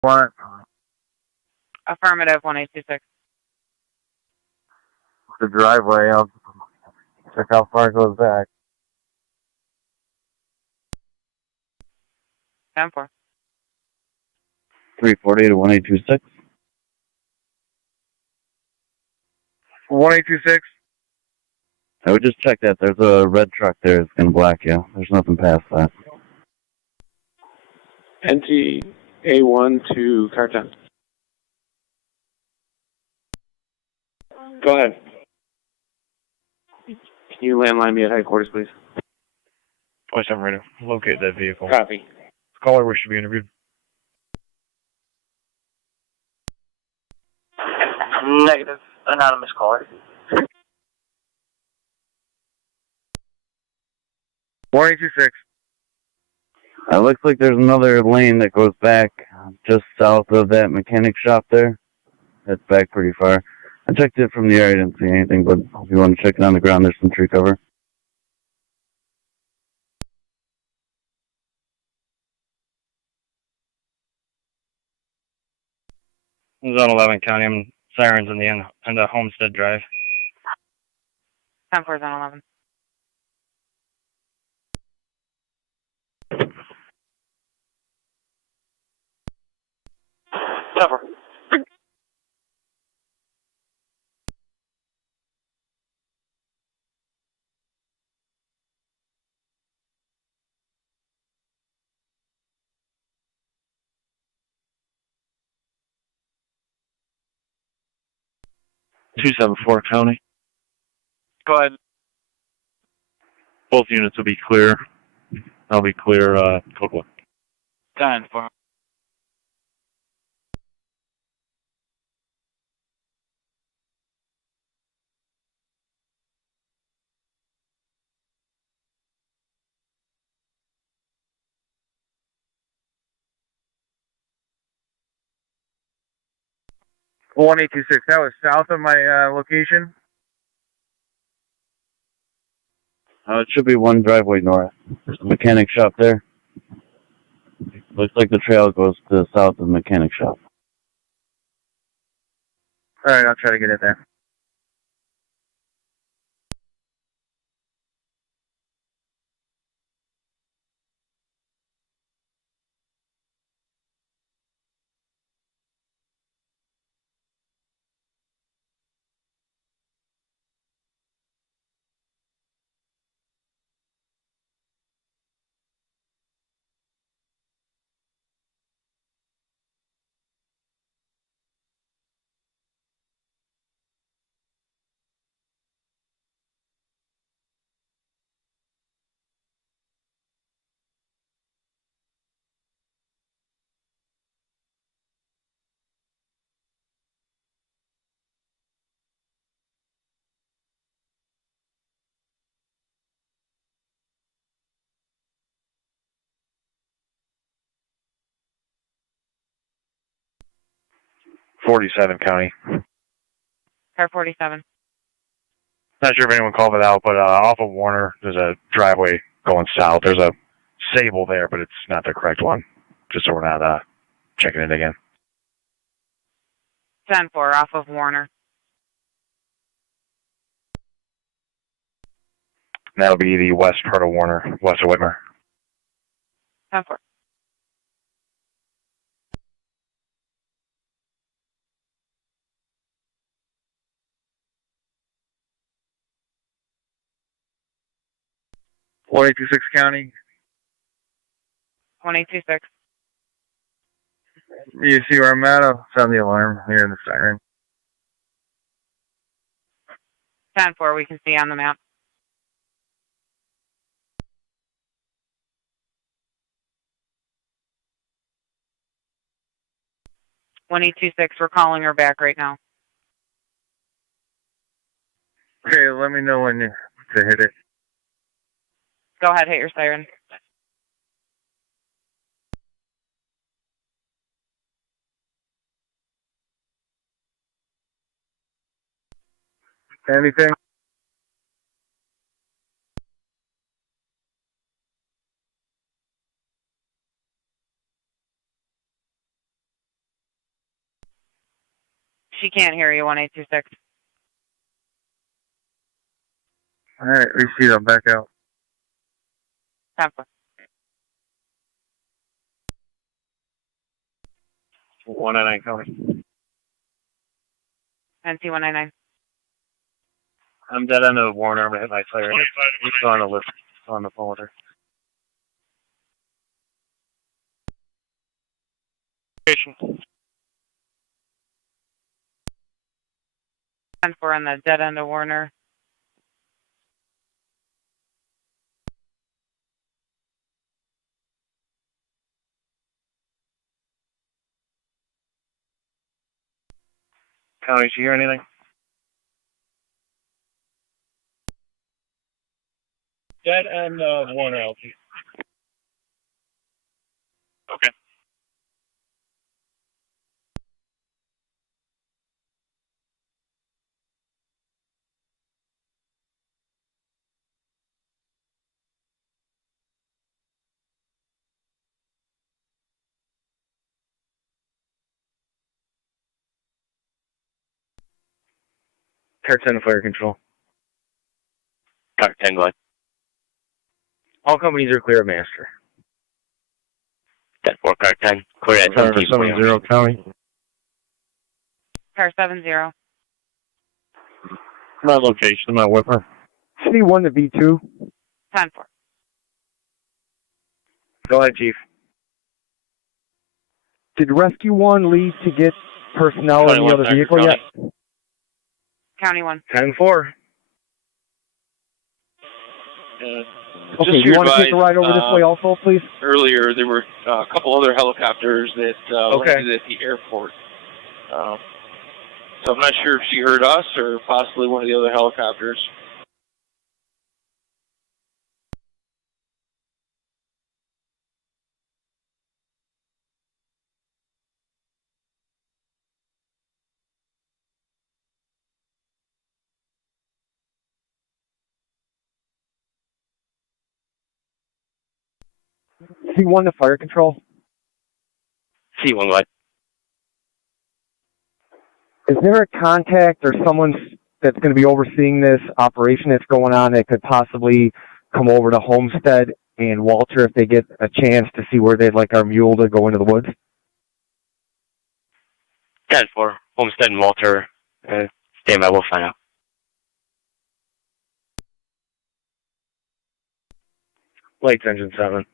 What? Affirmative, 1826. The driveway. I'll check how far it goes back. 10-4. 340 to 1826. 1826. I would just check that. There's a red truck there. It's going to black you. There's nothing past that. NT A1 to car 10. Go ahead. Can you landline me at headquarters, please? 27 radio. Locate that vehicle. Copy. Caller wish to be interviewed. Negative. Anonymous caller. 1826. It looks like there's another lane that goes back just south of that mechanic shop there. That's back pretty far. I checked it from the air. I didn't see anything, but if you want to check it on the ground, there's some tree cover. Zone 11 County. I'm sirens in the end of Homestead Drive. 10-4, zone 11. Cover. .274 County. Go ahead. Both units will be clear. I'll be clear, code 1. 10-4. One 1826. That was south of my location. It should be one driveway north. There's a mechanic shop there. Looks like the trail goes to the south of the mechanic shop. All right, I'll try to get it there. .47 County. Car 47. Not sure if anyone called it out, but off of Warner, there's a driveway going south. There's a Sable there, but it's not the correct one. Just so we're not checking it again. 10-4, off of Warner. And that'll be the west part of Warner, west of Whitmer. 10-4. One 1826 County. 1826. You see where I'm at? I'll sound the alarm here in the siren. 10-4, we can see on the map. One 1826, we're calling her back right now. Okay, let me know when to hit it. Go ahead, hit your siren. Anything? She can't hear you, 1826. Alright, receive, I'm back out. 10-4. 199 County. NC-199. I'm dead end of Warner. I'm going to hit my siren. He's still on the list. Still on the phone with her. 10-4 on the dead end of Warner. County, did you hear anything? Dead end of Warner, LT. Okay. Car 10 fire control. Car 10, go ahead. All companies are clear of master. 10-4, car 10. Clear at 1740. County. Car 70. My location, my whipper. C1 to B2. 10-4. Go ahead, Chief. Did Rescue 1 leave to get personnel in the other vehicle yet? County 1. 10-4. Okay, do you want to take a ride over this way also, please? Earlier, there were a couple other helicopters that Okay. landed at the airport. So I'm not sure if she heard us or possibly one of the other helicopters. C1 to fire control. C1, go ahead. Is there a contact or someone that's going to be overseeing this operation that's going on that could possibly come over to Homestead and Walter if they get a chance to see where they'd like our mule to go into the woods? 10-4. Homestead and Walter. Stand by, we'll find out. Lights engine 7.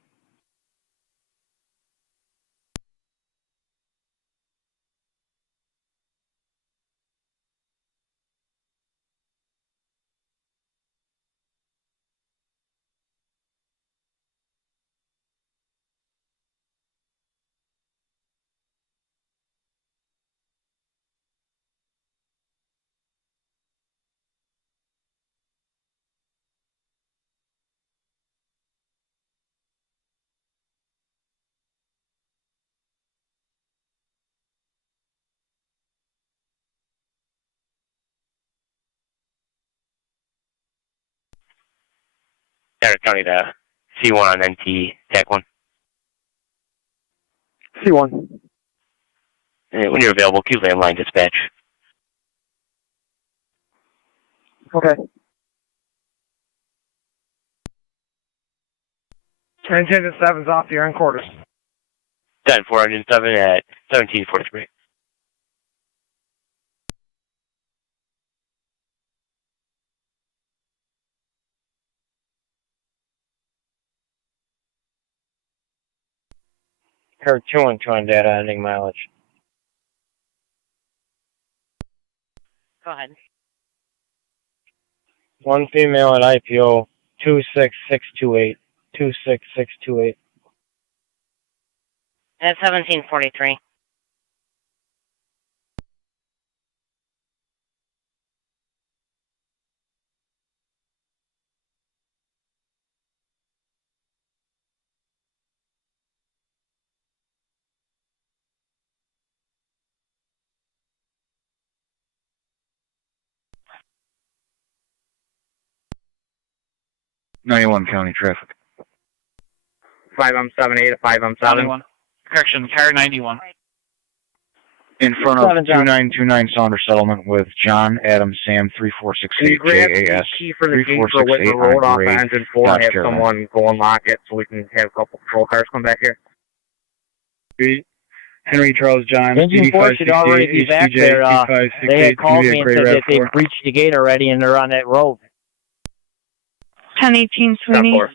Niagara County to C1 on NT, TAC 1. C1. When you're available, queue landline dispatch. Okay. 10-7's off the iron quarters. 10-4 engine 7 at 1743. Car 2 on Tron data ending mileage. Go ahead. One female at IPO 26628. 26628. At 1743. '91 County traffic. 5 on 7, 8 at 5 on 7. Correction, car 91. In front of 2929 Saunders Settlement with John, Adam, Sam, Can you 3468 grab the JAS. key for the gate for Whitmer 3468 Road off on of engine 4 and have Carolina. someone go unlock it so we can have a couple patrol cars come back here? Henry Charles John, Engine 4 should already be back there. They had called me and said that they breached the gate already and they're on that road. 1018 Sweeney. 10-4.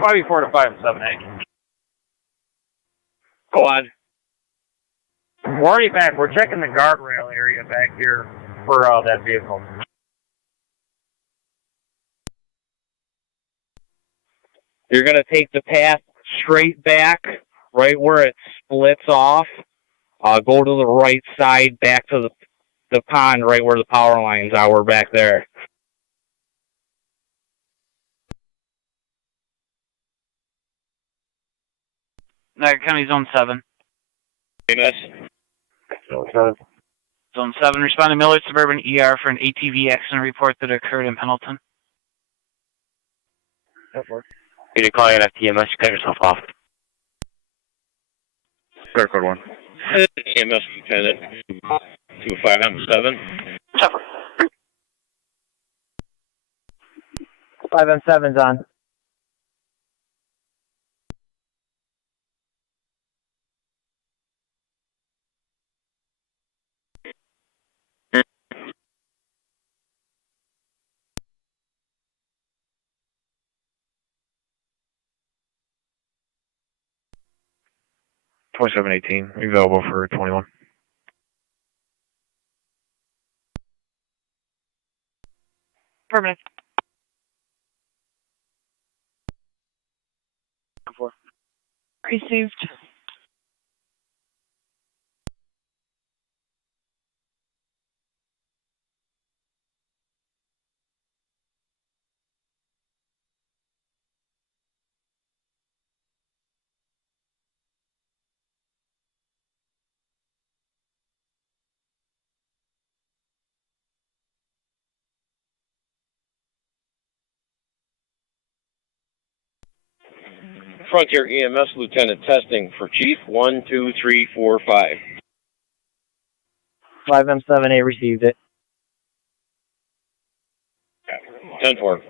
Probably 4 to 5 and 7-8. Go on. We're already back. We're checking the guardrail area back here for that vehicle. You're going to take the path straight back, right where it splits off. Go to the right side, back to the pond, right where the power lines are. We're back there. Niagara County Zone 7. EMS. Zone 7, respond to Millard Suburban ER for an ATV accident report that occurred in Pendleton. You're calling an FTMS, cut yourself off. Clear code 1. EMS Lieutenant 25M7. 5M7's on. $27.18, available for 21. Permanent. Received. Frontier EMS Lieutenant testing for Chief 12345. 5M7A received it. 10-4.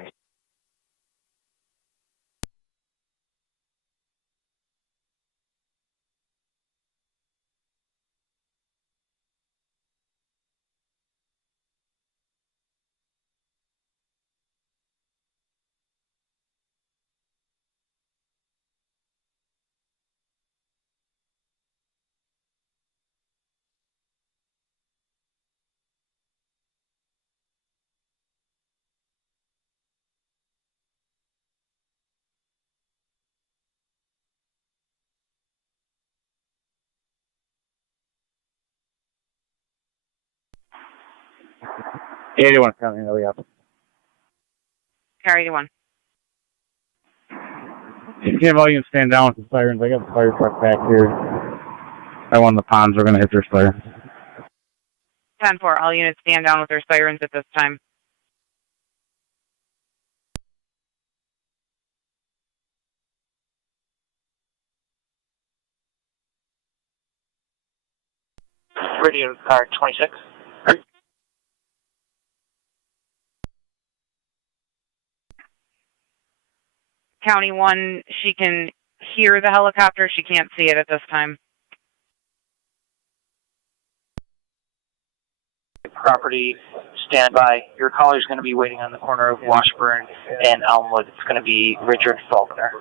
$81 coming, there we go. Carry 81. You can't volume stand down with the sirens. I got the fire truck back here. I won the ponds. We're going to hit their siren. 10-4, all units stand down with their sirens at this time. Radio car 26. County 1, she can hear the helicopter. She can't see it at this time. Property, stand by. Your caller is going to be waiting on the corner of Washburn and Elmwood. It's going to be Richard Faulkner.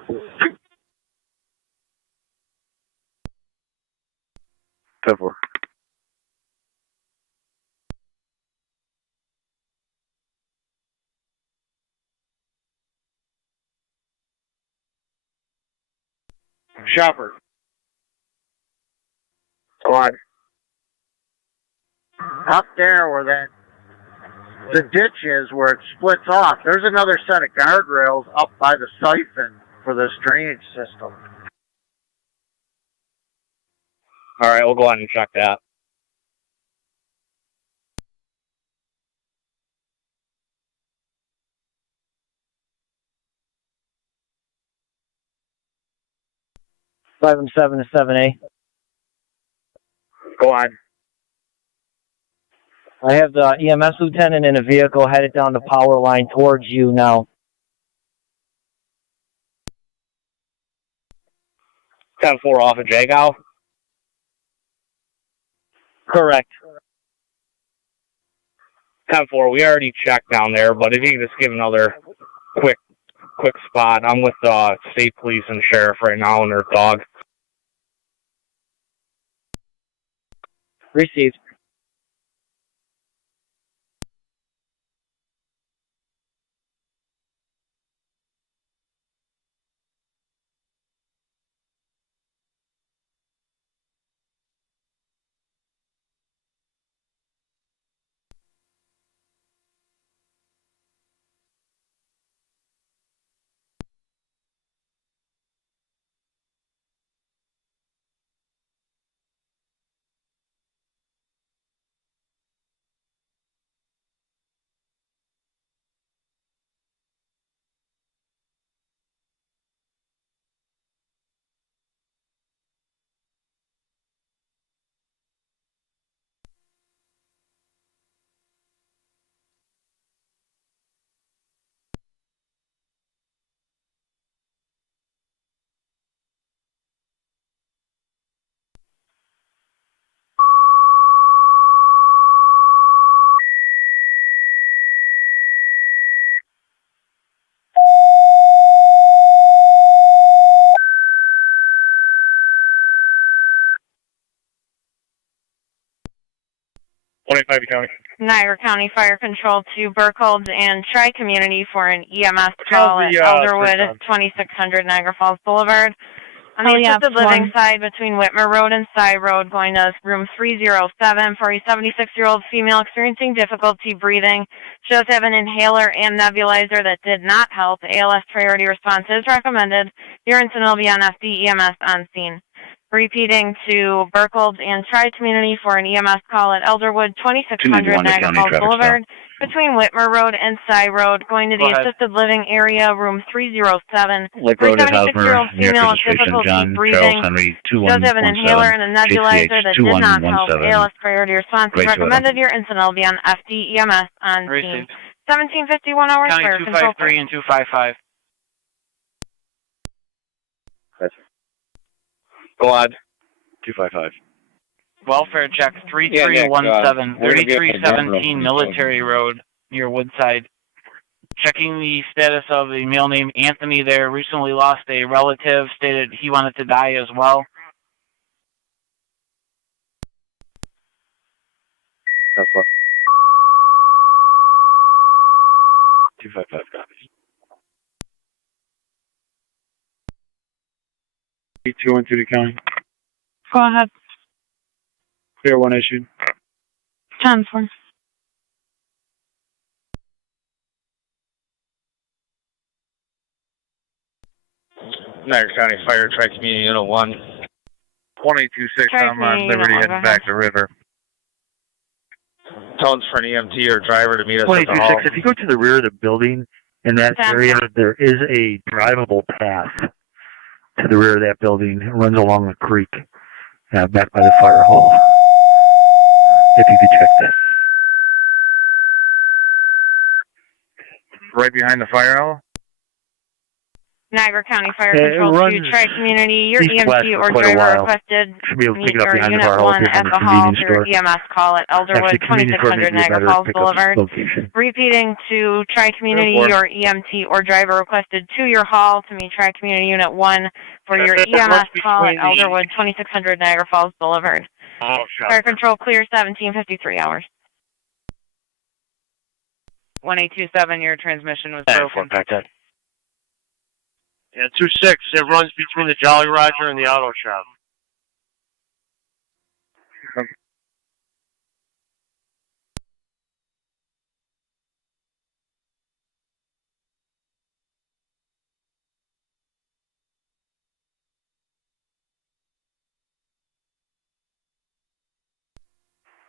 $10-4. Shopper. Squad. Up there where the ditch is, where it splits off, there's another set of guardrails up by the siphon for this drainage system. All right, we'll go on and check that. 5-7 to 7A. Go on. I have the EMS lieutenant in a vehicle headed down the power line towards you now. 10-4 off of Jagow. Correct. 10-4, we already checked down there, but if you can just give another quick spot. I'm with state police and sheriff right now and their dog. Received. Niagara County Fire Control to Burkholds and Tri-Community for an EMS call at Elderwood, 2600 Niagara Falls Boulevard. On the assisted living side between Whitmer Road and Cy Road, going to room 307 for a 76-year-old female experiencing difficulty breathing. She does have an inhaler and nebulizer that did not help. ALS priority response is recommended. Your incident will be on FD EMS on scene. Repeating to Burkholds and Tri-Community for an EMS call at Elderwood, 2600 Niagara Falls Boulevard, between Whitmer Road and Cy Road, going to the assisted living area, room 307. Lake For Road a at 76-year-old Hosmer, near female Train with Station, difficulty John, breathing. Charles Henry, She does have an inhaler and a nebulizer that did not help. 2117, ALS priority response is Great recommended. Your incident will be on FD EMS on scene. 1751 hours County fire control. 253 and 255. Go on. 255. Welfare check 3317, 3317 Military Road near Woodside. Checking the status of a male named Anthony there. Recently lost a relative, stated he wanted to die as well. That's left. 255 copies. 212 to county. Go ahead. Clear one issued. 10-4. Niagara County Fire Tri-Community Unit 1. 22-6, I'm on Liberty heading back to River. Tones for an EMT or driver to meet us at the hall. 22-6, if you go to the rear of the building, in that area, there is a drivable path to the rear of that building. It runs along the creek, back by the fire hall. If you could check that. Right behind the fire hall? Niagara County Fire Control to Tri-Community. Your EMT or driver requested Should be able to pick meet it up your behind the Unit fire hall 1 if at you're the in a hall convenience for store. EMS call at Elderwood, 2600 Niagara Falls Boulevard. Repeating to Tri-Community, your EMT or driver requested to your hall to meet Tri-Community Unit 1 for your EMS call at Elderwood, 2600 Niagara Falls Boulevard. Fire Control clear, 1753 hours. 1827, your transmission was broken. Yeah, 2-6. It runs between the Jolly Roger and the auto shop.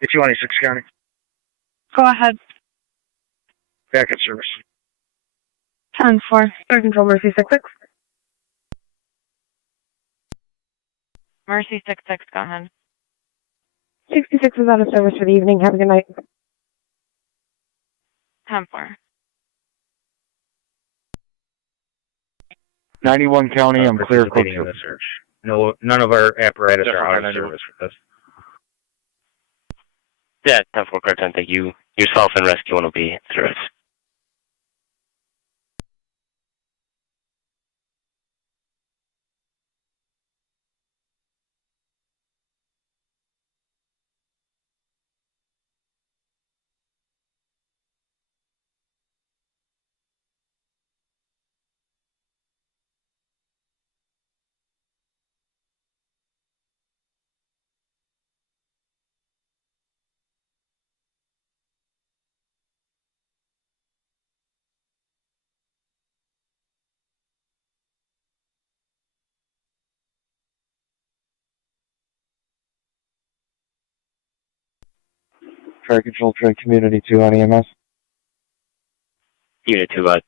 Get you 26 County. Go ahead. Back at service. 10-4. Fire Control Mercy 66. Mercy 66, go ahead. 66 is out of service for the evening. Have a good night. 10-4. 91 County, I'm clear. Participating in the search. No, none of our apparatus are out of service for this. Yeah, 10-4, correct 10, thank you. Yourself and rescue one will be in service. Traffic Control, Trade Community 2 on EMS. Unit 2, bud.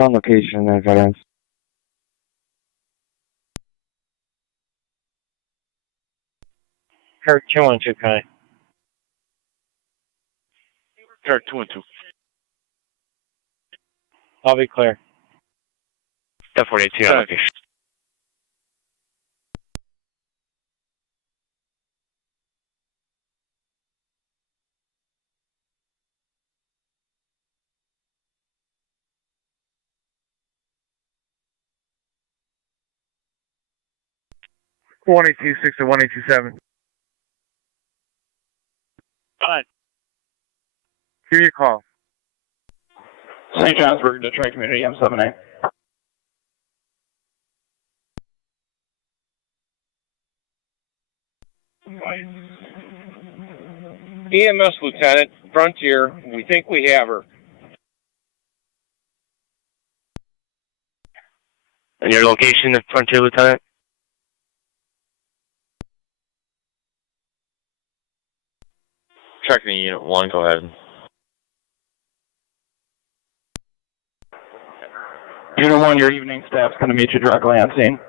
On location, veterans. Kurt 212, County. Kurt 212. I'll be clear. 10-42 on location. One 826 to 1827. Fine. Give me a call. St. Johnsburg, Detroit Community, M78. EMS Lieutenant, Frontier, we think we have her. And your location, Frontier Lieutenant? Checking Unit 1, go ahead. Unit 1, your evening staff's going to meet you directly on scene.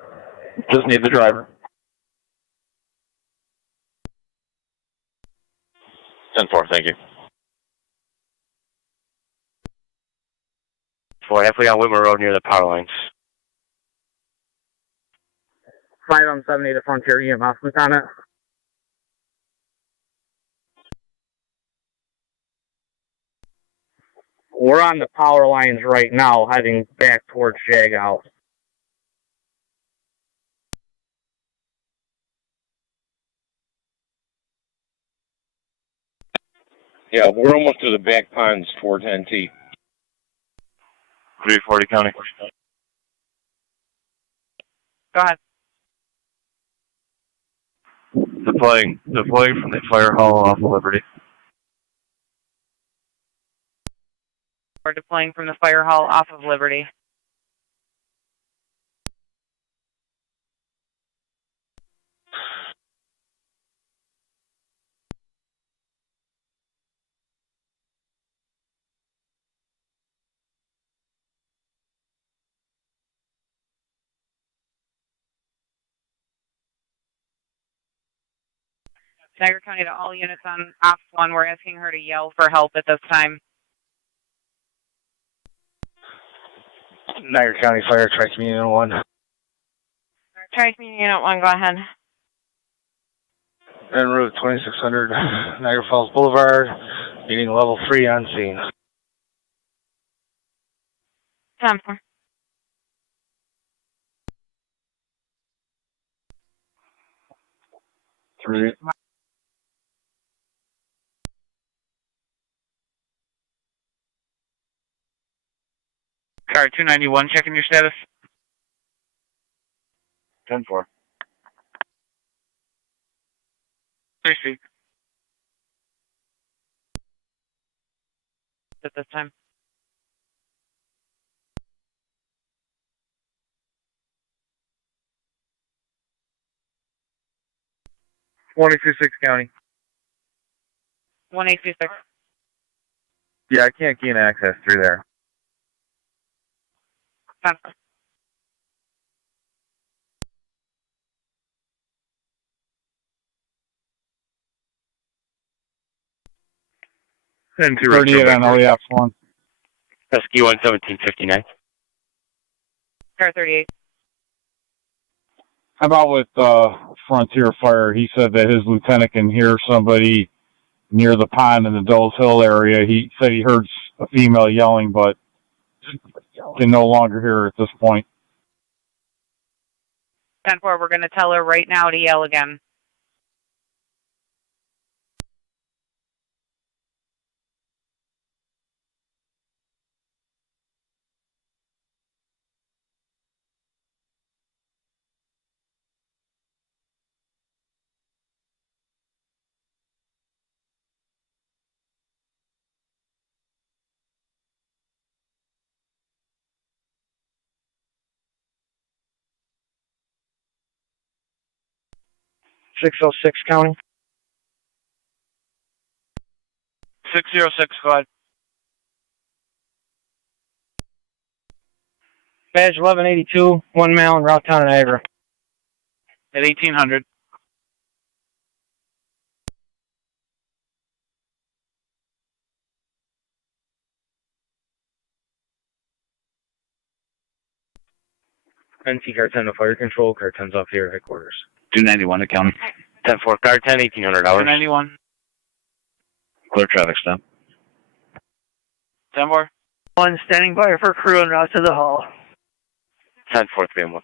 Just need the driver. 10-4, thank you. 4, halfway down Whitmer Road near the power lines. 570 to Frontier EMS, Lieutenant. We're on the power lines right now, heading back towards Jagow. Yeah, we're almost to the back ponds towards NT. 340 County. Go ahead. Deploying from the fire hall off of Liberty. We're deploying from the fire hall off of Liberty. Niagara County to all units on Ops 1. We're asking her to yell for help at this time. Niagara County Fire, Tri-Community Unit 1. Tri-Community Unit 1, go ahead. En route 2600 Niagara Falls Boulevard, meeting level 3 on scene. 10-4. Three. Car 291, checking your status. 10-4. 3C. At this time. $22.6 County. 1826. Yeah, I can't gain access through there. 10-4. And 38 on OEX 1. Rescue 11759. Car 38. How about with Frontier Fire? He said that his lieutenant can hear somebody near the pond in the Dole's Hill area. He said he heard a female yelling, but can no longer hear her at this point. 10-4, we're going to tell her right now to yell again. County. 606, go ahead. Badge 1182, 1 mile in Route Town of Niagara. At 1800. NC Car 10 to Fire Control, Car 10's off here, headquarters. 291 to county. 10-4, car 10, 1800 hours. 291. Clear traffic stop. 10-4. 1 standing by for crew en route to the hall. 10-4, 3-1.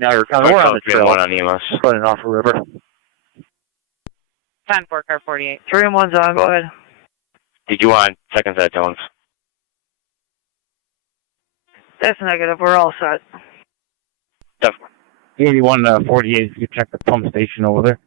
Niagara County. We're on the trail. 1 on EMS. Running off a river. 10-4, car 48. 3 and 1's on, go ahead. Did you want second set of tones? That's negative, we're all set. 81 48, you check the pump station over there.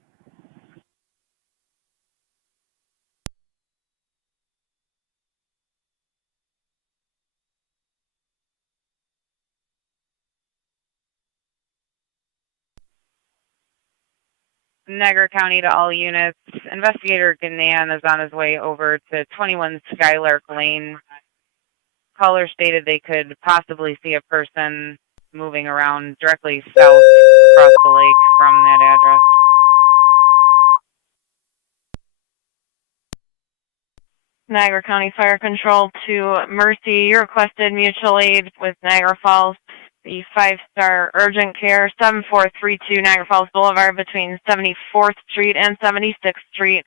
Niagara County to all units. Investigator Gannan is on his way over to 21 Skylark Lane. Caller stated they could possibly see a person moving around directly south across the lake from that address. Niagara County Fire Control to Mercy. You requested mutual aid with Niagara Falls. The 5-star urgent care, 7432 Niagara Falls Boulevard between 74th Street and 76th Street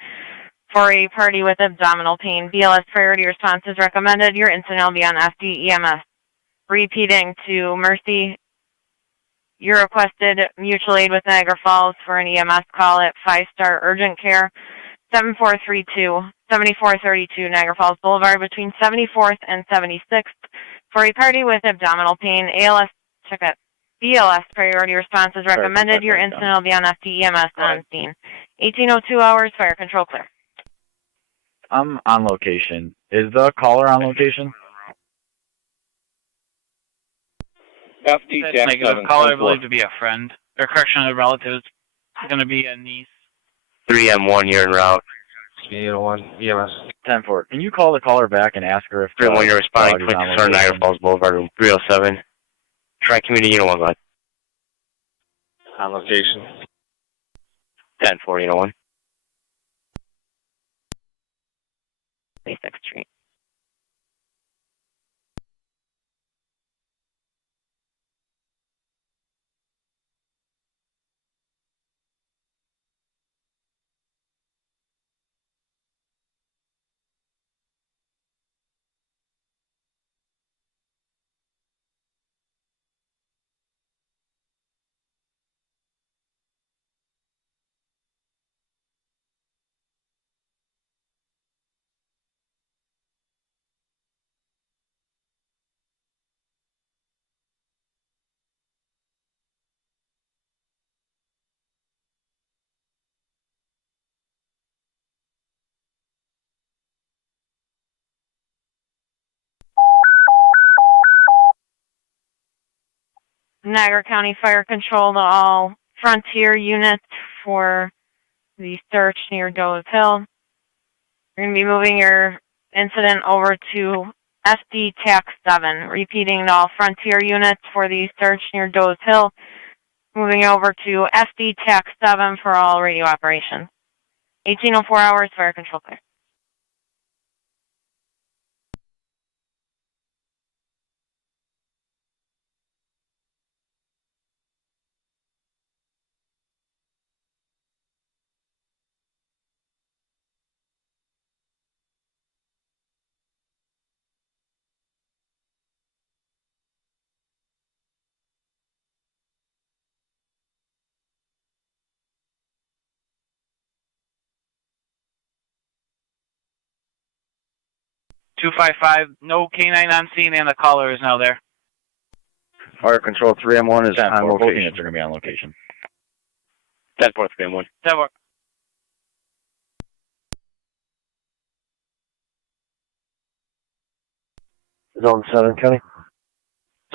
for a party with abdominal pain. BLS priority response is recommended. Your incident will be on FD-EMS. Repeating to Mercy, you requested mutual aid with Niagara Falls for an EMS call at 5-star urgent care, 7432 Niagara Falls Boulevard between 74th and 76th for a party with abdominal pain. ALS check it. BLS priority response is recommended. Your incident will be on FD-EMS on scene. 1802 hours, fire control clear. I'm on location. Is the caller on location? FD That's Jack negative. 7. Caller, I believe to be a friend. Or correction, a relative. It's going to be a niece. 3M1, you're en route. 801 EMS. 10-4. Can you call the caller back and ask her if 3M1, you're responding. Quick concern, Niagara Falls Boulevard, room 307. Try community unit 1, go ahead. On location. 10-4, 801. 26th Street. Niagara County Fire Control to all Frontier units for the search near Doe's Hill. You're going to be moving your incident over to SD TAC 7. Repeating to all Frontier units for the search near Doe's Hill. Moving over to SD TAC 7 for all radio operations. 1804 hours, fire control clear. No K9 on scene, and the caller is now there. Fire control 3M1 is on location. Both units are going to be on location. 10-4, 3M1. 10-4. Zone 7, County.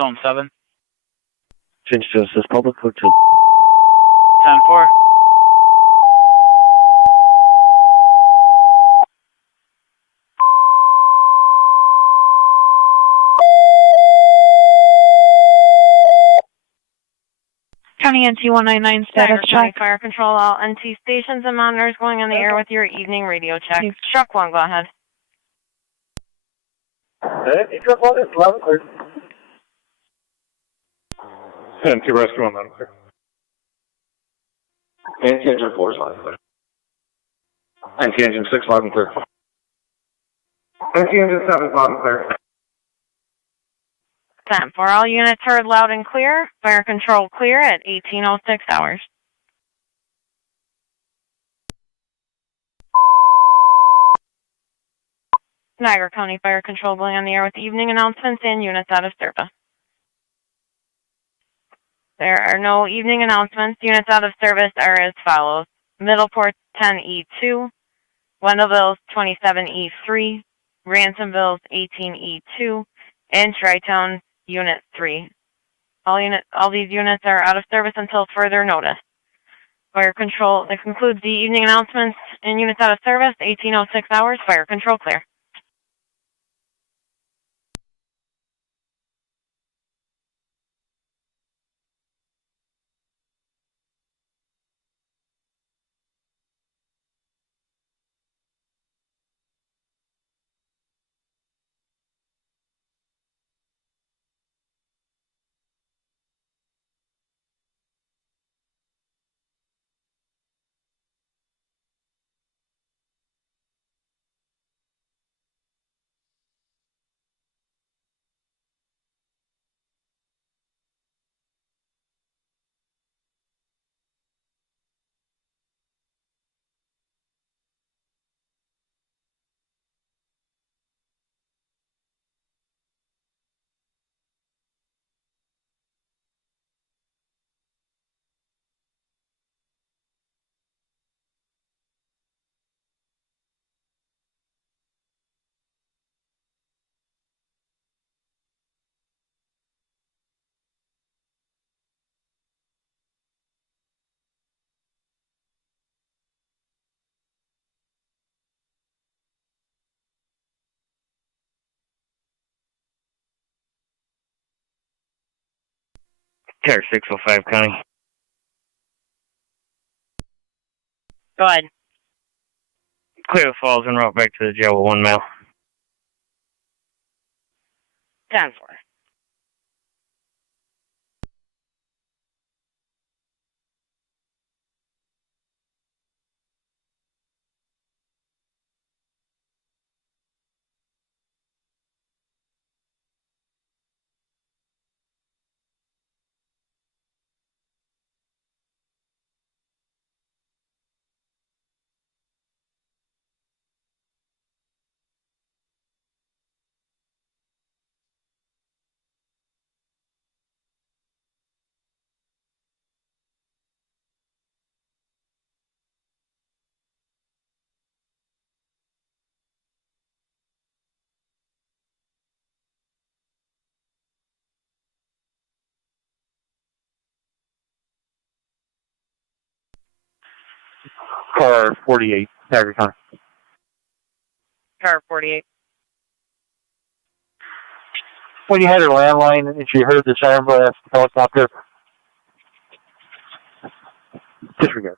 Zone 7. Change to assist public. Look to 10-4. County NT 199 status Niagara County check. Fire Control, all NT stations and monitors going on the air with your evening radio check. Truck 1, go ahead. Hey, truck 1 is 11 clear. 10-2 rescue on that. NT engine 4 is loud and clear. NT engine 6 loud and clear. NT engine 7 is loud and clear. 10 for all units heard loud and clear. Fire control clear at 1806 hours. Niagara County Fire Control going on the air with evening announcements and units out of service. There are no evening announcements. Units out of service are as follows. Middleport 10E2, Wendellville's 27E3, Ransomville's 18E2, and Tri-Town Unit 3. All these units are out of service until further notice. Fire control, that concludes the evening announcements and units out of service, 1806 hours, fire control clear. Car 605 County. Go ahead. Clear the falls and route back to the jail with 1 mile. 10-4. Car 48, Niagara County. Car 48. When you had her landline and she heard the siren blast helicopter, Disregard.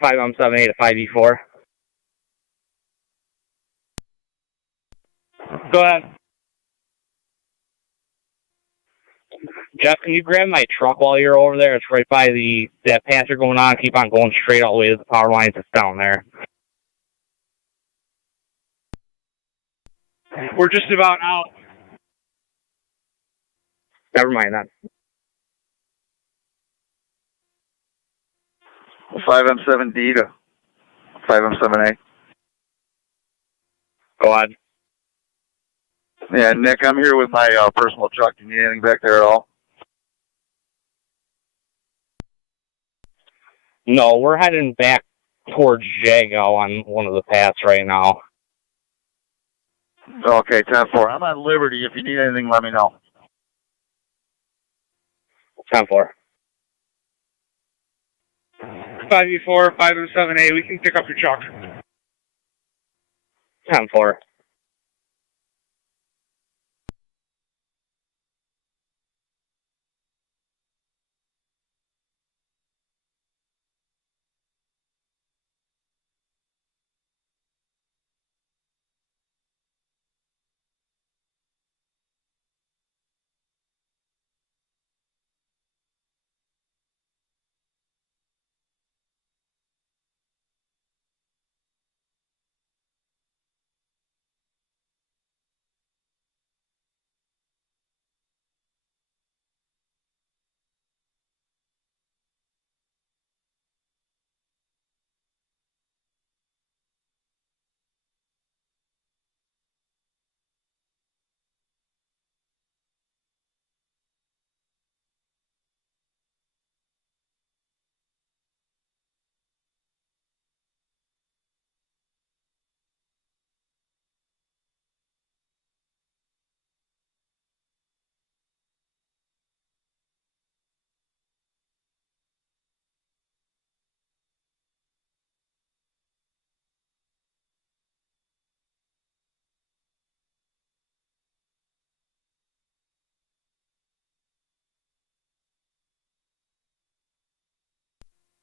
Five M78 to 5E4. Go ahead. Jeff, can you grab my truck while you're over there? It's right by that path you're going on. Keep on going straight all the way to the power lines. It's down there. We're just about out. Never mind that. 5M7D to 5M7A. Go ahead. Yeah, Nick, I'm here with my personal truck. Do you need anything back there at all? No, we're heading back towards Jago on one of the paths right now. Okay, 10-4. I'm on Liberty. If you need anything, let me know. 10-4. 5E4, 5M7A, we can pick up your truck. 10-4.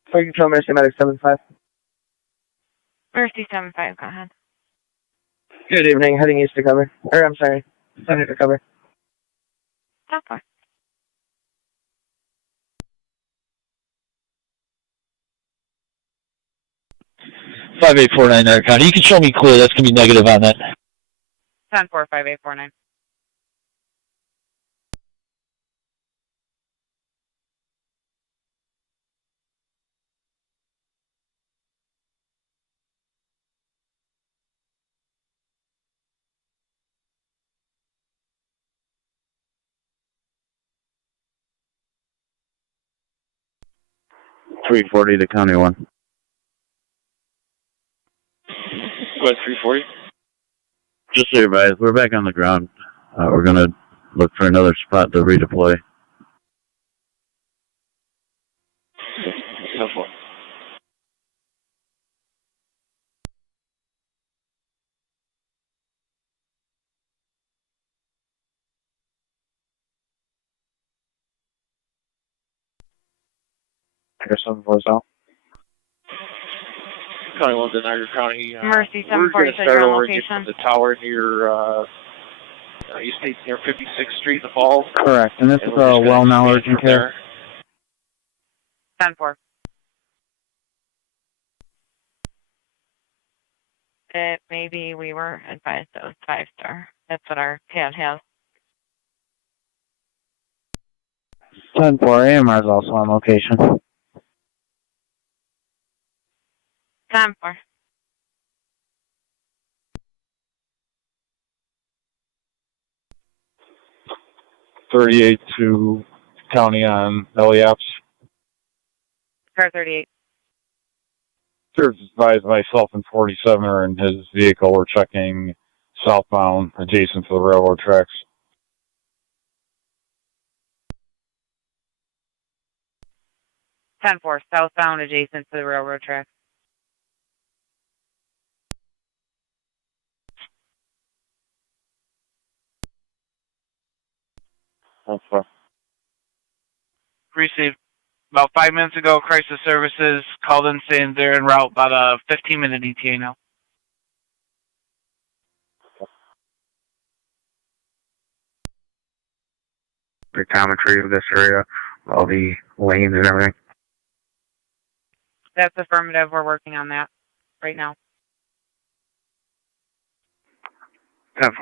Fire Control, Mercy Medic 75. Mercy 75, go ahead. Good evening, heading east to cover. Or, I'm sorry, center to cover. 10-4. $5849 County. You can show me clear. That's going to be negative on that. 10-4, 5849. $340 to County 1. Go ahead, 340. Just so you guys, we're back on the ground. We're going to look for another spot to redeploy. 10-4. Here's some voice out. County 1 to Niagara County. Mercy We're going 740 to said start your over again location. from the tower near, you stayed near 56th Street, the Falls. Correct, and this is a well-now urgent care. 10-4. Maybe we were advised it was 5-star. That's what our CAD has. 10-4, AMR is also on location. 10-4. 38 to County on LEFs. Car 38. Serves advised myself and 47 are in his vehicle. We're checking southbound adjacent to the railroad tracks. Ten four, southbound adjacent to the railroad track. Received. About 5 minutes ago, Crisis Services called in saying they're en route, about a 15-minute ETA now. Pictometry of this area, all the lanes and everything. That's affirmative. We're working on that right now. 10-4.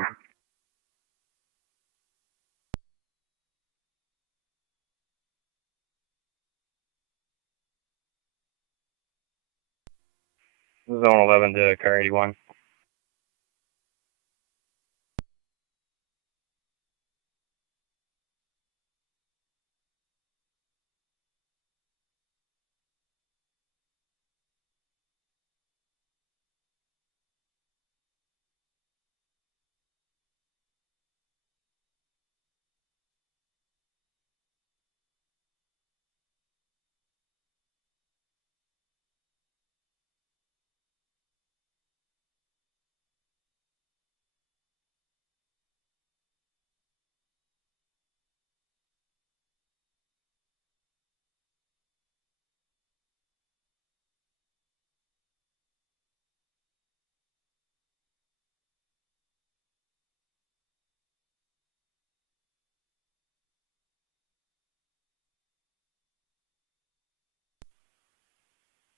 Zone 11 to car 81.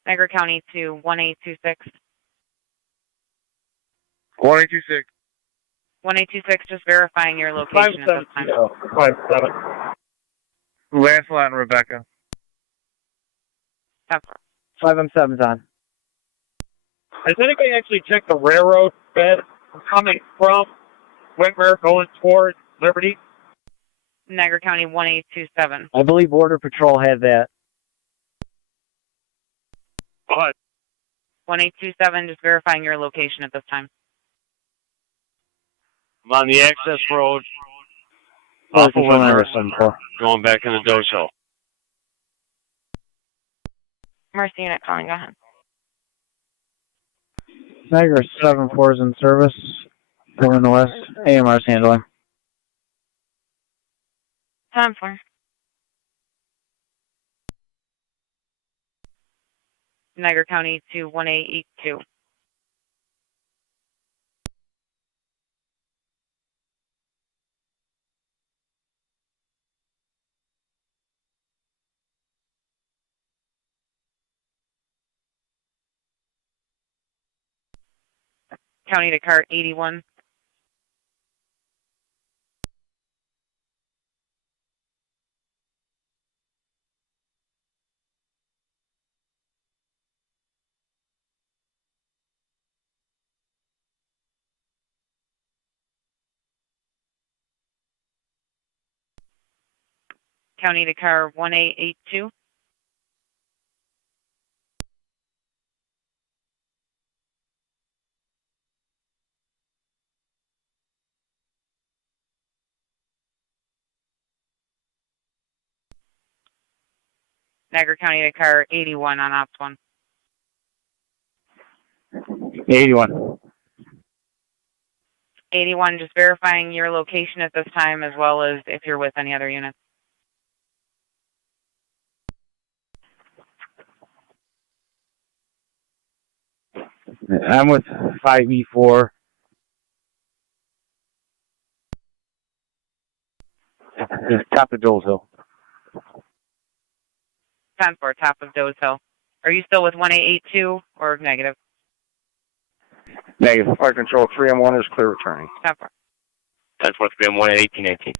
Niagara County to 1826. 1826. 1826, just verifying your location at this time. 57. Lancelot and Rebecca. 5M7's on. Has anybody actually checked the railroad bed coming from Whitmer going toward Liberty? Niagara County 1827. I believe Border Patrol had that. What? 1827, just verifying your location at this time. I'm on the access road. Off of Whitmer, going back into Doge Hill. Mercy unit calling, go ahead. Niagara 7-4 is in service. Going west. AMR's handling. 10-4. Niagara County to 1882. County to car 81. County to car 1882. Niagara County to car 81 on Ops 1. 81. 81, just verifying your location at this time as well as if you're with any other units. I'm with 5E4. Top of Dole's Hill. 10-4, top of Doze Hill. Are you still with 1882 or negative? Negative. Fire control 3M1 is clear returning. 10-4. 10-4, 3M1 at 1818.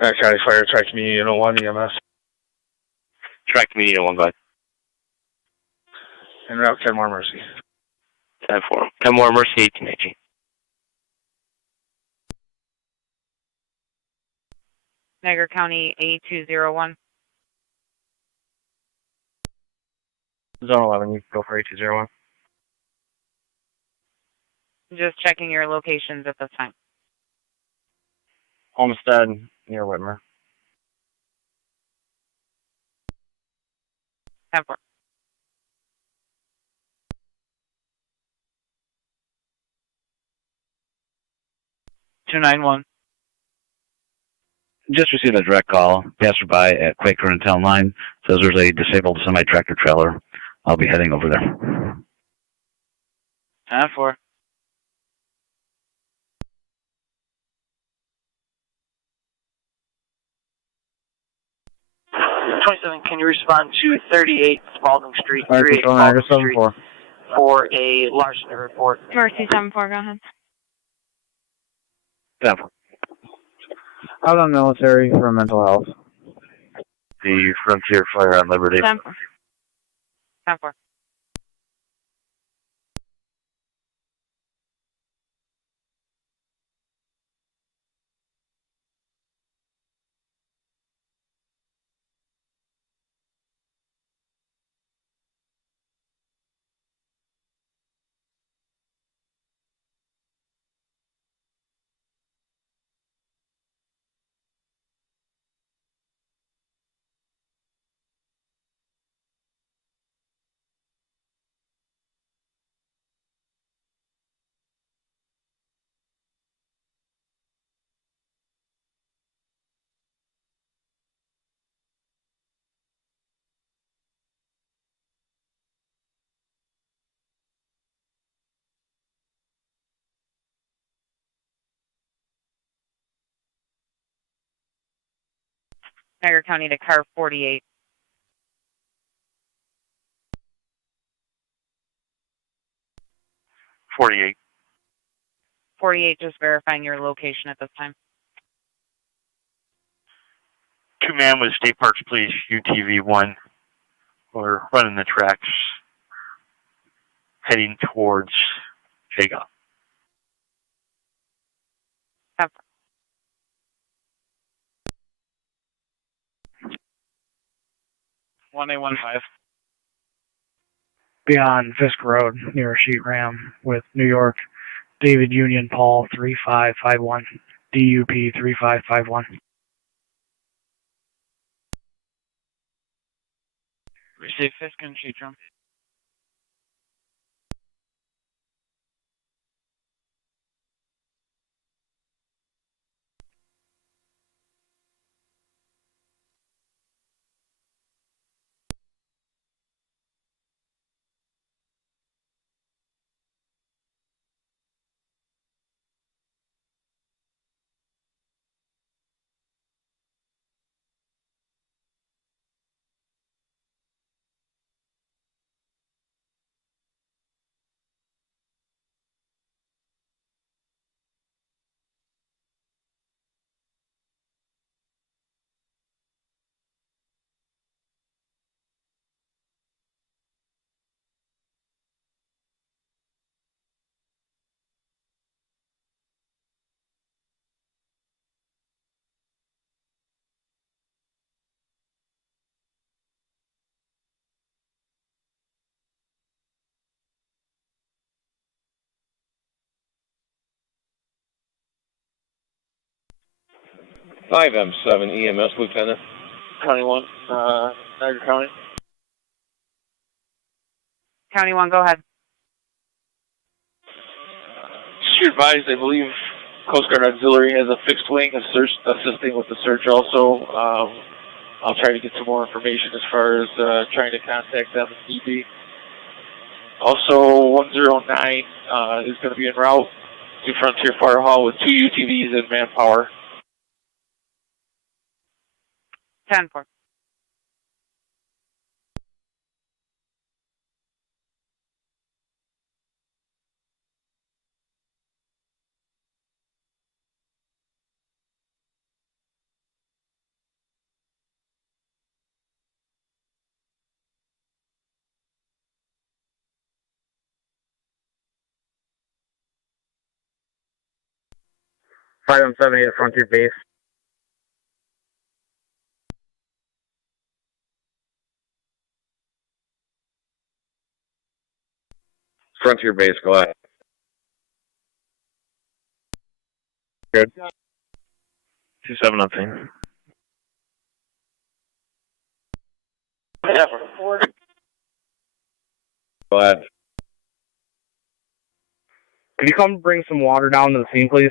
County Fire, Tri-Community, 1 EMS. Tri-Community 1, go ahead. And route Kenmore Mercy. 10-4. Kenmore Mercy, 1818. Niagara County A201. Zone 11, you can go for A201. Just checking your locations at this time. Homestead, near Whitmer. 10-4. $291. Just received a direct call. Passerby at Quaker and Town Line says there's a disabled semi-tractor trailer. I'll be heading over there. 10-4. Can you respond to 38 Spalding Street, 38 Spalding Street for a larceny report? Mercy 7-4, go ahead. 10-4. Out on military for mental health. The Frontier Fire on Liberty. 10-4. 10-4. Niagara County to car 48. 48. 48, just verifying your location at this time. 2-man with State Parks Police, UTV 1. We're running the tracks, heading towards Vega. 1815. Beyond Fisk Road, near Sheet Ram with New York, David Union Paul 3551, DUP 3551. Receive Fisk and Sheetram. Five M7 EMS Lieutenant. County 1, Niagara County. County 1, go ahead. Just advised, I believe Coast Guard Auxiliary has a fixed wing assisting with the search also. I'll try to get some more information as far as trying to contact them if need be. Also, 109 is going to be en route to Frontier Fire Hall with 2 UTVs and manpower. 10-4. 5M78 at Frontier Base. Frontier Base, go ahead. Good. 27 on scene. Go ahead. Could you come bring some water down to the scene, please?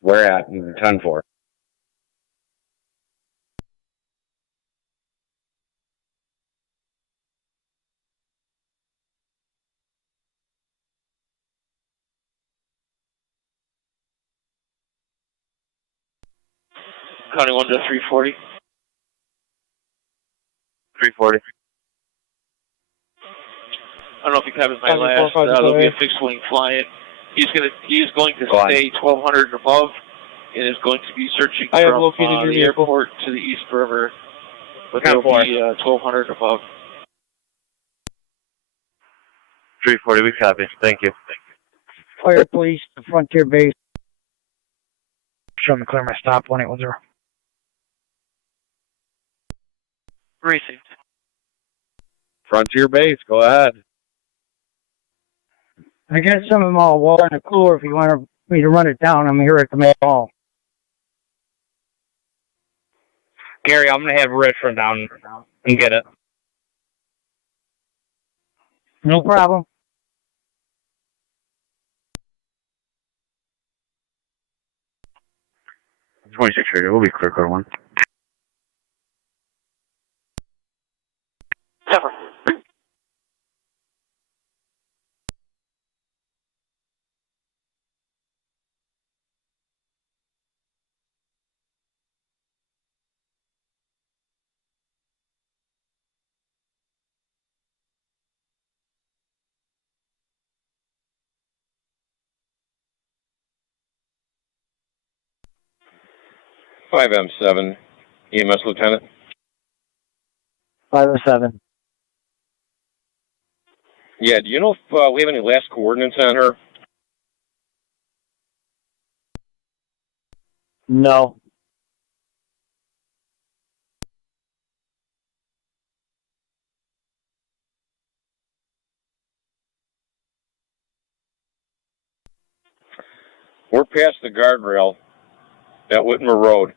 Where at? 10-4. County 1 to 340. 340. I don't know if you copied my last. There'll be a fixed wing flying. He is going to stay 1200 and above, and is going to be searching from the airport to the East River. But there'll be 1200 above. 340, we copy. Thank you. Fire police, the Frontier Base. Show me clear my stop, 1810. Received. Frontier Base, go ahead. I got some of my water in the cooler if you want me to run it down. I'm here at the main hall. Gary, I'm going to have Rich run down and get it. No problem. 26 radio, we'll be clear code 1. Cover. Five M7, EMS Lieutenant. 507. Yeah, do you know if we have any last coordinates on her? No. We're past the guardrail at Whitmer Road.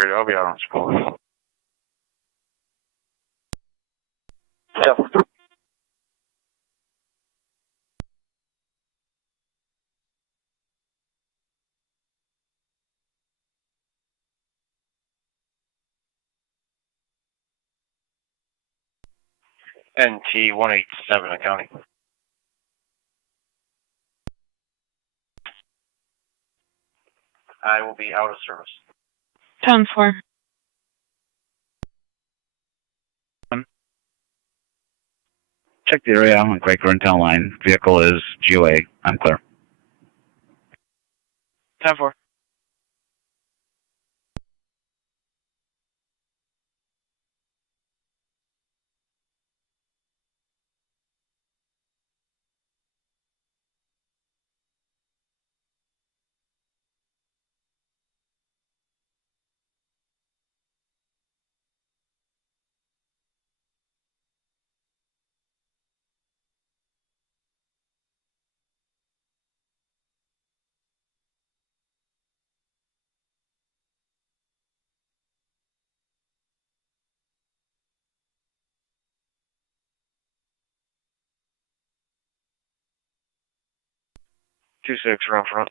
Radio, I'll be out on school. Yep. NT 187 accounting. I will be out of service. 10-4. Check the area on Quaker and Town Line. Vehicle is GOA. I'm clear. 10-4. Two six around front.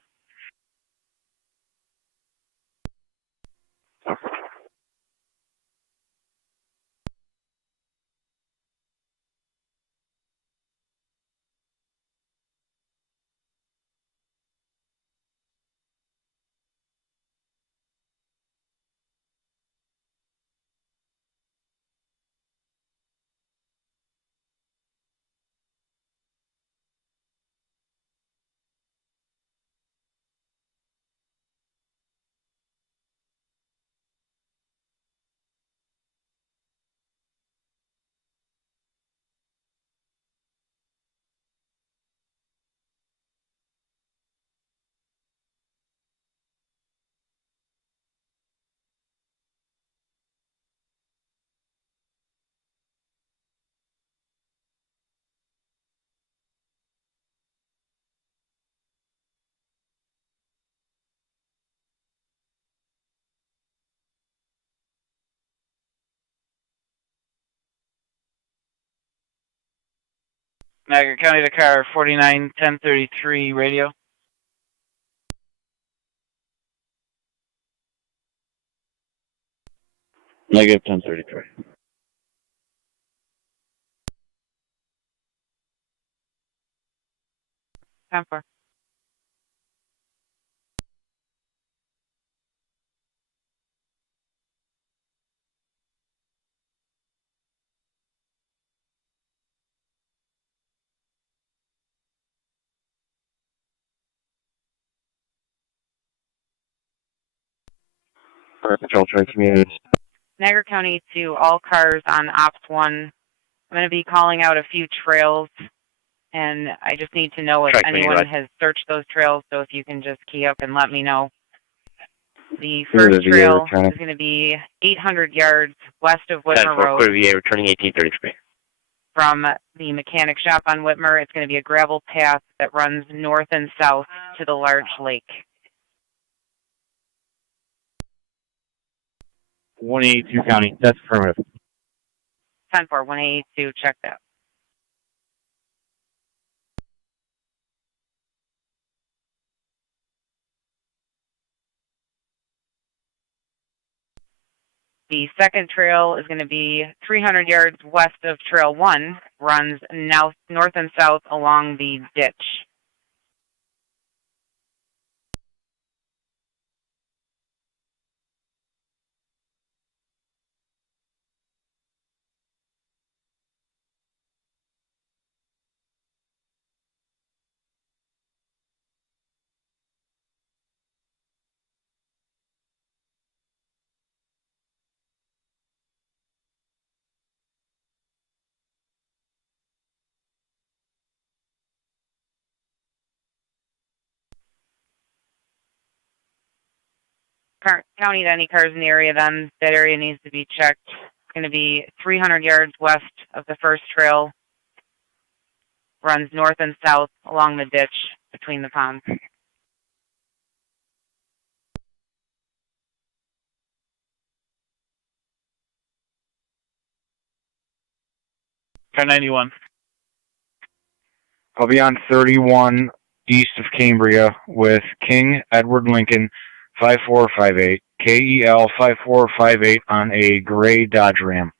Niagara County to car 49-1033 radio. Negative 1033. Ten four. Patrol Tri Community. Niagara County to all cars on Ops 1. I'm going to be calling out a few trails, and I just need to know if anyone has searched those trails, so if you can just key up and let me know. The first trail is going to be 800 yards west of Whitmer Road. VA returning 1833. From the mechanic shop on Whitmer, it's going to be a gravel path that runs north and south to the large lake. 182 County. That's affirmative. 10-4, 182, check that. The second trail is going to be 300 yards west of Trail 1, runs north and south along the ditch. County to any cars in the area, then that area needs to be checked. It's going to be 300 yards west of the first trail, runs north and south along the ditch between the ponds. 1091. I'll be on 31 east of Cambria with King Edward Lincoln 5458, KEL 5458 on a gray Dodge Ram.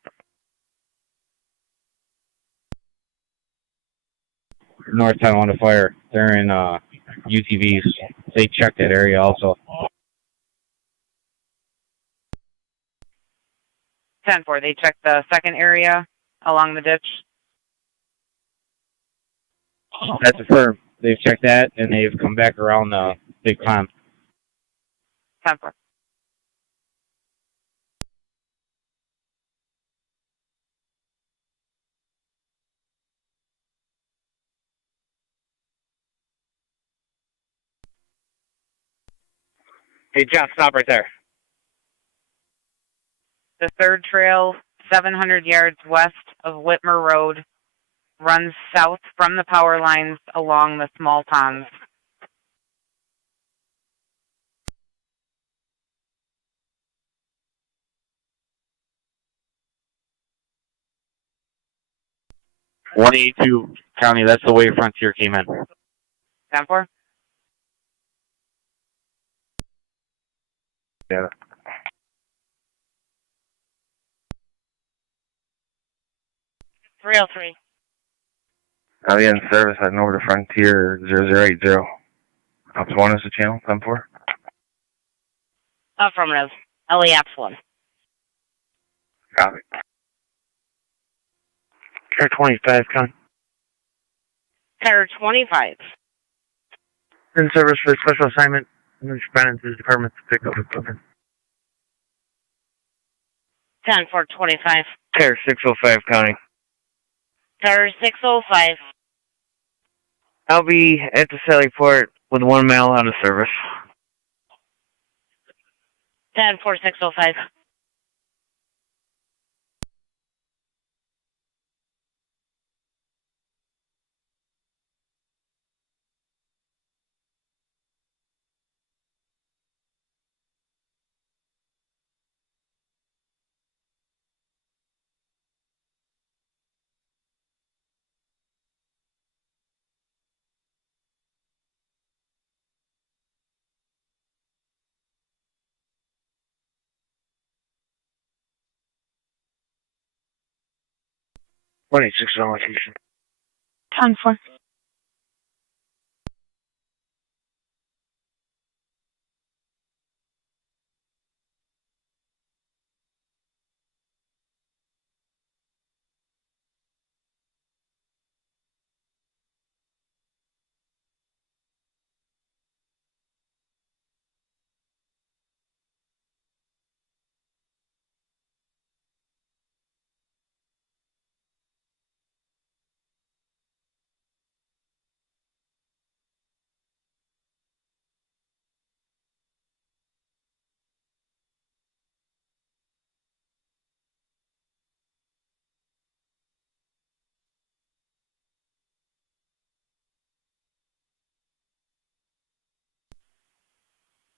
North Tonawanda Fire. They're in UTVs. They checked that area also. 10-4, they checked the second area along the ditch. That's affirmed. They've checked that, and they've come back around the big pond. 10-4. Hey, John, stop right there. The third trail, 700 yards west of Whitmer Road, runs south from the power lines along the small ponds. .182 County, that's the way Frontier came in. 10-4. Yeah. Rail 3. I'll be in service heading over to Frontier 0080. Ops 1 is the channel, 10-4. Affirmative. LEX 1. Copy. Car 25, con. Car 25. In service for special assignment. Responding to the department to pick up equipment. 10-4-25. Car 605, County. Car 605. I'll be at the Sally Port with 1 mile out of service. 10-4-605. $26 allocation. 10-4.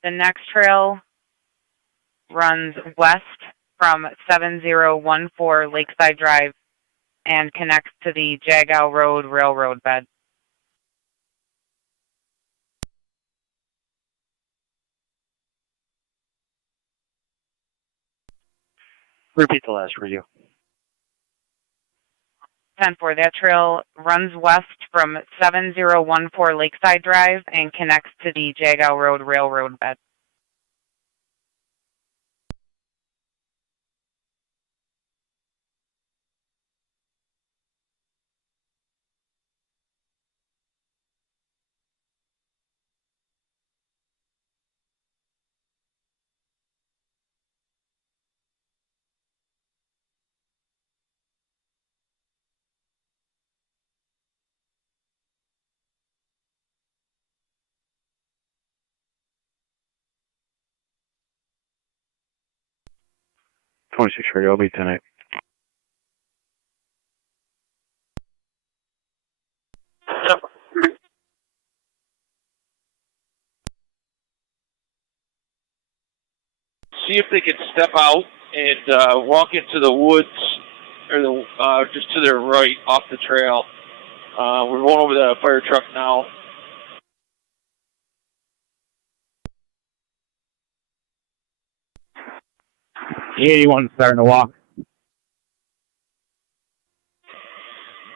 The next trail runs west from 7014 Lakeside Drive and connects to the Jagow Road railroad bed. Repeat the last review. 10-4, that trail runs west from 7014 Lakeside Drive and connects to the Jagow Road railroad bed. .26 radio, I'll be tonight. See if they can step out and walk into the woods or the just to their right off the trail. We're going over the fire truck now. The 81 starting to walk.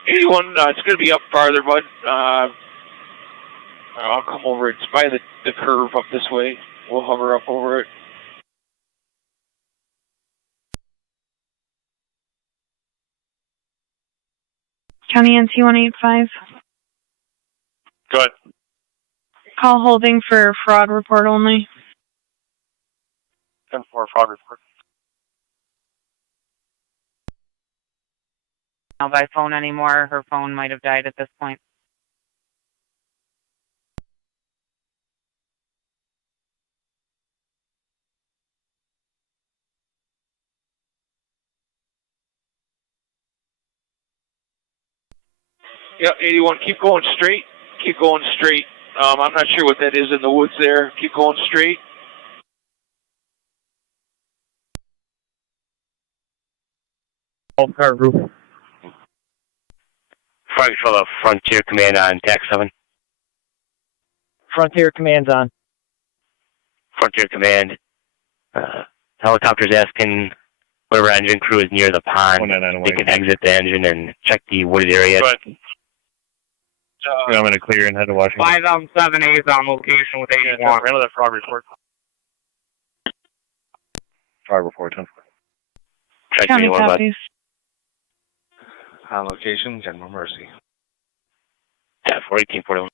81, it's going to be up farther, bud. I'll come over. It's by the curve up this way. We'll hover up over it. County NC 185. Go ahead. Call holding for fraud report only. 10-4 fraud report. Not by phone anymore. Her phone might have died at this point. Yeah, 81, keep going straight. Keep going straight. I'm not sure what that is in the woods there. Keep going straight. Car roof. Fire Control of Frontier Command on TAC 7. Frontier Command's on. Frontier Command. Helicopter's asking whatever engine crew is near the pond, they can exit the engine and check the wooded area. I'm going to clear and head to Washington. 507A is on location with 81. Handle that fraud report. Fraud report, 10-4. County copies. On location, General Mercy. Yeah, 41841.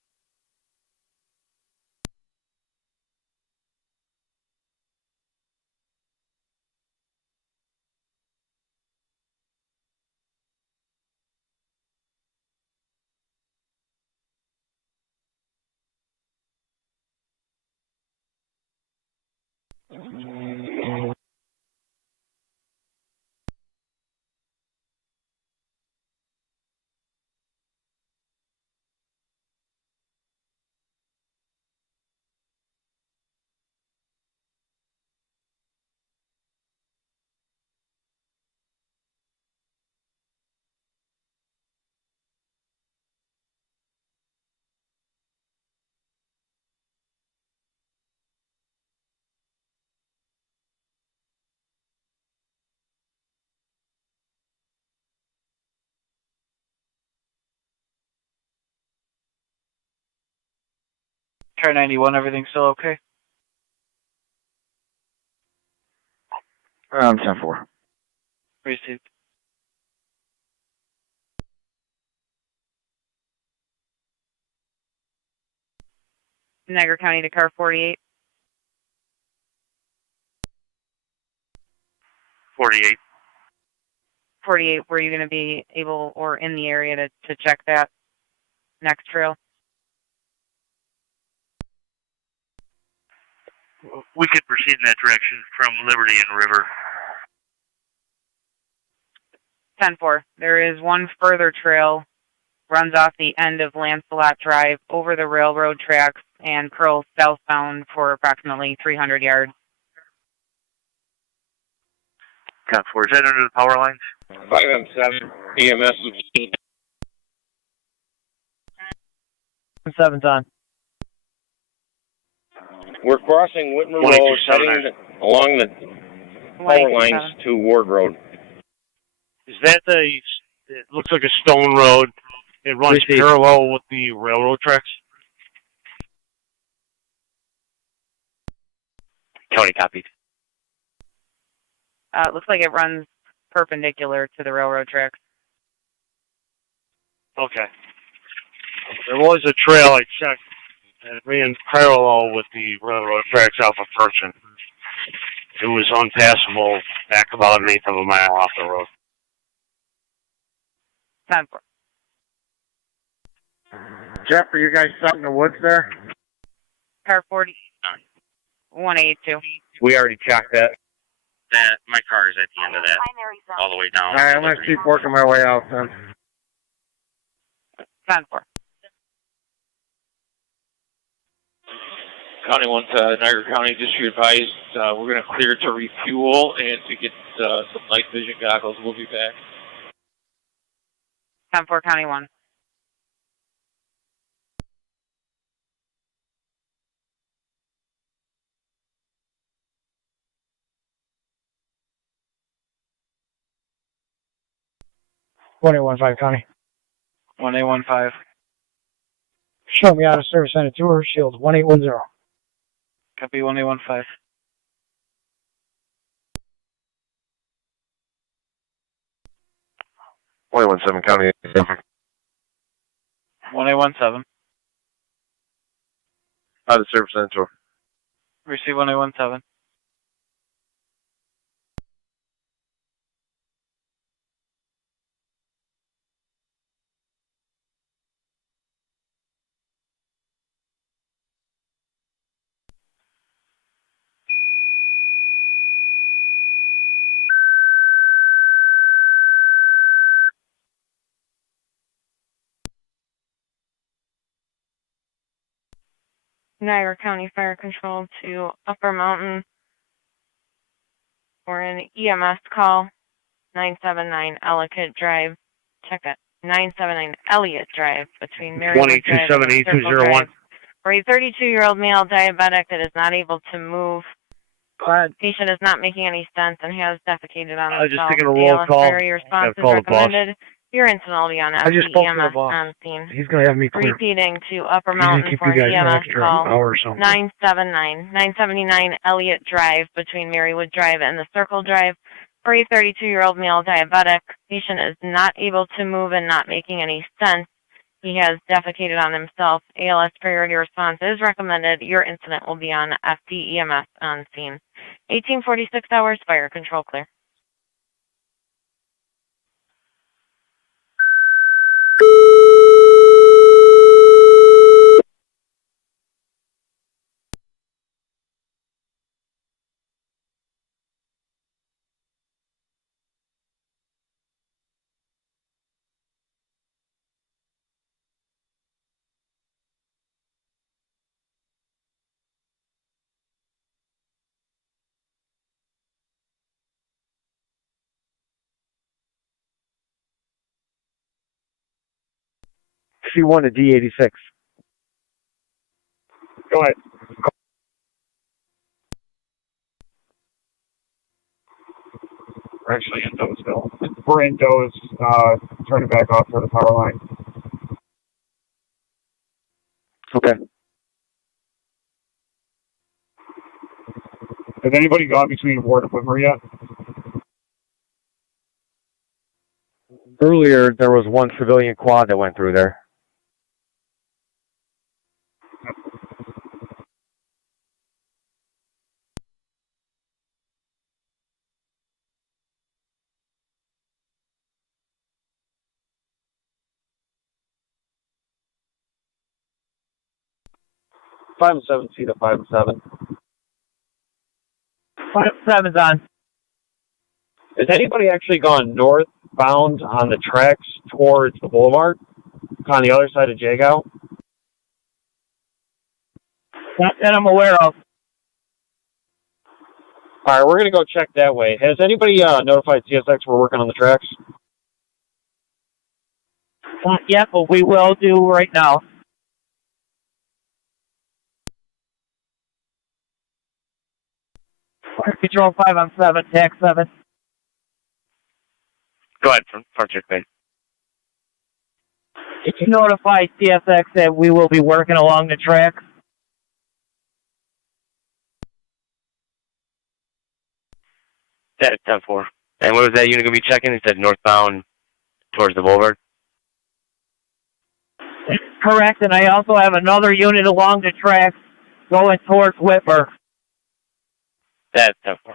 Car 91, everything still okay? 10-4. Received. Niagara County to car 48. 48. 48, were you going to be able or in the area to check that next trail? We could proceed in that direction from Liberty and River. 10-4. There is one further trail, runs off the end of Lancelot Drive over the railroad tracks and curls southbound for approximately 300 yards. 10-4. Is that under the power lines? 5M7, EMS. 7's on. We're crossing Whitmer Road, heading along the power lines to Ward Road. Is that it looks like a stone road. It runs parallel with the railroad tracks? County copied. It looks like it runs perpendicular to the railroad tracks. Okay. There was a trail I checked and it ran parallel with the railroad tracks off of Perchin. It was unpassable back about an eighth of a mile off the road. 10-4. Jeff, are you guys set in the woods there? Car 40. 182. We already checked that. My car is at the end of that, all the way down. All right, I'm going to keep working my way out then. 10-4. County 1 to Niagara County, just be advised, we're going to clear to refuel and to get some night vision goggles. We'll be back. 10-4 County 1. One 815 County. 1815. Show me out of service on a tour. Shield 1810. Copy 1815. 117 County. 1817. Out of service on tour. Receive 1817. Niagara County Fire Control to Upper Mountain for an EMS call. 979 Ellicott Drive. Check it. 979 Elliott Drive between Marywood Drive and Circle Drive. For a 32-year-old male diabetic that is not able to move. Patient is not making any sense and has defecated on himself. I was just taking a roll call. Priority response is recommended. Your incident will be on I just spoke to the EMS boss. on scene. He's going to have me clear. Repeating to Upper He's gonna Mountain keep for you guys an an EMS extra call. hour or something. 979 Elliott Drive between Marywood Drive and the Circle Drive. For a 32-year-old male diabetic, patient is not able to move and not making any sense. He has defecated on himself. ALS priority response is recommended. Your incident will be on FDEMS on scene. 1846 hours, fire control clear. C1 to D86. Go ahead. We're actually in Doesville. We're in Does, turning back off for the power line. Okay. Has anybody gone between Ward and Whitmer yet? Earlier, there was one civilian quad that went through there. Five and seven, C to 5 and 7. 5-7's on. Has anybody actually gone northbound on the tracks towards the boulevard on the other side of Jagow? Not that I'm aware of. All right, we're going to go check that way. Has anybody notified CSX we're working on the tracks? Not yet, but we will do right now. Fire Control 5 on 7, TAC 7. Go ahead, front check, man. Did you notify CSX that we will be working along the track? That is 10-4. And what was that unit going to be checking? It said northbound towards the boulevard. Correct, and I also have another unit along the track going towards Whitmer. That is 10-4.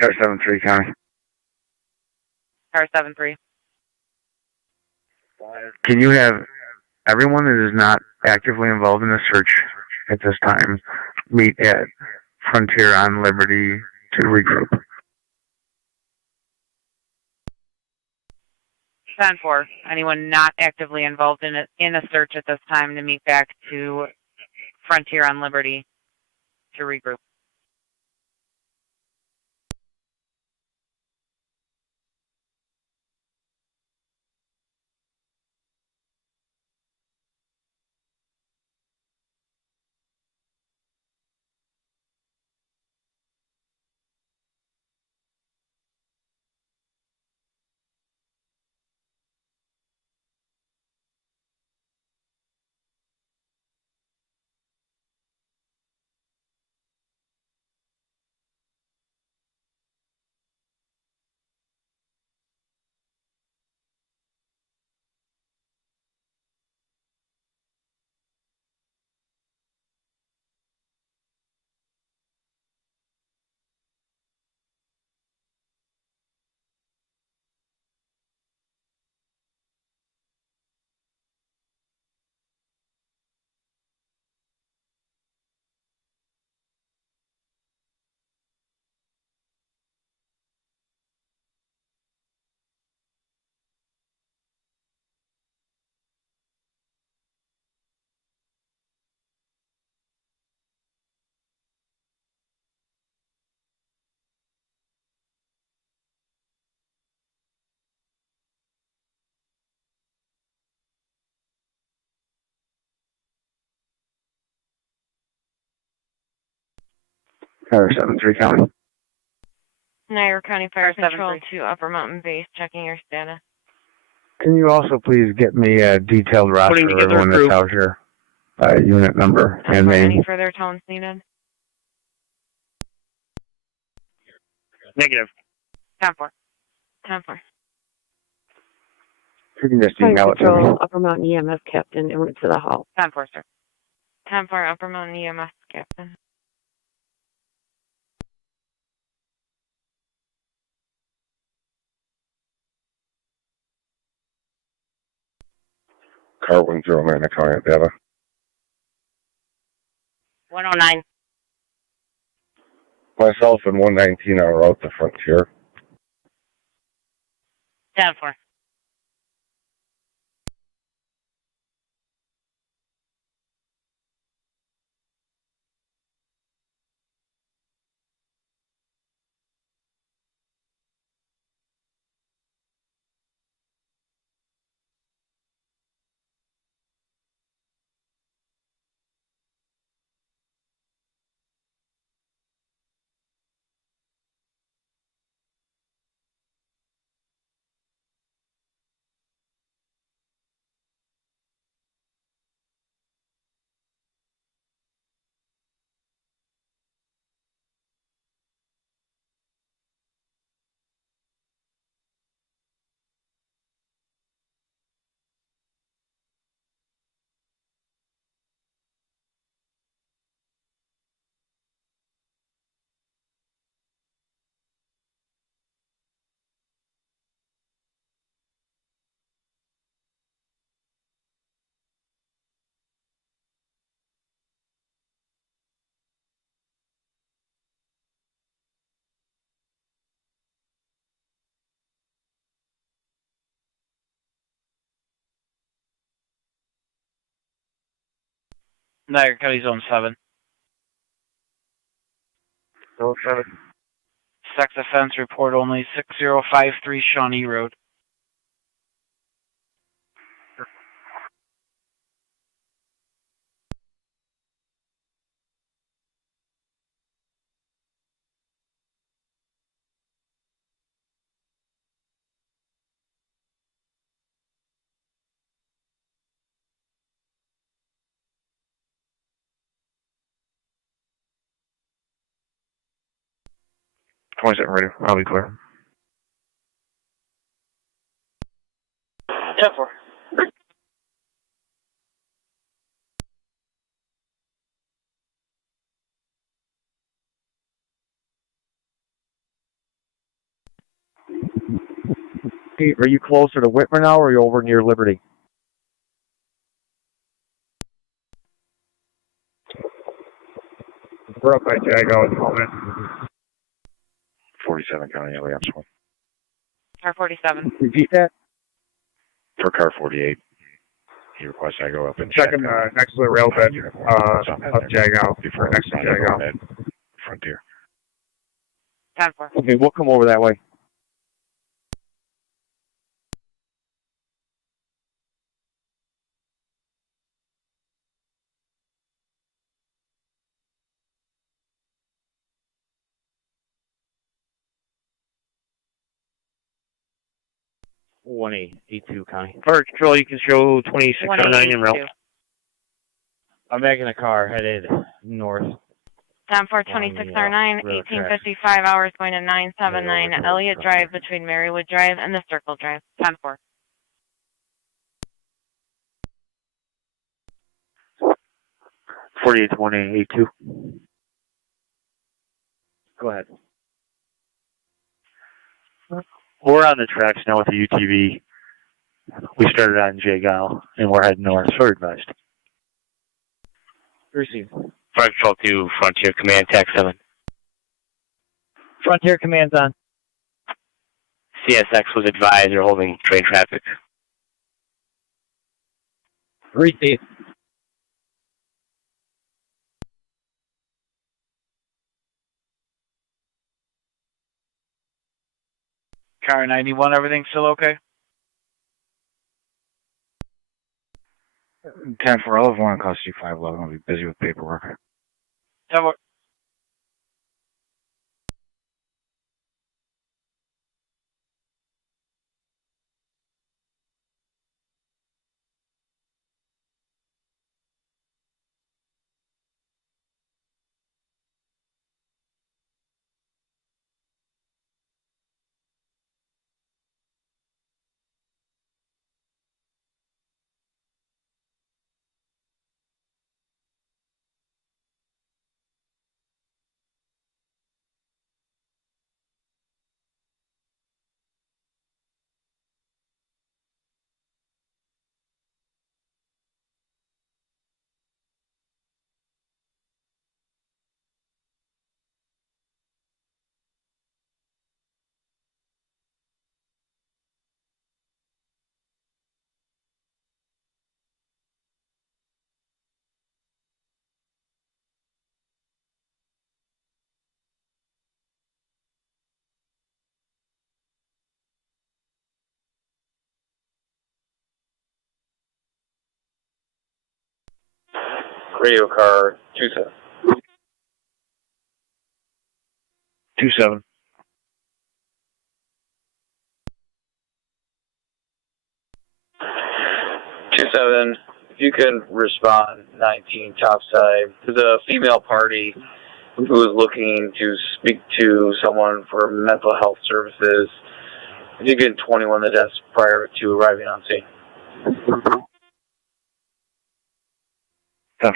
Car 7-3 County. Car 7-3. Can you have everyone that is not actively involved in the search at this time meet at Frontier on Liberty to regroup? 10-4. Anyone not actively involved in a search at this time to meet back to Frontier on Liberty to regroup. Car 7-3 County. Niagara County Fire Control to Upper Mountain Base, checking your status. Can you also please get me a detailed roster of everyone that's out here? Unit number and name. Any further tones needed? Negative. 10-4. 10-4. You can just Fire email it to me. Control, Upper Mountain EMS Captain, en route to the hall. 10-4, sir. 10-4, Upper Mountain EMS Captain. Car 10 Niagara County data. 109. Myself and 119 are out the Frontier. 10-4. Niagara County Zone 7. Zone 7. Sex offense report only 6053 Shawnee Road. Ready. I'll be clear. 10-4. Are you closer to Whitmer now, or are you over near Liberty? We're up by Jago at the moment. 47 County LAMs 1. Car 47. Repeat that? For car 48. He requests I go up and checking next to the rail bed up Jago before next to Jago. Frontier. 10-4. Okay, we'll come over that way. A2 County. Fire Control, you can show 2609 in route. I'm back in the car, headed north. 10-4, 2609, 1855 hours going to 979 Elliott Drive between Marywood Drive and the Circle Drive. 10-4. A2. Go ahead. We're on the tracks now with the UTV. We started on Jagal, and we're heading north. So advised. Receive. Fire Control 2, Frontier Command, TAC 7. Frontier Command's on. CSX was advised they're holding train traffic. Receive. Car 91, everything still okay? 10-4, I'll have one cost you 511. I'll be busy with paperwork. 10-4. Radio car 27. 27. 27, if you can respond 19 topside. There's a female party who is looking to speak to someone for mental health services. If you get 21 the deaths prior to arriving on scene. 10-4.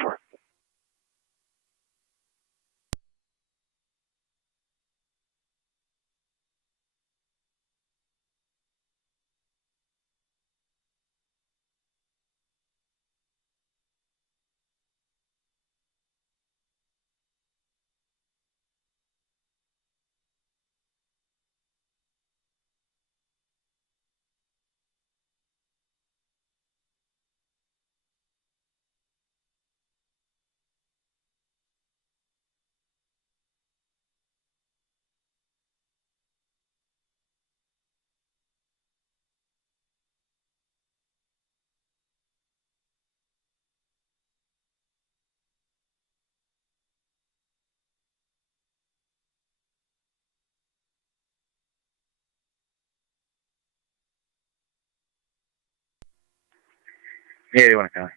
Yeah, 81 County.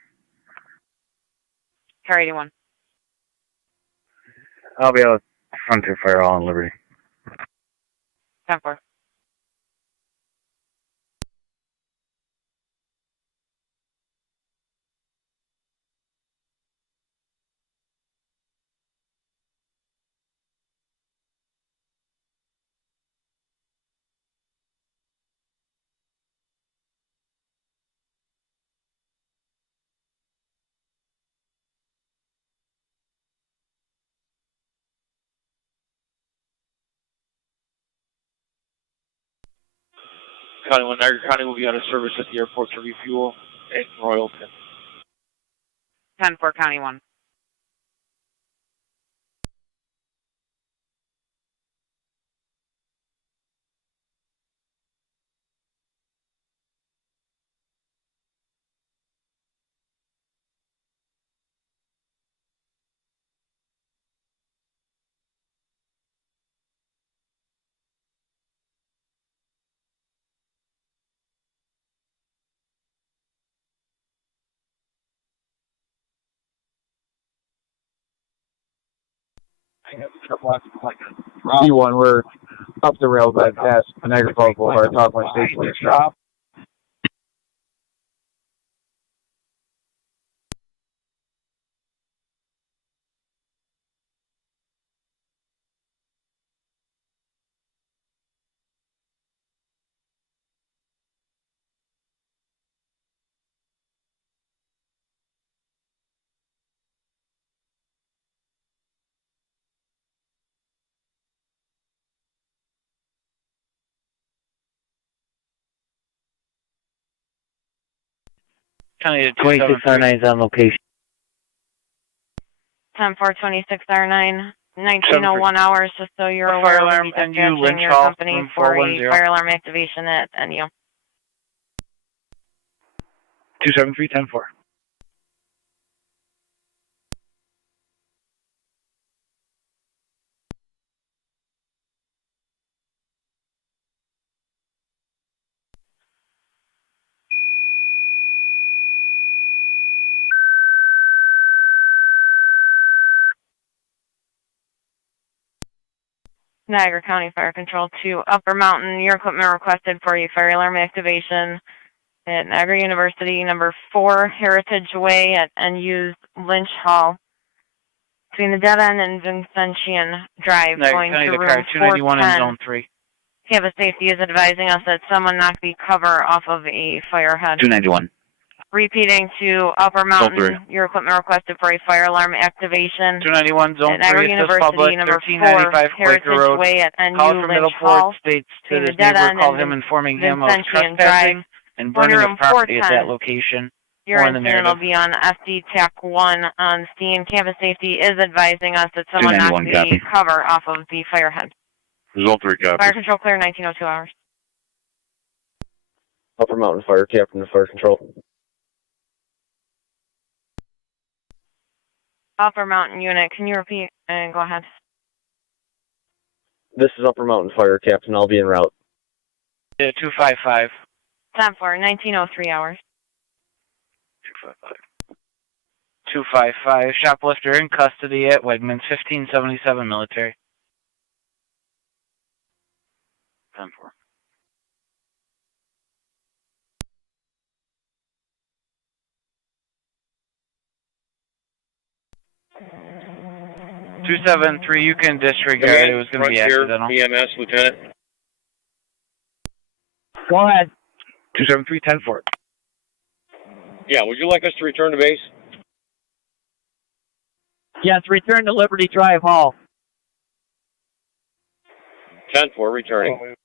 Car 81. I'll be out Frontier Fire Hall in Liberty. 10-4. County 1, Niagara County will be out of service at the airport to refuel in Royalton. 10-4, County 1. C1, we're up the rail by past Niagara Falls Boulevard, top one station. Stop. County 26R9 is on location. 10-4, 26R9. 1901 hours, just so you're The aware. fire We'll alarm, be NU, dispatching Lynch your Hall, company room for a 410. fire alarm activation at NU. 273-10-4. Niagara County Fire Control to Upper Mountain. Your equipment requested for a fire alarm activation at Niagara University, number 4 Heritage Way at NU's Lynch Hall. Between the dead end and Vincentian Drive, Niagara going County, to the room car 291 in 410. Zone 3. Campus Safety is advising us that someone knocked the cover off of a fire head. 291. Repeating to Upper Mountain, your equipment requested for a fire alarm activation. 291 Zone at Niagara 3, University, Public, number 1395 4 Heritage Quaker Road. Way at NU Call from Lynch Middleport Hall. states that Between his the dead neighbor end called and him informing him of Vincentian trespassing Drive. and Going to burning of room property at 410. that location. Your More in the incident will narrative. be on SD TAC 1 on scene. Campus Safety is advising us that someone knocked the copy. cover off of the fire head. Zone 3 copy. Fire Control clear, 1902 hours. Upper Mountain Fire Captain to Fire Control. Upper Mountain Unit, can you repeat and go ahead? This is Upper Mountain Fire Captain. I'll be en route. Yeah, 255. 10-4, 1903 hours. 255. Shoplifter in custody at Wegmans, 1577 military. 10-4. $273, you can disregard. It was going to be accidental. EMS, Lieutenant. Go ahead. 273-10-4. Yeah, would you like us to return to base? Yes, return to Liberty Drive Hall. 10-4, returning.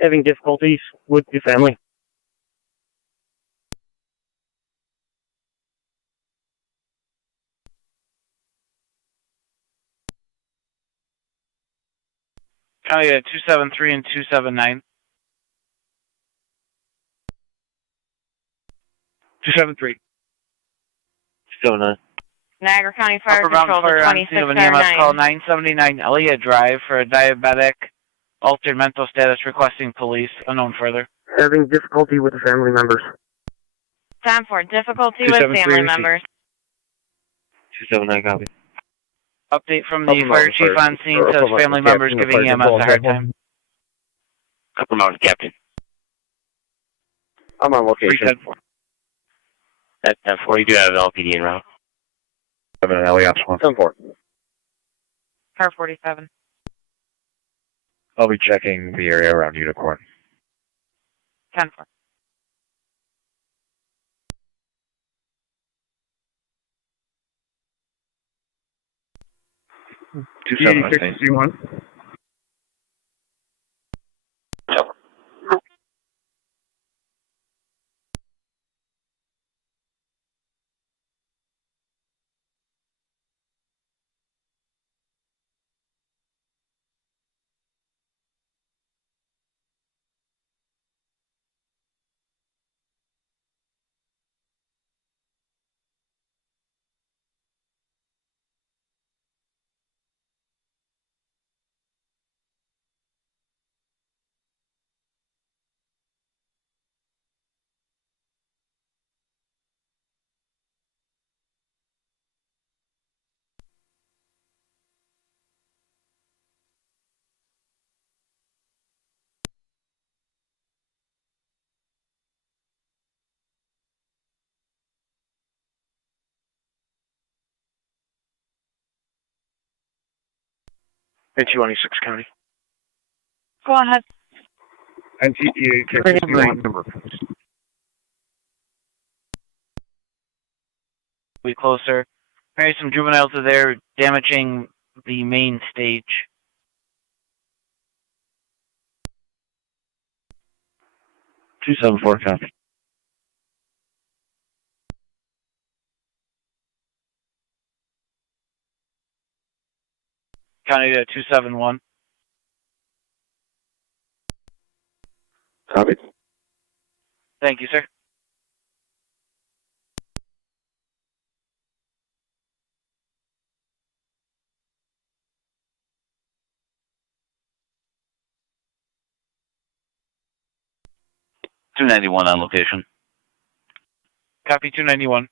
Having difficulties with your family. County at 273 and 279. 273. 279. Niagara County Fire Upper Mountain Control Fire to on scene of an EMS call 2609. 979 Elliott Drive for a diabetic, altered mental status, requesting police. Unknown further. Having difficulty with the family members. 10-4, difficulty with 273 family receipt. members. 279 copy. Update from the Upper fire Mountain chief Fire- on scene or says Upper Mountain family members Captain, giving Fire EMS a Control. hard time. Upper Mountain Captain. I'm on location. 310-4. That's 10-4. You do have LPD en route. 7 and Elliot's 1. 10-4. Car 47. I'll be checking the area around Unicorn. 10-4. 276C1. In 226 County. Go ahead. NTTA 61. We closer. Maybe some juveniles are there damaging the main stage. Two 7-4 copy. County to 271. Copy. Thank you, sir. $291 on location. Copy 291.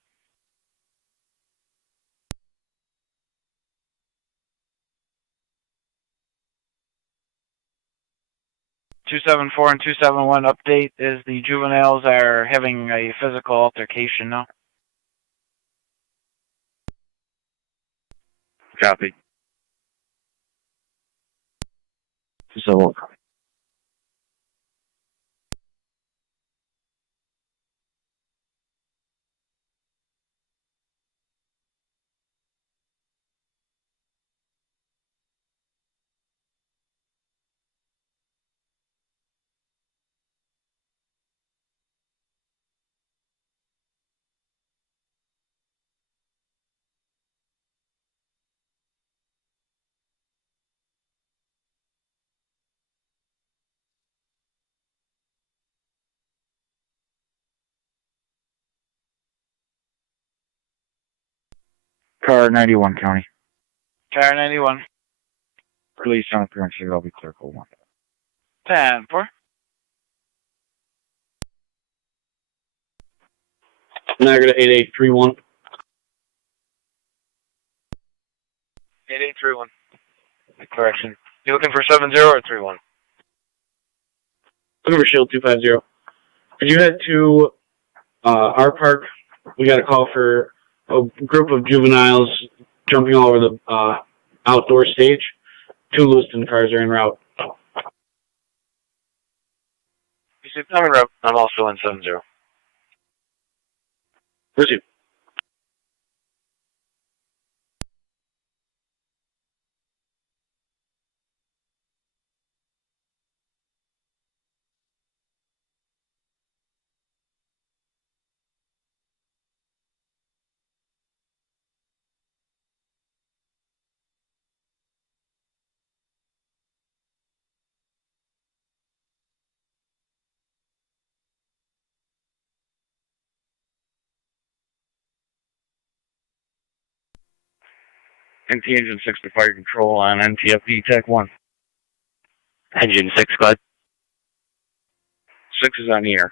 $274 and 271 update is the juveniles are having a physical altercation now. Copy. 271. Car 91 County. Car 91. Release on appearance here. I'll be clear. Code 1. 10-4. Niagara 8831. 8831. Correction. You looking for 70 or 31? Looking for Shield 250. Could you head to our park? We got a call for a group of juveniles jumping all over the outdoor stage. 2 Lewiston cars are en route. You said I'm en route. I'm also in 70. Proceed. NT Engine 6 to fire control on NTFE TAC 1. Engine 6, go ahead. 6 is on the air.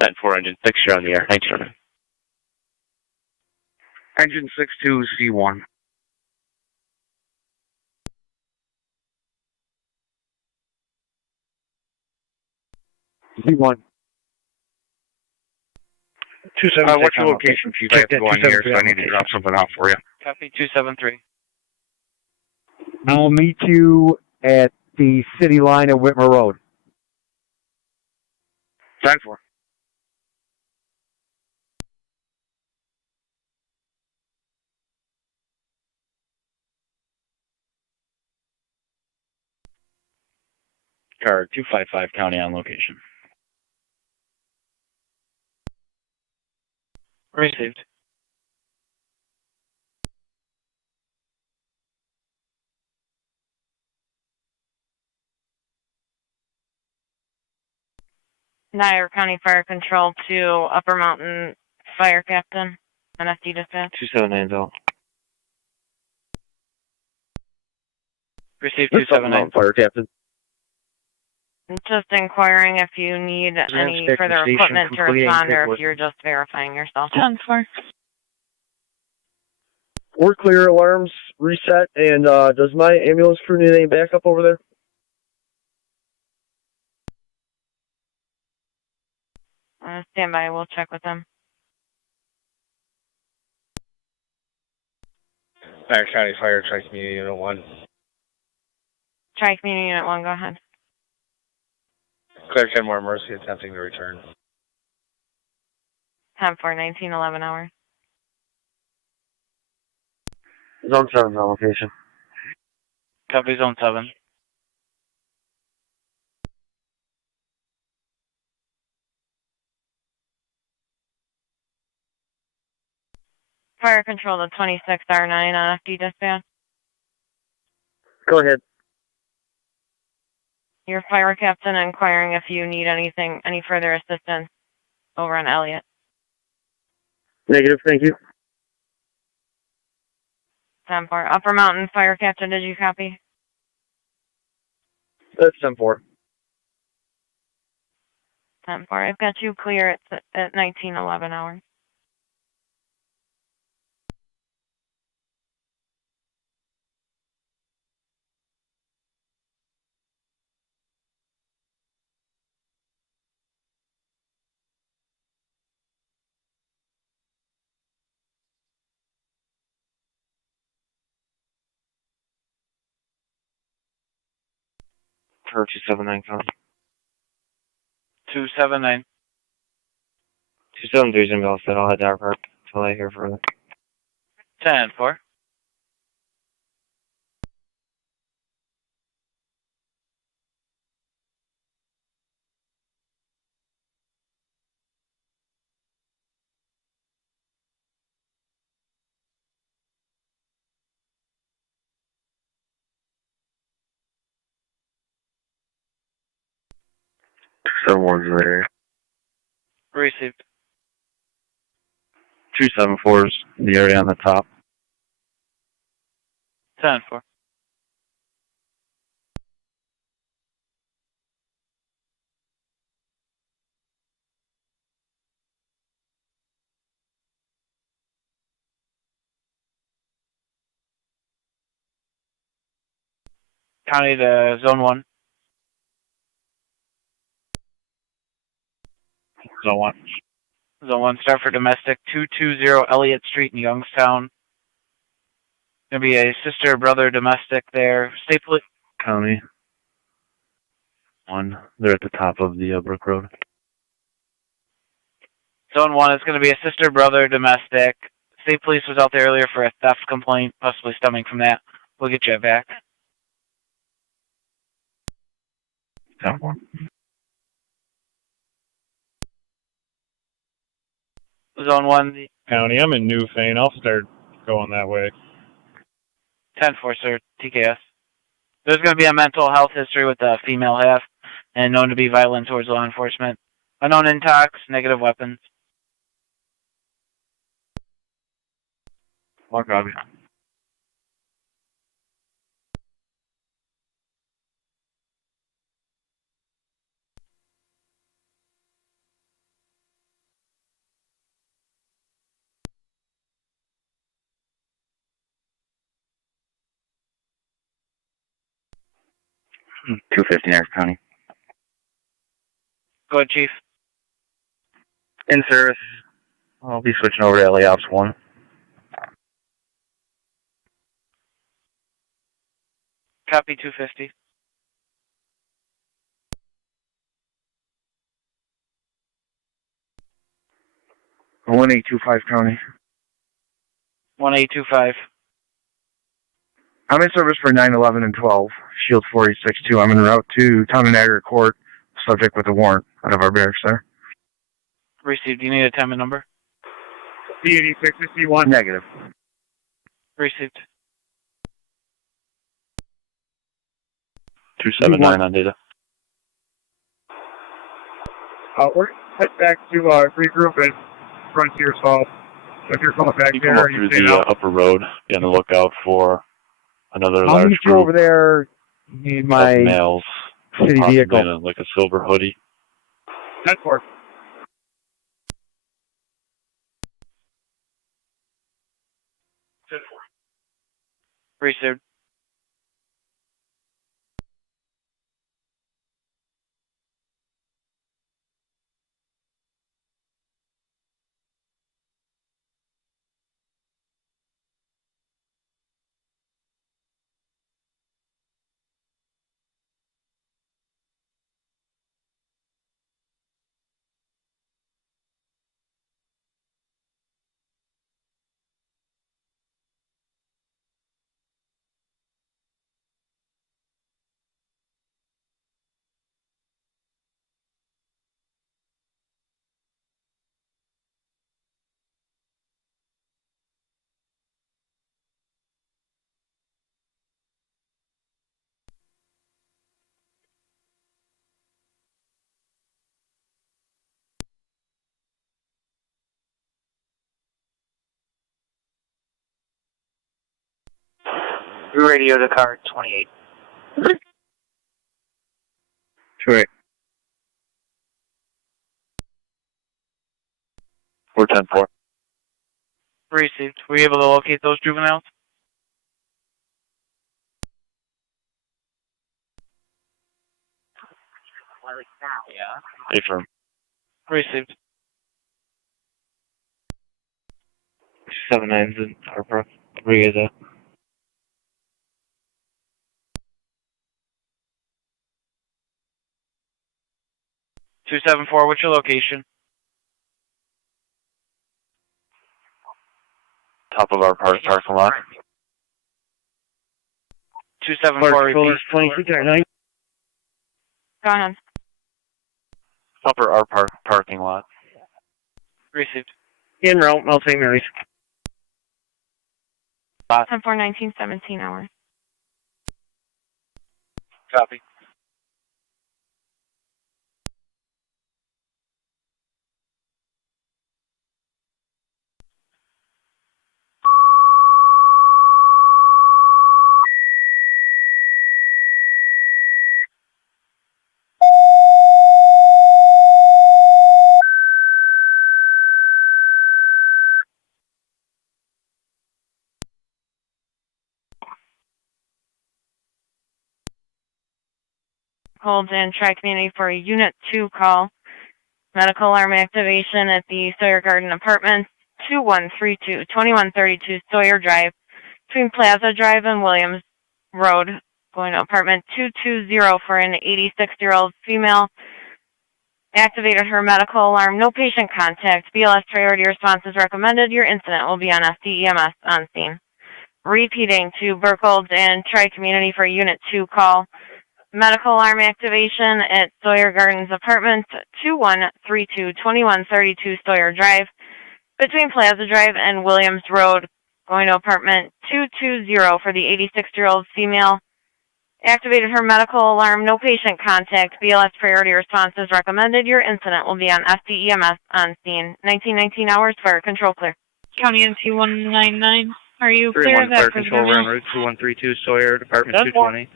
10-4, engine 6, you're on the air. 19. Engine 62 C1. C1. 276. What's your location, Chief? I have to go on here, so I need to drop something off for you. Copy 273. I'll meet you at the city line at Whitmer Road. 10-4. car 255 County on location. Received. Niagara County Fire Control to Upper Mountain Fire Captain, NFD dispatch. 279 Del. Received This is Upper 279. Mountain Fire Captain. Just inquiring if you need any further equipment to respond or if you're just verifying yourself. 10-4. We're clear, alarms reset, and does my ambulance crew need any backup over there? Stand by, we'll check with them. Niagara County Fire Tri-Community Unit 1. Tri-Community Unit 1, go ahead. Clear 10 more Mercy attempting to return. 10-4, 1911 hours. Zone 7's on location. Copy Zone 7. Fire Control to 26R9 NFD dispatch. Go ahead. Your fire captain inquiring if you need anything, any further assistance over on Elliott. Negative, thank you. 10-4. Upper Mountain Fire Captain, did you copy? That's 10-4. 10-4. I've got you clear at 1911 hours. Car 279 County. 279. 273 is going to be all set. I'll head to our park until I hear further. 10-4. Someone's there. Received. 274's the area on the top. 10-4. County to Zone 1. Zone 1. Zone 1, start for domestic, 220 Elliott Street in Youngstown. Going to be a sister-brother domestic there. State Police. County. 1. They're at the top of the Brook Road. Zone 1 is going to be a sister-brother domestic. State Police was out there earlier for a theft complaint, possibly stemming from that. We'll get you back. Zone 1. Zone 1. County, I'm in Newfane. I'll start going that way. 10-4, sir. TKS. There's going to be a mental health history with the female half and known to be violent towards law enforcement. Unknown intox, negative weapons. Mark copy. Hmm. 250 Niagara County. Go ahead, Chief. In service. I'll be switching over to LA Ops 1. Copy 250. Oh, 1825 County. 1825. I'm in service for 9/11 and 12, Shield 4862. I'm en route to Town of Niagara Court, subject with a warrant out of our barracks there. Received. Do you need a time and number? B8661. Negative. Received. 279 on data. We're head back to regroup at Frontier Hall. If you're coming back You there, come up or you through stay the out. upper road, be on the lookout for another I'll large meet you group over there. Need of my males, city possibly vehicle. in like a silver hoodie. 10-4. Received. Radio to car 28. 28. 410-4. Received. Were you able to locate those juveniles? Yeah. Affirm. Received. 279's in Harper. Where you guys at? Two 274, what's your location? Top of our parking lot. 274, repeat. 2239. Go ahead. Upper our parking lot. Received. In route, Mount St. Mary's. 10-4-19-17 hours. Copy. Hold and try community for a Unit 2 call. Medical alarm activation at the Sawyer Garden Apartments, 2132 Sawyer Drive, between Plaza Drive and Williams Road, going to apartment 220 for an 86-year-old female. Activated her medical alarm. No patient contact. BLS priority response is recommended. Your incident will be on SDEMS on scene. Repeating to Burkholds and Tri-Community for a Unit 2 call. Medical alarm activation at Sawyer Gardens Apartments, 2132 Sawyer Drive, between Plaza Drive and Williams Road, going to apartment 220 for the 86-year-old female. Activated her medical alarm. No patient contact. BLS priority response is recommended. Your incident will be on SDEMS on scene. 1919 hours. Fire control clear. County NT 199. Are you clear of that? Fire control run route 2132 Sawyer, Department 220.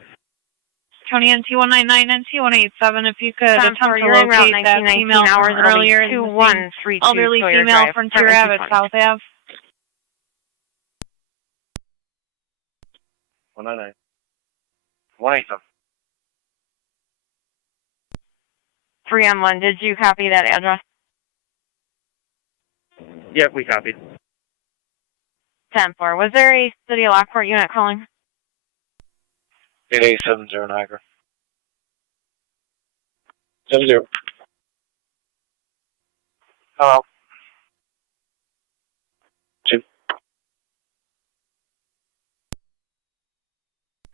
County NT 199, NT 187. If you could attempt to you're en route locate that 1919 female hours. from earlier, 2132 elderly Sawyer female Drive, Frontier apartment Ave at South Ave. 199. 187. 3M1, did you copy that address? Yep, we copied. 10-4. Was there a City of Lockport unit calling? 8870 Niagara. 70. Hello. 2.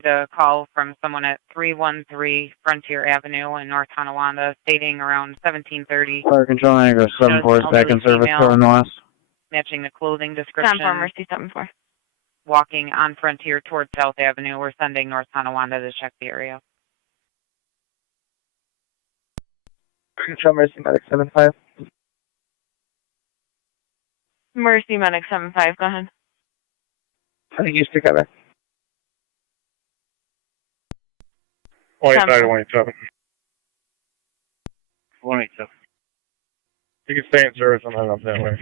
a call from someone at 313 Frontier Avenue in North Tonawanda stating around 17:30. Fire Control Niagara 7-4 is back in service, cover north. Matching the clothing description. 10-4, Mercy 7-4. Walking on Frontier towards South Avenue. We're sending North Tonawanda to check the area. Control Mercy Medic 7-5. Mercy Medic 7-5, go ahead. Trying to use together. 185 to 187. 187. You can stay in service and head up that way.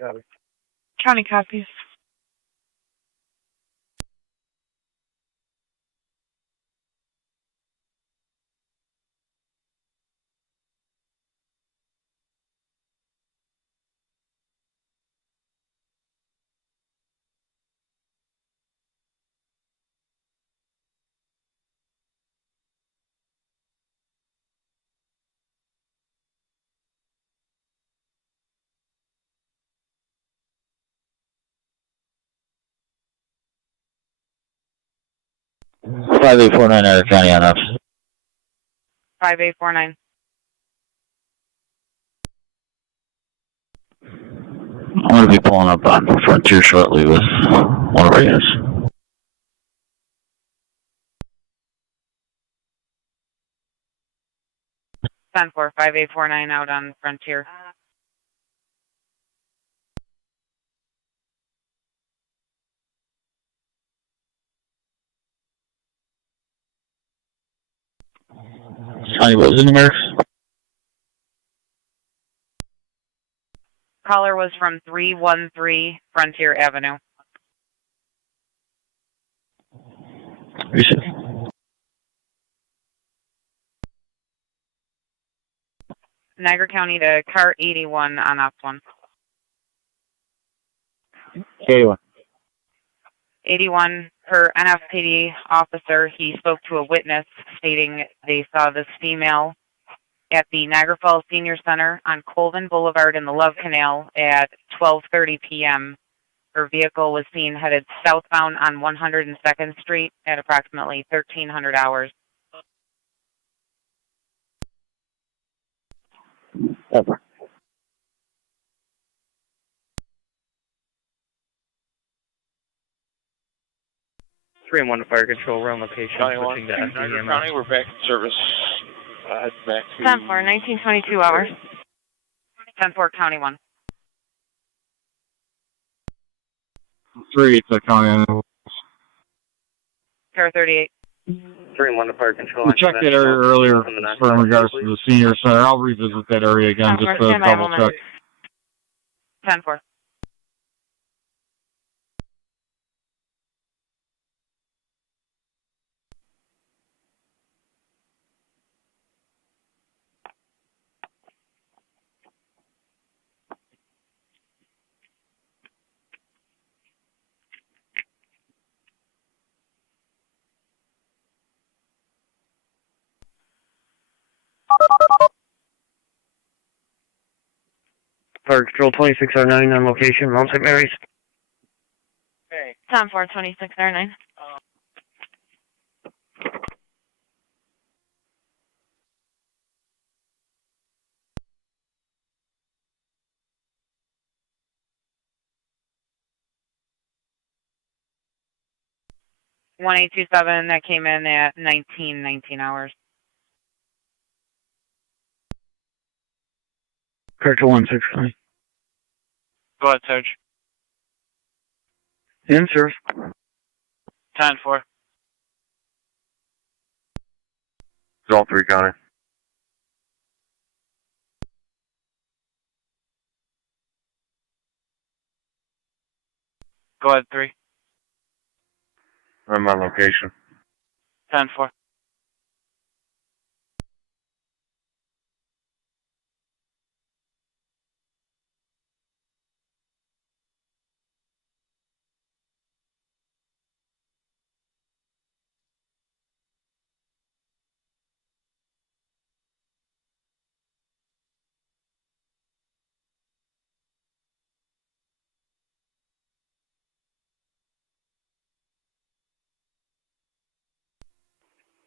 Got it. County copies. $5849 Niagara County on ups. 5849. I'm going to be pulling up on Frontier shortly with one of our units. Ten 4 5849 out on Frontier. Sonny, what was the numerics? Caller was from 313 Frontier Avenue. Niagara County to car 81 on ops 1. 81. 81, per NFPD officer, he spoke to a witness stating they saw this female at the Niagara Falls Senior Center on Colvin Boulevard in the Love Canal at 12:30 p.m. Her vehicle was seen headed southbound on 102nd Street at approximately 1300 hours. Over. Three and 1 to fire control, we're on location. County 1, Switching to Niagara SDMS. County, we're back in service. Head back to... 10-4, 1922 hours. 10-4, County 1. 3 to County. Car 38. 3 and 1 to fire control. We checked that area earlier in regards to the senior center. I'll revisit that area again just to double check. 10-4. Fire control 2609 on location, Mount St. Mary's. Okay. 10-4, 2609. One 827 that came in at 19 hours. Correct 169. Go ahead, Sarge. In service. 10-4. All 3 County. Go ahead, 3. I'm on location. 10-4.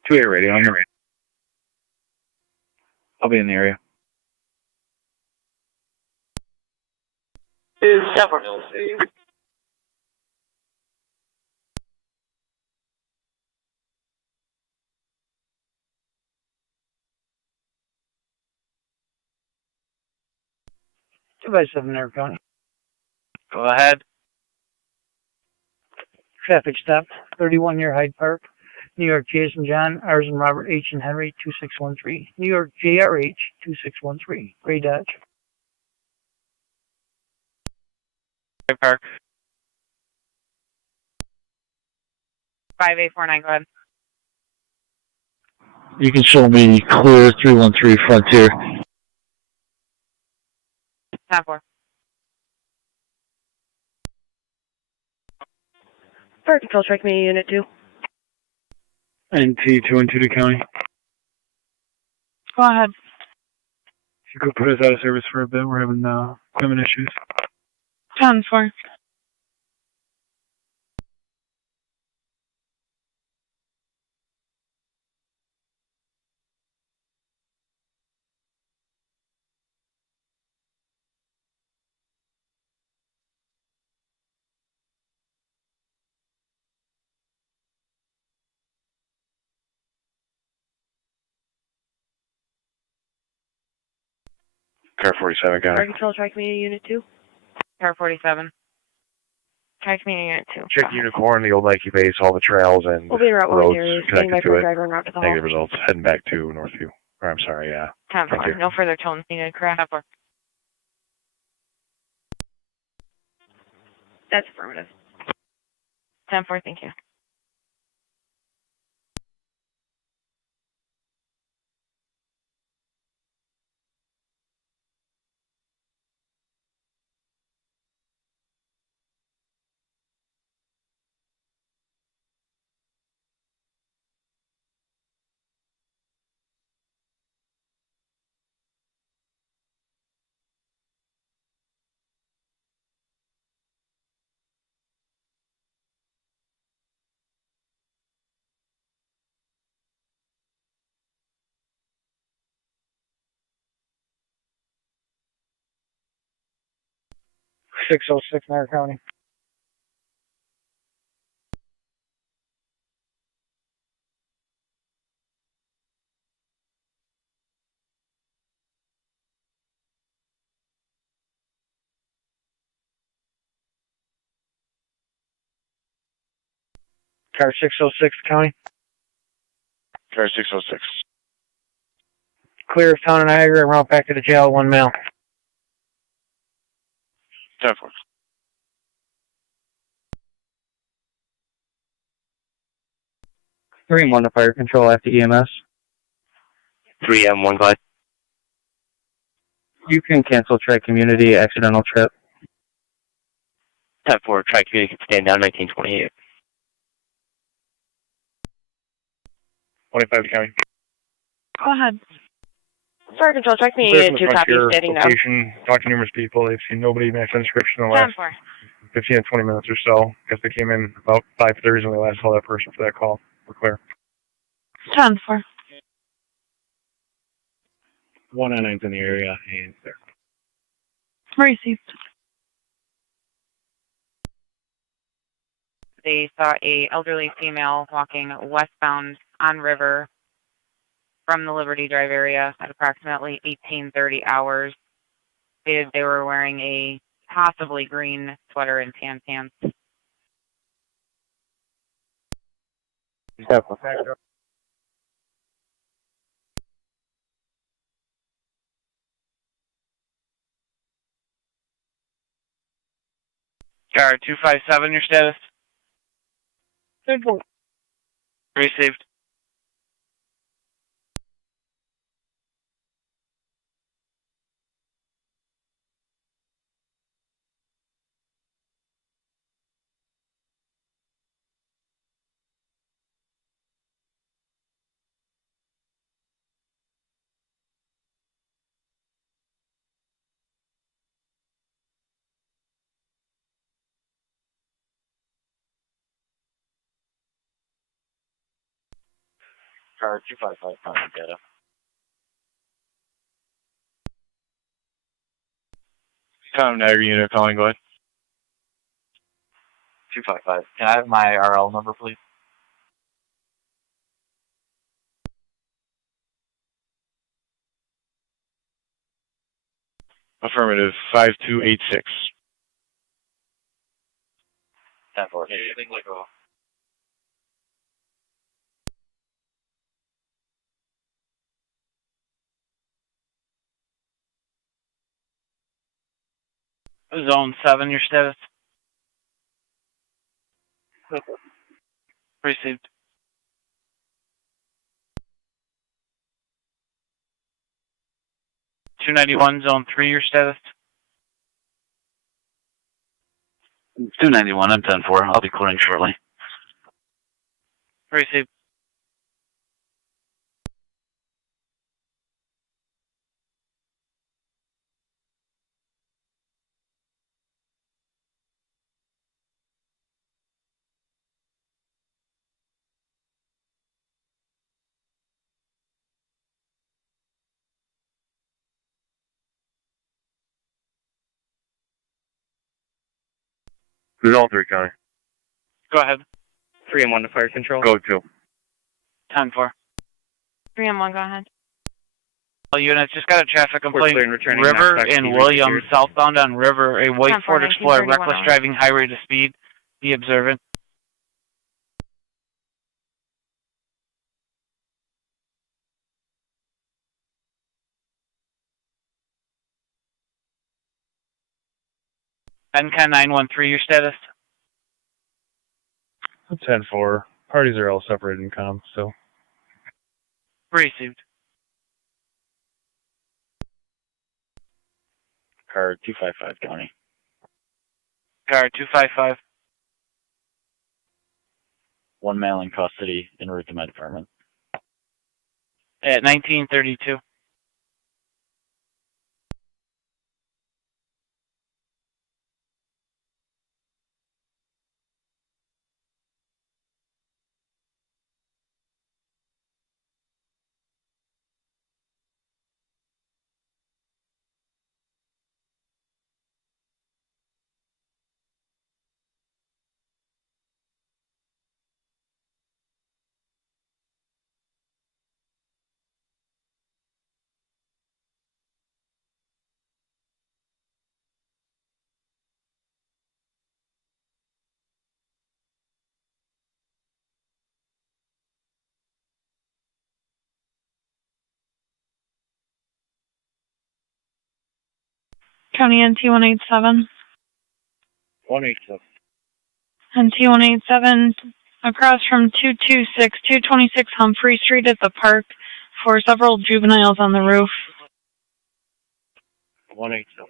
2-8 radio on your radio. I'll be in the area. Is Several. 2x7 Niagara County. Go ahead. Traffic stop, 31 near Hyde Park. New York Jason John, R's and Robert H. and Henry, 2613. New York JRH, 2613. Gray Dodge. Hyde Park. 5849, go ahead. You can show me clear 313 Frontier. 10-4. Fire Control, Strike Me Unit 2. NT 212 County. Go ahead. If you could put us out of service for a bit, we're having equipment issues. 10-4. Car 47 County. Fire Control, Strike Me Unit 2. Car 47. Try community unit 2. Check Unicorn, the old Nike base, all the trails and We'll be in Route 1 roads area, standing by connected for to a driver and route to it. the Negative hall. results. Heading back to Northview. Or I'm sorry, 10-4. No further tones needed, correct? 10-4. That's affirmative. 10-4, thank you. Six 606 Niagara County. Car 606 County. Car 606. Clear of town of Niagara and route back to the jail, 1 mile. 10-4. Three one to fire control after EMS. 3M1 5. You can cancel Tri Community accidental trip. 10-4, try community can stand down 1928. 25 County. Go ahead. Fire Control, Strike Me Unit 2, copy, standing down. Location, talked to numerous people. They've seen nobody match the description in the last 10-4. 15 to 20 minutes or so. Guess they came in about 5:30 when they last saw that person for that call. We're clear. 10-4. 199's in the area and there. Received. They saw a elderly female walking westbound on River from the Liberty Drive area at approximately 18:30 hours. They were wearing a possibly green sweater and tan pants. Car 257, your status? 10-4. Received. Car 255 contact data. Tom Niagara unit calling, go ahead. 255. Can I have my RL number, please? Affirmative, 5286. 10-4. Zone 7, your status. Received. (291) Zone 3, your status. 291, I'm 10-4. I'll be clearing shortly. Received. Zone 3, County. Go ahead. 3 and 1 to fire control. Go 2. 10-4. 3 and 1, go ahead. All units, just got a traffic complaint. clear and returning River next in activity Williams, secured. southbound on River, a white 10-4, Ford Explorer, 1931 reckless hours. driving, high rate of speed. Be observant. NCAN 913, your status. 10-4. Parties are all separated in comm, so. Received. Car 255, County. Car 255. One male in custody en route to my department. At 1932. County NT 187. 187. NT 187 across from 226 Humphrey Street at the park for several juveniles on the roof. 187.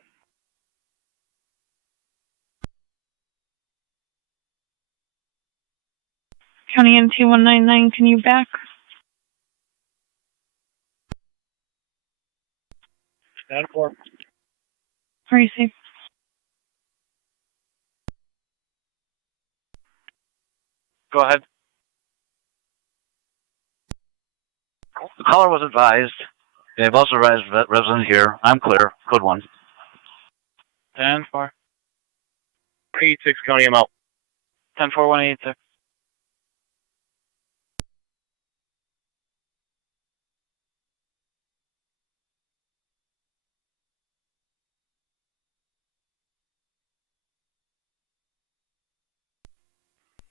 County NT 199, can you back? 10-4. Receive. Go ahead. The caller was advised. They've also advised resident here. I'm clear. Code 1. 10-4. 86 County, I'm out. 10-4, 186.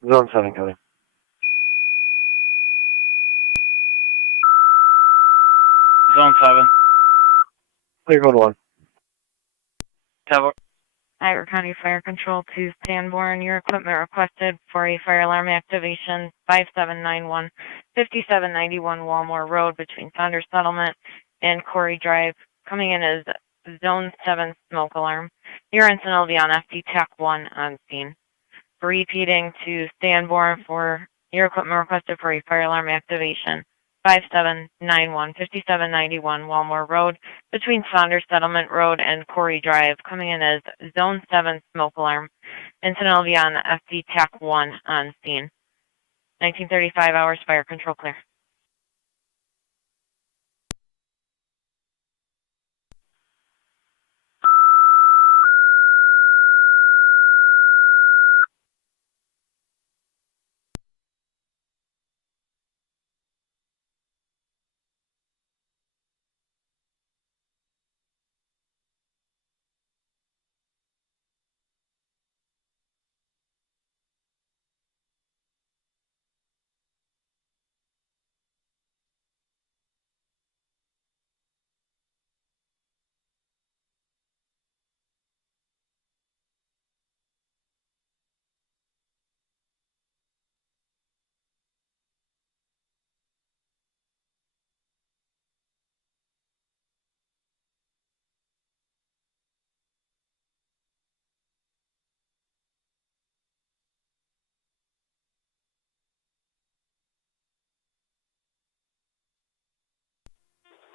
Zone 7, County. Zone 7. Clear code 1. 10-4. Niagara County Fire Control to Sanborn. Your equipment requested for a fire alarm activation 5791 5791 Walmore Road between Saunders Settlement and Corey Drive. Coming in as Zone 7 smoke alarm. Your incident will be on FD TAC 1 on scene. Repeating to Sanborn for your equipment requested for a fire alarm activation 5791 5791 Walmore Road between Saunders Settlement Road and Corey Drive, coming in as Zone 7 smoke alarm. Incident will be on FD TAC 1 on scene. 1935 hours, fire control clear.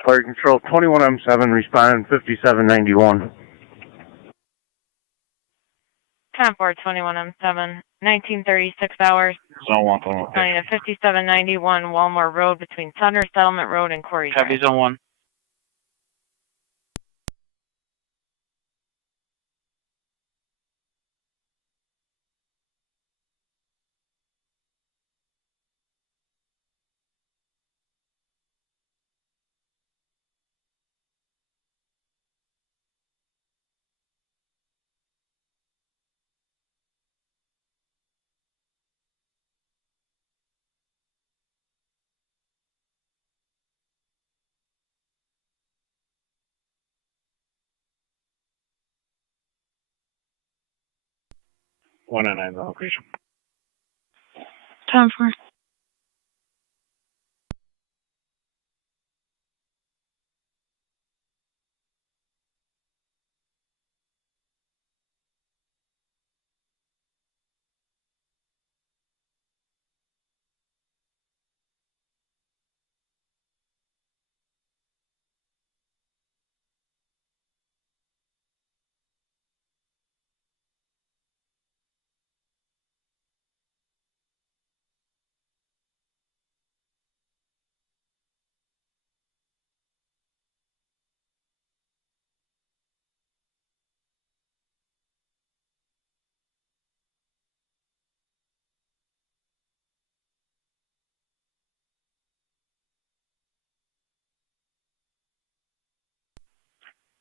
Fire Control 21M7, responding 5791. 10-4, 21M7, 1936 hours. Zone 1, Zone 1. County to 5791 Walmore Road between Sutter Settlement Road and Quarry Drive. Copy Zone 1. One and 9 location. 10-4.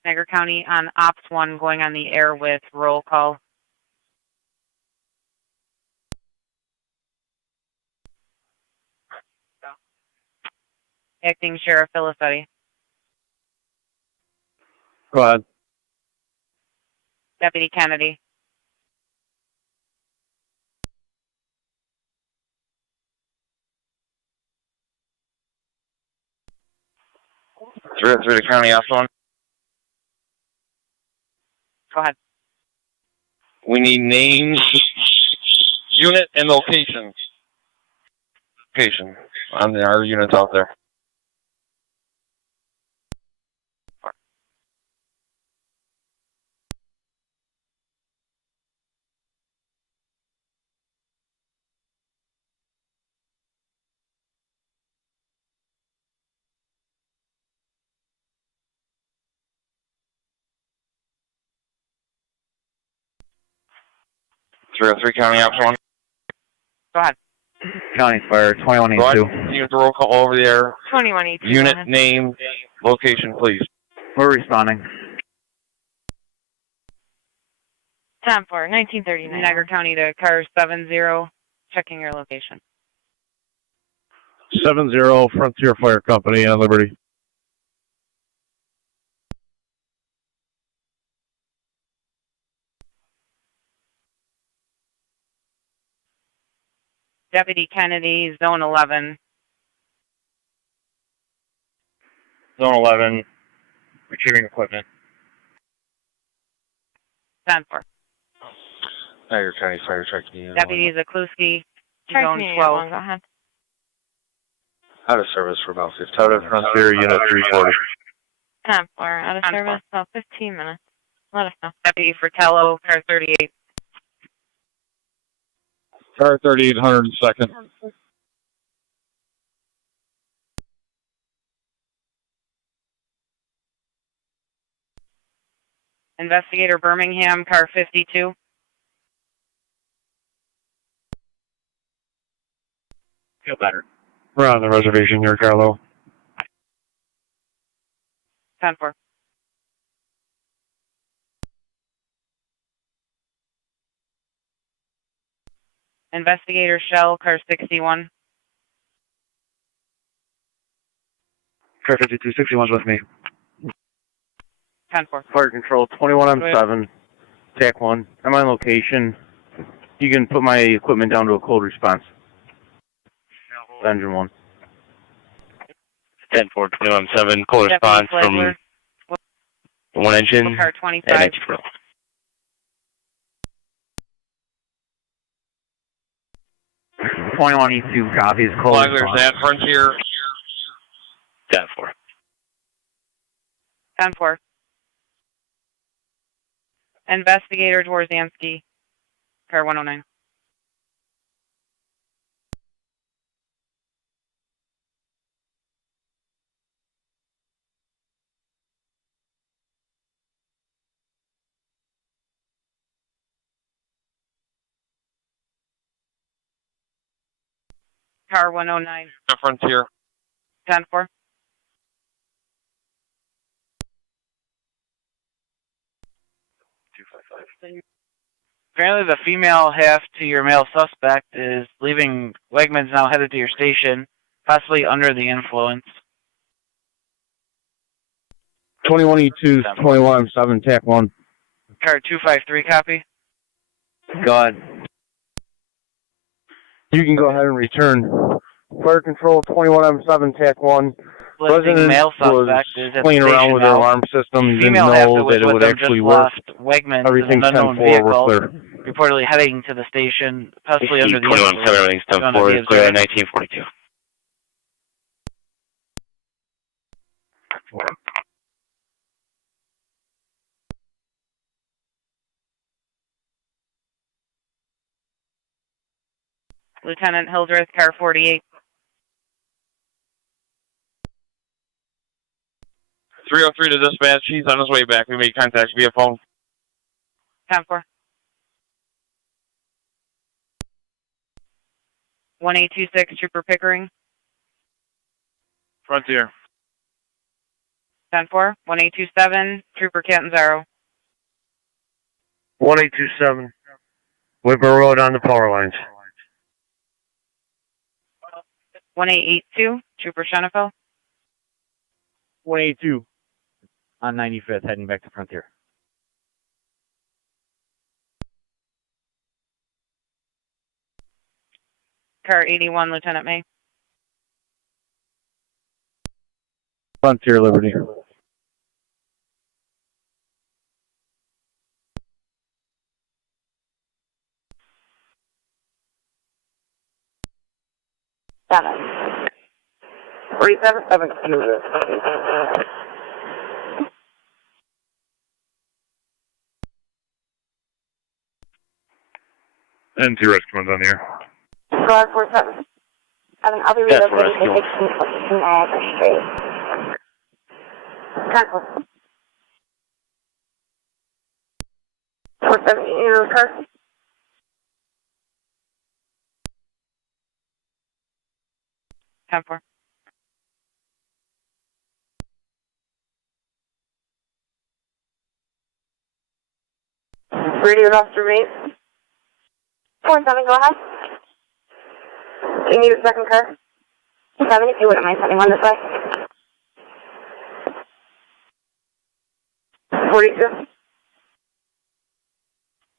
Niagara County on Ops 1 going on the air with roll call. Acting Sheriff Filicetti. Go ahead. Deputy Kennedy. Through the county ops 1. Go ahead. We need names, unit, and location. Location on our units out there. Through county ops 1. Go ahead. County Fire 2182. You have to roll call over there. 2182. Unit, name, location, please. We're responding. 10-4, 1939. Niagara County to car 70. Checking your location. 70 Frontier Fire Company on Liberty. Deputy Kennedy, Zone 11. Zone 11, retrieving equipment. 10-4. Niagara County Fire Truck. Deputy Zakluski, Zone 12. Go ahead. Out of service for about 15 Out of minutes. Frontier Unit 340. 10-4, out of service, about 15 minutes. Let us know. Deputy Fratello, car 38. Car 38, 102nd. Investigator Birmingham, car 52. Feel better. We're on the reservation here, Carlo. 10-4. Investigator Shell, car 61. Car 5261's with me. 10-4. Fire Control 21M7, TAC 1. I'm on location. You can put my equipment down to a cold response. Engine 1. 10-4, 21M7, cold response from one engine Car and 25. engine row. E2 copies cold Flagler's response. at Frontier. 10-4. 10-4. Investigator Dworzanski, car 109. Car 109. Frontier. 10-4. Apparently the female half to your male suspect is leaving Wegmans now headed to your station, possibly under the influence. 21E2, 21M7, TAC 1. Car 253 copy. Go ahead. You can go ahead and return. Fire control 21M7, TAC 1. Listing male suspect is at playing the around station with now. their alarm system. You didn't Female half that know was that it with would them actually just work. left Wegmans in Everything's an unknown 10-4, vehicle, we're clear. reportedly heading to the station, possibly under the 21 influence. 7 rings, 10 Gonna 4 be is clear at observed. 1942. Lieutenant Hildreth, car 48. 303 to dispatch. He's on his way back. We made contact via phone. 10-4. 1826, Trooper Pickering. Frontier. 10-4. 1827, Trooper Catanzaro. 1827. Whitmer Road on the power lines. 1882, Trooper Shenefeld. 182 on 95th, heading back to Frontier. Car 81, Lieutenant May. Frontier Liberty. Seven. 377, excuse And T-Rex comes on here. Guard 47. I'll be Yes, relocating to rescue. 16 Niagara Street. 10-4. 417, you know, car? 10-4. Radio officer mate. 47, go ahead. Do you need a second car? 7, if you wouldn't mind sending one this way. 42.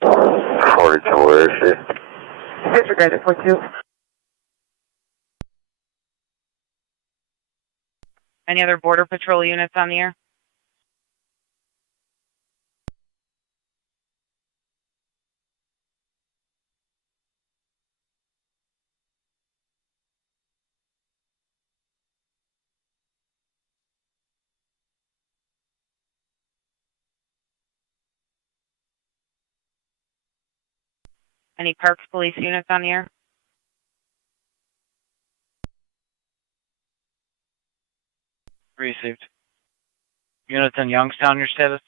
42, where is she? Disregard it, 42. Any other Border Patrol units on the air? Any Parks Police units on the air? Received. Units in Youngstown, your status?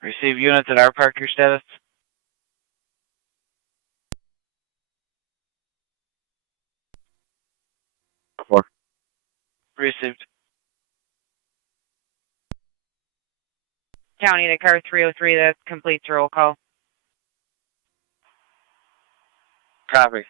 Receive units at our park, your status? Received. County to car 303, that completes roll call. Copy.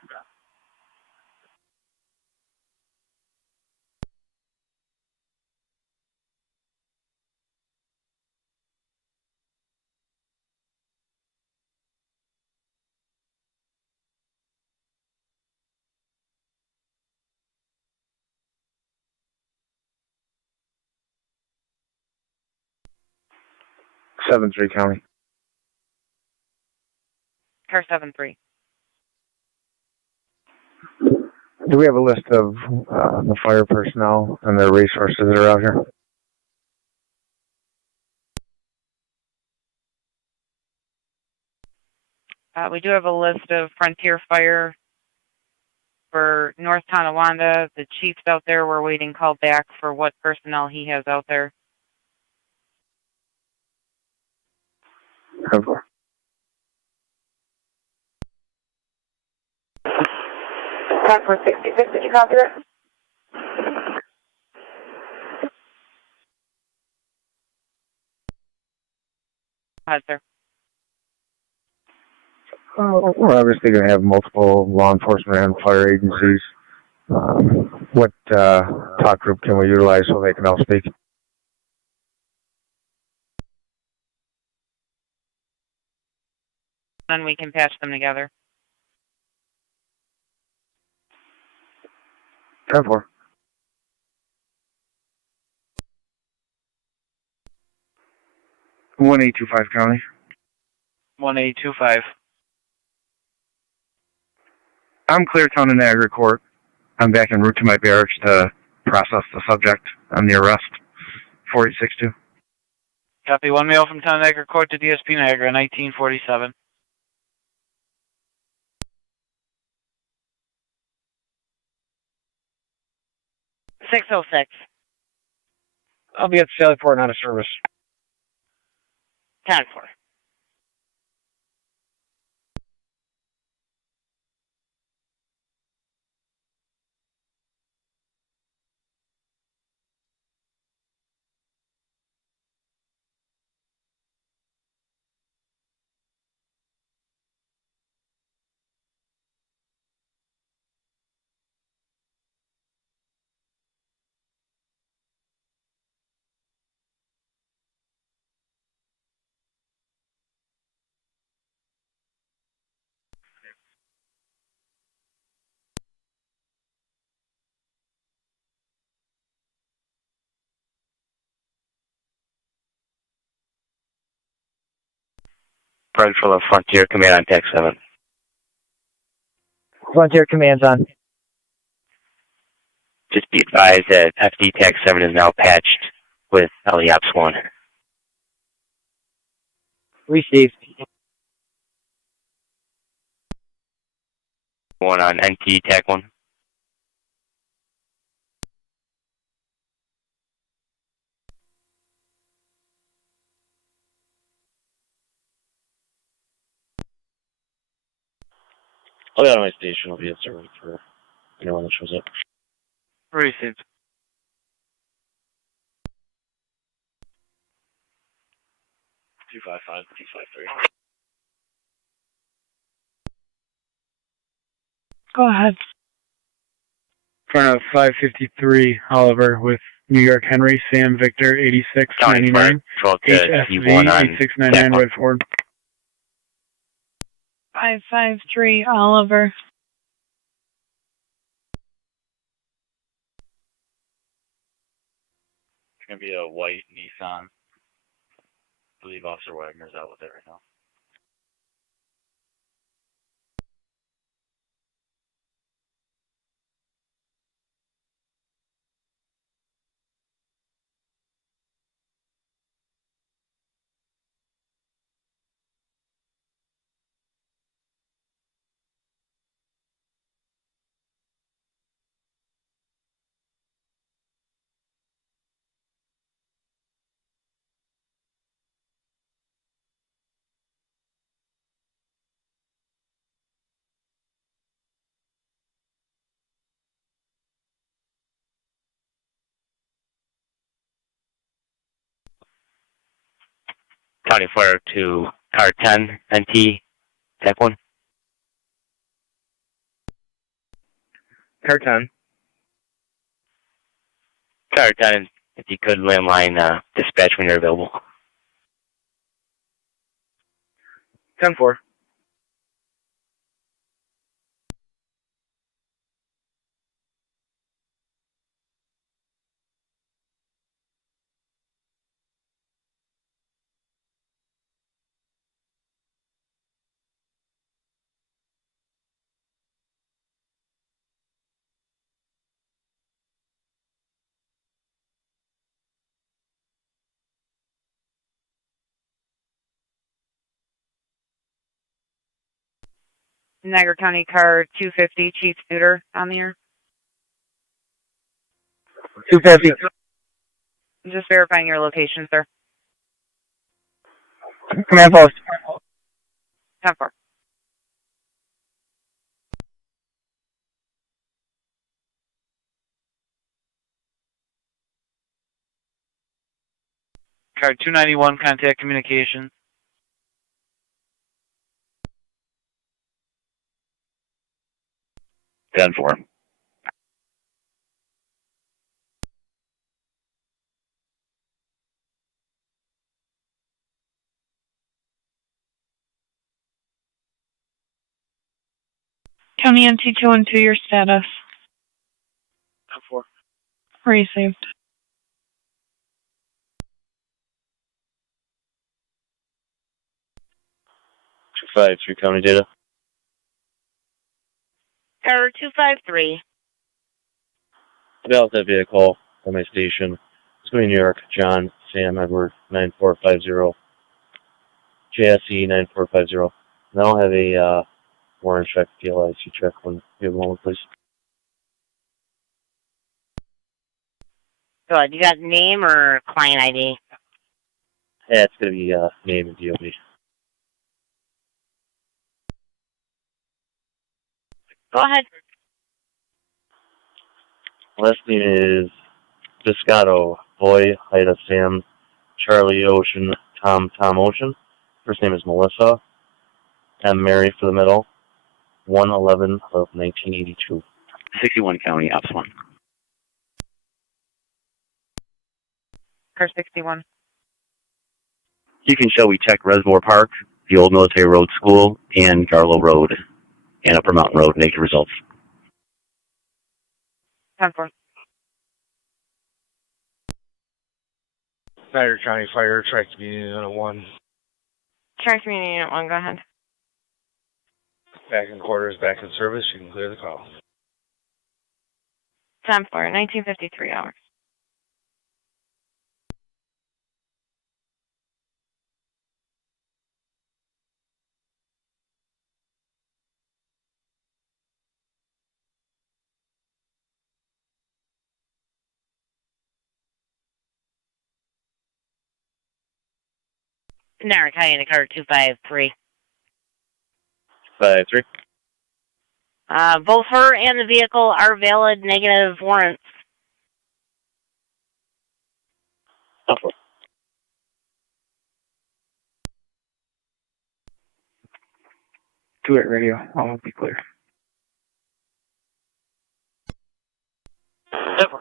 Seven Three County. Car 73. Do we have a list of the fire personnel and their resources that are out here? We do have a list of Frontier Fire for North Tonawanda. The chief's out there. We're waiting call back for what personnel he has out there. 10-4. 10-4-66, did you copy that? Hi, sir. We're obviously going to have multiple law enforcement and fire agencies. What talk group can we utilize so they can all speak? Then we can patch them together. 10-4. One 825 County. 1825. I'm Cleartown in Niagara Court. I'm back en route to my barracks to process the subject on the arrest. 4862. Copy. One mail from Town Niagara Court to DSP Niagara, 1947. .606. I'll be at the Sally Port and out of service. 10-4. Control of Frontier Command on TAC 7. Frontier Command's on. Just be advised that FD TAC 7 is now patched with LEOPS 1. Received. 1 on NT TAC 1. I'll be out of my station. I'll be at service for anyone that shows up. Received. Two 255, 253. Go ahead. Front of 553 Oliver with New York Henry, Sam Victor 8699, HSV 8699 Red Ford. 553 Oliver. It's going to be a white Nissan. I believe Officer Wagner's out with it right now. County Fire to Car 10, NT, TAC 1. Car 10. Car 10, if you could landline dispatch when you're available. 10-4. Niagara County car 250, Chief Scooter on the air. 250. Just verifying your location, sir. Command post. 10-4. Car 291, contact communication. 10-4. County MT212, your status. 10-4. Received. 253 county data. Car 253. About that vehicle at my station. It's going to New York. John, Sam, Edward, 9450. JSE 9450. And I'll have a warrant check, DLIC check when you have a moment, please. Good. You got name or client ID? Yeah, it's going to be name and DOB. Go ahead. Last name is Biscotto, Boy, Ida, Sam, Charlie, Ocean, Tom, Ocean. First name is Melissa. M. Mary for the middle. 1/11 of 1982. 61 County, Ops 1. Car 61. You can show we checked Reservoir Park, the Old Military Road School, and Garlow Road, and Upper Mountain Road. Naked results. 10-4. Niagara County Fire, Track Community Unit 1. Track Community Unit 1, go ahead. Back in quarters, back in service. You can clear the call. 10-4, 1953 hours. Niagara County car 253. 53. Both her and the vehicle are valid negative warrants. Do it, radio. I'll be clear. 10-4.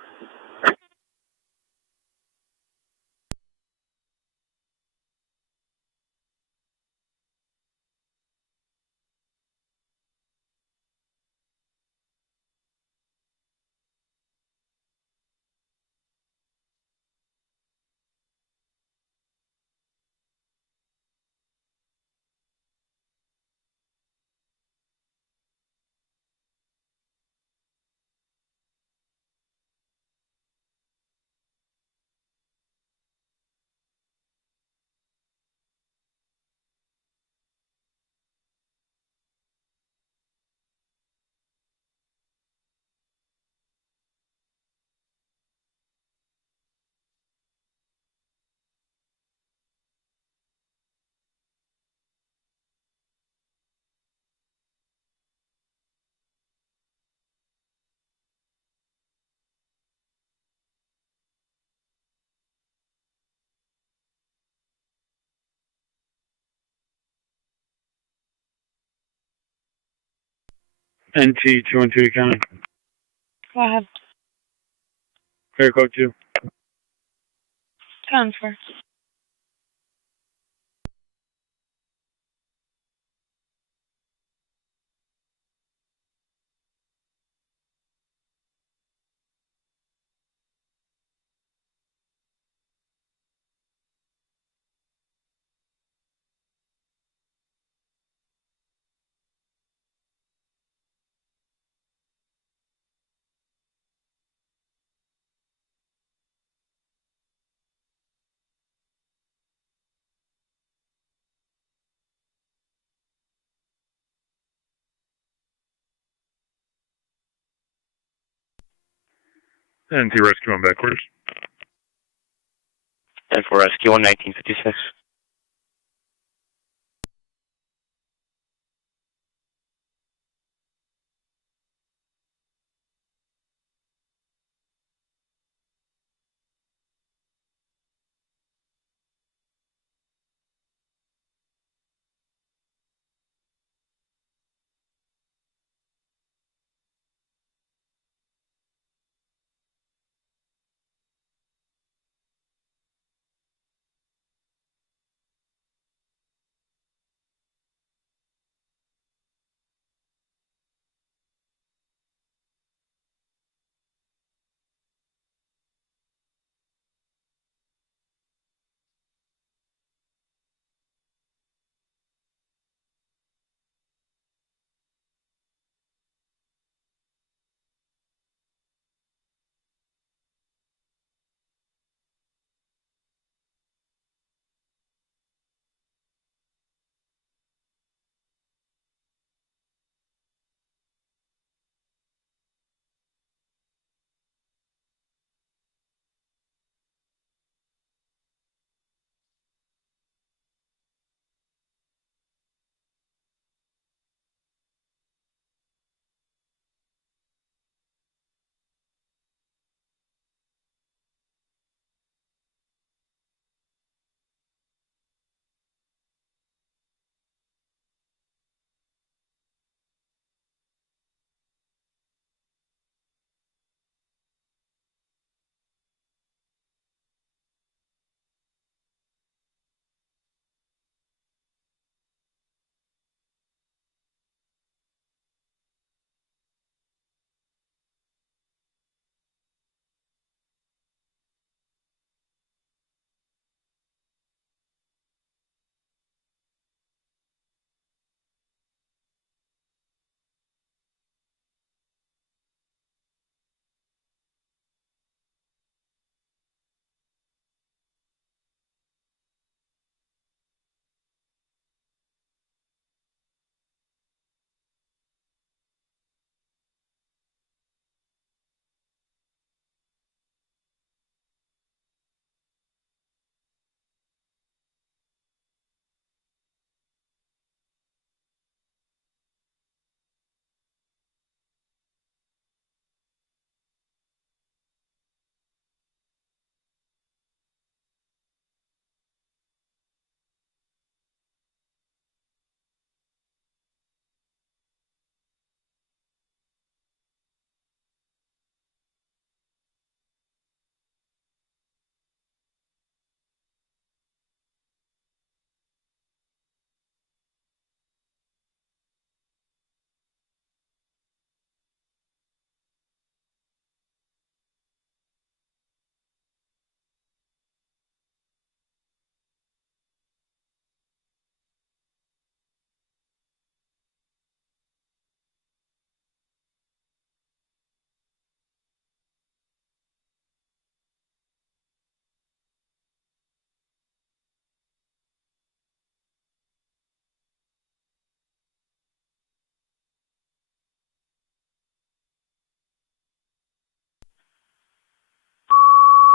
NT 212 County. Go ahead. Clear code 2. 10-4. And T rescue on backwards. And for rescue on 1956.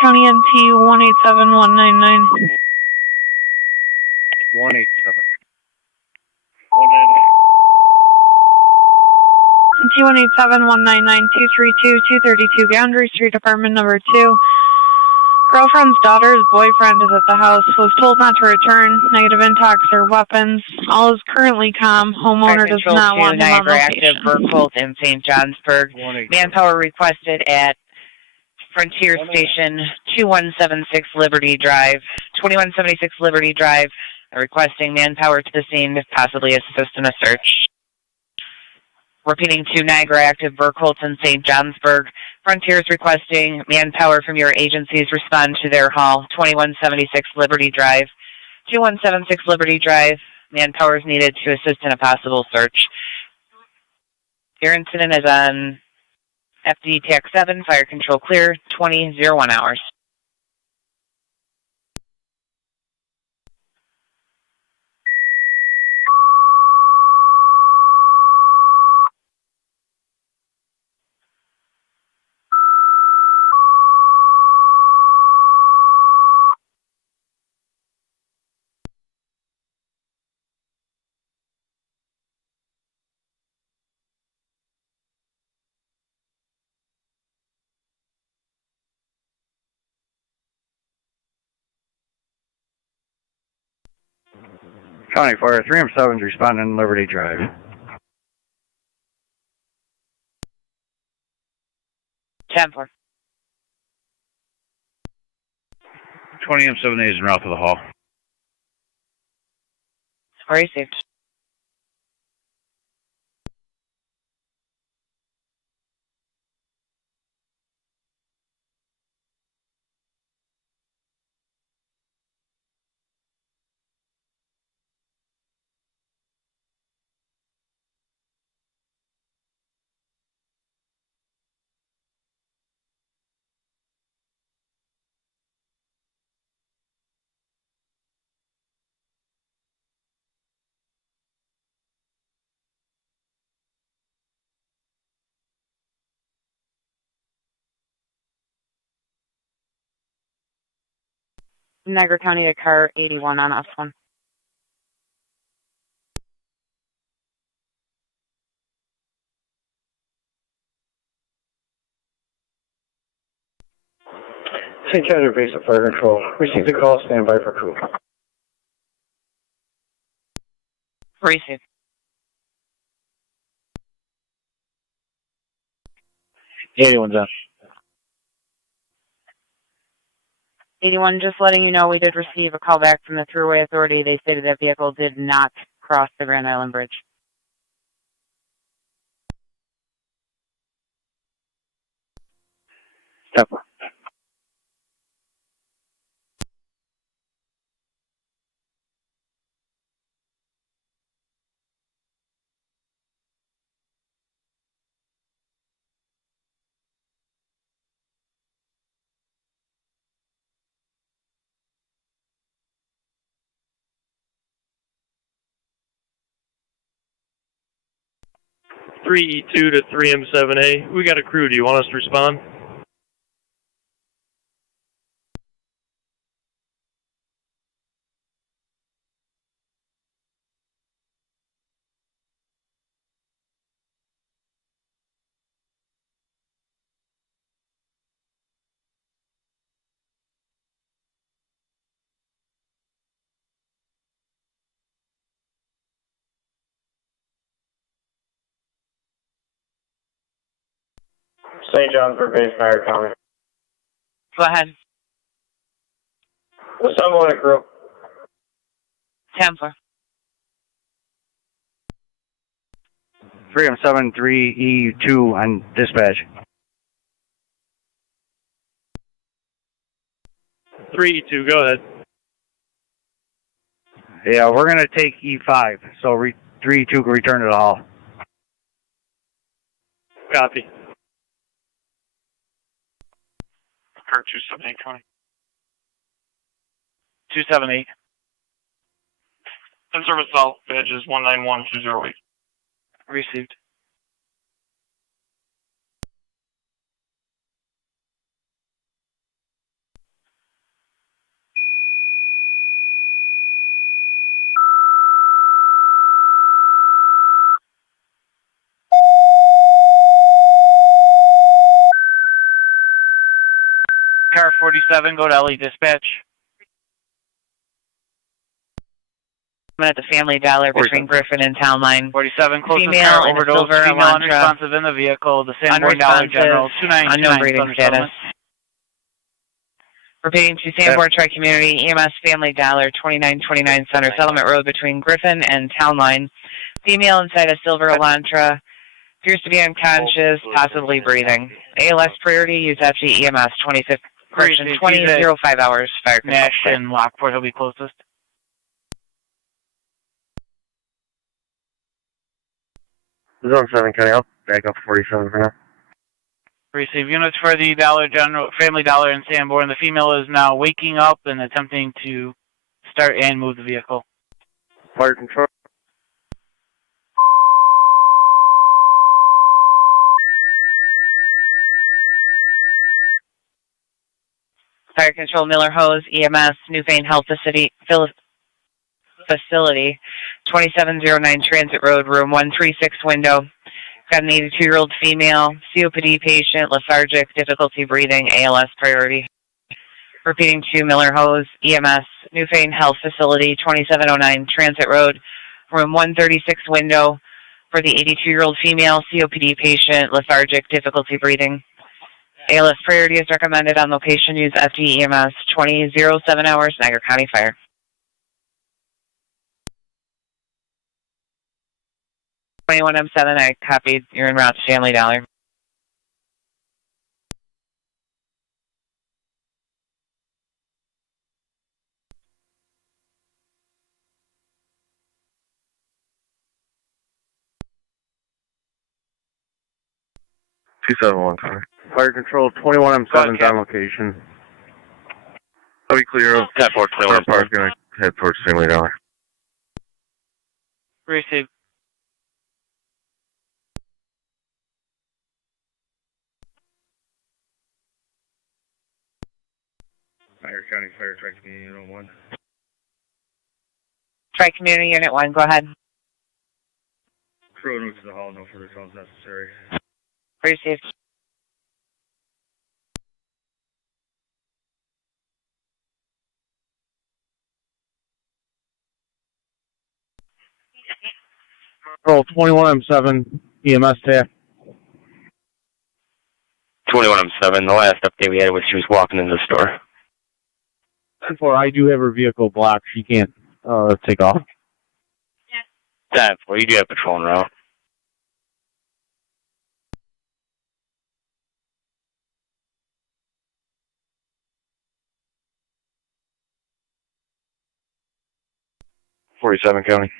County NT 187199. 187. 199. NT 187199232 Boundary Street, apartment number 2. Girlfriend's daughter's boyfriend is at the house. Was told not to return. Negative intox or weapons. All is currently calm. Homeowner does not want him on Niagara location. active Burkholz in St. Johnsburg. Manpower requested at Frontier Station 2176 Liberty Drive. 2176 Liberty Drive. Requesting manpower to the scene to possibly assist in a search. Repeating to Niagara active Burkholz in St. Johnsburg. Frontier is requesting manpower from your agencies respond to their hall. 2176 Liberty Drive. 2176 Liberty Drive. Manpower is needed to assist in a possible search. Your incident is on FD TAC 7, fire control clear, 20:01 hours. County Fire, 3M7's responding Liberty Drive. 10-4. 20M7A is en route to the hall. Received. Niagara County to car 81 on S1. St. Genevieve Base of Fire Control. Receive the call, stand by for crew. Receive. Anyone's on. 81, just letting you know we did receive a call back from the Thruway Authority. They stated that vehicle did not cross the Grand Island Bridge. Step. E2 to 3M7A. We got a crew. Do you want us to respond? St. John's for Base Niagara County. Go ahead. What's up on it, crew? 10-4. 3M73E2 on dispatch. 3E2, go ahead. Yeah, we're going to take E5, so 3E2 can return to the hall. Copy. Kurt 278 County. 278. In-service South, badges 191208. Received. Car 47, go to LE dispatch. I'm at the Family Dollar between Griffin and Town Line. 47, close to female car in a overdose, silver female Elantra. unresponsive in the vehicle, the Sanborn Dollar General, 292. Unknown breathing status. Repeating to Sanborn Tri-Community, EMS Family Dollar, 2929 Center Settlement Road between Griffin and Town Line. Female inside a silver Elantra. Appears to be unconscious, possibly breathing. ALS priority, use FG EMS, 20:05 hours. Fire control. Nash and Lockport will be closest. Zone 7, County, I'll back up 47 for now. Receive units for the Dollar General, Family Dollar in Sanborn. The female is now waking up and attempting to start and move the vehicle. Fire control. Fire Control Miller Hose, EMS, Newfane Health Facility, 2709 Transit Road, room 136 window. Got an 82-year-old female, COPD patient, lethargic, difficulty breathing, ALS priority. Repeating to Miller Hose, EMS, Newfane Health Facility, 2709 Transit Road, room 136 window for the 82-year-old female COPD patient, lethargic, difficulty breathing. ALS priority is recommended on location. Use FD EMS 2007 hours, Niagara County Fire. M7, I copied. You're en route to Family Dollar. Fire control 21M7's on location. Are we clear of 10-4, going to head towards Family Dollar. Received. Niagara County Fire Truck Unit 1. Tri-Community Unit 1, go ahead. Crew moves to the hall, no further calls necessary. Received. Roll 21M7, EMS TAC. 21M7, the last update we had was she was walking into the store. Before I do have her vehicle blocked, she can't take off. 10-4, you do have patrol en route. .47 County.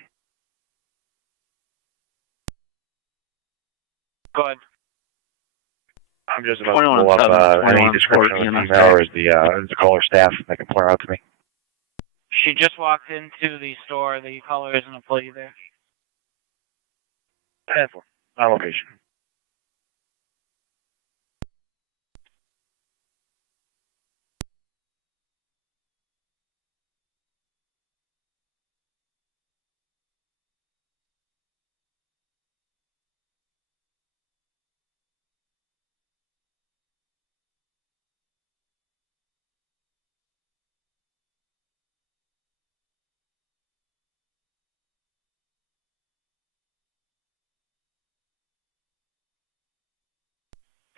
Go ahead. I'm just about to pull up any description of the female or is the caller staff that can point her out to me. She just walked into the store. The caller isn't a employee there. 10-4, on location.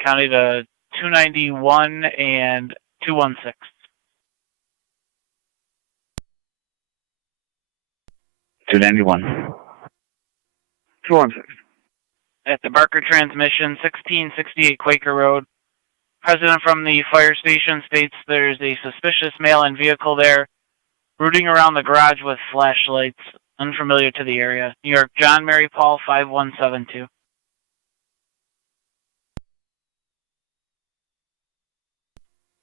County to 291 and 216. 291. 216. At the Barker Transmission, 1668 Quaker Road. President from the fire station states there's a suspicious male and vehicle there, rooting around the garage with flashlights, unfamiliar to the area. New York, John Mary Paul, 5172.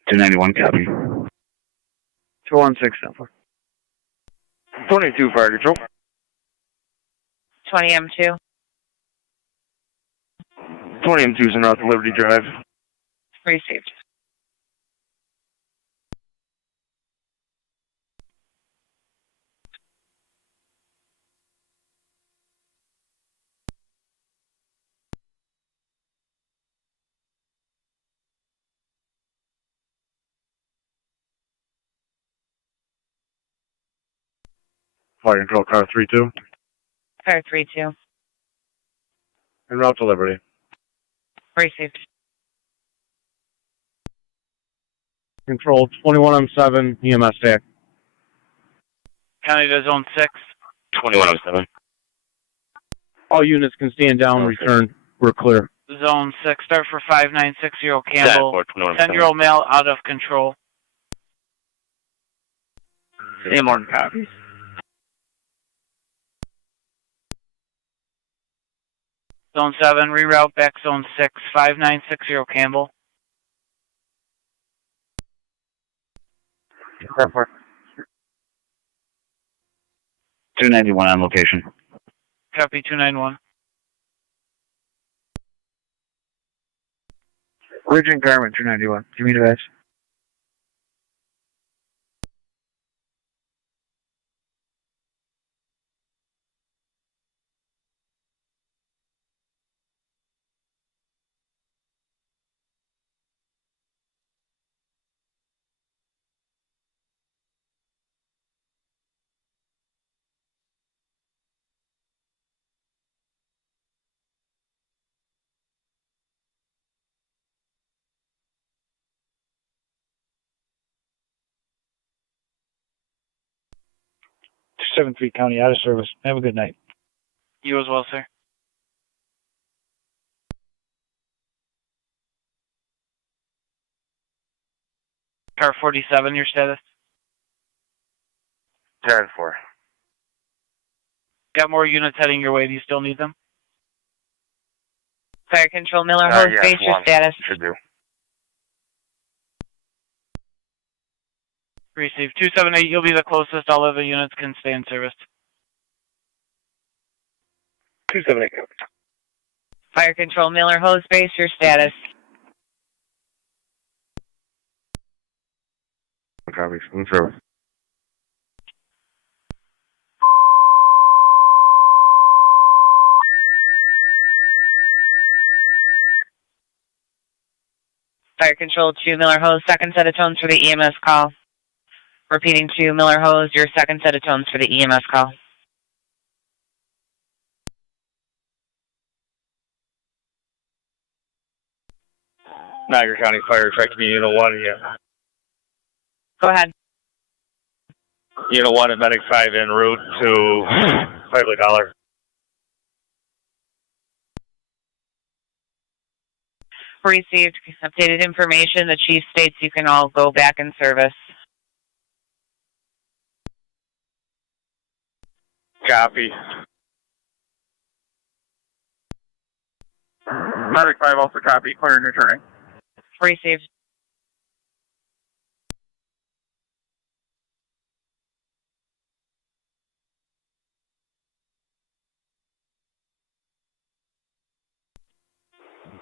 291, copy. 216, 22 Fire Control. 20M2. 20M2's en route to Liberty Drive. Received. Fire control car 32. Car 32. En route to Liberty. Received. Control 21M7, EMS TAC. County to Zone 6. 2107. All units can stand down, return. We're clear. Zone 6, start for 5960 Campbell. 10-year-old male out of control. Same on copies. Zone 7, reroute back Zone 6, 5960 Campbell. 291 on location. Copy 291. Ridge and Garment 291. Give me the badge. 273 County out of service. Have a good night. You as well, sir. Car 47, your status? 10-4. Got more units heading your way. Do you still need them? Fire Control, Miller Hose Base, your status. Should do. Received. 278, you'll be the closest. All other units can stay in service. 278. Fire Control, Miller Hose Base, your status. Copy. In service. Fire Control 2, Miller Hose, second set of tones for the EMS call. Repeating 2, Miller Hose, your second set of tones for the EMS call. Niagara County Fire, Track Community Unit 1, yeah. Go ahead. Unit 1 at Medic 5 en route to Pively Dollar. Received updated information. The chief states you can all go back in service. Copy. Medic 5 also copy. Clear and returning. Received.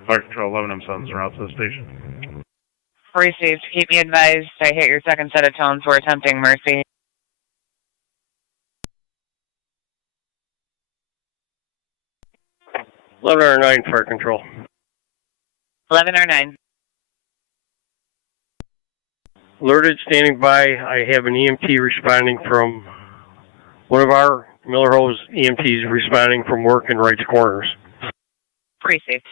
Fire Control 11, I'm sending route to the station. Received. Keep me advised. I hit your second set of tones. We're attempting mercy. 11 or 9, Fire Control. 11 or 9. Alerted, standing by. I have an EMT responding from one of our Miller Hose EMTs responding from work in Wright's Corners. Received.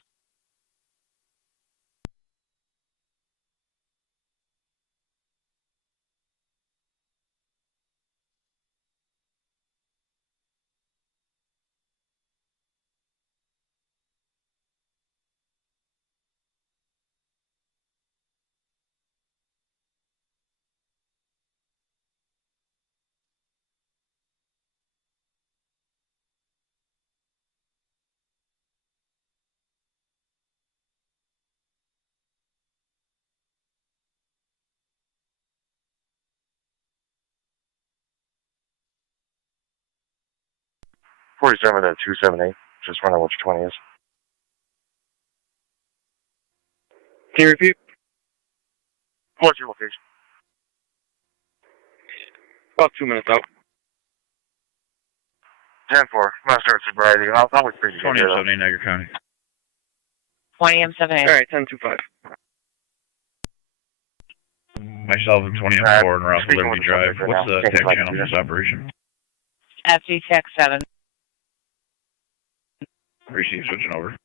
.47 at 278. Just wondering which 20 is. Can you repeat? What's your location? About 2 minutes out. 10-4. I'm gonna start sobriety. I'll wait for you. 20 or 70, Niagara County. 20 M78. All right, 10-25. Myself and 20 M4 and Ralph Liberty Drive. What's the TAC channel for this operation? FG Tech 7. Receive, switching over.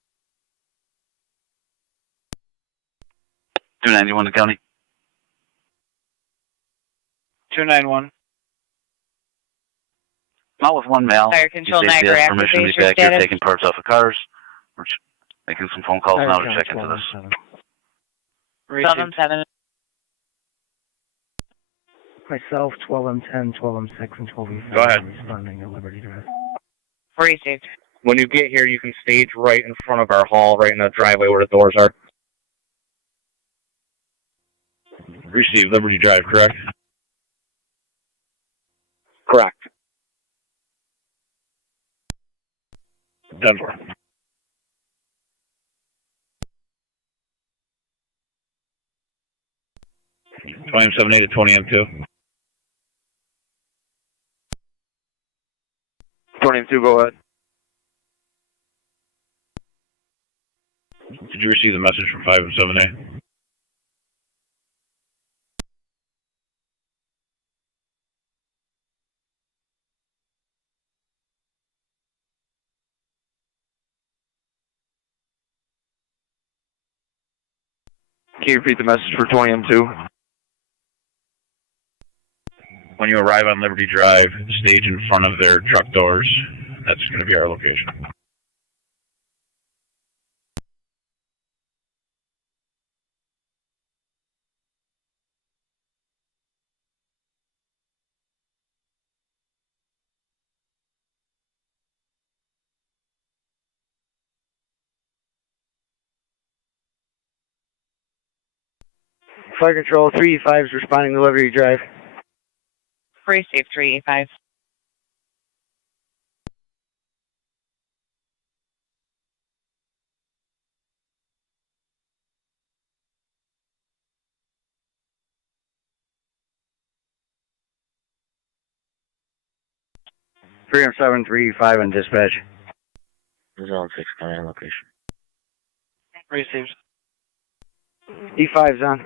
291 to county. 291. Not with one male. Fire Control He Niagara has permission to be back here status. taking parts off of cars. We're making some phone calls now to check into this. 12M7. Myself, 12M10, 12M6, and 12E5. Go ahead. Responding to Liberty Drive. Received. When you get here, you can stage right in front of our hall, right in the driveway where the doors are. Receive, Liberty Drive, correct? Correct. Done for. 20 M78 to 20 M2. 20 M2, go ahead. Did you receive the message from 5 and 7A? Can you repeat the message for 20 M2? When you arrive on Liberty Drive, stage in front of their truck doors. That's going to be our location. Fire Control 385 is responding to Liberty Drive. Free safe 385. Three 385 on dispatch. Zone 6 coming on location. Received. E5's on.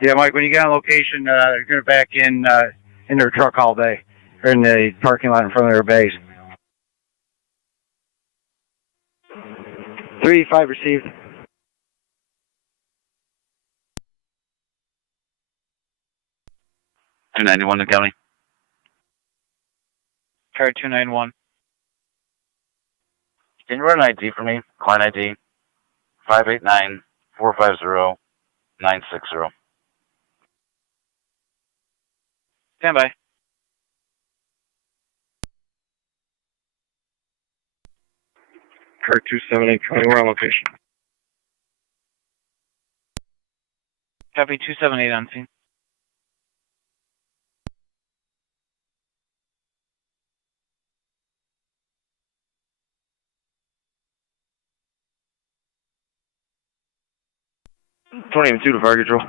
Yeah, Mike, when you get on location, they're going to back in their truck all day, or in the parking lot in front of their base. 385 received. $291 in county. Car 291. Can you run an ID for me? Client ID 589-450-960. Stand by. Car 278, we're on location. Copy 278 on scene. M2 to fire control.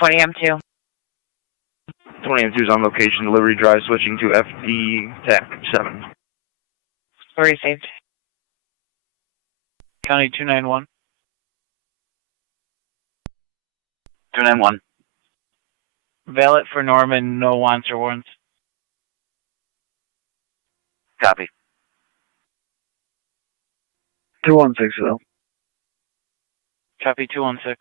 20M2. 20M2 is on location, Liberty Drive, switching to FD TAC 7. Received. County 291. 291. Valid for Norman, no wants or warrants. Copy. 216 though. Copy 216.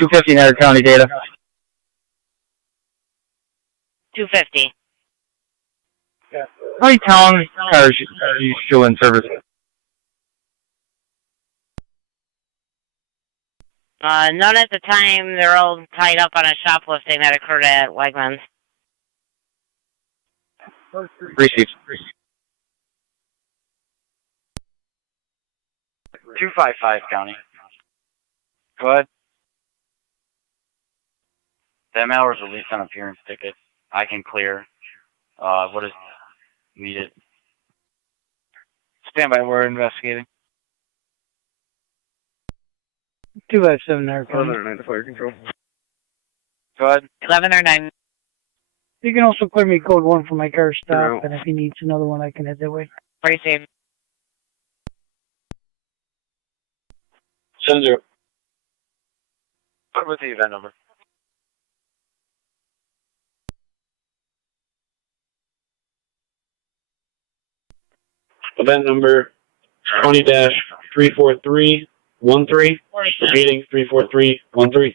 $250 Niagara County data. 250. How many town cars are you still in service? None at the time. They're all tied up on a shoplifting that occurred at Wegmans. Received. 255 county. Go ahead. That mail was released on appearance ticket. I can clear. What is needed? Stand by, we're investigating. 257 Niagara County. 1109 to fire control. Go ahead. 1109. You can also clear me code 1 for my car stop, and if he needs another one, I can head that way. Received. 70. What's the event number? Event number 20-34313. Repeating 34313.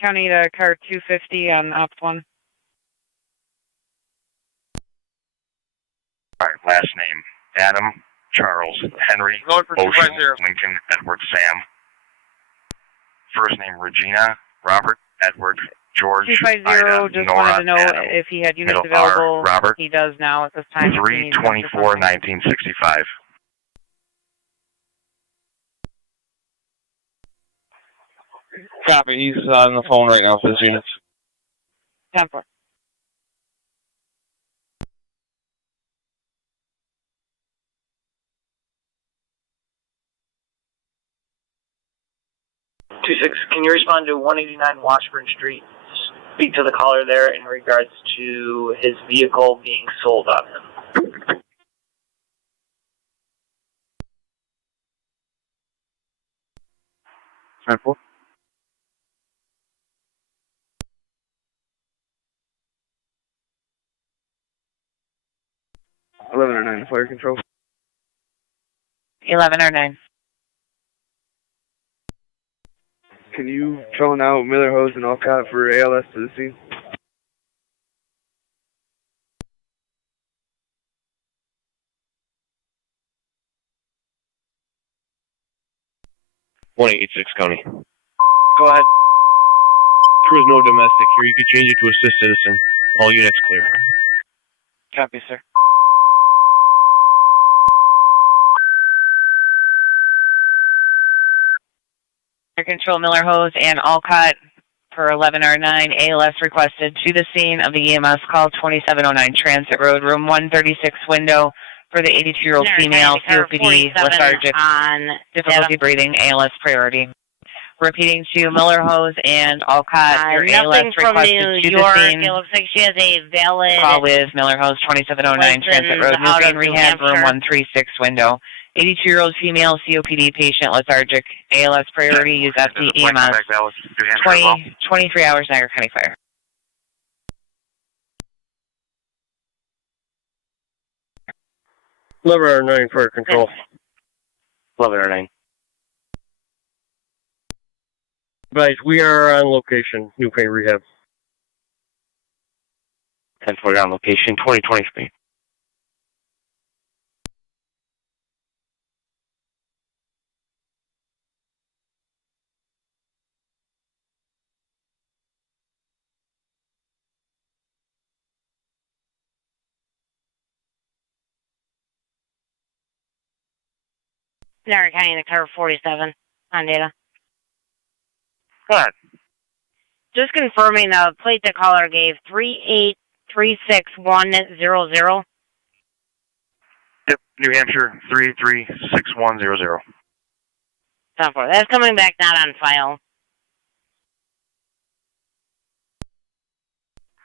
County to car 250 on Ops 1. All right, last name, Adam, Charles, Henry, Ocean, Lincoln, Edward, Sam. First name, Regina, Robert, Edward, George, 250 Ida, just Nora, wanted to know Adam. if he had units Middle R, available. Robert. He does now at this time. 3/24/1965. Copy. He's on the phone right now for his units. 10-4. 26, can you respond to 189 Washburn Street? Speak to the caller there in regards to his vehicle being sold on him. 10-4. Eleven or 9, fire control. 11 or 9. Can you drone out Miller Hose and Alcott for ALS to the scene? County. Go ahead. There was no domestic here. You could change it to assist citizen. All units clear. Copy, sir. Fire Control Miller Hose and Alcott for 11R9. ALS requested to the scene of the EMS call 2709 Transit Road, room 136 window for the 82-year-old female, COPD, lethargic, difficulty breathing, ALS priority. Repeating to Miller Hose and Alcott, your ALS requested to the scene. It looks like she has a valid call with Miller Hose 2709 Transit Road, New Green Rehab, room 136 window. 82-year-old female COPD patient, lethargic, ALS priority, use FT EMS, 23 hours, Niagara County Fire. Lever R9 fire control. 11R9. Guys, we are on location, New Paint Rehab. 10-4 on location, 2023. Niagara County, the cover 47 on data. Go ahead. Just confirming the plate the caller gave, 3836100. Yep, New Hampshire 336100. That's coming back not on file.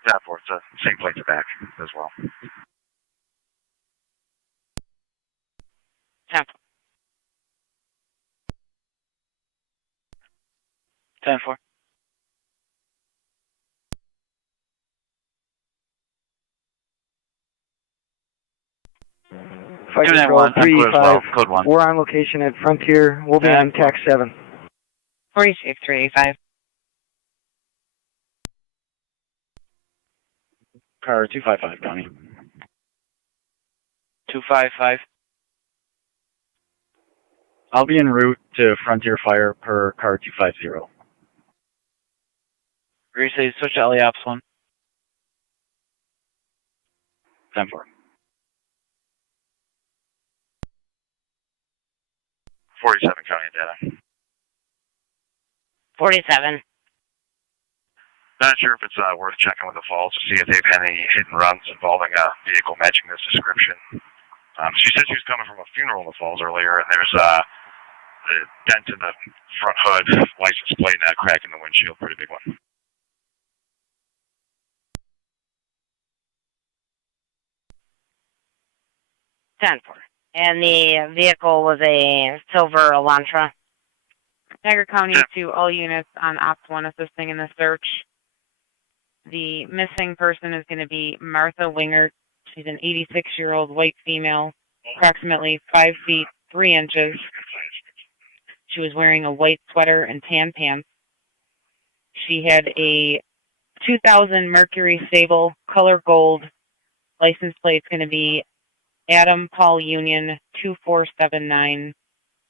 10-4, it's the same plate to back as well. 10-4. 10-4. Fire Control 385. Code 1. We're on location at Frontier. We'll be on TAC 7. 46385. Car 255, County. 255. I'll be en route to Frontier Fire per car 250. Recently switch to LE Ops 1. 10-4. 47 County data. 47. Not sure if it's worth checking with the falls to see if they've had any hit and runs involving a vehicle matching this description. She said she was coming from a funeral in the falls earlier, and there's a dent in the front hood, license plate, and a crack in the windshield, pretty big one. And the vehicle was a silver Elantra. Niagara County to all units on Ops 1 assisting in the search. The missing person is going to be Martha Wingert. She's an 86-year-old white female, approximately 5 feet 3 inches. She was wearing a white sweater and tan pants. She had a 2000 Mercury Sable, color gold. License plate's going to be Adam Paul Union 2479,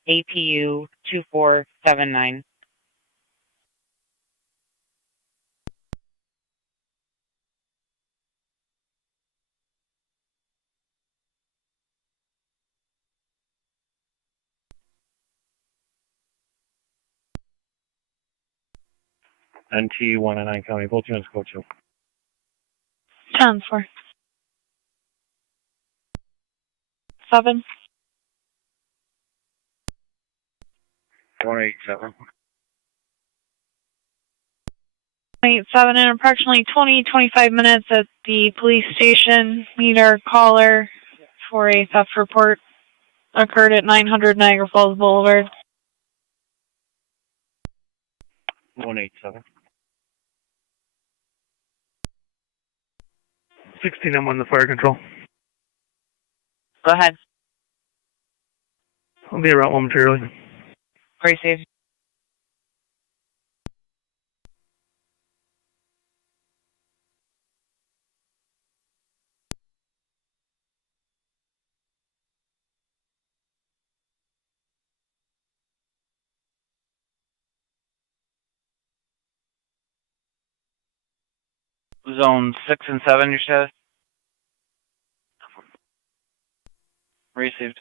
APU 2479. NT 109 County, both units go to. 10-4. 7. 187. 7 in approximately 20-25 minutes at the police station. Meet our caller for a theft report. Occurred at 900 Niagara Falls Boulevard. 187. 16, I'm on the fire control. Go ahead. I'll be around momentarily. Received. Zone 6 and 7, you said? Received.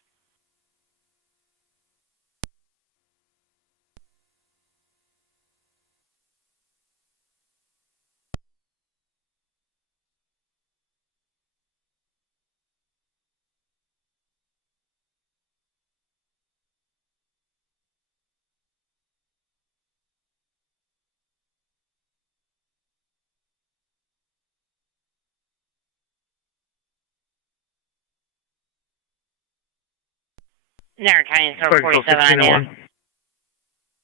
Niagara County, so 47 on you.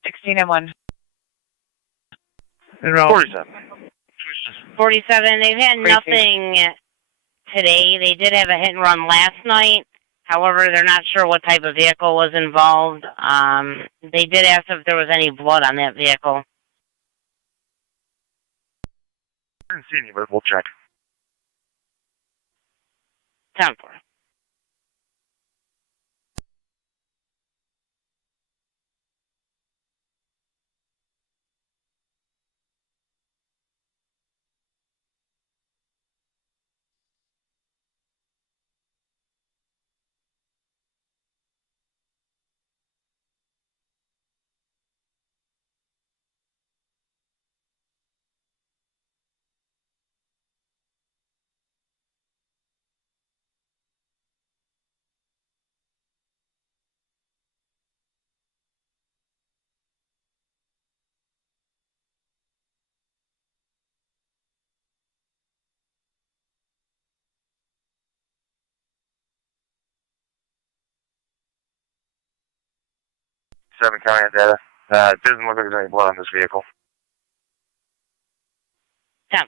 16 and 1. And route 47. 47, they've had nothing today. They did have a hit and run last night. However, they're not sure what type of vehicle was involved. They did ask if there was any blood on that vehicle. I didn't see any, but we'll check. 10-4. Seven county data. It doesn't look like there's any blood on this vehicle. 10-4.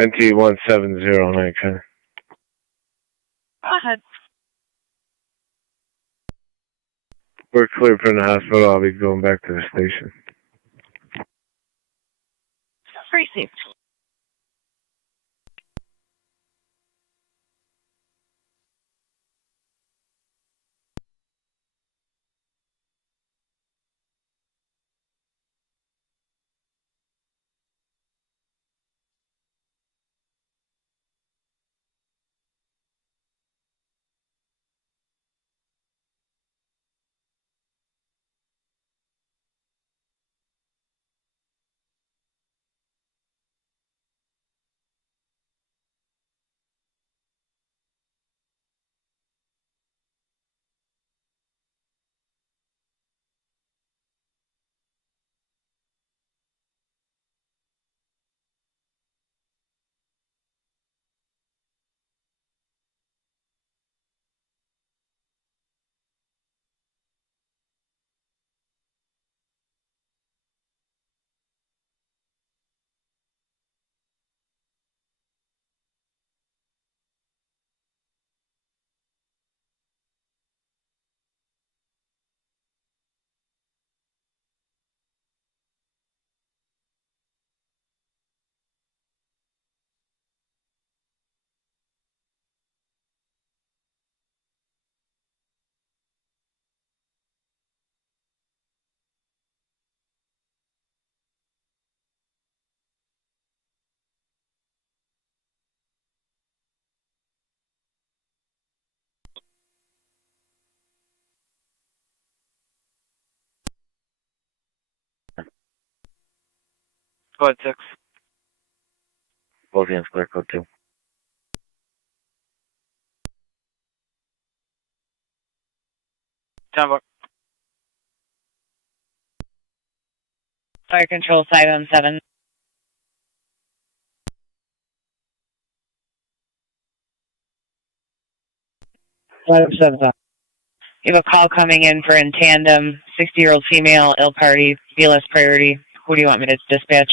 NT 170, Niagara. Go ahead. We're clear from the hospital. I'll be going back to the station. Received. Code 6. Both hands clear, code 2. Tempo. Fire control 517. You have a call coming in for in tandem, 60-year-old female, ill party, BLS priority. Who do you want me to dispatch?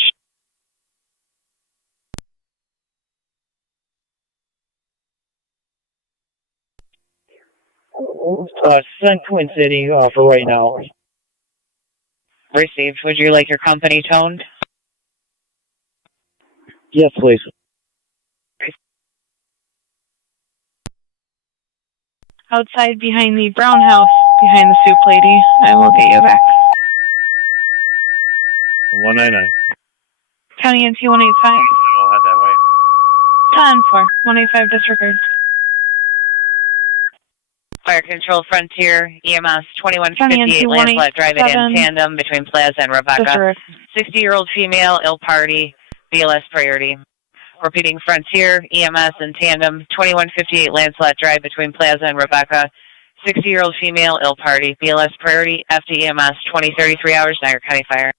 Send Twin City for right now. Received. Would you like your company toned? Yes, please. Outside behind the brown house, behind the soup lady. I will get you back. 199. County NT 185. We'll head that way. 10-4. 185 disregard. Fire control Frontier, EMS 2158 Lancelot driving in tandem between Plaza and Rebecca. 60-year-old female, ill party, BLS priority. Repeating Frontier, EMS in tandem, 2158 Lancelot drive between Plaza and Rebecca. 60-year-old female, ill party, BLS priority, FDEMS 2033 hours, Niagara County Fire.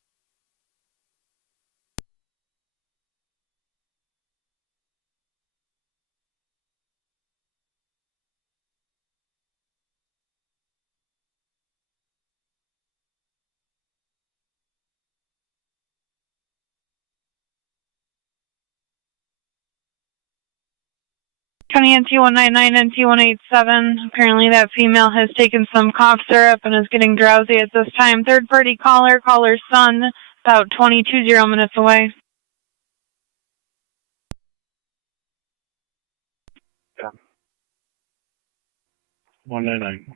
County NT 199, NT 187. Apparently that female has taken some cough syrup and is getting drowsy at this time. Third party caller, caller's son, about 20 minutes away. Yeah. 199.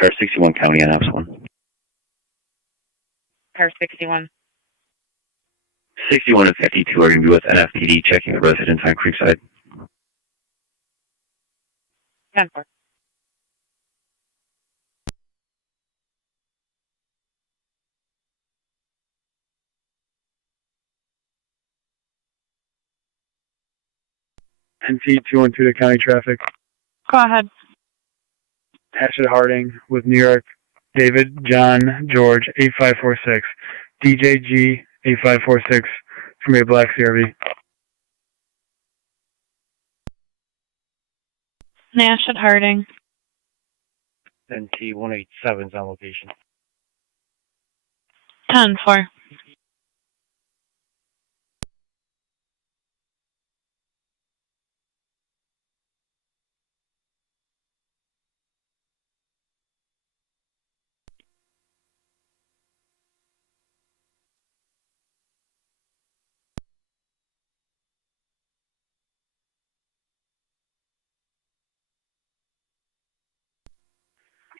Car 61 County on Ops 1. Car 61. 61 and 52 are going to be with NFPD checking the residents on Creekside. 10-4. NT 212 to county traffic. Go ahead. Hatchet Harding with New York. David, John, George, 8546. DJG, 8546. From a black CRV. Nash at Harding. NT 187's on location. 10-4.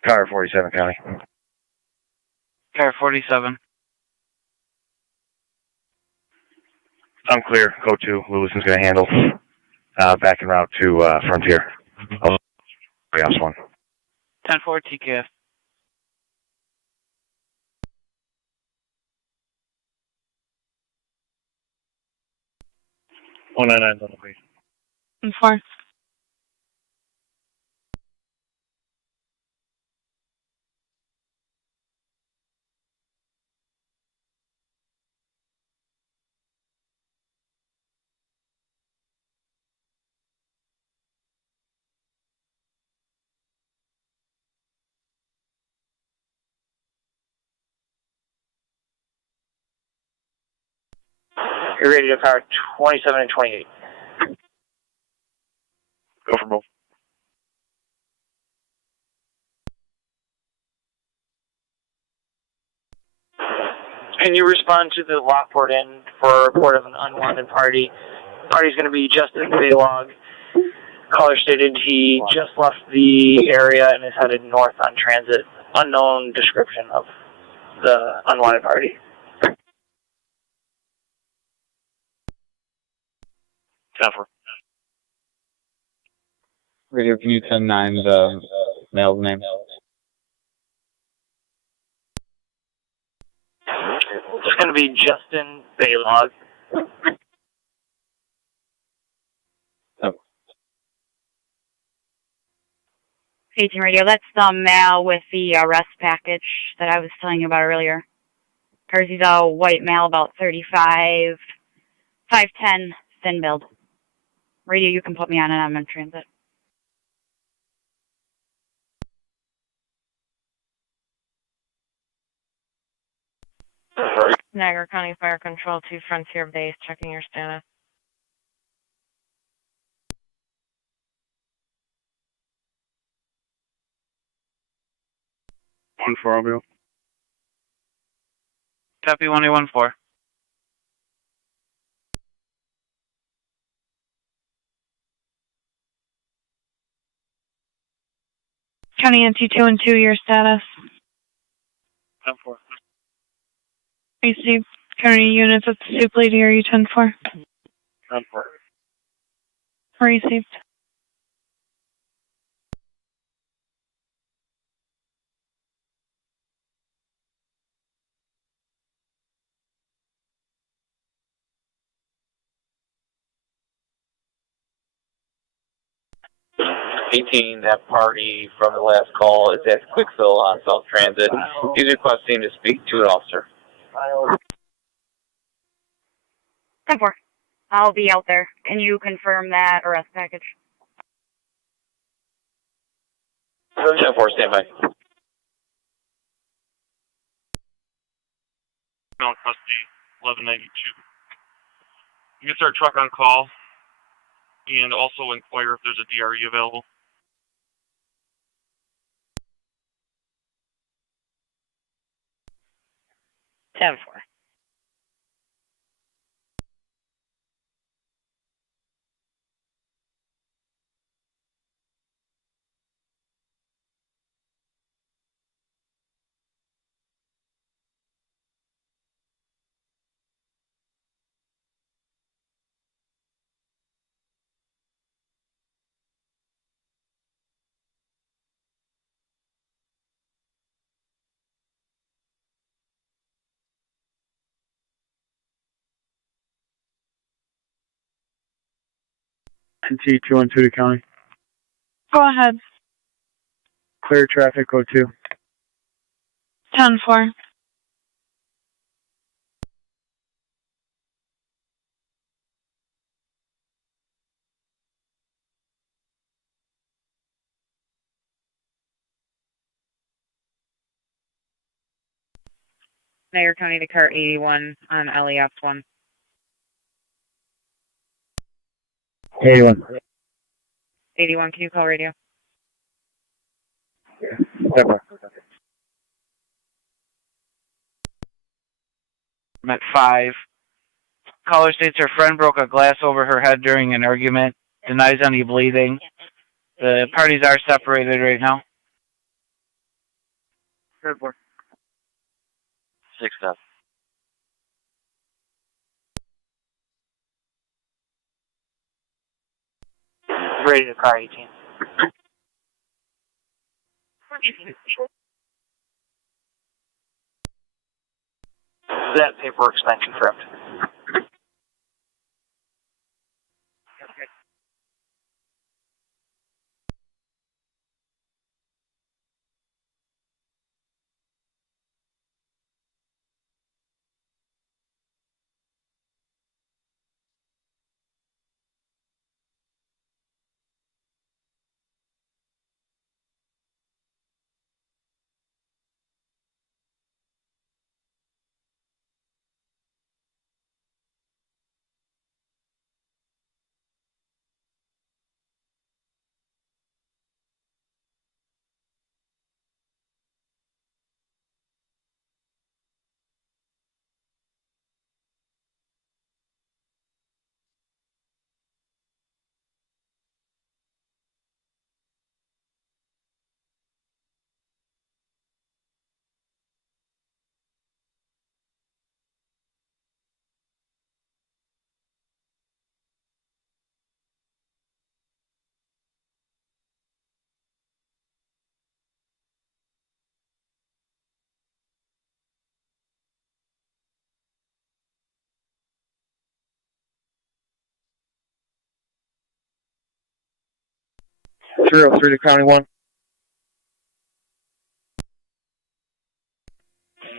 Car 47 County. Car 47. I'm clear. Go to. Lewiston's going to handle. Back en route to Frontier. Ops 1. 10-4 TKF. On the way. 4. You're ready to car 27 and 28. Go for both. Can you respond to the Lockport end for a report of an unwanted party? Party's going to be Justin Baylog. Caller stated he just left the area and is headed north on transit. Unknown description of the unwanted party. Cover. Radio, can you 10-9 the male's name? It's going to be Justin Baylog. Oh. 18 radio, that's the male with the arrest package that I was telling you about earlier. He's a white male, about 35, 5'10", thin build. Radio, you can put me on and I'm in transit. Niagara County Fire Control 2 Frontier Base, checking your status. One four, I'll go. Copy 1814. County NT2 and 2, your status. 10-4. Received. County units at the soup lady, are you 10-4? 10-4. Received. That party from the last call is at Quickville on South Transit. He's requesting to speak to an officer. 10-4. I'll be out there. Can you confirm that arrest package? 10-4, stand by. Male custody 1192. You can start truck on call and also inquire if there's a DRE available. Ten four. NT 212 to county. Go ahead. Clear traffic, go 2. 10-4. Niagara County to car 81 on LEF 1. 81. 81, can you call radio? I'm at 5. Caller states her friend broke a glass over her head during an argument. Denies any bleeding. The parties are separated right now. 10-4. 6-7. Ready to car 18. That paperwork's been confirmed. 303 to County 1.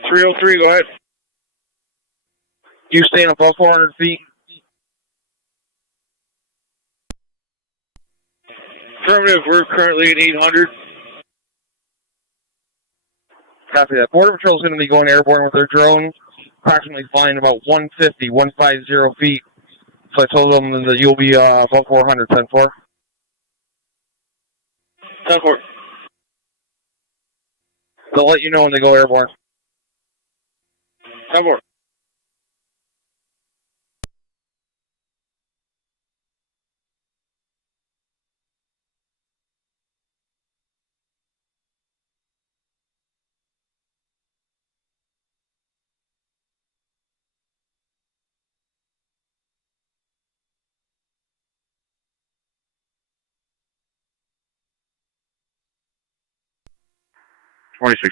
303, go ahead. You staying above 400 feet? Affirmative, we're currently at 800. Copy that. Border Patrol is going to be going airborne with their drone, approximately flying about 150 feet. So I told them that you'll be above 400, 10-4. 10-4. They'll let you know when they go airborne. 10-4.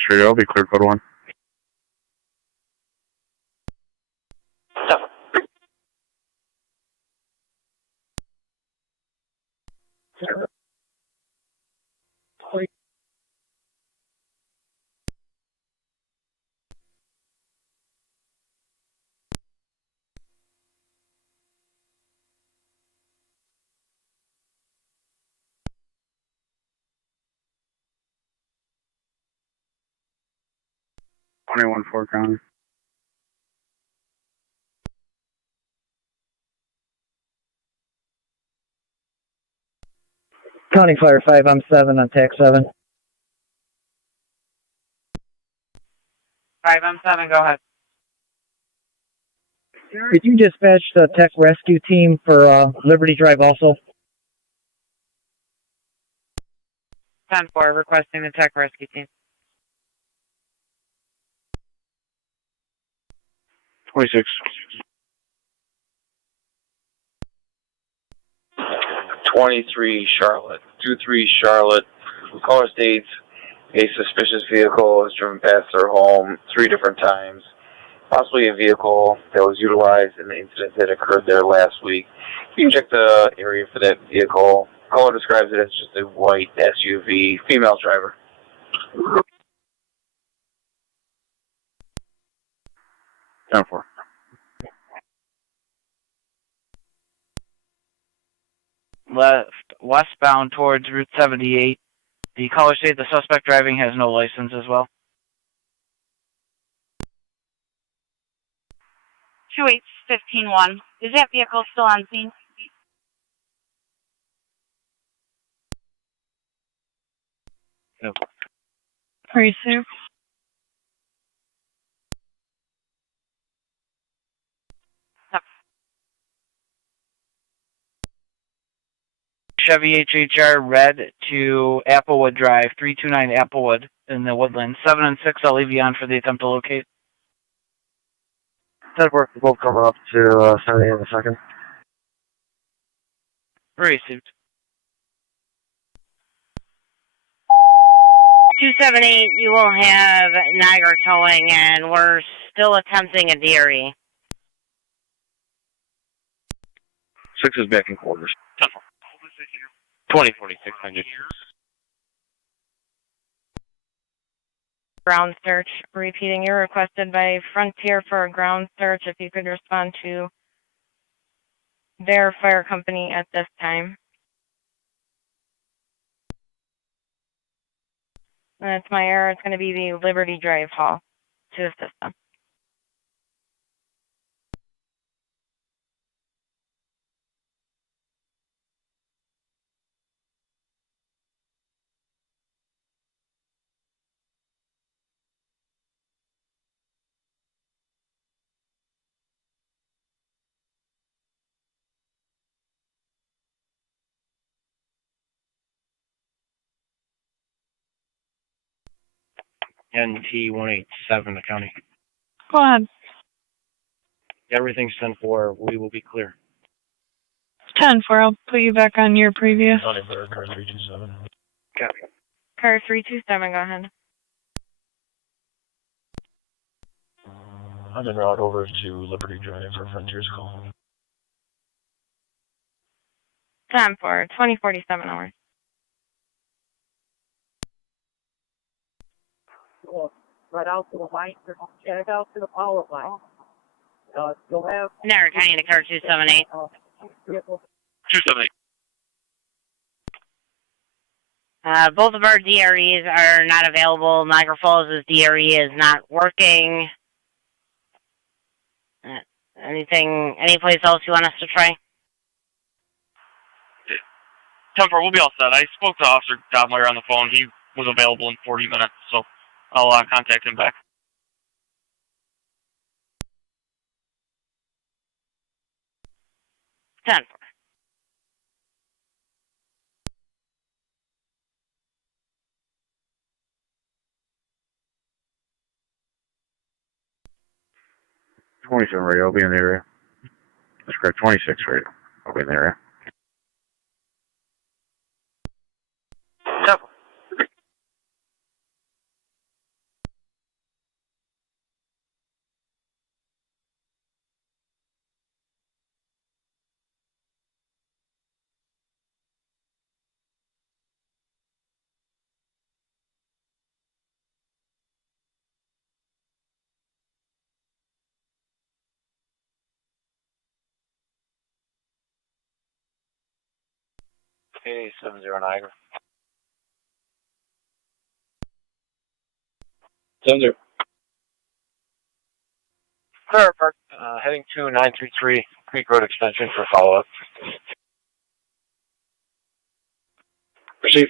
Radio, I'll be clear code 1. Fort County. County Fire 5, I'm 7 on TAC 7. 5 on 7, go ahead. Did you dispatch the tech rescue team for Liberty Drive also? 10-4, requesting the tech rescue team. 26. 23 Charlotte. 23 Charlotte. Caller states a suspicious vehicle has driven past their home 3 different times. Possibly a vehicle that was utilized in the incident that occurred there last week. You can check the area for that vehicle. Caller describes it as just a white SUV, female driver. 10-4. Westbound towards Route 78. The caller stated the suspect driving has no license as well. 28151. Is that vehicle still on scene? No. Pretty safe. Chevy HHR red to Applewood Drive, 329 Applewood in the Woodlands. 7 and 6, I'll leave you on for the attempt to locate. 10-4, both coming up to 78 in a second. Received. 278, you will have Niagara towing, and we're still attempting a DRE. 6 is back in quarters. 204600. Ground search. Repeating, you're requested by Frontier for a ground search. If you could respond to their fire company at this time. And it's my error. It's going to be the Liberty Drive Hall to the system. NT 187, the county. Go ahead. Everything's 10-4. We will be clear. 10-4, I'll put you back on your previous. Car 327. Copy. Car 327, go ahead. I'm en route over to Liberty Drive for Frontier's call. 10-4, 2047 hours. right out to the line, check out to the power line. You'll have... Niagara County to car 278. 278. Both of our DREs are not available. Niagara Falls' DRE is not working. Any place else you want us to try? 10-4, we'll be all set. I spoke to Officer Dobmeyer on the phone. He was available in 40 minutes, so I'll contact him back. Ten. '27 radio, I'll be in the area. That's correct, 26 radio, I'll be in the area. Yep. Okay, 70 Niagara. 70. Clear Park, heading to 933 Creek Road Extension for follow-up. Receive.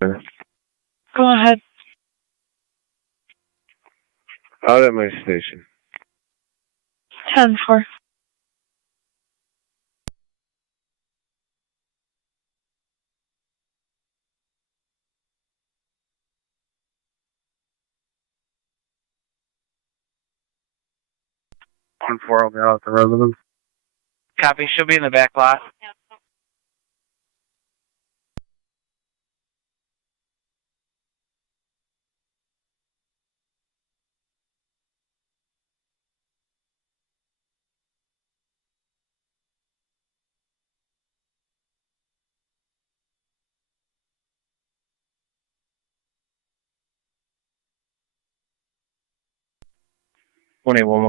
Go ahead. Out at my station. 10-4. On 4, I'll be out at the residence. Copy. She'll be in the back lot.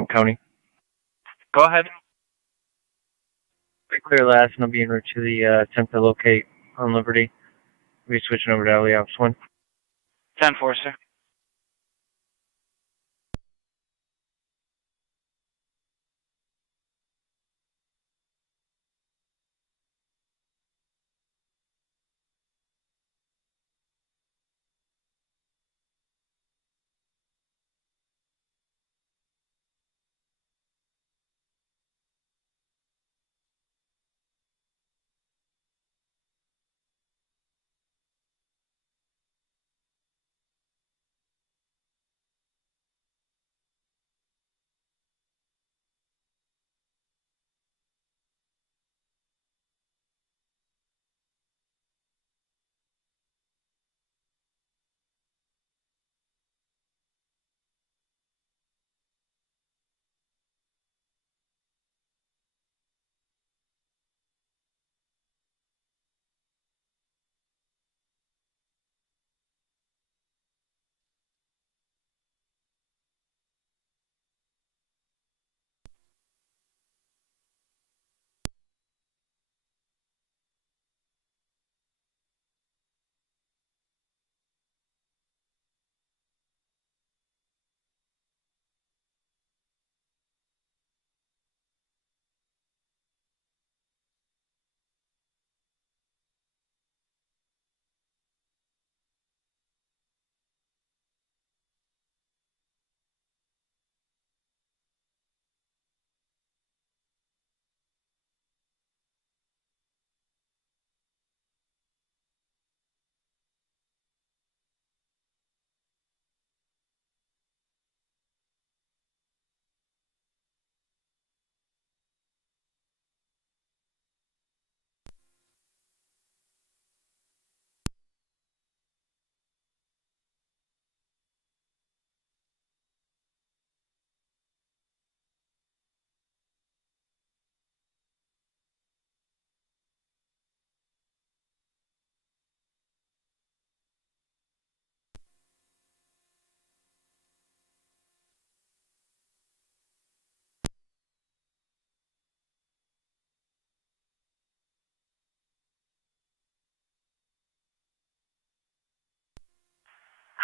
County. Go ahead. Clear last, and I'll be en route to the attempt to locate on Liberty. We'll be switching over to Alley Ops 1. 10-4, sir.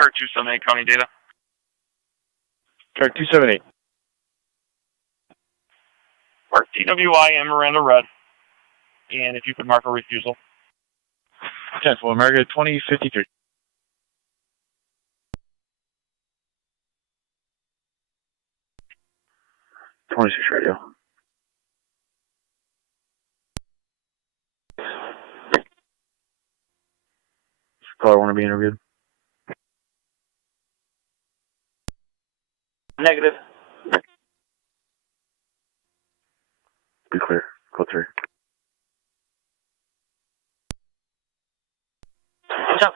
Car 278, county data. Car 278. Mark DWI and Miranda Red. And if you could mark a refusal. 10 for America 2053. 26 radio. Caller want to be interviewed? Negative. Be clear. Code 3. Jump.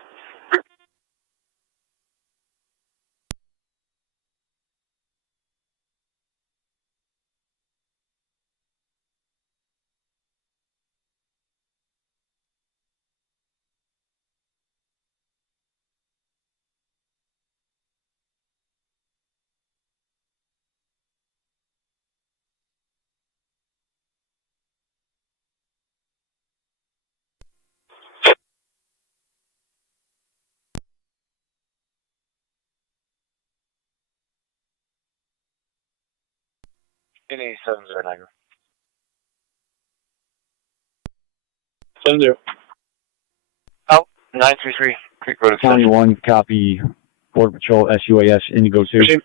In 87 Niagara. 70. Oh, 933. Creek Road County extension. 1, copy. Border Patrol, SUAS, Indigo 2.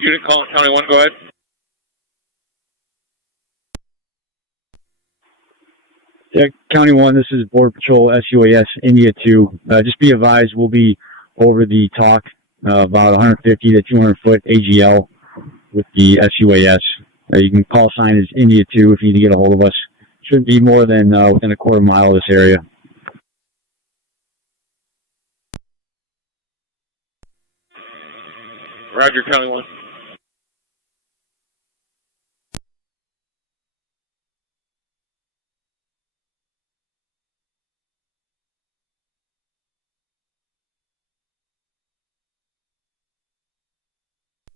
Unit call County 1, go ahead. Yeah, County 1, this is Border Patrol, SUAS, India 2. Just be advised, we'll be over the TAC, about 150 to 200 foot AGL with the SUAS. You can call sign as India 2 if you need to get a hold of us. Shouldn't be more than within a quarter mile of this area. Roger, County 1.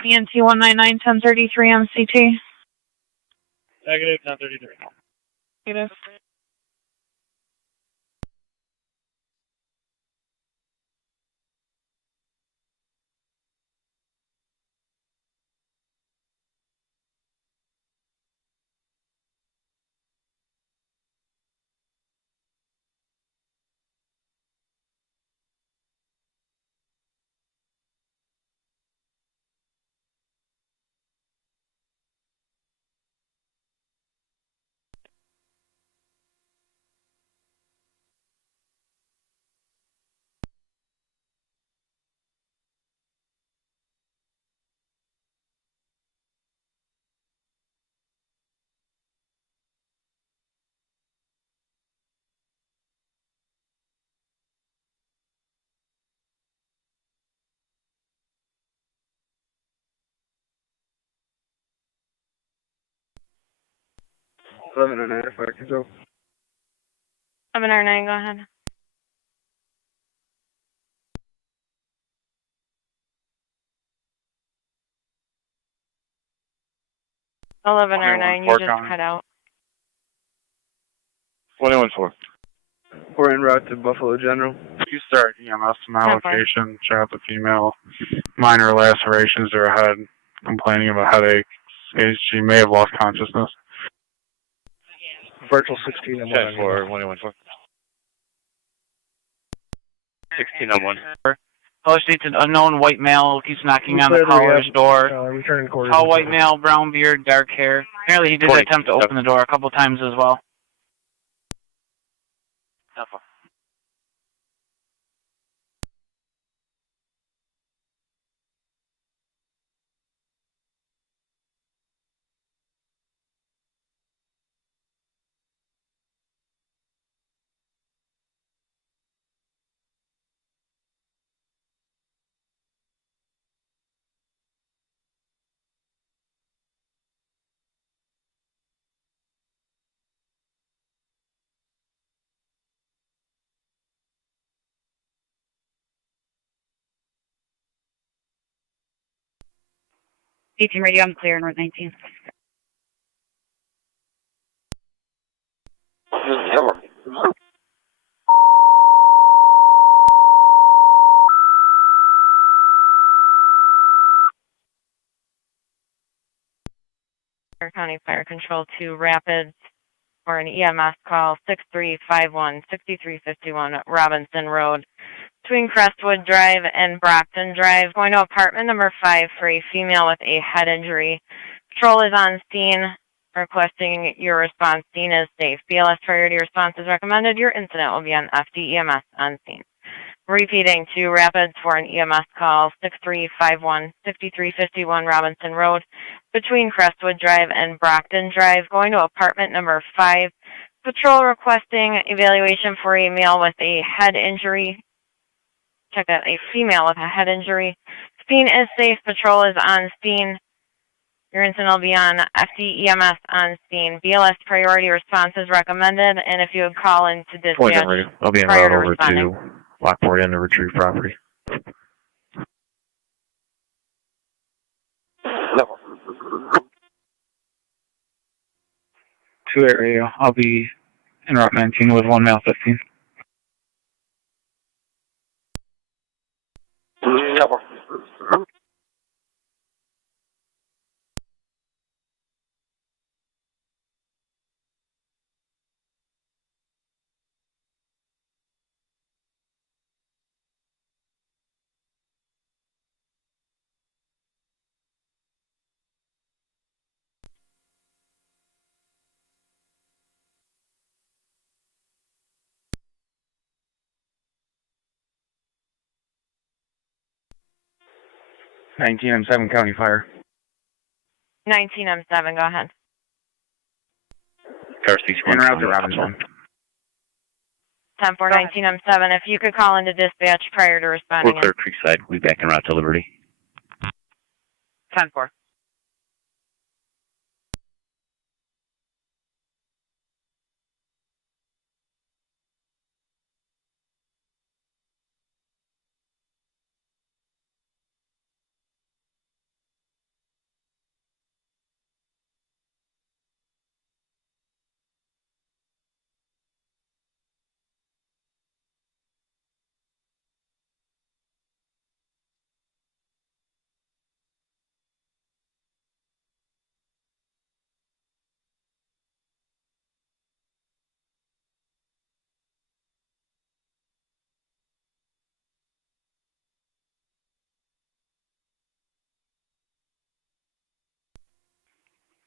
ENT 199-1033 MCT. Negative 1033. Negative. Eleven on air, fire control. 709, go ahead. Eleven or 9, you just cut out. 21-4. We're en route to Buffalo General. You start EMS to my location. Check out the female. Minor lacerations to her head. Complaining of a headache. She may have lost consciousness. Virtual 16 on 10 for 114. 16 on 1. Caller states an unknown white male keeps knocking on the caller's door. Tall white male, brown beard, dark hair. Apparently he did attempt to open the door a couple times as well. Team radio, I'm clear on Route 19. County Fire Control to Rapids for an EMS call 6351-6351 Robinson Road between Crestwood Drive and Brockton Drive, going to apartment number 5 for a female with a head injury. Patrol is on scene, requesting your response. Scene is safe. BLS priority response is recommended. Your incident will be on FDEMS on scene. Repeating to Rapids for an EMS call 6351-6351 Robinson Road between Crestwood Drive and Brockton Drive, going to apartment number 5. Patrol requesting evaluation for a male with a head injury. Check out a female with a head injury. Scene is safe. Patrol is on scene. Your incident will be on FDEMS on scene. BLS priority response is recommended, and if you would call in to dispatch I'll be en prior route to over responding. to Lockport and to retrieve property. No. 2-8 radio. I'll be in Route 19 with 1 male 15. No. 19M7 County Fire. 19M7, go ahead. Car 6 En route to Robinson. 10-4, 19M7, if you could call into dispatch prior to responding. We're clear Creekside. We'll be back en route to Liberty. 10-4.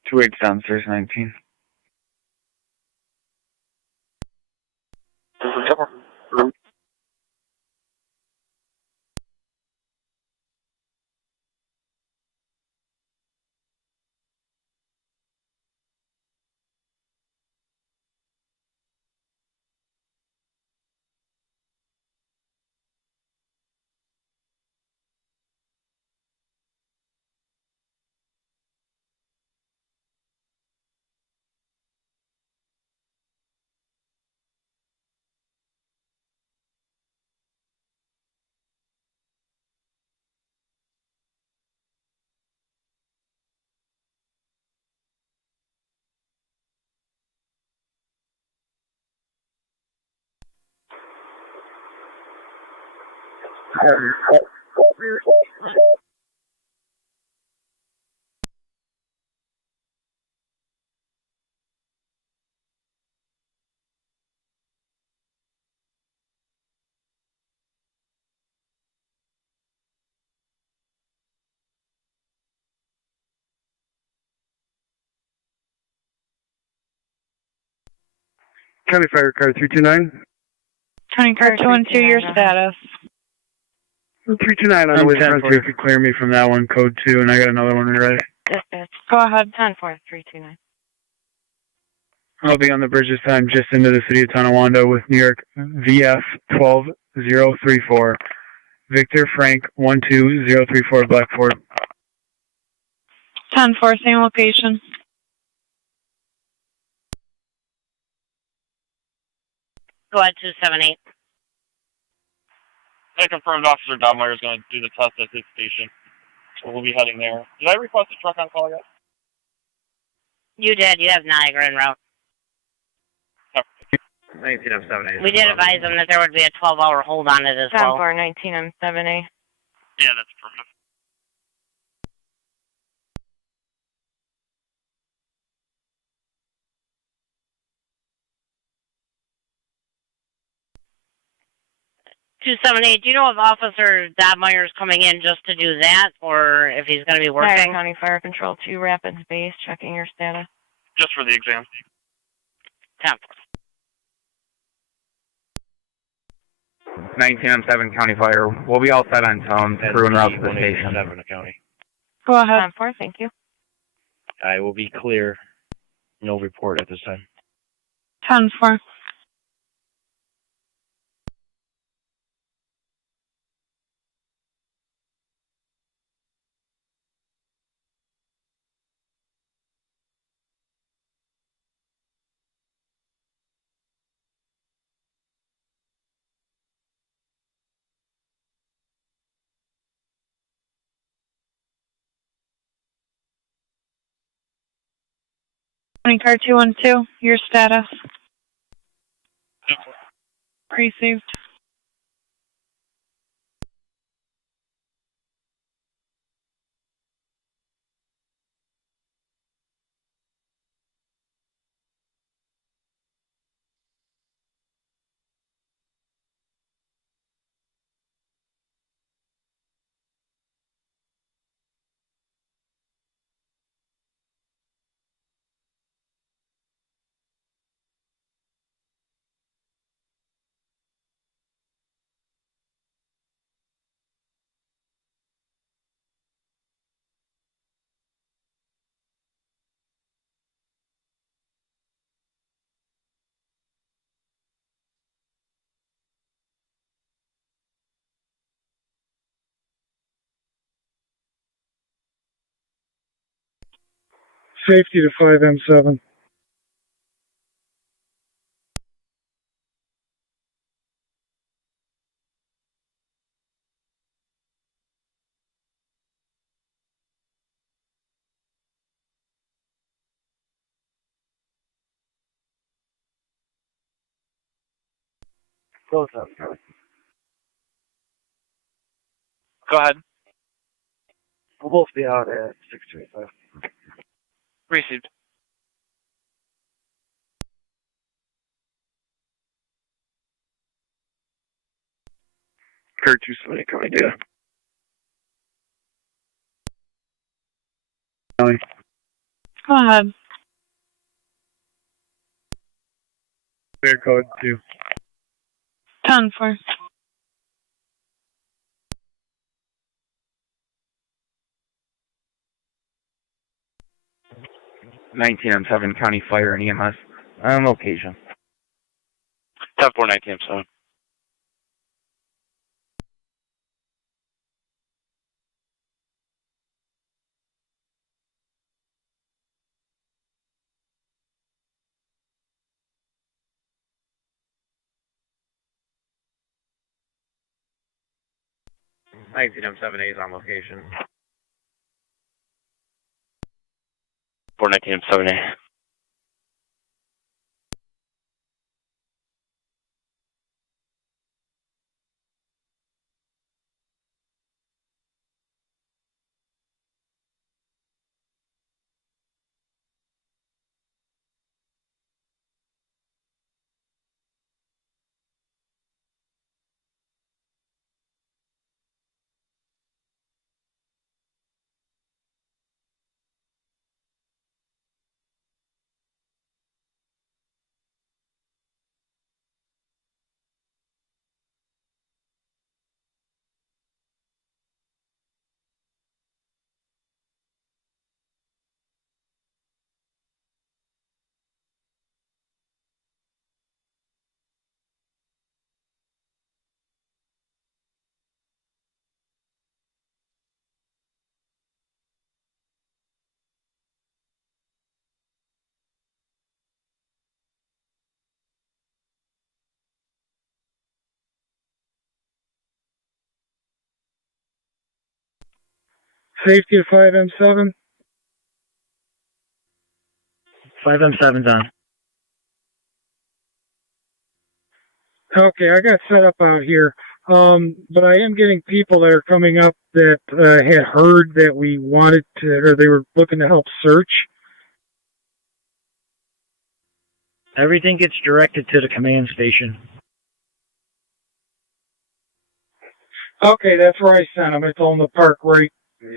Two eight downstairs 19. County Fire Car 329. County Car 212, your status. 329 on the way to Frontier. If you could clear me from that one, code 2, and I got another one ready. Dispatch. Go ahead. 10-4, 329. I'll be on the bridge this time, just into the city of Tonawanda with New York VF 12034. Victor Frank 12034 Blackport. 10-4, same location. Go ahead, 278. I confirmed Officer Dobmeyer is going to do the test at his station. So we'll be heading there. Did I request a truck on call yet? You did. You have Niagara en route. 19M7A. We did advise them that there would be a 12-hour hold on it as well. 19M7A. Yeah, that's affirmative. Two 278, do you know if Officer Dobmeyer's coming in just to do that, or if he's going to be Niagara working? County Fire Control 2 Rapids Base, checking your status. Just for the exam. 10. 19M7 County Fire. We'll be all set on tone. Crew and route to the station. 7 County. Go ahead. 4, thank you. I will be clear. No report at this time. 10-4. Car 212, your status. Received. Safety to 5M7. Close up. Go ahead. We'll both be out at 625. Received. Kurt 270 coming to you. Go ahead. Clear code 2. 10-4. M7 County Fire and EMS on location. 10-4, 19M7. M7A is on location. 4 19M7A. Safety to 5M7. 5M7's on. Okay, I got set up out here. But I am getting people that are coming up that had heard that we wanted to, or they were looking to help search. Everything gets directed to the command station. Okay, that's where I sent them. I told them to park right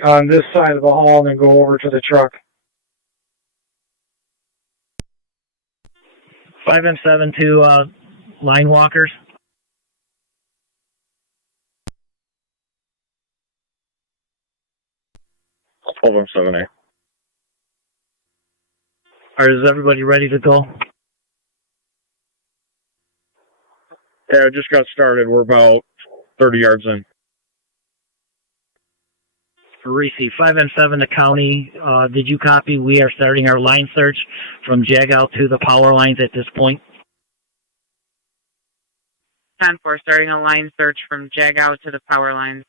on this side of the hall and then go over to the truck. 5M7 to line walkers. Hold on, 7A. Is everybody ready to go? Yeah, I just got started. We're about 30 yards in. Receive 5M7 to county. Did you copy? We are starting our line search from Jag out to the power lines at this point. 10-4, starting a line search from Jag out to the power lines.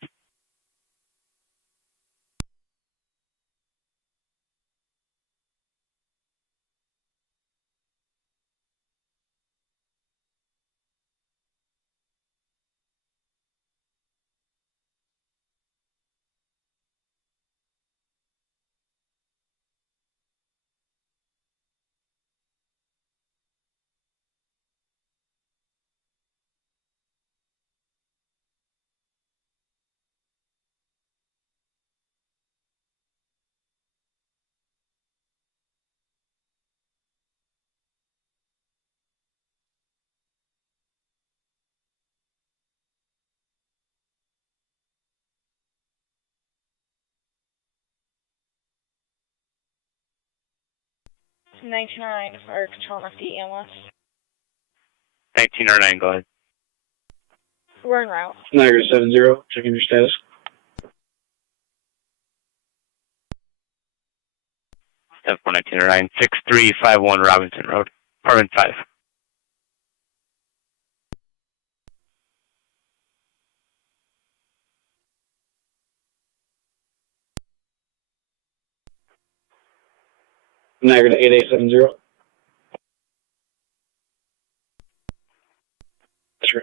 To 1909, fire control of the EMS. 1909, go ahead. We're en route. Niagara 70, checking your status. Step 1909, 6351 Robinson Road, apartment 5. Niagara 8870. Sure.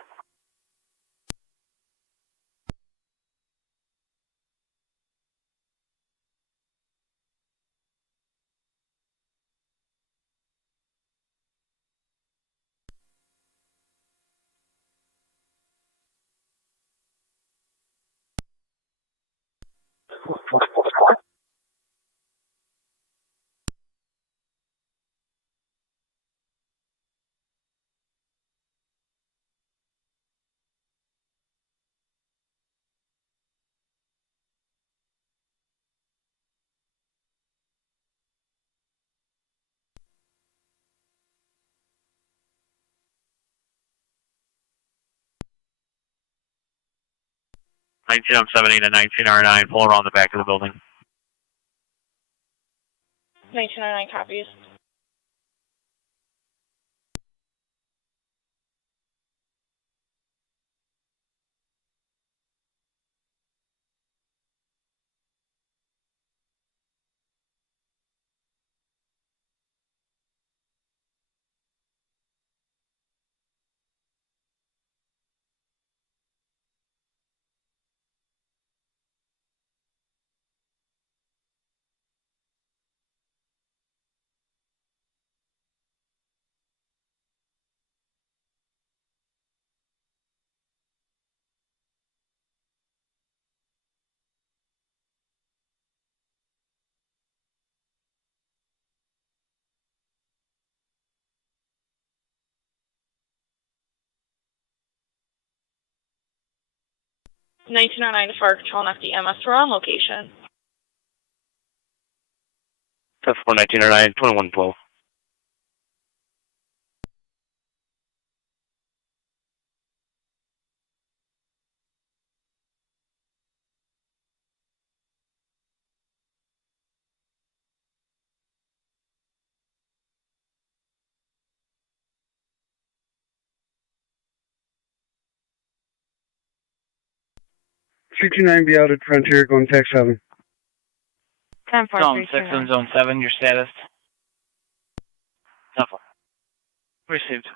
Nineteen M78 and 19R9, pull around the back of the building. 1909 copies. $1909 to fire control and FDMS. We're on location. Step 1909, 2112. $329 be out at Frontier, going TAC 7. 10-4, Zone 6 and Zone 7, your status. 10-4. Received.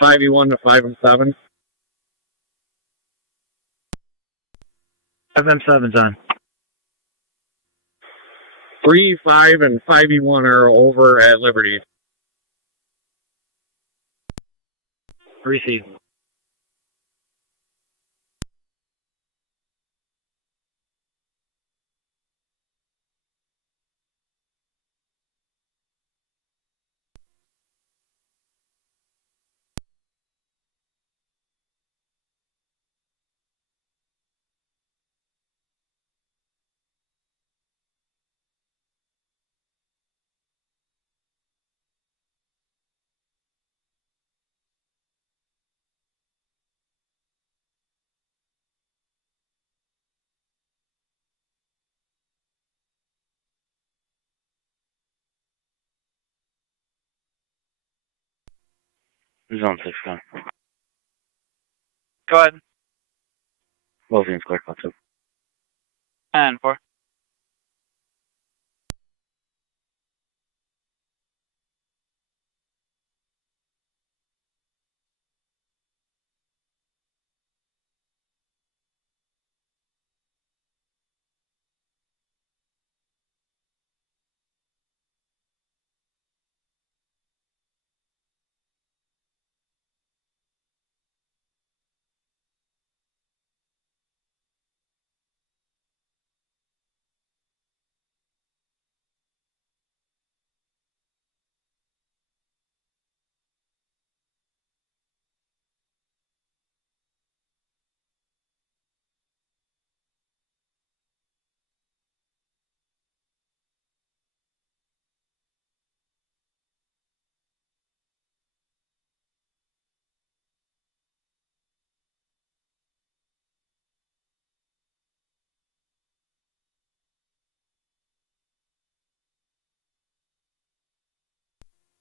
5E1 to 5M7. 5M7's on. 3, 5, and 5E1 are over at Liberty. Receive. Zone 6, go. Go ahead. Wilson's clear, call 2. And 4.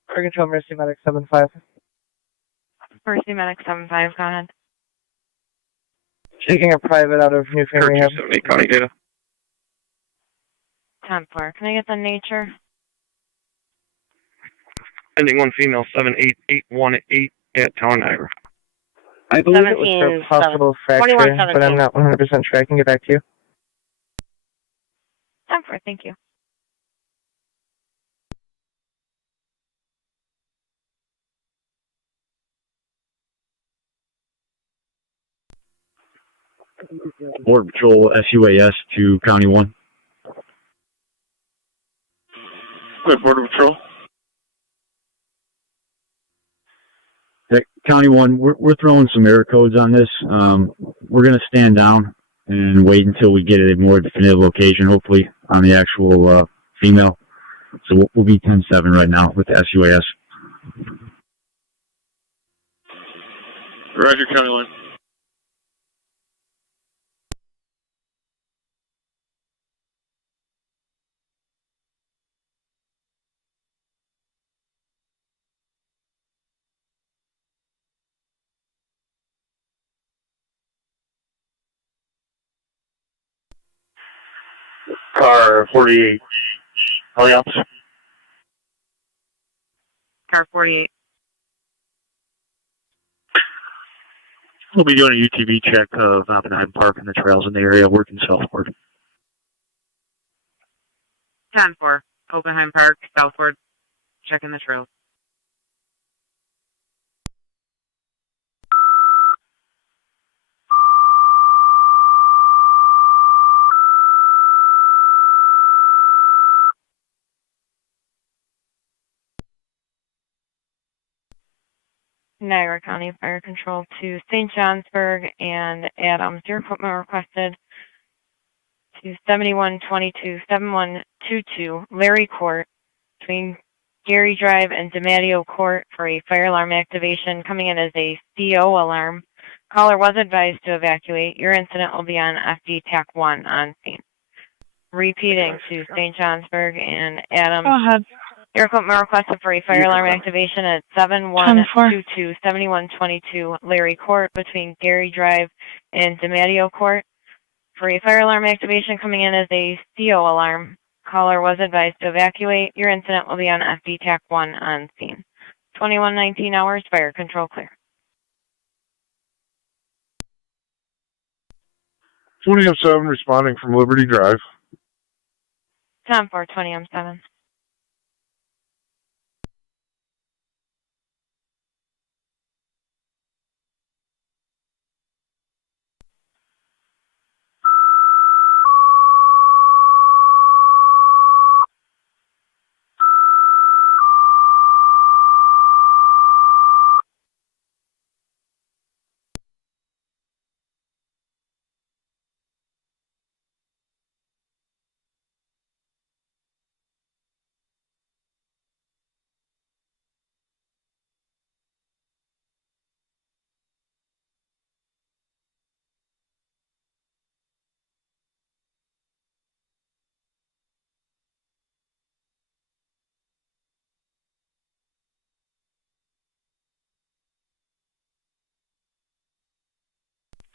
Fire Control, Mercy Medic 7-5. Mercy Medic 7-5, go ahead. Taking a private out of New Family Rehab. 278 County data. 10-4. Can I get the nature? Ending 1 female 78818 at Town Niagara. I believe it was for a possible fracture, but I'm not 100% sure. I can get back to you. 10-4, thank you. Border Patrol SUAS to County 1. Good, Border Patrol. County 1, we're throwing some error codes on this. We're going to stand down and wait until we get a more definitive location, hopefully, on the actual female. So we'll be 10-7 right now with the SUAS. Roger, County 1. Car 48. Helios. Car 48. We'll be doing a UTV check of Oppenheim Park and the trails in the area, working southward. 10-4. Oppenheim Park, southward. Checking the trails. Niagara County Fire Control to St. Johnsburg and Adams. Your equipment requested to 7122-7122 Larry Court between Gary Drive and DeMatteo Court for a fire alarm activation coming in as a CO alarm. Caller was advised to evacuate. Your incident will be on FD TAC 1 on scene. Repeating to St. Johnsburg and Adams. Go ahead. Your equipment requested for a fire alarm activation at 7122-7122 Larry Court between Gary Drive and DeMatteo Court. For a fire alarm activation coming in as a CO alarm, caller was advised to evacuate. Your incident will be on FD TAC 1 on scene. 2119 hours, fire control clear. 20M7 responding from Liberty Drive. 10-4, 20M7.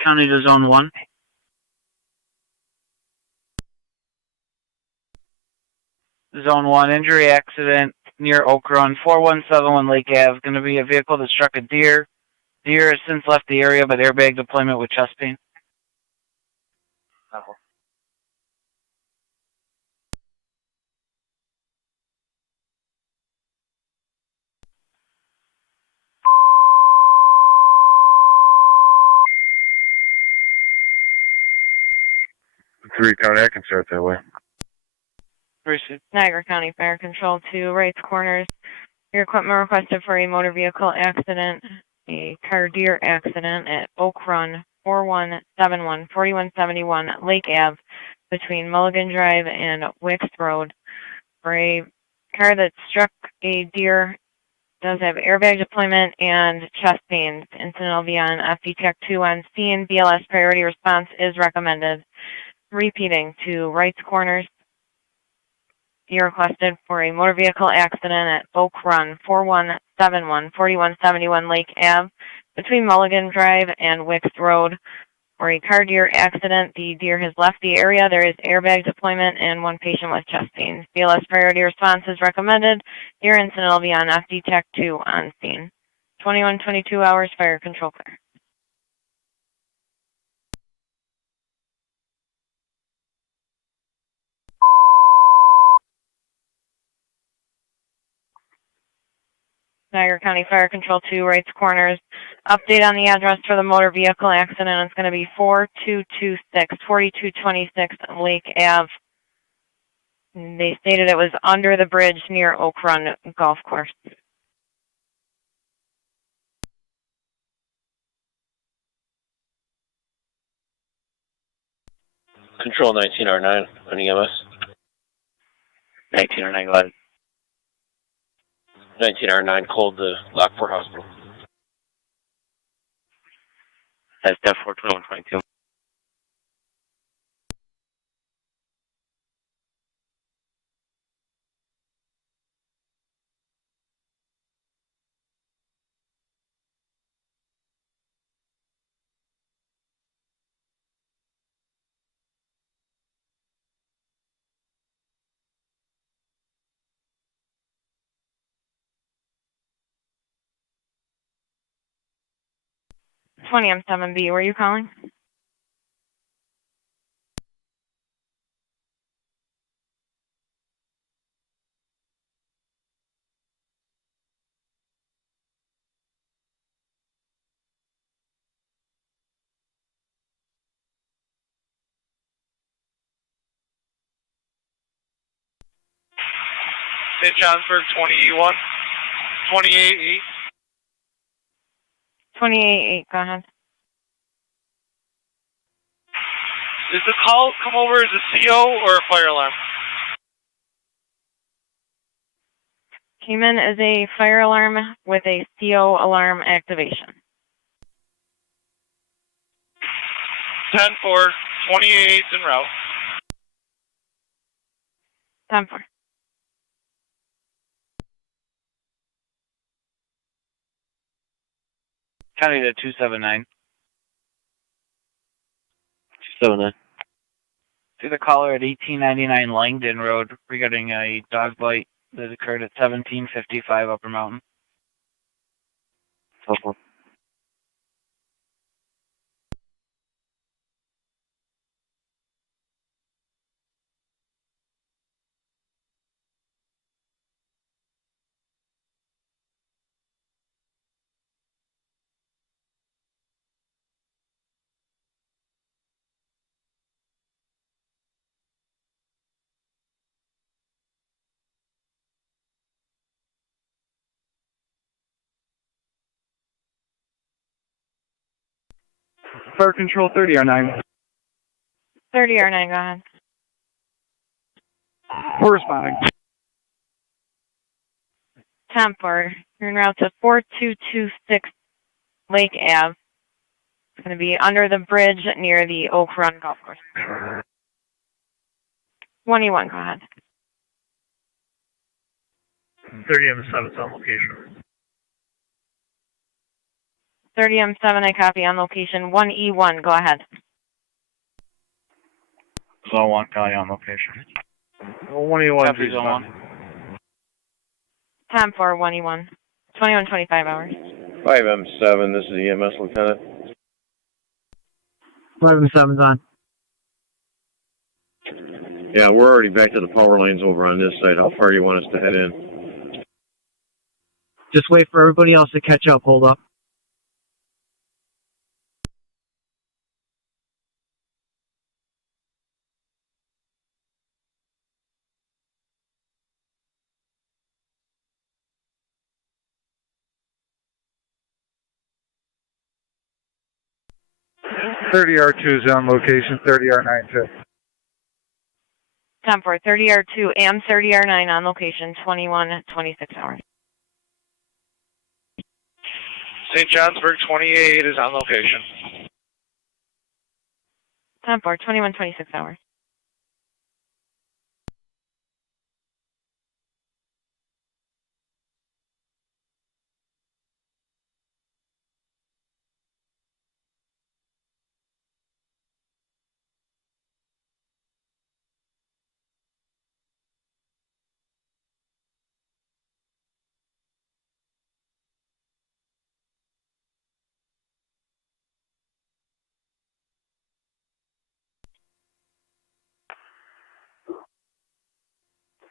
County to Zone 1. Zone 1, injury accident near Oak Run, 4171 Lake Ave. Going to be a vehicle that struck a deer. Deer has since left the area, but airbag deployment with chest pain. Three County, I can start that way. Niagara County Fire Control to Wright's Corners. Your equipment requested for a motor vehicle accident, a car deer accident at Oak Run, 4171 Lake Ave, between Mulligan Drive and Wicks Road. For a car that struck a deer, does have airbag deployment and chest pains. Incident will be on FD Tech 2 on scene. BLS priority response is recommended. Repeating to Wright's Corners. You requested for a motor vehicle accident at Oak Run, 4171 Lake Ave, between Mulligan Drive and Wicks Road. For a car deer accident, the deer has left the area. There is airbag deployment and one patient with chest pains. BLS priority response is recommended. Your incident will be on FD Tech 2 on scene. 22 hours fire control clear. Niagara County Fire Control 2, Wright's Corners. Update on the address for the motor vehicle accident. It's going to be 4226 Lake Ave. They stated it was under the bridge near Oak Run Golf Course. Control 19R9 on EMS. 1909, go ahead. 19R9 called the Lockport Hospital. That's Def 42122. M7B, were you calling? St. Johnsburg 21, 28-8. 28-8, go ahead. Is the call come over as a CO or a fire alarm? Came in as a fire alarm with a CO alarm activation. 10-4, 28 en route. 10-4. County to 279. 279. To the caller at 1899 Langdon Road regarding a dog bite that occurred at 1755 Upper Mountain. Okay. Fire Control 30R9. 30R9, go ahead. We're responding. 10-4, you're en route to 4226 Lake Ave. It's going to be under the bridge near the Oak Run Golf Course. 1E1, go ahead. 30M7's on location. 30M7, I copy on location. 1E1, go ahead. Zone 1, County on location. 1E1, Copy Zone 1. 10-4, 1E1. 2125 hours. 5M7, this is EMS Lieutenant. 5M7's on. Yeah, we're already back to the power lines over on this side. How far do you want us to head in? Just wait for everybody else to catch up. Hold up. .30R2 is on location, 30R9 too. 10-4, 30R2 and 30R9 on location, 2126 hours. St. Johnsburg 28 is on location. 10-4, 2126 hours.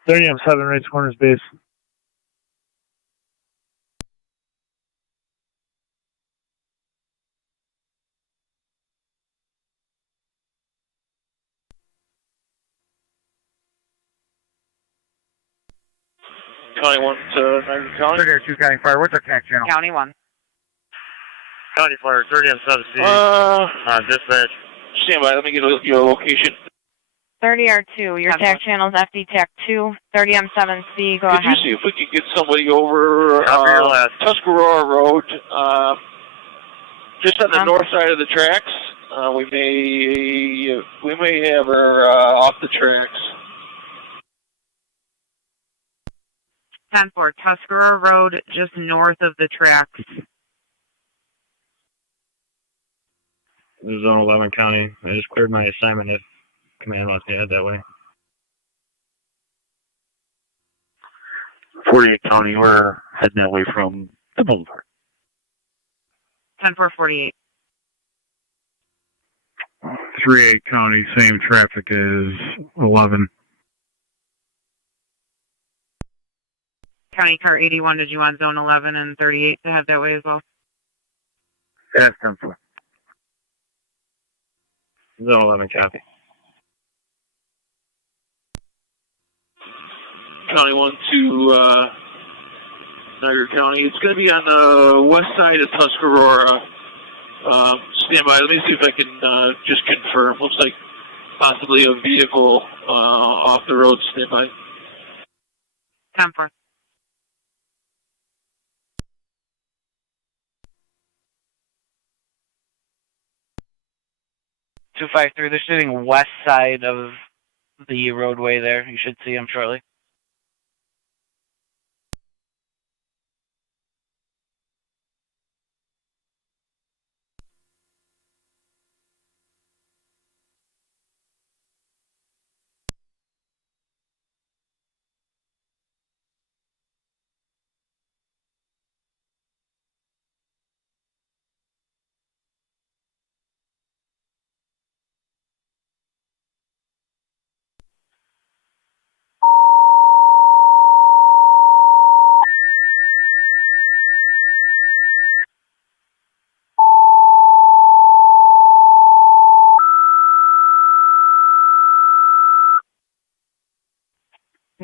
.30M7 rates corners base. County 1 to Niagara County. 30R2 County Fire, what's our TAC channel? County 1. County Fire, 30M7C. Dispatch. Stand by, let me get your location. 30R2, your TAC channel is FD TAC 2, 30M7C, go Could ahead. you see if we could get somebody over Tuscarora Road, just on the north side of the tracks? We may have her off the tracks. 10-4, Tuscarora Road, just north of the tracks. This is Zone 11 County. I just cleared my assignment if command wants me to head that way. 48 County, we're heading that way from the Middleport. 10-4, 48. 38 County, same traffic as 11. County Car 81, did you want Zone 11 and 38 to head that way as well? That's 10-4. Zone 11 copy. County 1 to Niagara County. It's going to be on the west side of Tuscarora. Stand by. Let me see if I can just confirm. Looks like possibly a vehicle off the road. Stand by. 10-4. They're sitting west side of the roadway there. You should see them shortly.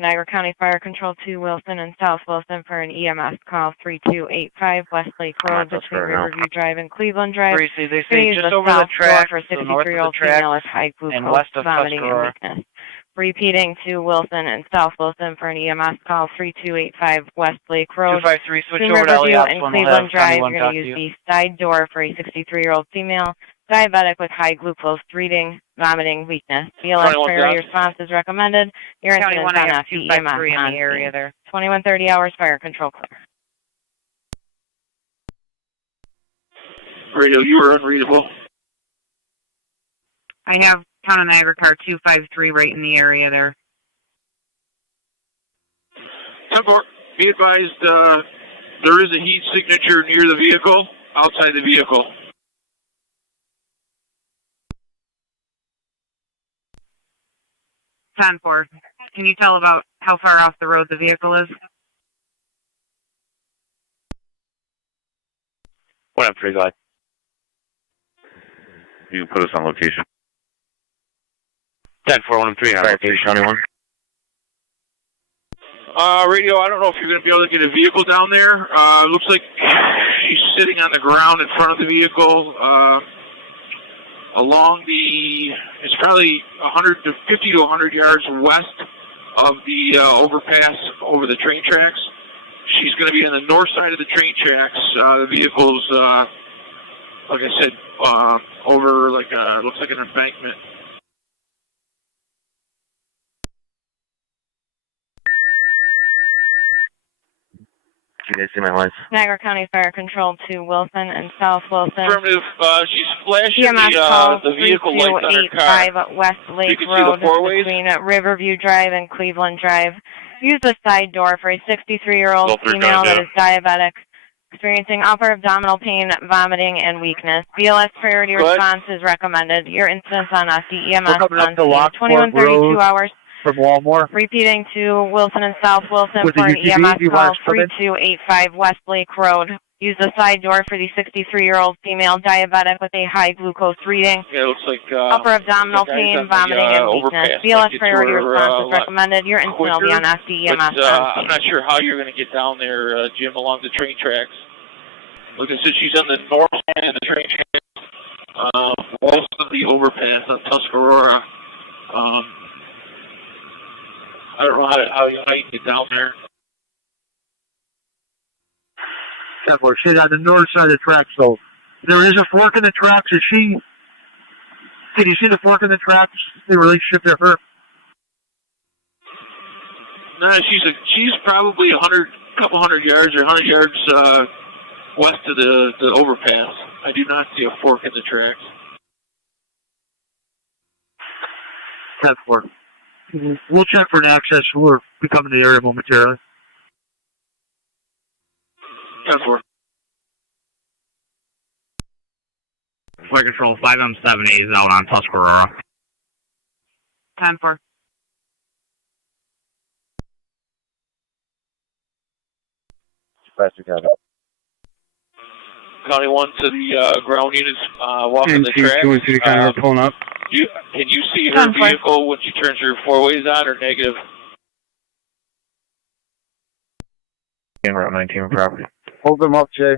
Niagara County Fire Control to Wilson and South Wilson for an EMS call 3285 West Lake Road between Riverview Drive and Cleveland Drive. Briefly, they say just over the track, for so north of the 63-year-old track, female with high glucose, and west of vomiting, and Tuscarora. weakness. Repeating to Wilson and South Wilson for an EMS call 3285 West Lake Road. 253, switch between over to Riverview Elliott and when they'll Cleveland have Drive. County You're 1 going to use the side door for a 63-year-old female, diabetic with high glucose reading, vomiting, weakness. BLS priority response is recommended. Your County incident 1, I on have FE 253 EMS in the area there. 2130 hours fire control clear. Radio, you were unreadable. I have Town of Niagara car 253 right in the area there. 10-4, be advised, there is a heat signature near the vehicle, outside the vehicle. Ten four. Can you tell about how far off the road the vehicle is? What up, pretty glad. You can put us on location. 10-4, 1-3 on location, County 1. Radio, I don't know if you're going to be able to get a vehicle down there. Looks like she's sitting on the ground in front of the vehicle, along the, it's probably 50 to 100 yards west of the overpass over the train tracks. She's going to be on the north side of the train tracks. The vehicle's, like I said, over like looks like an embankment. You guys see my lines? Niagara County Fire Control to Wilson and South Wilson. Affirmative. She's flashing EMS the vehicle lights on her car. 3285 West Lake you can Road see the four-ways? between Riverview Drive and Cleveland Drive. Use the side door for a 63-year-old female that is diabetic, experiencing upper abdominal pain, vomiting, and weakness. BLS priority response is recommended. Your incidents on FDEMS on to Lockport 2132 hours. From Walmore. Repeating to Wilson and South Wilson With for an the UTV, EMS do you call want to come in? 3285 West Lake Road. Use the side door for the 63-year-old female diabetic with a high glucose reading. Yeah, it looks like upper abdominal the guys pain, on the, vomiting, and weakness. overpass BLS might get priority to her, response is lot recommended. Your incident will be on FDEMS. But, I'm not sure how you're going to get down there, Jim, along the train tracks. Like I said, she's on the north side of the train tracks, most of the overpass on Tuscarora. I don't know how you might get down there. She's on the north side of the tracks, so there is a fork in the tracks. Can you see the fork in the tracks, the relationship to her? No, she's probably a couple hundred yards or 100 yards west of the overpass. I do not see a fork in the tracks. 10-4. We'll check for an access. We're becoming the area momentarily. 10-4. Flight Control 5M7 is out on Tuscarora. 10-4. Faster county. County 1 to the ground units walking the track. And City County, we're pulling up. Can you see her vehicle when she turns her four-ways on, or negative? In Route 19 property. Hold them up, Jay.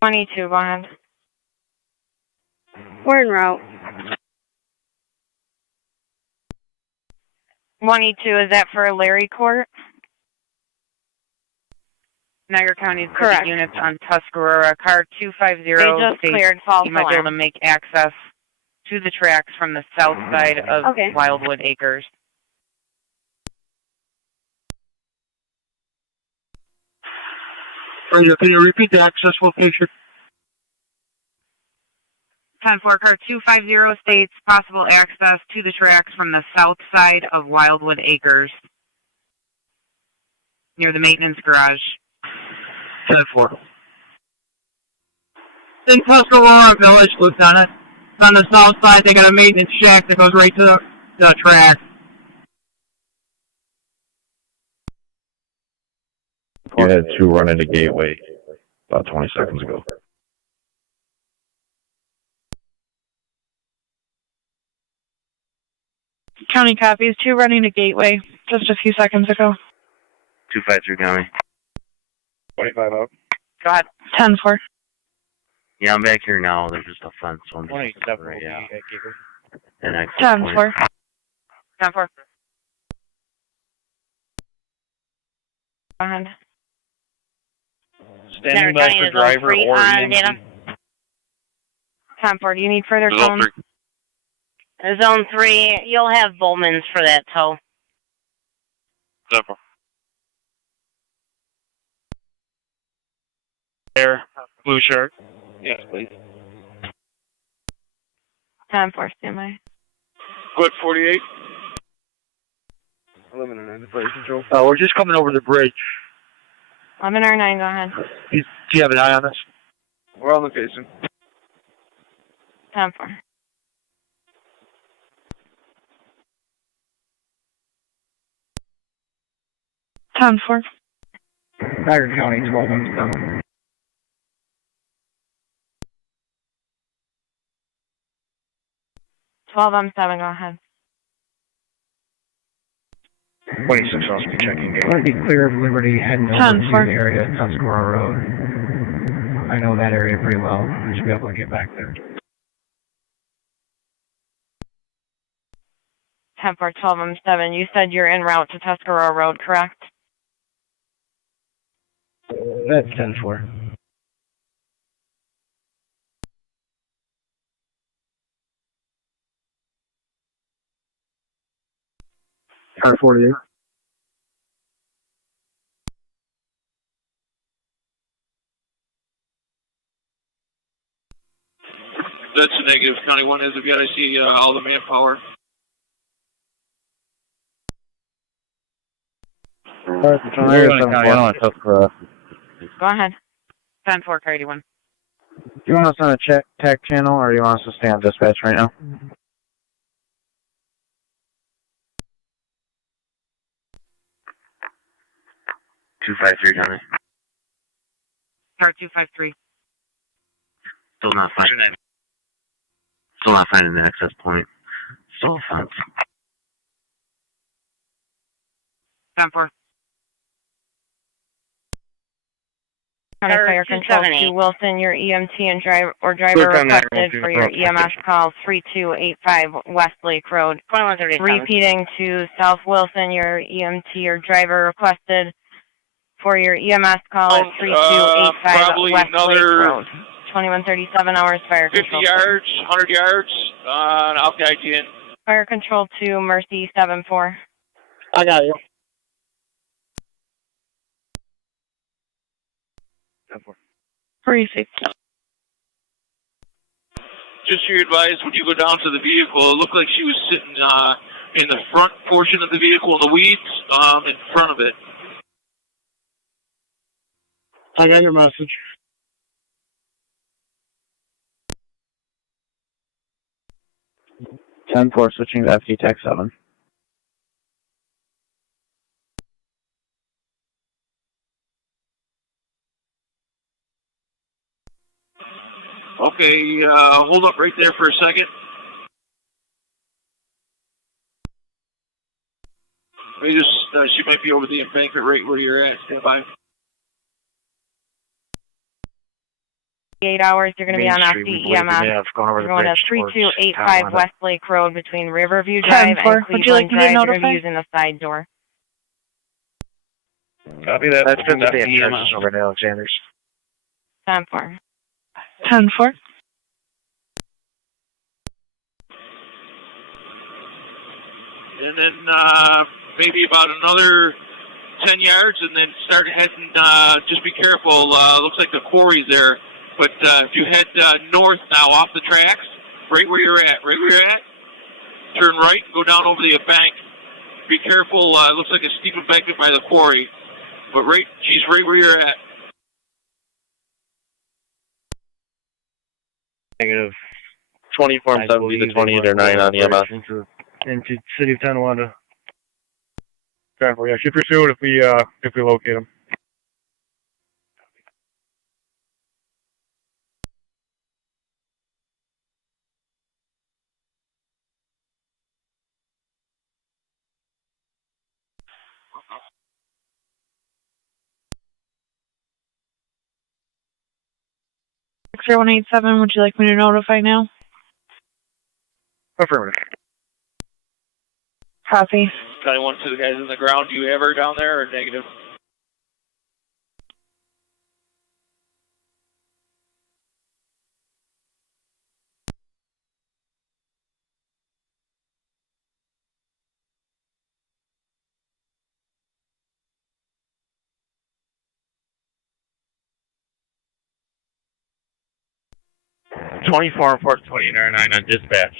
22, go ahead. We're en route. 22, is that for Larry Court? Niagara County's Correct. units on Tuscarora. Car 250 They just states cleared false you might be able to alarm. make access to the tracks from the south side of Okay. Wildwood Acres. Can you repeat the access location? 10-4, car 250 states possible access to the tracks from the south side of Wildwood Acres, near the maintenance garage. 10-4. In Tuscarora Village, Lieutenant. On the south side, they got a maintenance shack that goes right to the track. You had two run into Gateway about 20 seconds ago. County copies. 2 running to Gateway just a few seconds ago. 253 County. 25 up. Go ahead. 10-4. Yeah, I'm back here now. There's just a fence, so I'm just 27 right will out. be at Gateway. And exit 10-4. 10-4. Go ahead. Standing by for driver or EMT. 10-4, do you need further tone? Zone 3, you'll have Bowman's for that tow. 10-4. There, Blue Shark. Yes, please. 10-4, stand by. Good 48. 1109 to fire control. We're just coming over the bridge. 1109, go ahead. Do you have an eye on us? We're on location. 10-4. 10-4. Niagara County, 12-7. 12-7, go ahead. 26 I'll be checking gate. Let me clear of Liberty heading over to the area at Tuscarora Road. I know that area pretty well. I should be able to get back there. 10-4, 12-7, you said you're en route to Tuscarora Road, correct? That's 10-4. Car 48. That's a negative. County 1 as of yet. I see all the manpower. Go ahead. 10-4, car 81. Do you want us on a TAC channel, or do you want us to stay on dispatch right now? County. Car 253. Still not finding the access point. Still a fence. 10-4. County Fire Control 2 Wilson, your EMT and driver requested for your EMS call 3285 West Lake Road. 2137. Repeating to South Wilson, your EMT or driver requested for your EMS call at 3285 West Lake Road. 2137 hours Fire 50 Control. 50 yards, 100 yards, I'll guide you in. Fire Control 2 Mercy 7-4. I got you. 36. Just so you're advised, when you go down to the vehicle, it looked like she was sitting in the front portion of the vehicle in the weeds, in front of it. I got your message. (10-4) switching to FD TAC 7. Okay, hold up right there for a second. She might be over the embankment right where you're at. Stand by. 8 hours, you're going to be on FD EMS. You're going to 3285 West Lake Road between Riverview Drive and Cleveland Would you like me to Drive. You're notify? going to be using the side door. Copy that. That's good to be FD in charge over at Alexander's. 10-4. 10-4. And then maybe about another 10 yards, and then start heading. Just be careful. Looks like the quarry's there. But if you head north now off the tracks, right where you're at, turn right and go down over the bank. Be careful. Looks like a steep embankment by the quarry. But she's right where you're at. Negative. 24 and 70 to 28 or 9 on EMS. Into city of Tonawanda. Okay, well, yeah, should pursue it if we locate them. 187, would you like me to notify now? Affirmative. Copy. County 1 to the guys on the ground. Do you have her down there or negative? Four and 4, 29 on dispatch.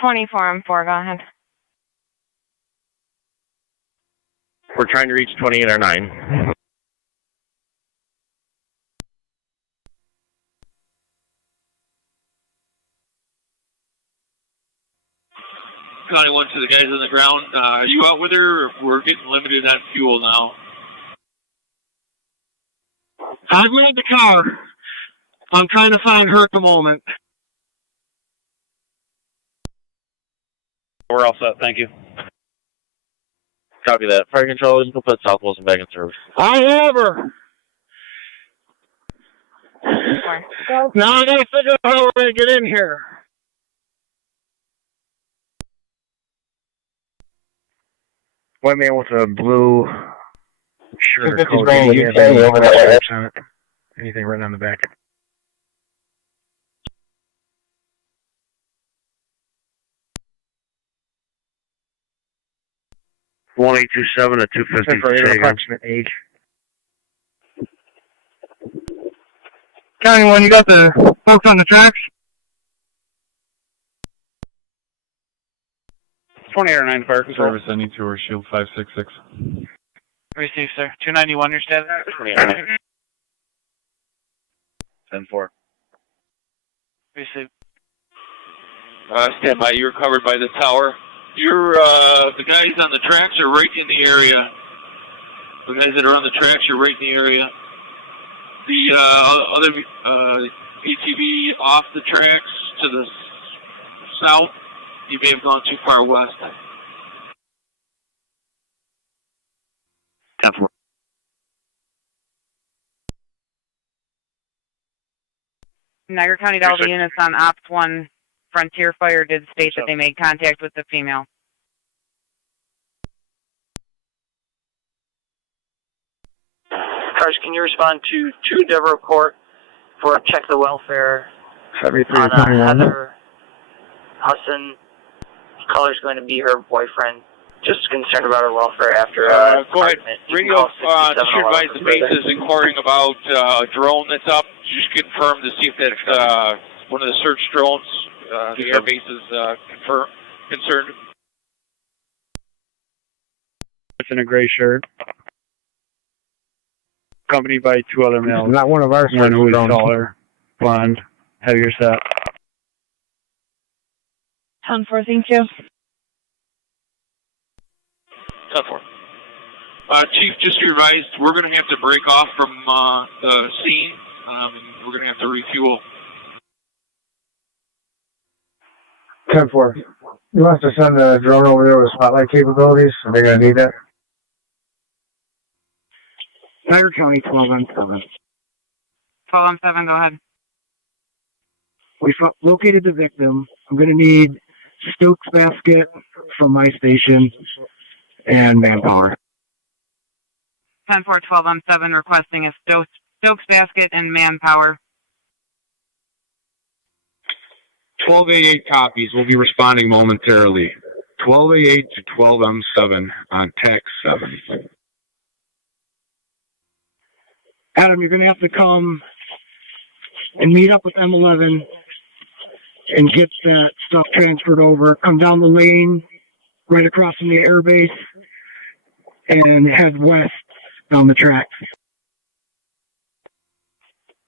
24 and 4, go ahead. We're trying to reach 28 or 9. County 1 to the guys on the ground. Are you out with her? Or we're getting limited on fuel now. I've led the car. I'm trying to find her at the moment. We're all set, thank you. Copy that. Fire control, you can put South Wilson back in service. I have her. Now I gotta figure out how we're gonna get in here. White man with a blue shirt or coat. Anything written on the back? One 827 at 250. For your approximate age. County 1, you got the folks on the tracks? 28 or 9 fire control. Service any to or shield 566. Receive, sir. 291, your status? 10-4. Receive. Stand by. You're covered by the tower. You're, the guys on the tracks are right in the area. The guys that are on the tracks are right in the area. The other ATV off the tracks to the south, you may have gone too far west. 10-4. Niagara County Delta units on Ops 1 Frontier Fire did state that they made contact with the female. Cars, can you respond to 2 Deborah Court for check the welfare 73 on 21. Heather Hudson? Caller's going to be her boyfriend. Just concerned about her welfare after. Go ahead. Radio, just advise the base is inquiring about a drone that's up. Just confirm to see if that's one of the search drones. The air base is concerned. It's in a gray shirt. Accompanied by 2 other males. Not one of our One who is drones. taller, blonde, heavier set. 10-4, thank you. 10-4. Chief, just to advise, we're going to have to break off from the scene. We're going to have to refuel. 10-4. You want us to send a drone over there with spotlight capabilities? Are they going to need that? Niagara County 12 on 7. 12 on 7, go ahead. We located the victim. I'm going to need Stokes basket from my station and manpower. 10-4, 12 on 7, requesting a Stokes basket and manpower. 1288 copies. We'll be responding momentarily. 1288 to 12M7 on TAC 7. Adam, you're going to have to come and meet up with M11 and get that stuff transferred over. Come down the lane right across from the air base and head west down the tracks.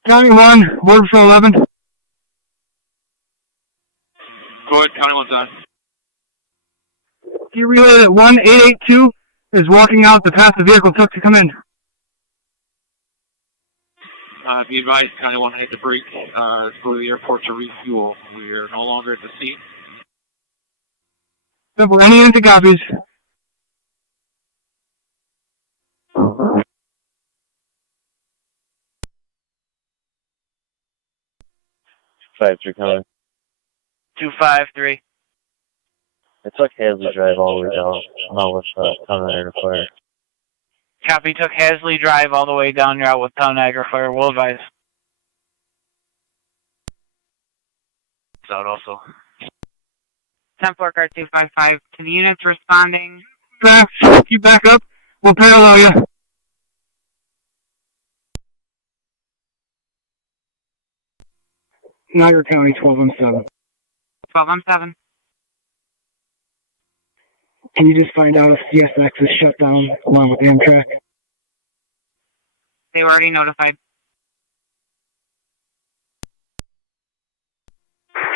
County 1, Ward for 11. Go ahead, County 1's on. You relay that 1882 is walking out to pass the vehicle took to come in. Be advised, County 1 had to break, go to the airport to refuel. We are no longer at the scene. Simple, any empty copies. 253 coming. 253. It took Hasley Drive all the way down. Now with Niagara Fire. Copy, took Hasley Drive all the way down your out with Niagara Fire. We'll advise. It's out also. 10-4 car 255 to the units responding. Back, you back up. We'll parallel you. Niagara County 12-7. 12-7. Can you just find out if CSX is shut down along with Amtrak? They were already notified.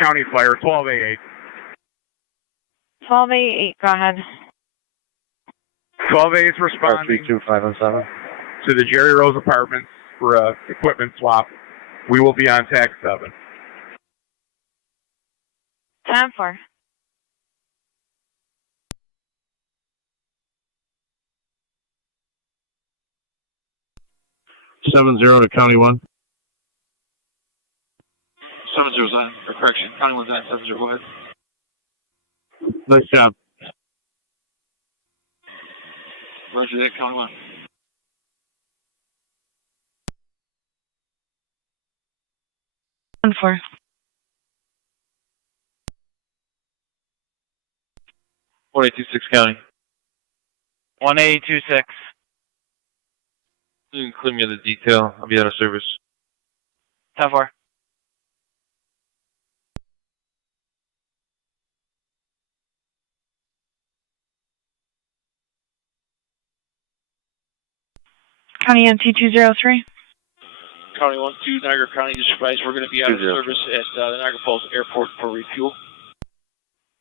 County Fire, 1288. 1288, go ahead. 12A is responding 32517 to the Jerry Rose Apartments for a equipment swap. We will be on TAC 7. 10-4. Seven zero to County 1. 70's on, or correction, County 1's on 70, go ahead. Nice job. Roger that, County 1. One four. 1826 County. 1826. You can include me in the detail. I'll be out of service. 10-4. County NT 203. County 1, 2, Niagara County, just advise we're going to be out of service at the Niagara Falls Airport for refuel.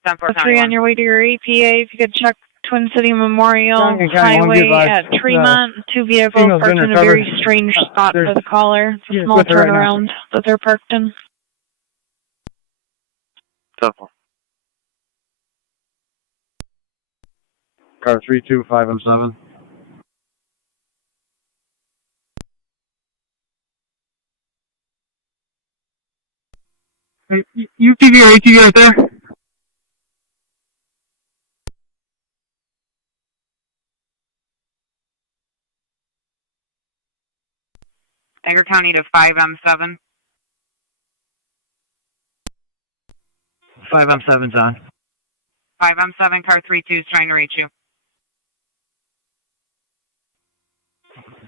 10-4 3 on your way to your EPA. If you could check Twin City Memorial Highway at Tremont. Two vehicles parked in a very strange spot for the caller. It's a small turnaround that they're parked in. Tough. Car 32517. UTV or ATV right there? Niagara County to 5M7. 5M7's on. 5M7, car 32 is trying to reach you.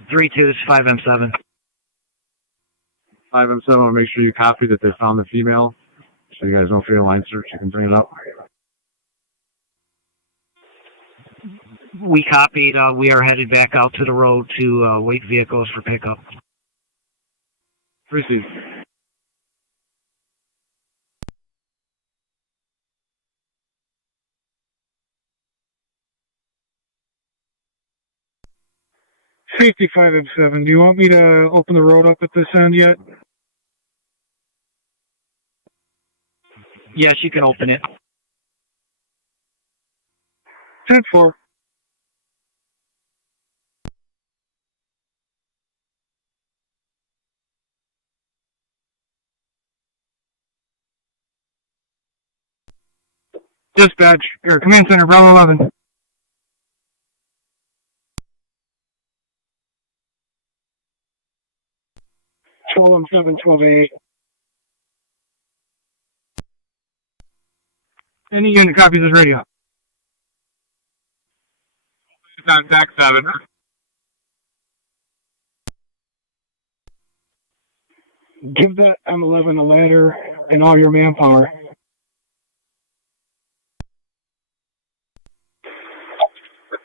3-2 is 5M7. 5M7, I'll make sure you copy that they found the female. So you guys don't feel line search, you can bring it up. We copied. We are headed back out to the road to wait vehicles for pickup. Receive. Safety 5M7, do you want me to open the road up at this end yet? Yes, you can open it. 10-4. Dispatch, or command center, Bravo 11. M7, 12A. Any unit copies this radio. It's on TAC 7. Give that M11 a ladder and all your manpower.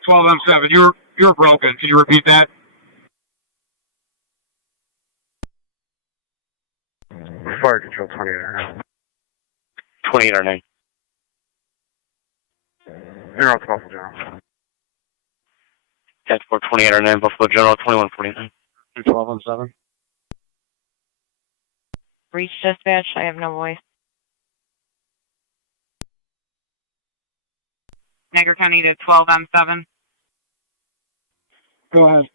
M7, you're broken. Can you repeat that? Fire control 28. 2809. You're out to Buffalo General. That's for 2809, Buffalo General 2149. 1217. Reach dispatch, I have no voice. Niagara County to 12M7. Go ahead.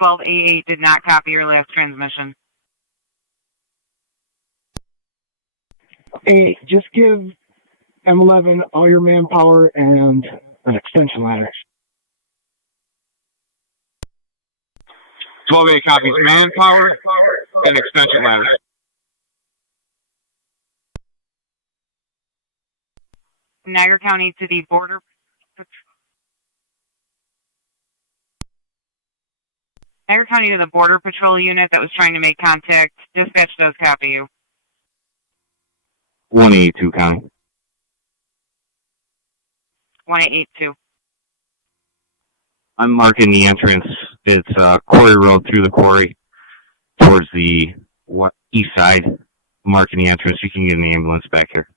12A8 did not copy your last transmission. Hey, just give M11 all your manpower and an extension ladder. 12-8 copies. Manpower and extension ladder. Niagara County to the border. Niagara County to the border patrol unit that was trying to make contact. Dispatch does copy you. 182 County. 1882. I'm marking the entrance. It's Quarry Road through the quarry towards the east side. Marking the entrance. You can get an ambulance back here.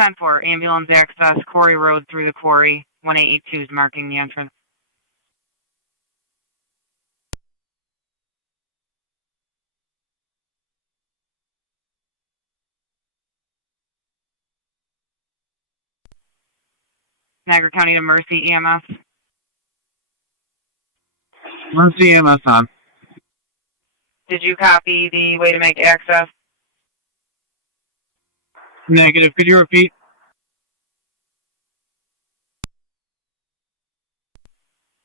10-4, ambulance access, Quarry Road through the quarry. 1882 is marking the entrance. Niagara County to Mercy EMS. Mercy EMS on. Did you copy the way to make access? Negative. Could you repeat?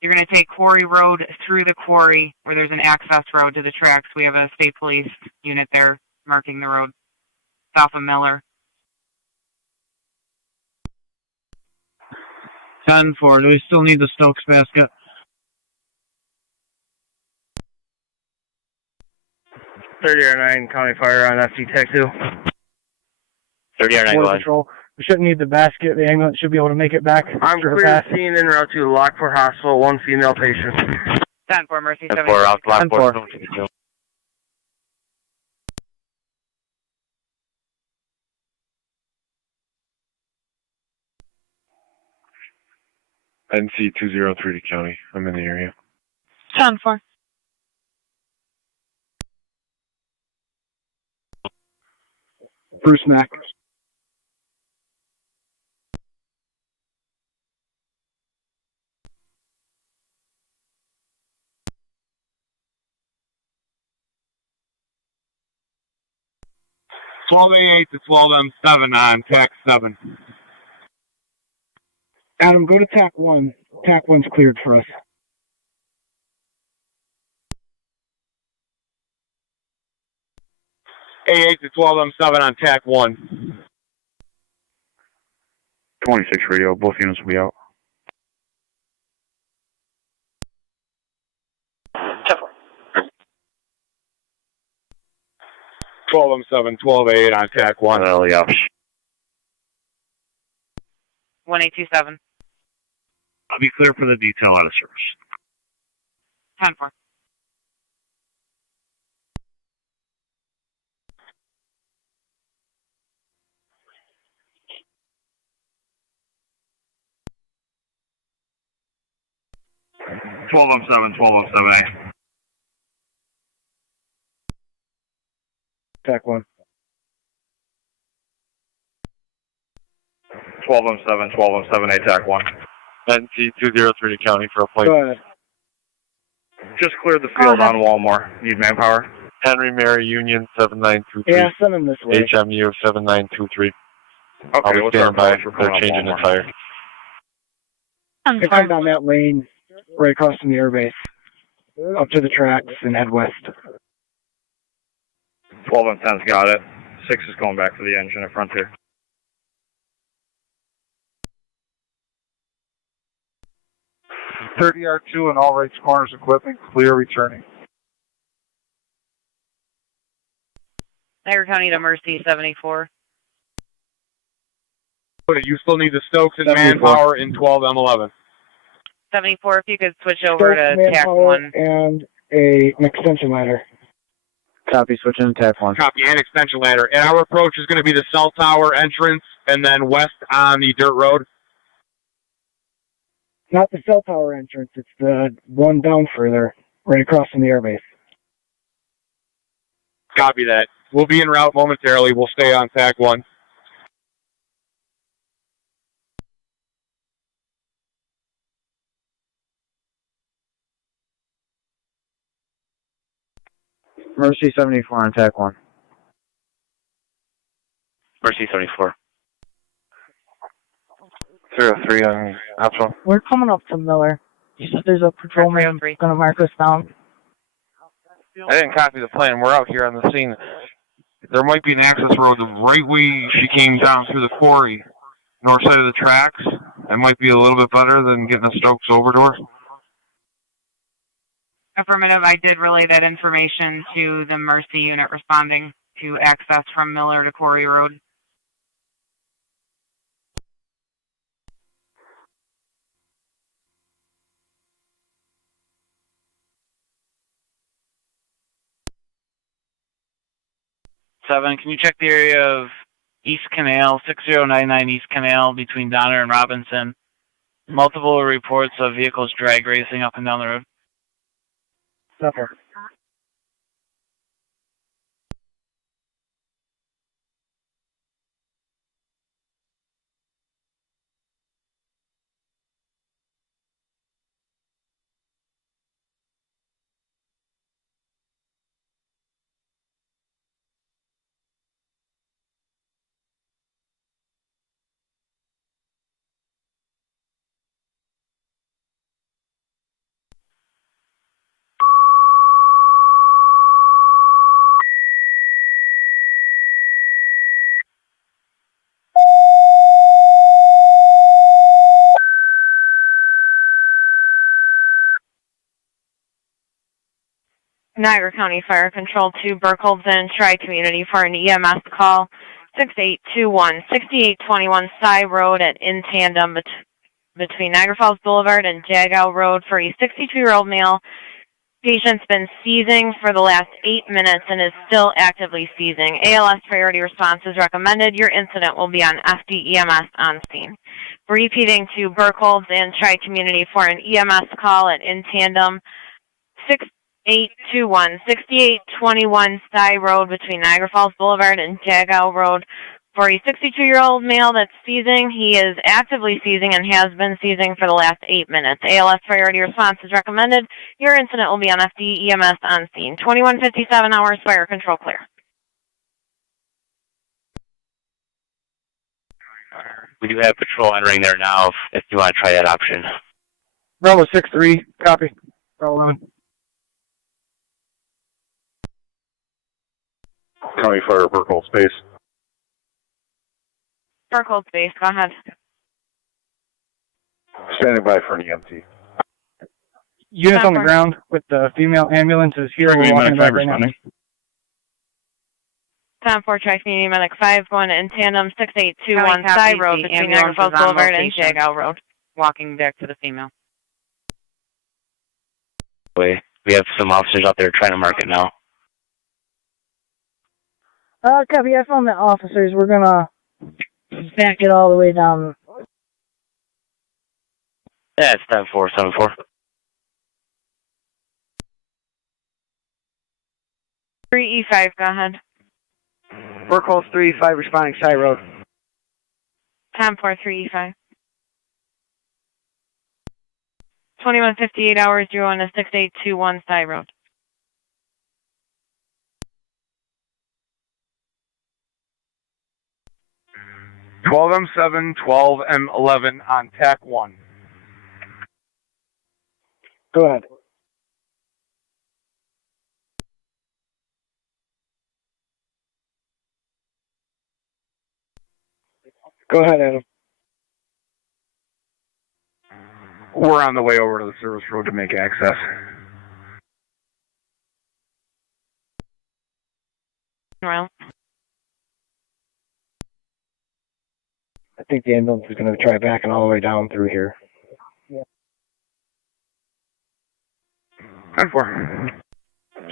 You're going to take Quarry Road through the quarry where there's an access road to the tracks. We have a state police unit there marking the road south of Miller. 10-4. Do we still need the Stokes basket? .3009 County Fire on FC Tech 2. 3009 Border Patrol. We shouldn't need the basket. The ambulance should be able to make it back. I'm clear to scene en route to Lockport Hospital, 1 female patient. 10-4, Mercy 10-4, out Lockport. 10-4. NC 203 County. I'm in the area. 10-4. Bruce Mack. .12A8 to 12M7 on TAC 7. Adam, go to TAC 1. TAC 1's cleared for us. A8 to 12M7 on TAC 1. 26 radio. Both units will be out. 12M7, 12A8 on TAC 1. Early out. 1827. I'll be clear for the detail out of service. 10-4. Twelve M7, 12M7A. TAC 1. 12M7, 12M7A, TAC 1. NC 203 to County for a plate. Go ahead. Just cleared the field on Walmore. Need manpower. Henry Mary Union 7923. Yeah, send him this way. HMU 7923. Okay, I'll be standing by. They're changing the tire. They come down that lane right across from the airbase, up to the tracks and head west. 12M10's got it. 6 is going back for the engine at Frontier. .30R2 and all rights corners equipment clear returning. Niagara County to Mercy 74. You still need the Stokes and manpower in 12M11. 74, if you could switch over to TAC 1. And an extension ladder. Copy, switching to TAC 1. Copy, and extension ladder. And our approach is going to be the cell tower entrance and then west on the dirt road. Not the cell tower entrance, it's the one down further, right across from the airbase. Copy that. We'll be en route momentarily. We'll stay on TAC 1. Mercy 74 on TAC 1. Mercy 74. 03 on optional. We're coming up to Miller. You said there's a patrolman going to mark us down. I didn't copy the plan. We're out here on the scene. There might be an access road the right way she came down through the quarry, north side of the tracks. That might be a little bit better than getting a Stokes over to her. Affirmative, I did relay that information to the Mercy unit responding to access from Miller to Quarry Road. Seven, can you check the area of East Canal, 6099 East Canal between Donner and Robinson? Multiple reports of vehicles drag racing up and down the road. Suffer. Niagara County Fire Control to Burkholz and Tri-Community for an EMS call. 6821, 6821 Cy Road at In Tandem between Niagara Falls Boulevard and Jagow Road for a 62-year-old male. Patient's been seizing for the last 8 minutes and is still actively seizing. ALS priority response is recommended. Your incident will be on FDEMS on scene. Repeating to Burkholz and Tri-Community for an EMS call at In Tandem. 6821, 6821 Cy Road between Niagara Falls Boulevard and Jagow Road for a 62-year-old male that's seizing. He is actively seizing and has been seizing for the last 8 minutes. ALS priority response is recommended. Your incident will be on FDEMS on scene. 2157 hours, fire control clear. We do have patrol entering there now if you want to try that option. Bravo 6-3, copy. Bravo 11. County Fire, Burkholz Space. Burkholz Space, go ahead. Standing by for an EMT. Units on the ground with the female ambulance is here. We're walking back right now. 10-4 Tri-Community Medic 5 going in tandem 6821 Cy Road between Niagara Falls Boulevard and Jagow Road. Walking back to the female. We have some officers out there trying to mark it now. Copy. I found the officers. We're gonna back it all the way down. Yeah, it's 10-474. 3E5, go ahead. Burkholz 3E5 responding Cy Road. 10-4 3E5. 2158 hours, 01 to 6821 Cy Road. M7, 12M11 on TAC 1. Go ahead. Go ahead, Adam. We're on the way over to the service road to make access. Well. I think the ambulance is going to try backing all the way down through here. Yeah. 10-4.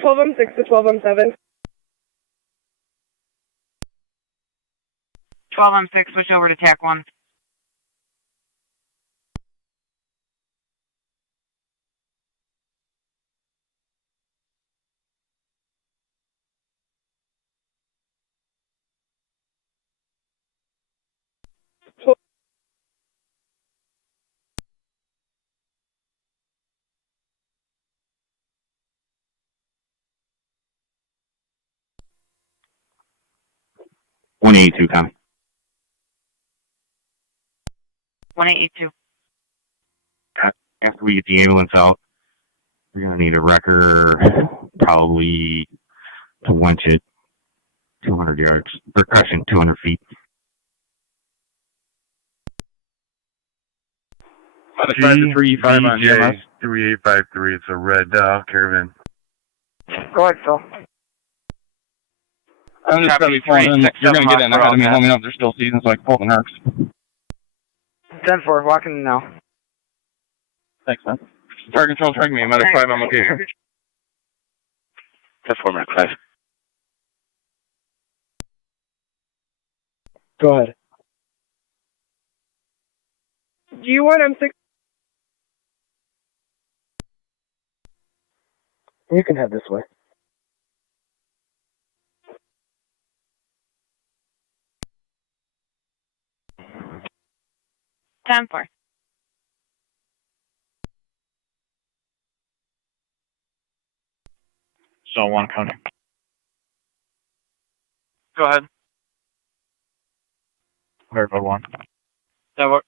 12M6 to 12M7. 12M6, switch over to TAC 1. .182, Tom. 1882. After we get the ambulance out, we're going to need a wrecker probably to winch it 200 yards, or correction, 200 feet. G35 on J 3853. It's a red caravan. Go ahead, Phil. I'm just going to be pulling in. You're going to get in ahead of me. Let me know if there's still seasons so I can pull the narcs. 10-4, walking in now. Thanks, man. Target control, track me. Medic 5, I'm okay. 10-4, Medic 5. Go ahead. Do you want M6? You can head this way. Time for. Zone 1 county. Go ahead. Clear code 1. That works.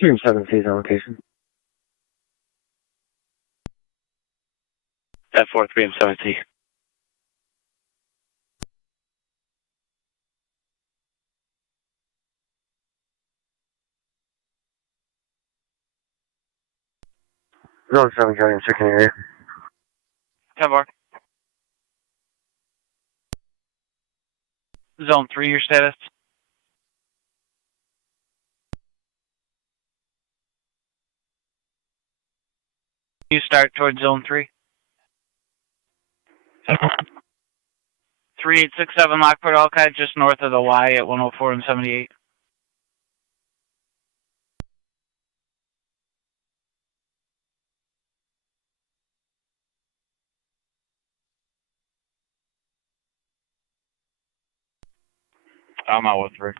Team 7 sees on location. 10-4, 3M7C. Zone 7 county, I'm checking area. 10-4. Zone 3, your status? You start towards Zone 3. 3867 Lockport, Alki, just north of the Y at 104 and 78. I'm out with 3.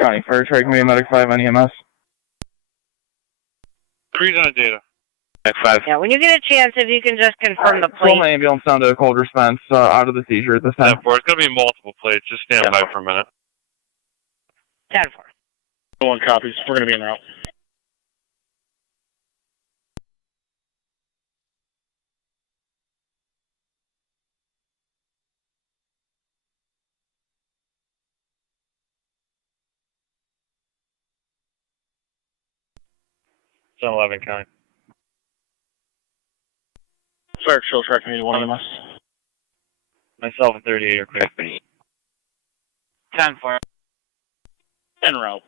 County Fire, track me, Medic 5 on EMS. 3's on data. Medic 5. Yeah, when you get a chance, if you can just confirm the Pull plate. my ambulance down to a cold response out of the seizure at this time. 10-4, it's going to be multiple plates. Just stand by for a minute. 10-4. 1 copies. We're going to be en route. Zone 11 county. Fire chill track me to 1 EMS. Myself and 38 are clear. 10-4. En route.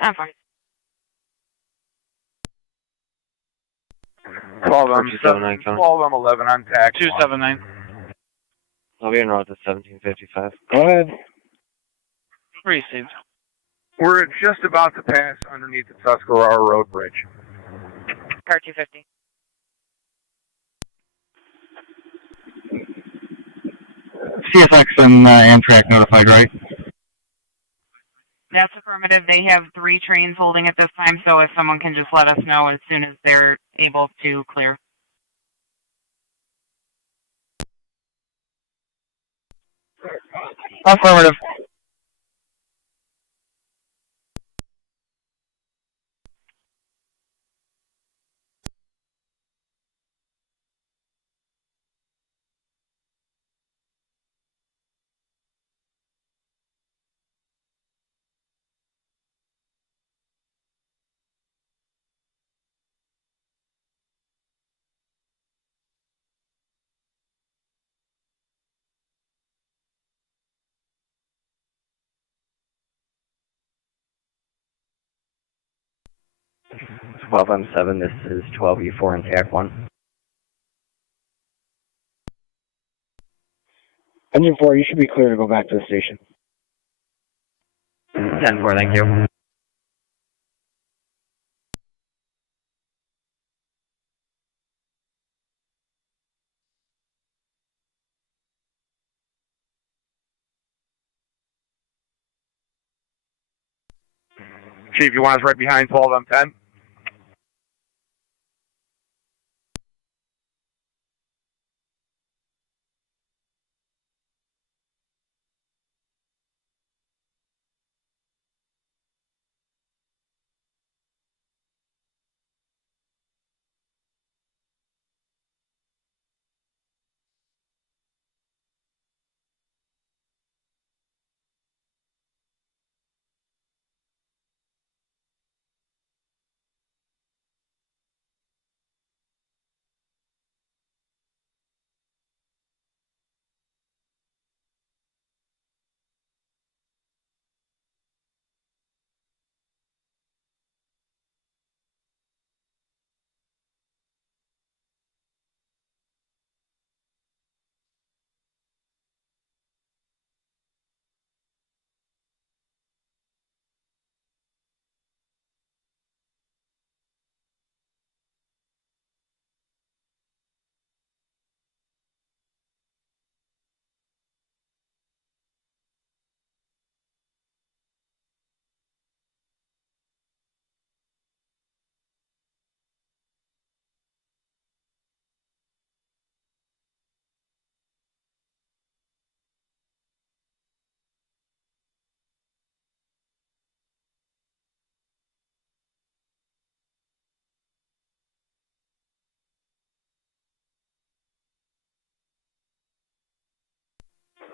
Time for. 12 M11 on TAC. 279. I'll be en route to 1755. Go ahead. Received. We're just about to pass underneath the Tuscarora Road Bridge. Car 250. CSX and Amtrak notified, right? That's affirmative. They have 3 trains holding at this time, so if someone can just let us know as soon as they're able to clear. Affirmative. 12M7, this is 12E4 and TAC 1. Engine 4, you should be clear to go back to the station. 10-4, thank you. Chief, you want us right behind 12M10?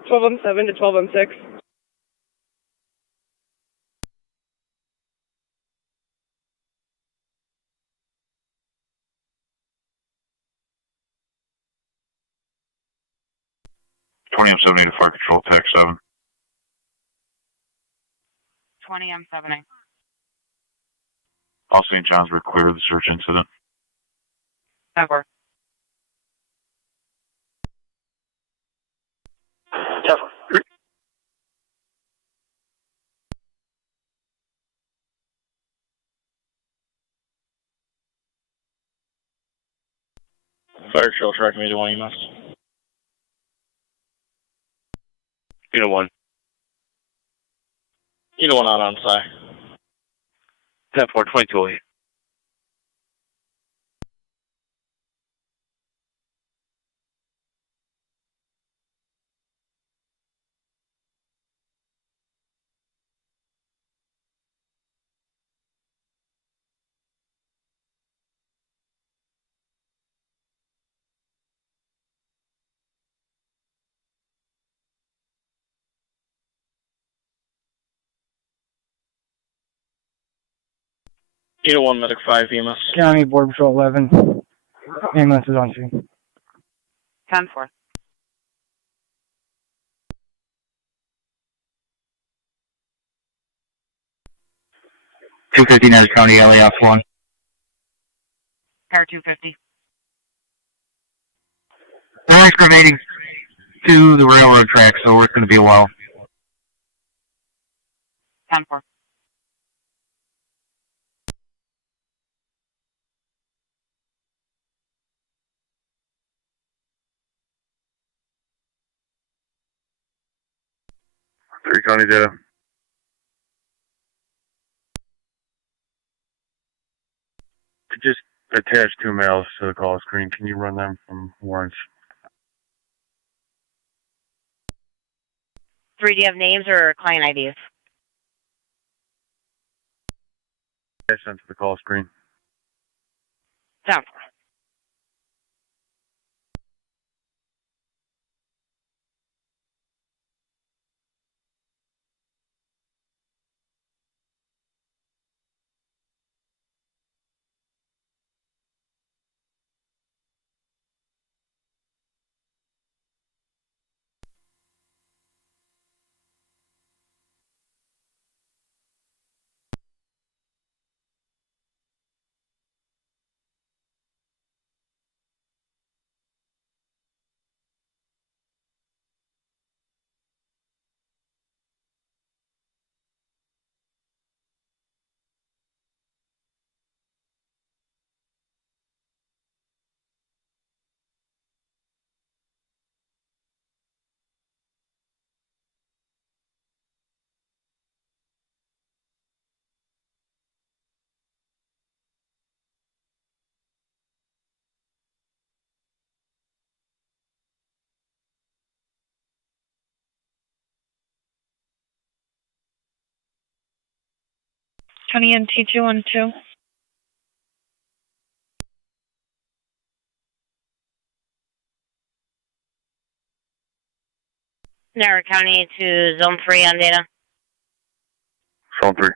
Twelve M7 to 12M6. M7 to Fire Control, TAC 7. 20M7A. All St. John's were clear of the search incident. 10-4. 10-4. Fire Control, track me to 1 EMS. Unit 1. Unit 1 out on SI. 10-4, 2208. Unit 1, Medic 5, EMS. County Border Patrol 11. Ambulance is on scene. 10-4. Niagara County, LAF 1. Car 250. I'm excavating to the railroad track, so it's going to be a while. 10-4. Three County data. Just attach 2 mails to the call screen. Can you run them from warrants? 3, do you have names or client IDs? I sent to the call screen. 10-4. County and T212. Niagara County to Zone 3 on data. Zone 3.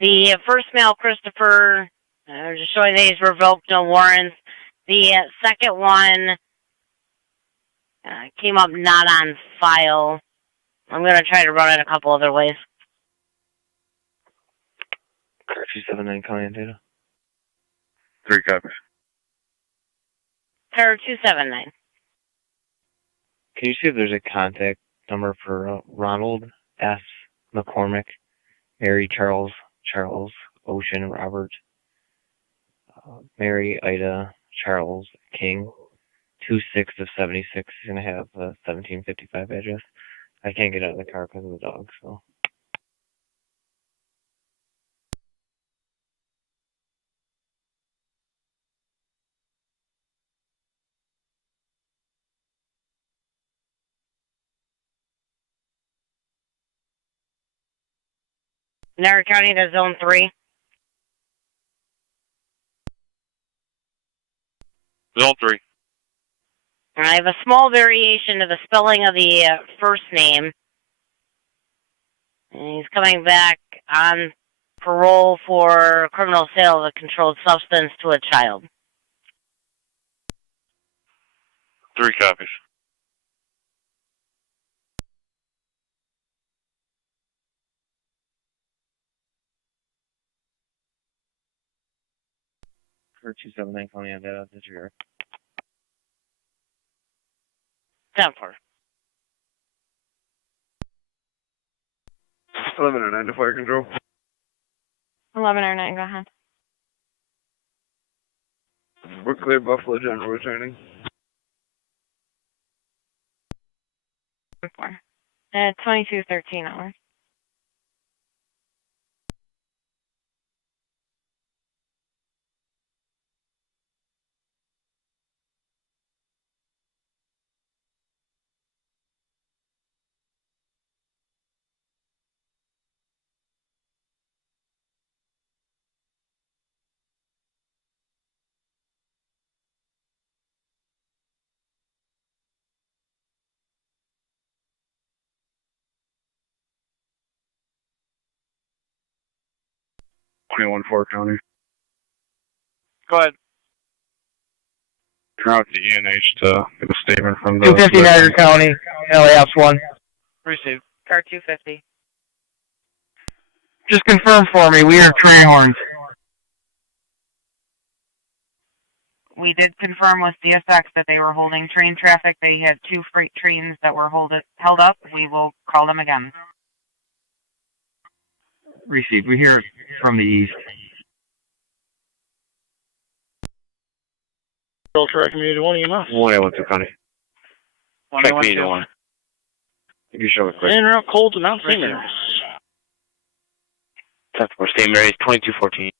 The first male, Christopher, just showing that he's revoked, no warrants. The second one came up not on file. I'm going to try to run it a couple other ways. 279 County on data. 3 copies. Tower 279. Can you see if there's a contact number for Ronald S. McCormick, Mary Charles, Ocean Robert, Mary Ida Charles King, 26 of 76. He's going to have a 1755 address. I can't get out of the car because of the dog, so. Niagara County to Zone 3. Zone 3. I have a small variation to the spelling of the first name. And he's coming back on parole for criminal sale of a controlled substance to a child. 3 copies. For 279 County on data, disregard. 10-4. 1109 to fire control. 1109, go ahead. We're clear, Buffalo General returning. 4. At 22:13 hours. Fort County. Go ahead. Turn out to ENH to get a statement from the... 250 Niagara County, LAS 1. Receive. Car 250. Just confirm for me, we hear train horns. We did confirm with DSX that they were holding train traffic. They had 2 freight trains that were held up. We will call them again. Received. We hear it from the east. Track Community 1 EMS. 1812 County. Check me to 1. If you show it quick. Interrupt cold to Mount St. Mary's. 10-4, St. Mary's, 2214.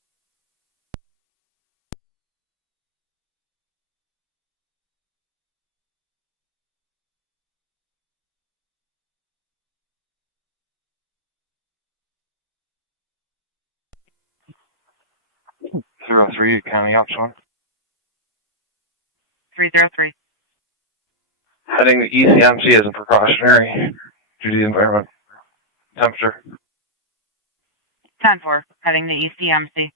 Zero 3 County Ops 1. 303. Heading to ECMC as a precautionary due to the environment. Temperature. 10-4, heading to ECMC.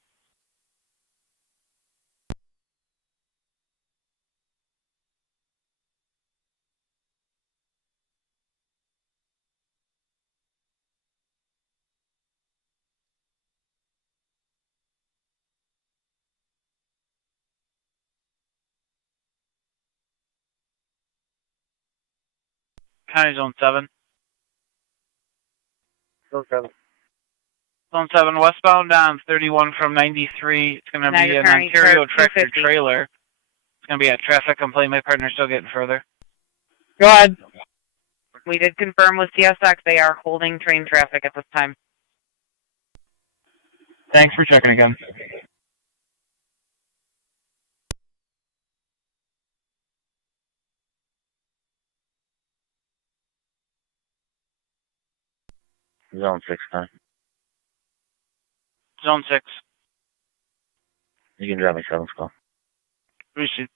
County Zone 7. Zone 7. Zone 7 westbound on 31 from 93. It's going to be an County, Ontario Tractor tractor 250. trailer. It's going to be a traffic complaint. My partner's still getting further. Go ahead. We did confirm with DSX they are holding train traffic at this time. Thanks for checking again. Zone 6 time. Zone 6. You can drop my 7 call. Received.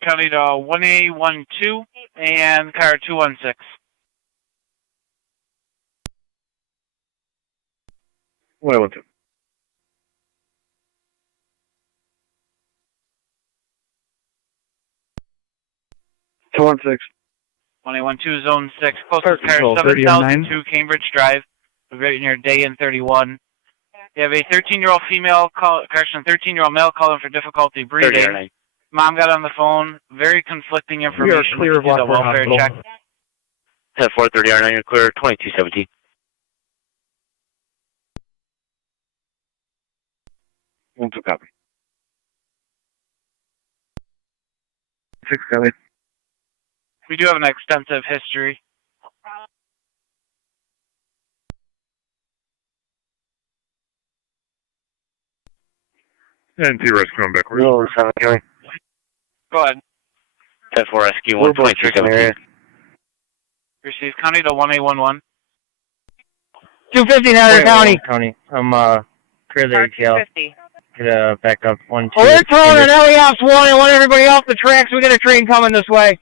County to 1A12 and car 216. What I want to. 216. 1A12 Zone 6. Closest car 7002 Cambridge Drive. Right near Day and 31. You have a 13-year-old female call, correction, 13-year-old male calling for difficulty breathing. Mom got on the phone. Very conflicting information. We are clear of Lockport welfare Hospital. check. 10-430 R9, you're clear, 2217. One to copy. 6 copy. We do have an extensive history. And T-Rex coming back. No, 7 County. Go ahead. 10-4 rescue, 12317. Receive County to 1A11. 250 Niagara County. I'm clear the ATL. 250. Get a backup 1-2. Oh, we're throwing an LEOS 1 and want everybody off the tracks. We got a train coming this way.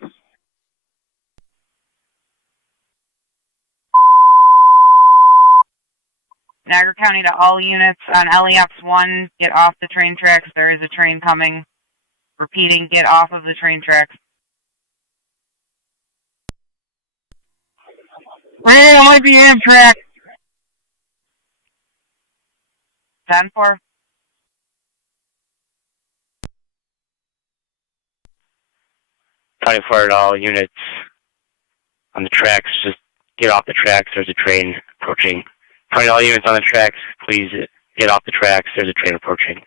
Niagara County to all units on LEX 1, get off the train tracks. There is a train coming. Repeating, get off of the train tracks. Hey, it might be Amtrak. 10-4. County Fire to all units on the tracks. Just get off the tracks. There's a train approaching. County to all units on the tracks. Please get off the tracks. There's a train approaching.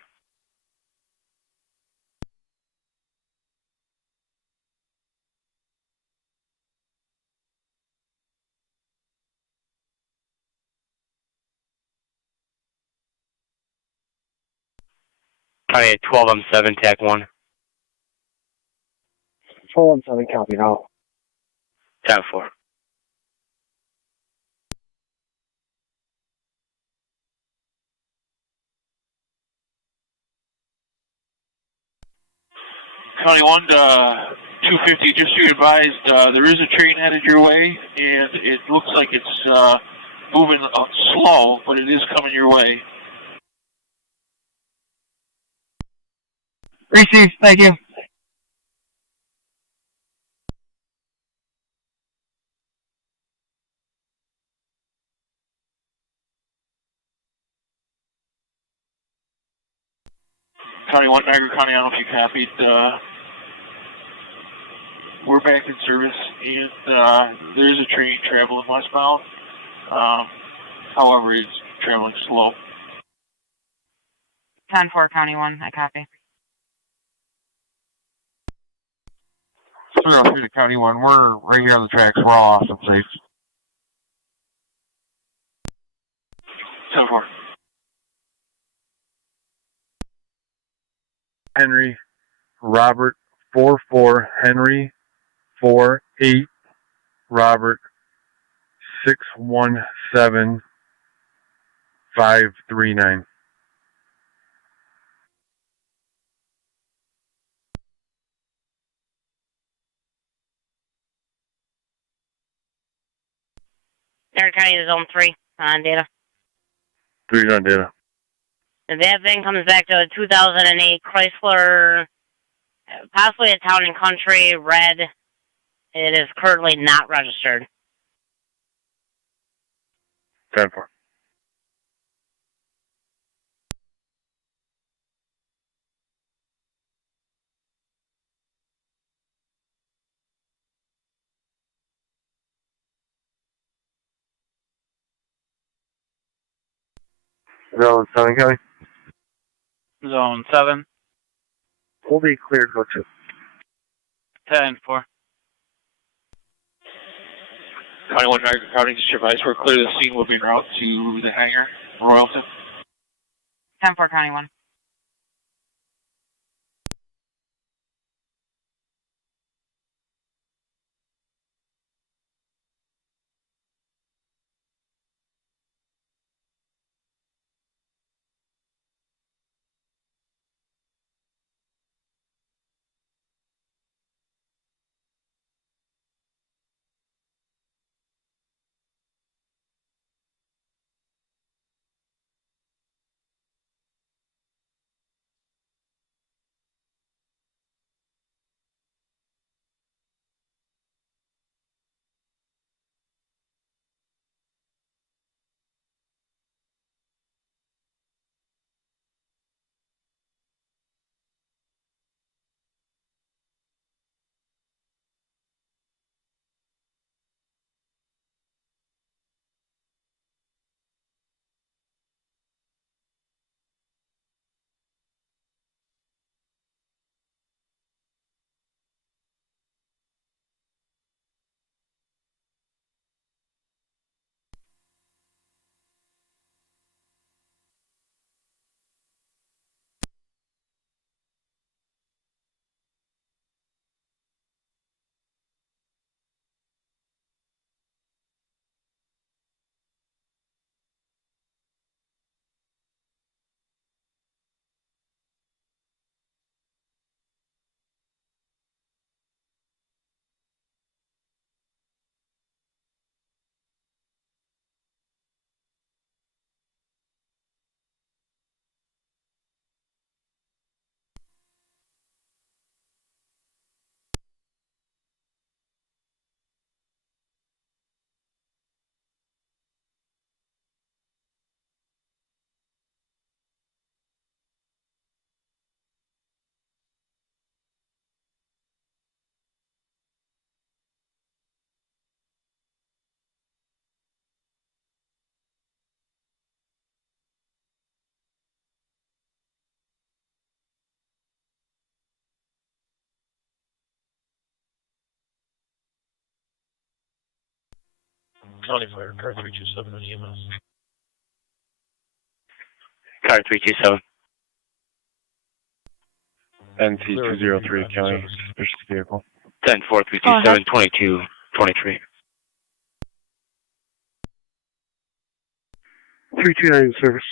County at 12-7, TAC 1. 417, copy now. 10-4. County 1 to 250, just so you're advised, there is a train headed your way, and it looks like it's moving slow, but it is coming your way. Receive, thank you. County 1, Niagara County, I don't know if you copied. We're back in service, and there is a train traveling westbound. However, it's traveling slow. 10-4, County 1, I copy. 303 to County 1, we're right here on the tracks. We're all off and safe. 10-4. Henry, Robert, 4-4, Henry, 4-8, Robert, 617, 539. Niagara County to Zone 3 on data. 3 on data. And that thing comes back to a 2008 Chrysler, possibly a Town and Country, red. It is currently not registered. 10-4. Zone 7, County. Zone 7. We'll be cleared, go to. 10-4. County 1 Niagara County, just advise we're clear the scene. We'll be en route to the hangar, Royalton. 10-4, County 1. County Fire, car 327 on EMS. Car 327. NC203, County. There's the vehicle. 10-4, 327, 22, 23. 329 in service.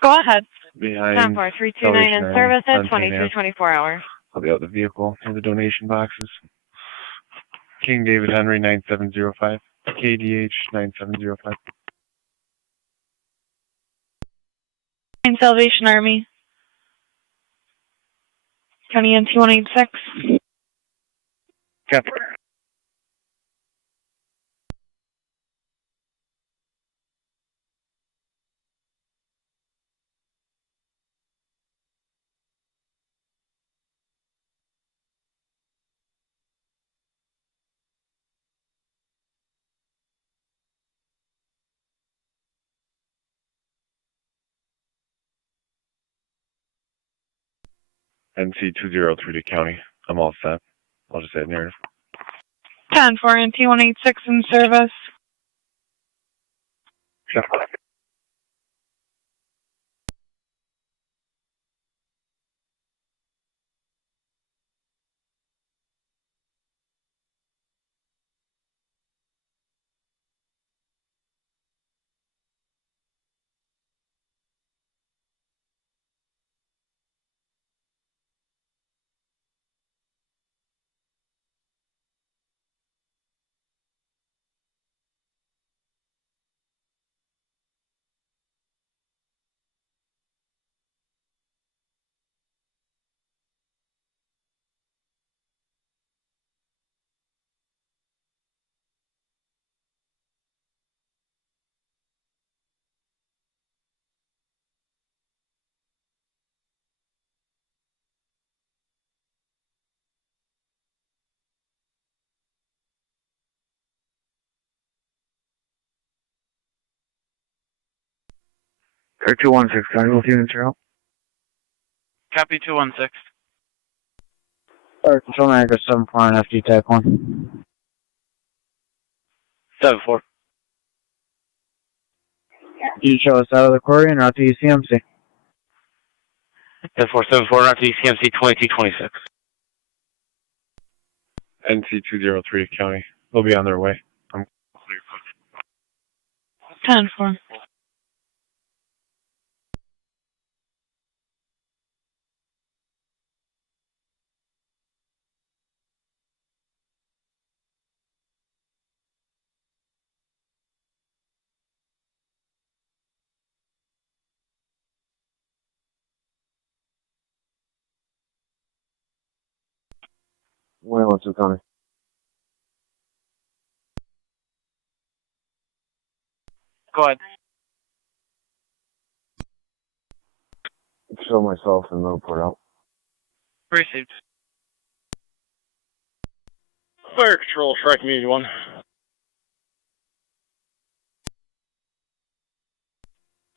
Go ahead. Behind. 10-4, 329 in service at 22:24 hours. I'll be out the vehicle and the donation boxes. King David Henry 9705. KDH 9705. Salvation Army. County NT 186. Captain. NC203 to County. I'm all set. I'll just add narrative. 10-4 NT 186 in service. Sure. Car 216, can I go with units are out? Copy 216. Fire Control Niagara 7-4 on FD TAC 1. 7-4. You show us out of the quarry and out to ECMC. 7-4, out to ECMC 2226. NC203 County. They'll be on their way. I'm clear. 10-4. Lewiston County. Go ahead. Show myself in Middleport out. Received. Fire Control, Strike Community 1.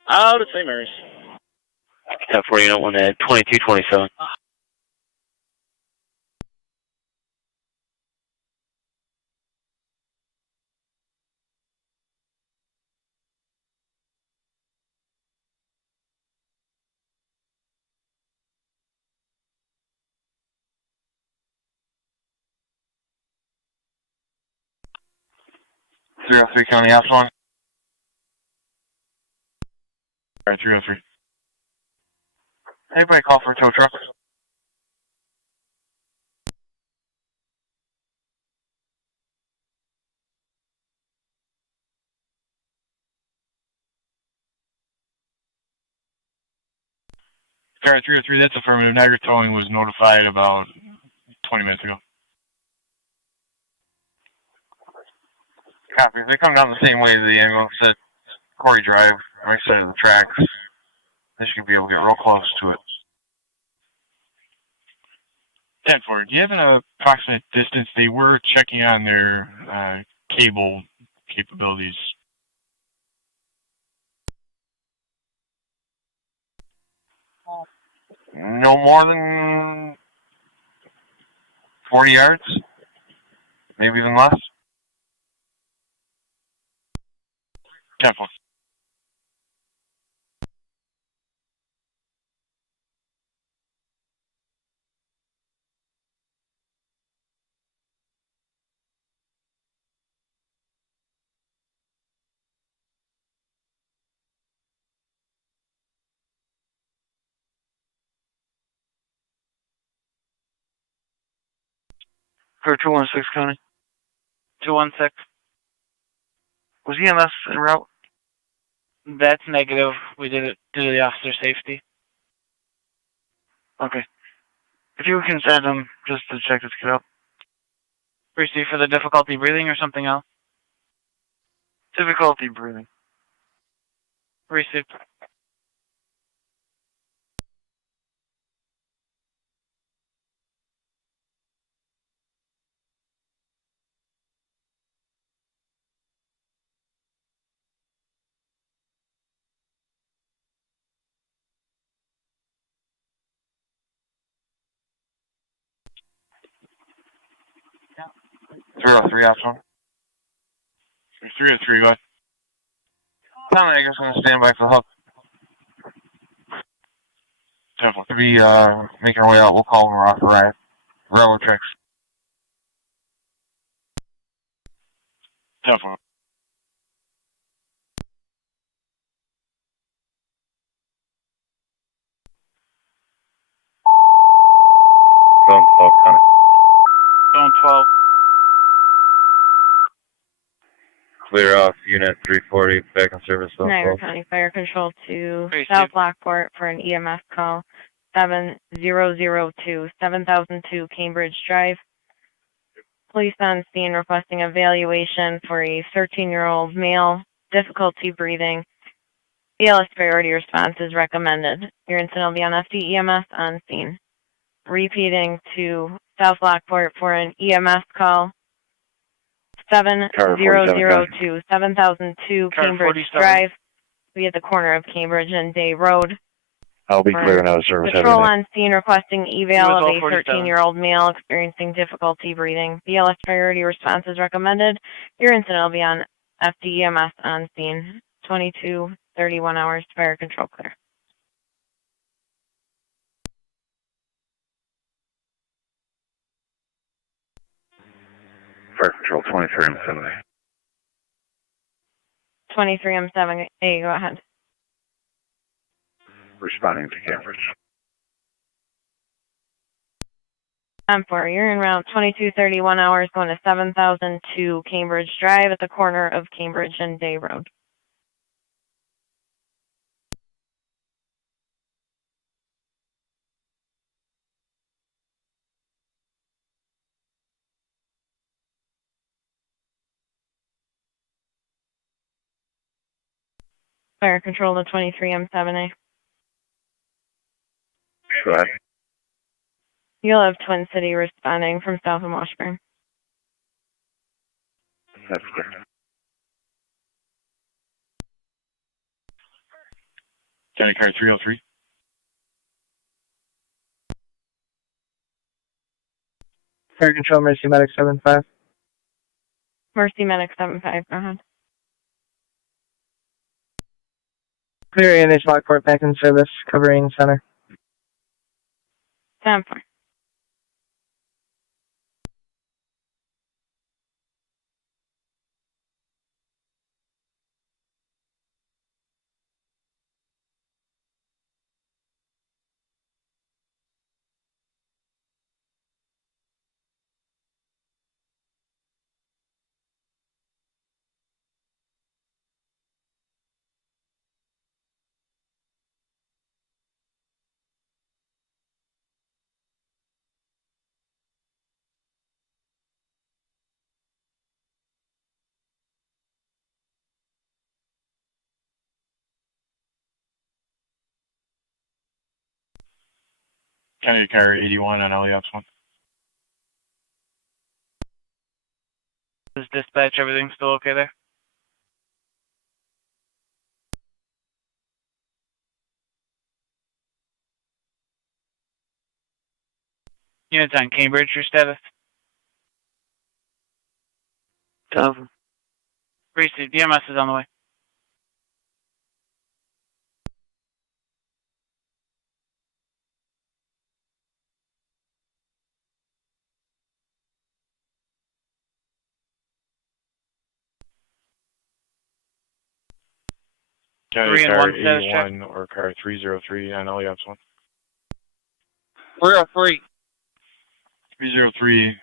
Out at St. Mary's. 10-4, unit 1 at 2227. .303 County Ops 1. Alright, 303. Anybody call for a tow truck? Alright, 303, that's affirmative. Niagara Towing was notified about 20 minutes ago. Copy. If they come down the same way as the ambulance at Quarry Drive, right side of the tracks, they should be able to get real close to it. 10-4, do you have an approximate distance? They were checking on their cable capabilities. No more than 40 yards, maybe even less. 10-4. For 216 County. 216. Was EMS en route? That's negative. We did it due to the officer safety. Okay. If you can send them just to check this kid out. Receive for the difficulty breathing or something else? Difficulty breathing. Received. Yeah. 303 option. 303, go ahead. Tommy, I guess I'm going to stand by for help. Definitely. To be making our way out, we'll call when we're off the ride. Railroad tracks. Definitely. Zone 12, County. Zone 12. Clear off Unit 340, back in service. Niagara County Fire Control to South Lockport for an EMS call. 7002, 7002 Cambridge Drive. Police on scene requesting evaluation for a 13-year-old male, difficulty breathing. BLS priority response is recommended. Your incident will be on FD EMS on scene. Repeating to South Lockport for an EMS call. 7002, 7002 Cambridge Drive. be at the corner of Cambridge and Day Road. I'll be clearing out of service. Patrol on scene requesting eval of a 13-year-old male experiencing difficulty breathing. BLS priority response is recommended. Your incident will be on FDEMS on scene. 22-31 hours to fire control clear. Fire control 23M7A. 23M7A, go ahead. Responding to Cambridge. 10-4, you're en route 22-31 hours going to 7002 Cambridge Drive at the corner of Cambridge and Day Road. Fire control to 23M7A. Go ahead. You'll have Twin City responding from south of Washburn. That's clear. County car 303. Fire control, Mercy Medic 75. Mercy Medic 75, go ahead. Clear ANH Lockport back in service, covering center. 10-4. County car 81 on LEOPS 1. Is dispatch, everything still okay there? Units on Cambridge, your status? Receive, DMS is on the way. County 3 and car 1 status 81 or car 303 on LEOPS 1. 303. 303,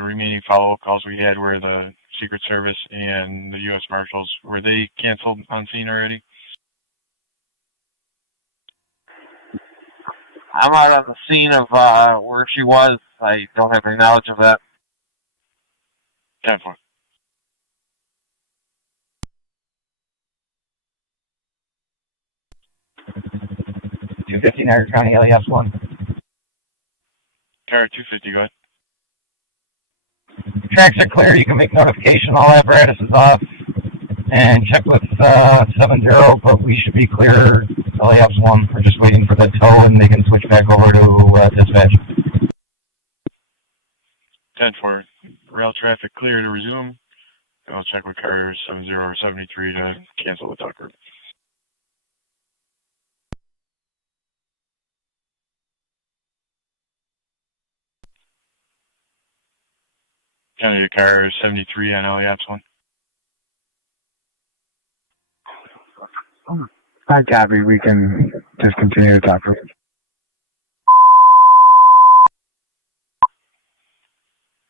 remaining follow-up calls we had were the Secret Service and the U.S. Marshals. Were they canceled on scene already? I'm out on the scene of where she was. I don't have any knowledge of that. 10-4. 250 Niagara County, LES 1. Car 250, go ahead. Tracks are clear. You can make notification. All apparatus is off. And check with 70, but we should be clear. LES 1. We're just waiting for the tow, and they can switch back over to dispatch. 10-4. Rail traffic clear to resume. I'll check with car 70 or 73 to cancel the tucker. County car 73 on LEOPS 1. I copy. We can just continue to talk.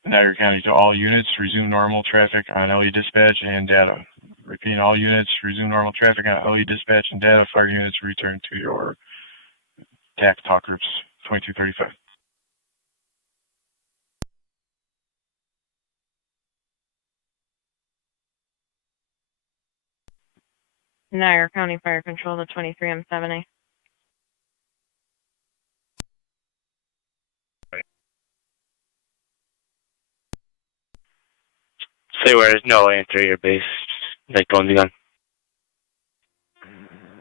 Niagara County to all units, resume normal traffic on LE dispatch and data. Repeating, all units, resume normal traffic on LE dispatch and data. Fire units, return to your TAC talk groups. 2235. Niagara County Fire Control to 23M7A. Say where there's no answer your base, like going to be done.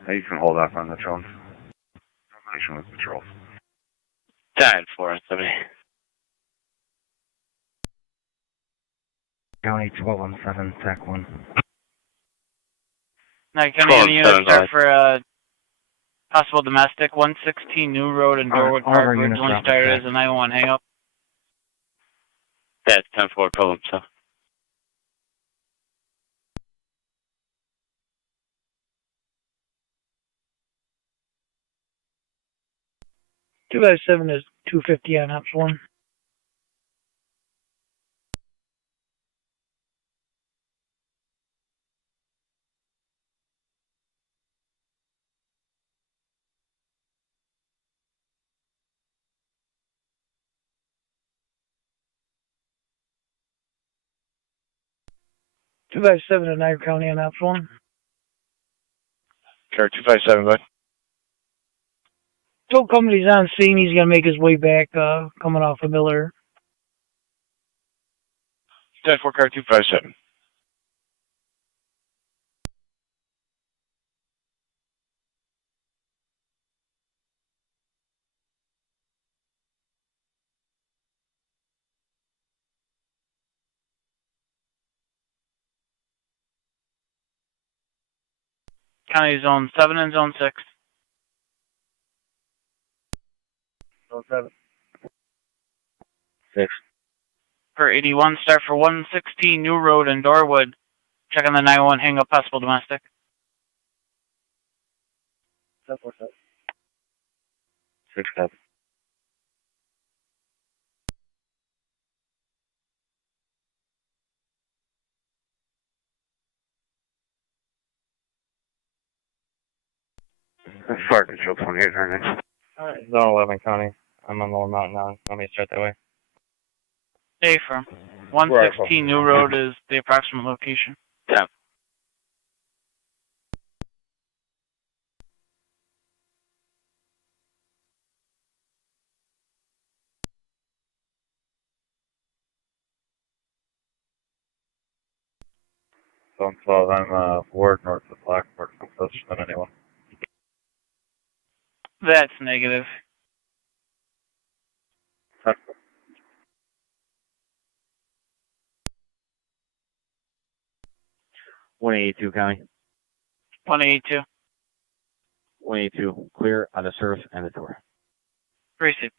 You can hold off on the drones. Information with patrols. 10-4, 70. County 1217, TAC 1. Niagara County, any units start for possible domestic, 116 New Road in Dorwood Park, originally started as a 911 hang up. That's 10-4, problem, so. 257 is 250 on ops 1. Two by seven in Niagara County on ops 1. Car 257, bud. Told company's on scene. He's gonna make his way back, coming off of Miller. 10-4, car 257. County Zone 7 and Zone 6. Zone 7. 6. Per 81, start for 116 New Road in Dorwood. Check on the 911 hang up, possible domestic. 10-4, 6, 7. Fire Control 2809. Alright, Zone 11 County. I'm on Lower Mountain now. Want me to start that way? Hey, from 116 New Road is the approximate location. Yeah. Zone 12, I'm ward north of Lockport. I'm close to anyone. That's negative. 182 County. 182. 182, clear on the surf and the door. Receive.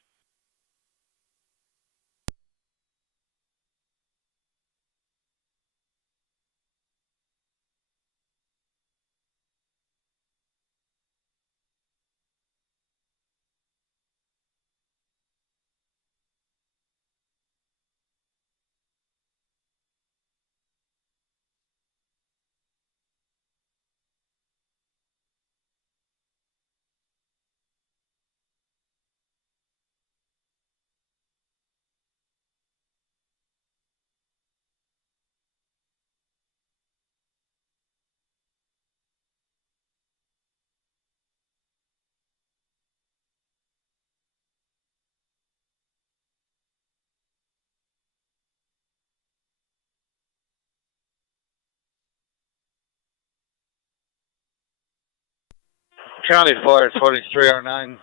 County Fire 2309.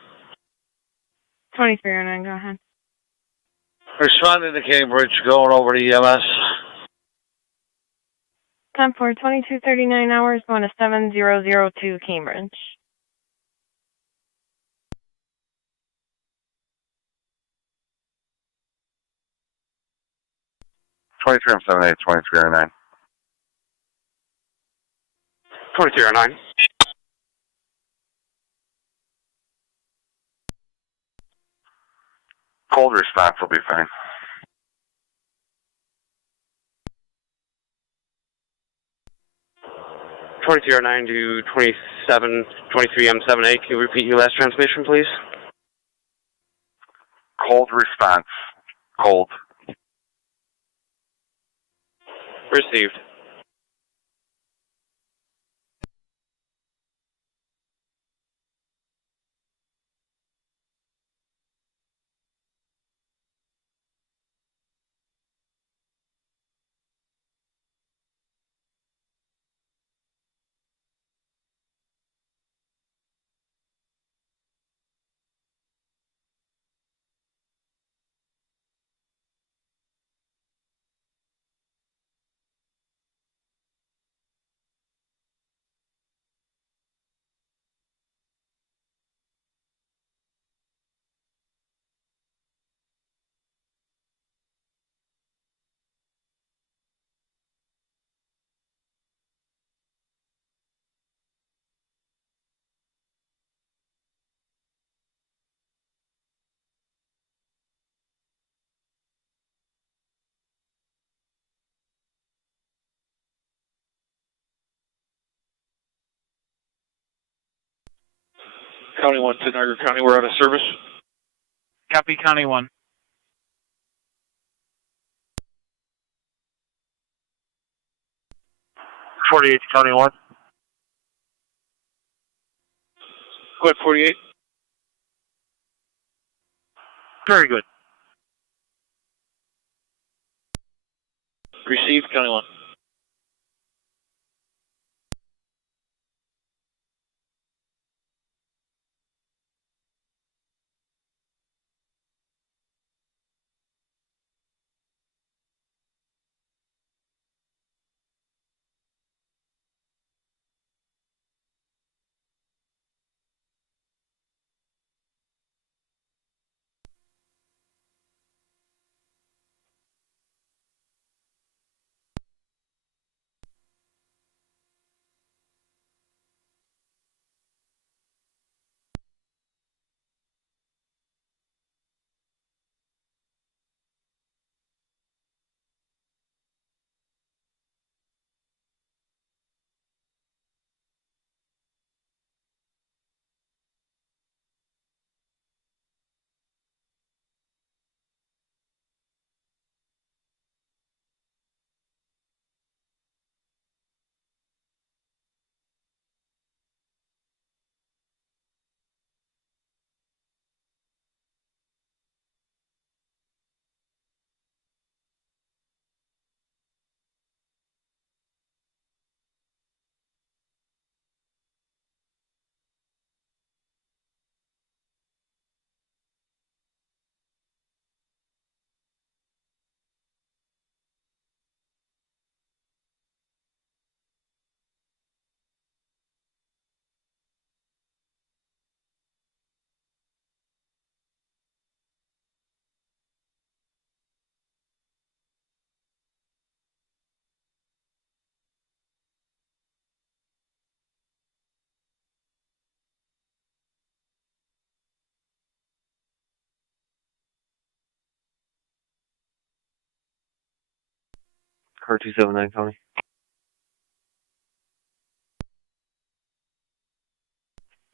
2309, go ahead. Responding to Cambridge, going over to EMS. 10 for 2239 hours, going to 7002 Cambridge. Twenty-three on 78, 2309. 2309. Cold response will be fine. (2209) to 23M7A. Can you repeat your last transmission, please? Cold response. Cold. Received. County 1 to Niagara County, we're out of service. Copy, County 1. '48 County 1. Go ahead, 48. Very good. Received, County 1. Car 279 County.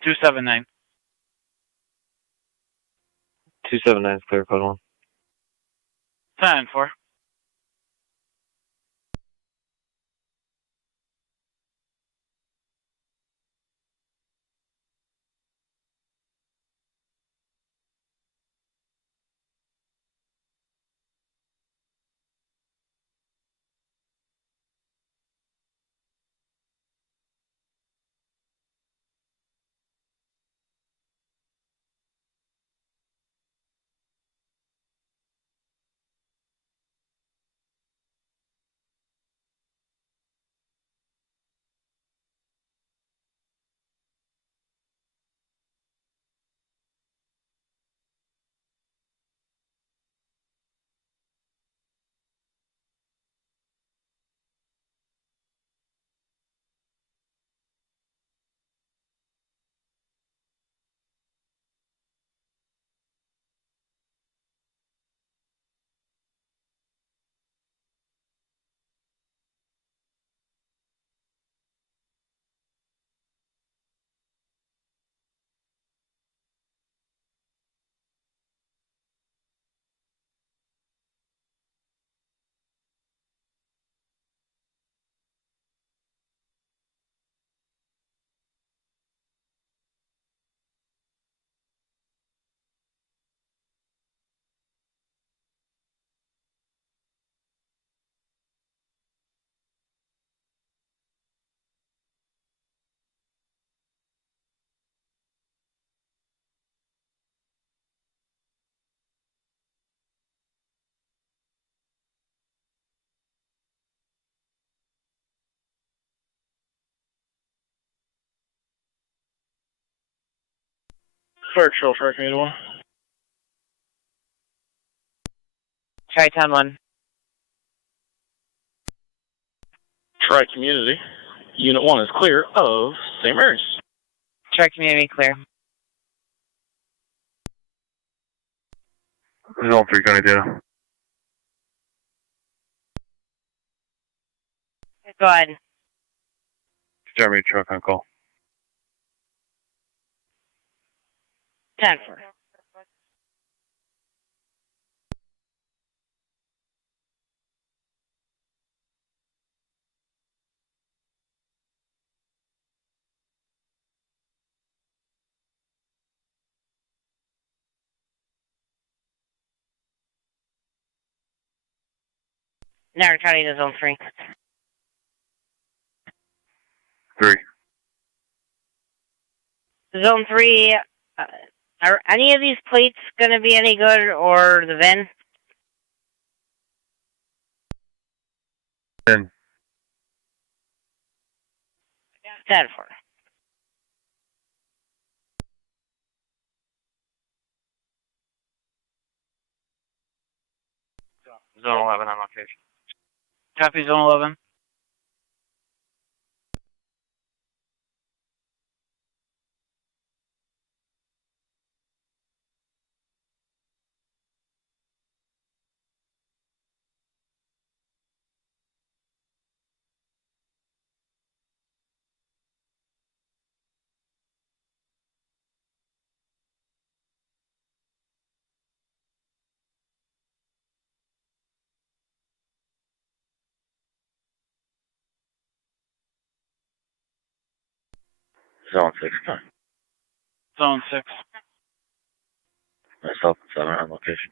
279. 279 is clear, code 1. 10-4. Fire Control, Fire Community 1. Tri-Town 1. Tri-Community. Unit 1 is clear of St. Mary's. Tri-Community clear. Zone 3 County data. Go ahead. Jeremy truck on call. 10-4. Niagara County to Zone 3. 3. Zone 3, are any of these plates going to be any good, or the VIN? 10. 10-4. Zone 11 on location. Copy Zone 11. Zone 6. Zone 6. Myself and 7 on location.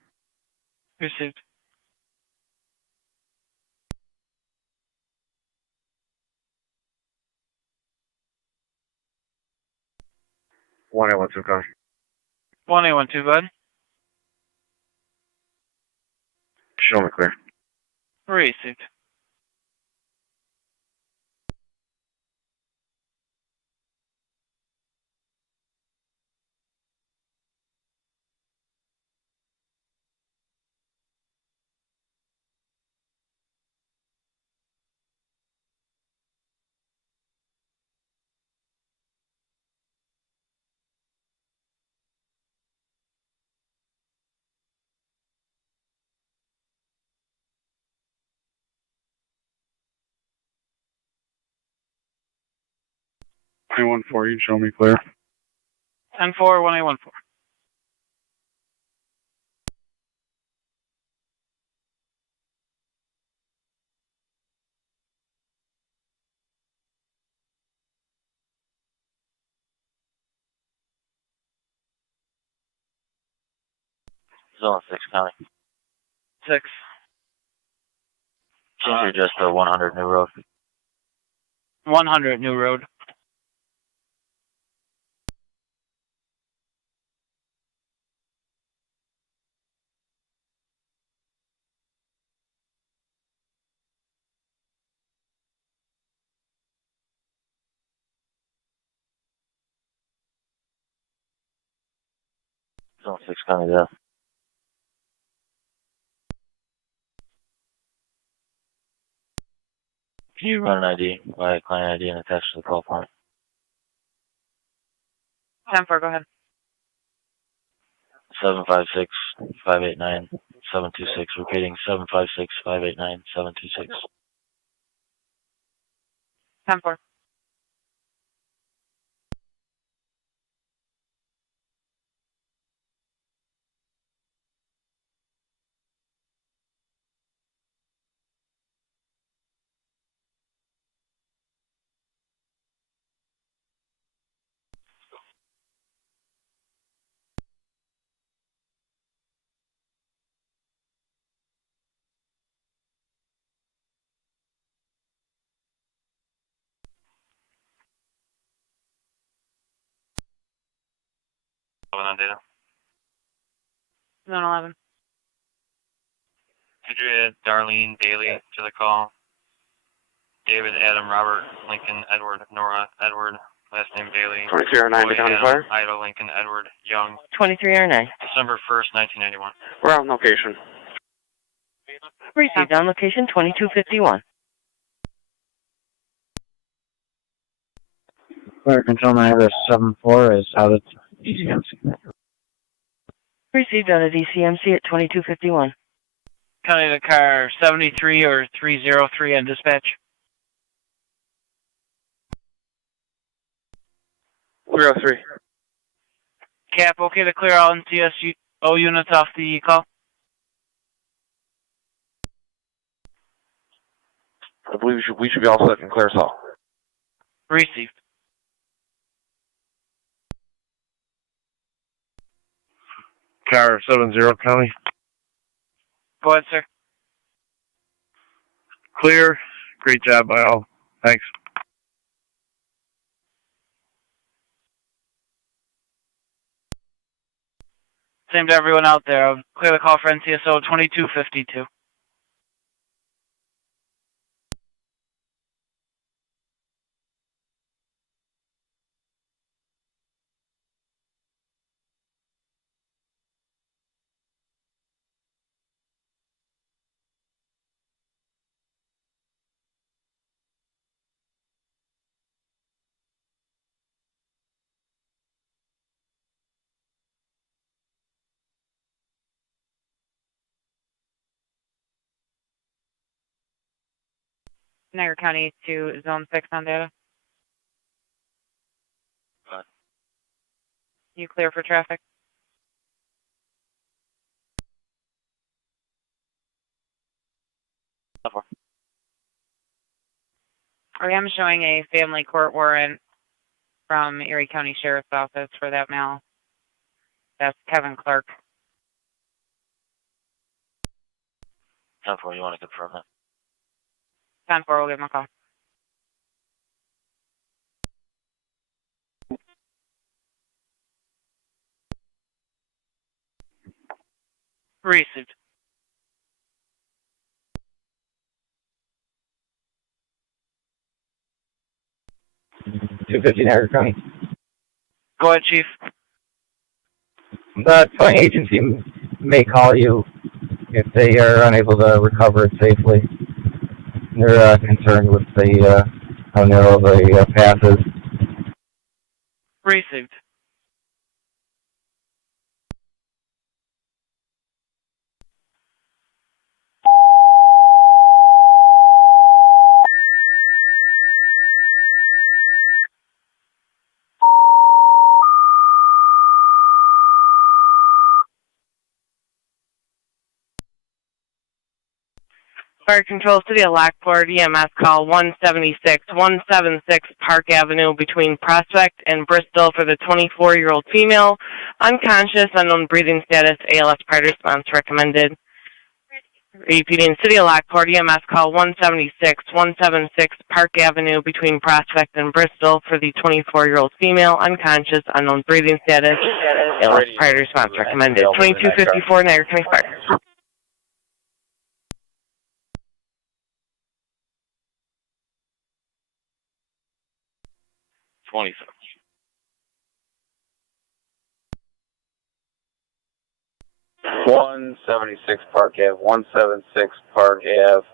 Received. One A 1 2 car. 1A12, bud. Show me clear. Received. A14, show me clear. 10-4, 1A14. Zone 6 County. 6. Change your address to 100 New Road. 100 New Road. Zone 6 County, yeah. Can you run an ID by client ID and attach to the call point? 10-4, go ahead. 756-589-726. Repeating 756-589-726. 10-4. On data. Zone 11. Could you add Darlene Daly to the call? David, Adam, Robert, Lincoln, Edward, Nora, Edward, last name Daly. 2309 to County Fire. Ida, Lincoln, Edward, Young. 2309. December 1st, 1991. We're on location. Received on location 2251. Fire Control Niagara 7-4 is out of DCMC. Received out of DCMC at 2251. County to car 73 or 303 on dispatch. 303. Cap, okay to clear all NCSO units off the call? I believe we should be all set and clear us all. Received. Car 70 County. Go ahead, sir. Clear. Great job by all. Thanks. Same to everyone out there. I'll clear the call for NCSO 2252. Niagara County to Zone 6 on data. You clear for traffic? I am showing a family court warrant from Erie County Sheriff's Office for that male. That's Kevin Clark. 10-4, you want to confirm that? 10-4, we'll give him a call. Received. Niagara County. Go ahead, Chief. The towing agency may call you if they are unable to recover it safely. They're concerned with the how narrow the path is. Received. Fire Control, City of Lockport, EMS call 176 Park Avenue between Prospect and Bristol for the 24-year-old female, unconscious, unknown breathing status, ALS prior response recommended. Repeating, City of Lockport, EMS call 176 Park Avenue between Prospect and Bristol for the 24-year-old female, unconscious, unknown breathing status, ALS prior response recommended. 2254 Niagara County Fire. 20. 176 Park Ave, 176 Park Ave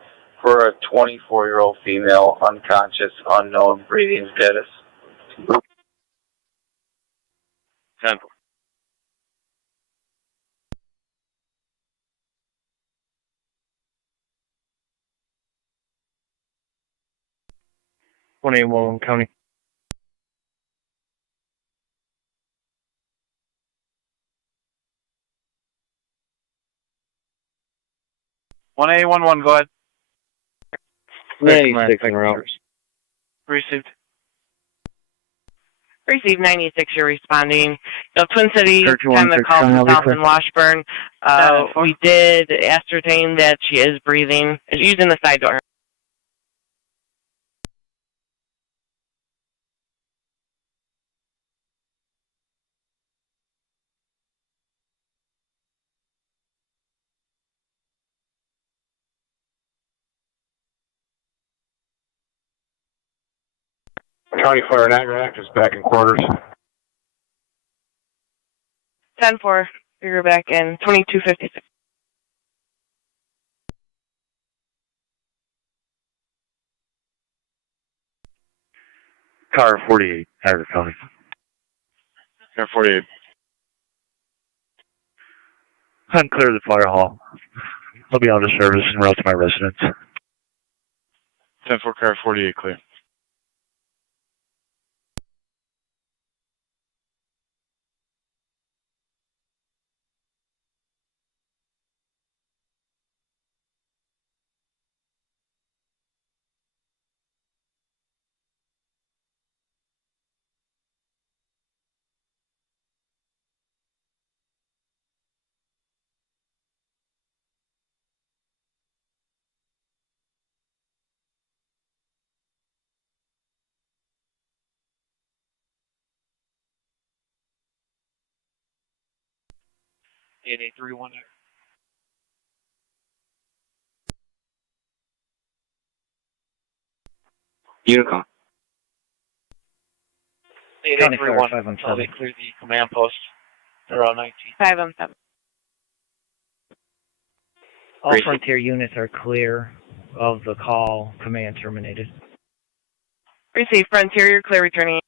for a 24-year-old female, unconscious, unknown breathing status. 10. 21 County. One A 11. Go ahead. 96 in route. Received. Received 96, you're responding. So Twin City, time the call Channel from South report. and Washburn. We did ascertain that she is breathing. She's using the side door. County Fire Niagara Act is back in quarters. 10-4, you're back in 2256. Car 48, Niagara County. Car 48. Unclear the fire hall. I'll be out of service en route to my residence. 10-4, car 48 clear. 8831. Unicom. 8831. Until they clear the command post. They're all 19. 517. All Frontier units are clear of the call. Command terminated. Receive Frontier, you're clear returning.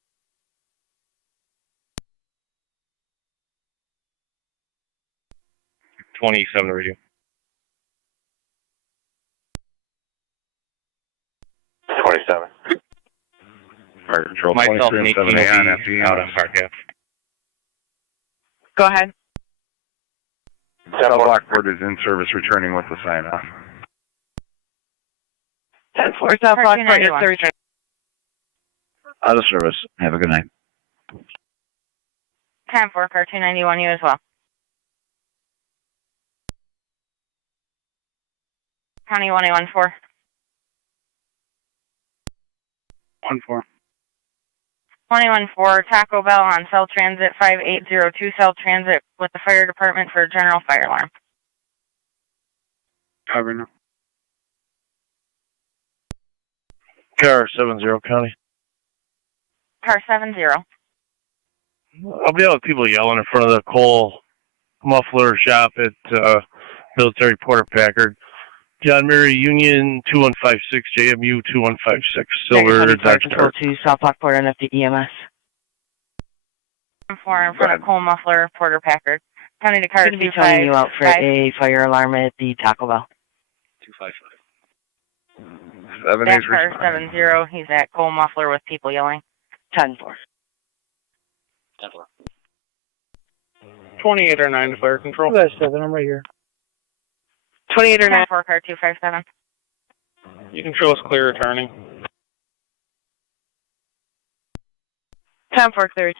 27 radio. 27. Fire control. Myself 23 and 7 18 on will be out on Park Ave. Go ahead. South Lockport is in service, returning with the sign off. 10-4 South Lockport, you're clear returning. Out of service. Have a good night. 10-4, car 291, you as well. County 1814. 1-4. 2014, Taco Bell on Cell Transit 5802 Cell Transit with the fire department for a general fire alarm. Cover now. Car 70 County. Car 70. I'll be out with people yelling in front of the coal muffler shop at Military Porter Packard. John Mary Union 2156, JMU 2156, Silver Dodge Dart. to South Lockport NFD EMS. 4 in front of coal muffler, Porter Packard. County to car I'm going to be towing you out for a fire alarm at the Taco Bell. 255. That's car 70. He's at coal muffler with people yelling. 10-4. 28 or 9 to fire control. That's 7, I'm right here. 28 or 9 for car 257. You can show us clear returning. 10-4 clear.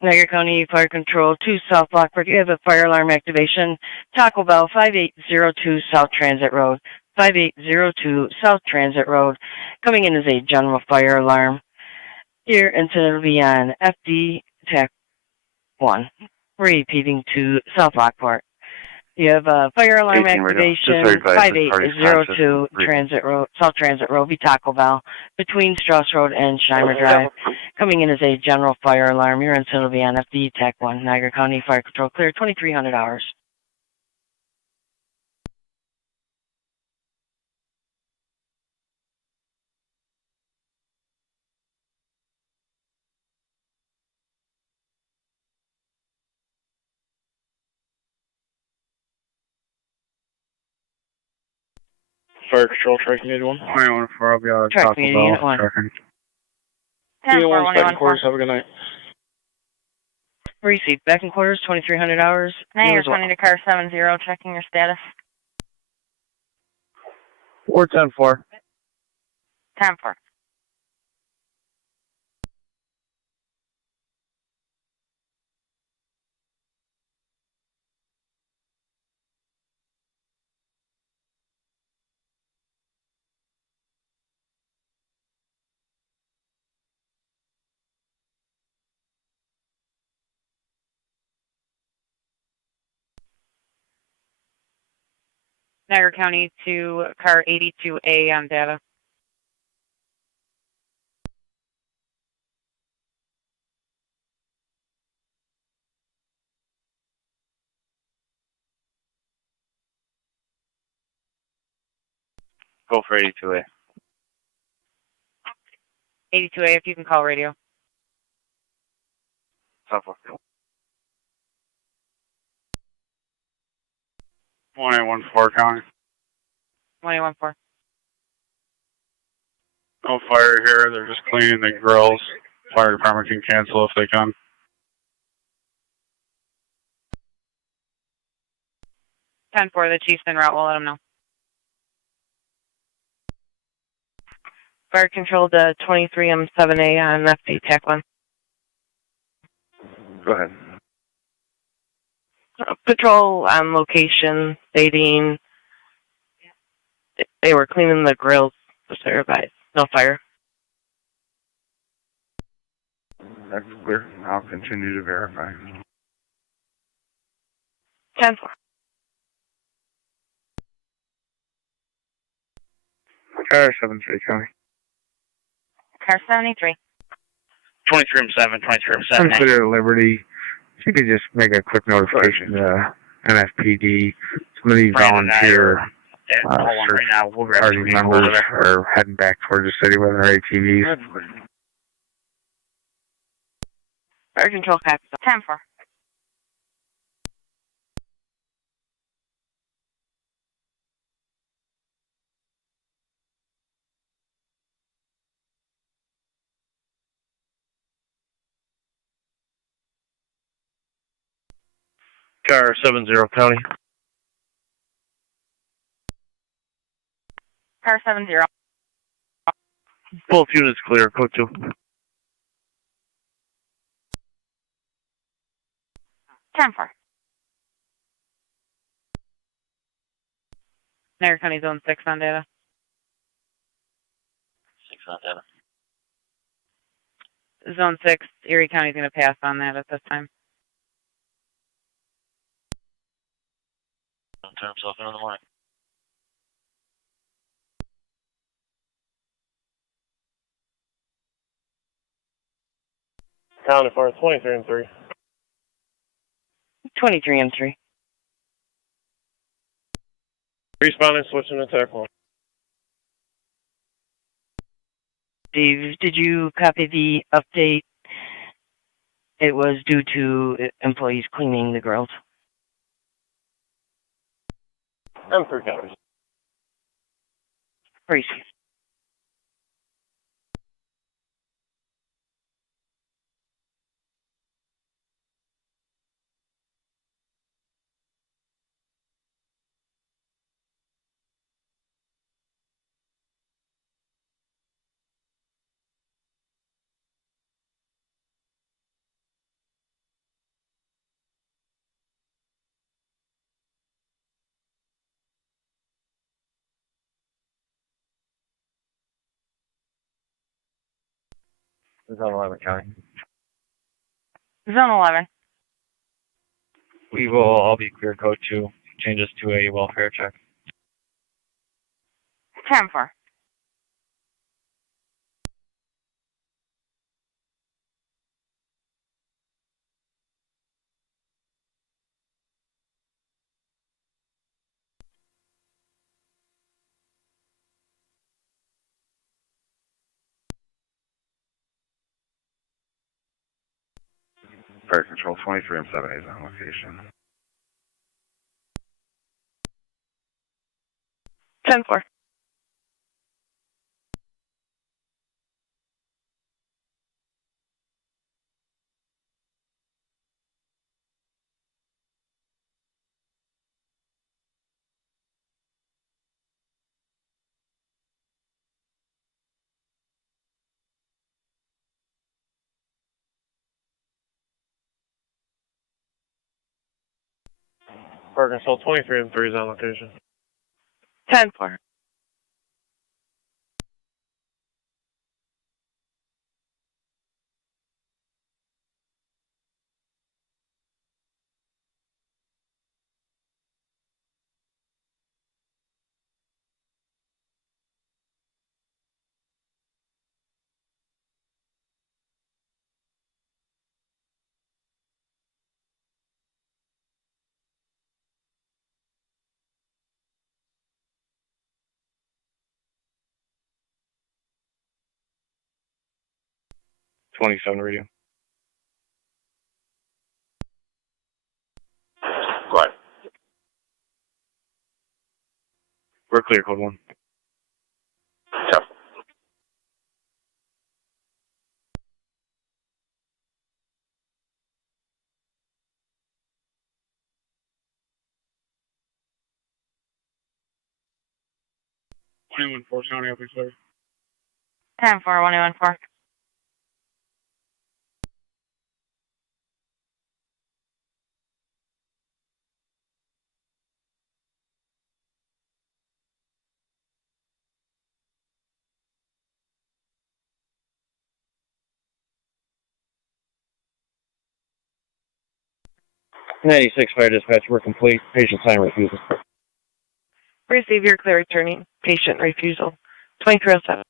Niagara County Fire Control 2 South Lockport. You have a fire alarm activation. Taco Bell 5802 South Transit Road. 5802 South Transit Road. Coming in as a general fire alarm. Your incident will be on FD TAC 1. Repeating to South Lockport. You have a fire alarm activation 5802 Transit Road, South Transit Road, Taco Bell, between Strauss Road and Shimer Drive. Coming in as a general fire alarm. Your incident will be on FD TAC 1. Niagara County Fire Control clear 2300 hours. Fire control, tracking 81. 21-4, I'll be out of Taco Tracking Bell. Unit 1. Tracking. 10-4, back in quarters, have a good night. Receive back in quarters, 2300 hours. Niagara County to car 70, checking your status. 4-10-4. 10-4. Niagara County to car 82A on data. Go for 82A. 82A, if you can call radio. South Lockport. 1814 County. 1814. No fire here. They're just cleaning the grills. Fire department can cancel if they can. For the chief's en route, we'll let them know. Fire control to 23M7A on FD TAC 1. Go ahead. Patrol on location stating they were cleaning the grills, which they advised. No fire. That's clear. I'll continue to verify. 10-4. Car 73 County. Car 73. 23-7, 23-7. I'm clear to Liberty. If you could just make a quick notification to NFPD. Some of these volunteer right now. We'll grab party members are heading back towards the city with their ATVs. Fire control copy. 10-4. Car 70 County. Car 70. Both units clear, code 2. 10-4. Niagara County Zone 6 on data. 6 on data. Zone 6, Erie County's going to pass on that at this time. Turn himself in the morning. County for 23 and 3. 23 and 3. Responding, switching to attack 1. Dave, did you copy the update? It was due to employees cleaning the grills. M3 copies. Crazy. Zone 11 County. Zone 11. We will all be clear code 2. Change us to a welfare check. 10-4. Fire control 23 and 7 is on location. 10-4. Arkansas 23 and 3 is on location. 10-4. .27 radio. Go ahead. We're clear, code 1. Yep. County, I'll be clear. 10-4, 114. 96 Fire Dispatch, we're complete. Patient sign refusal. Receive your clear returning. Patient refusal. 2307.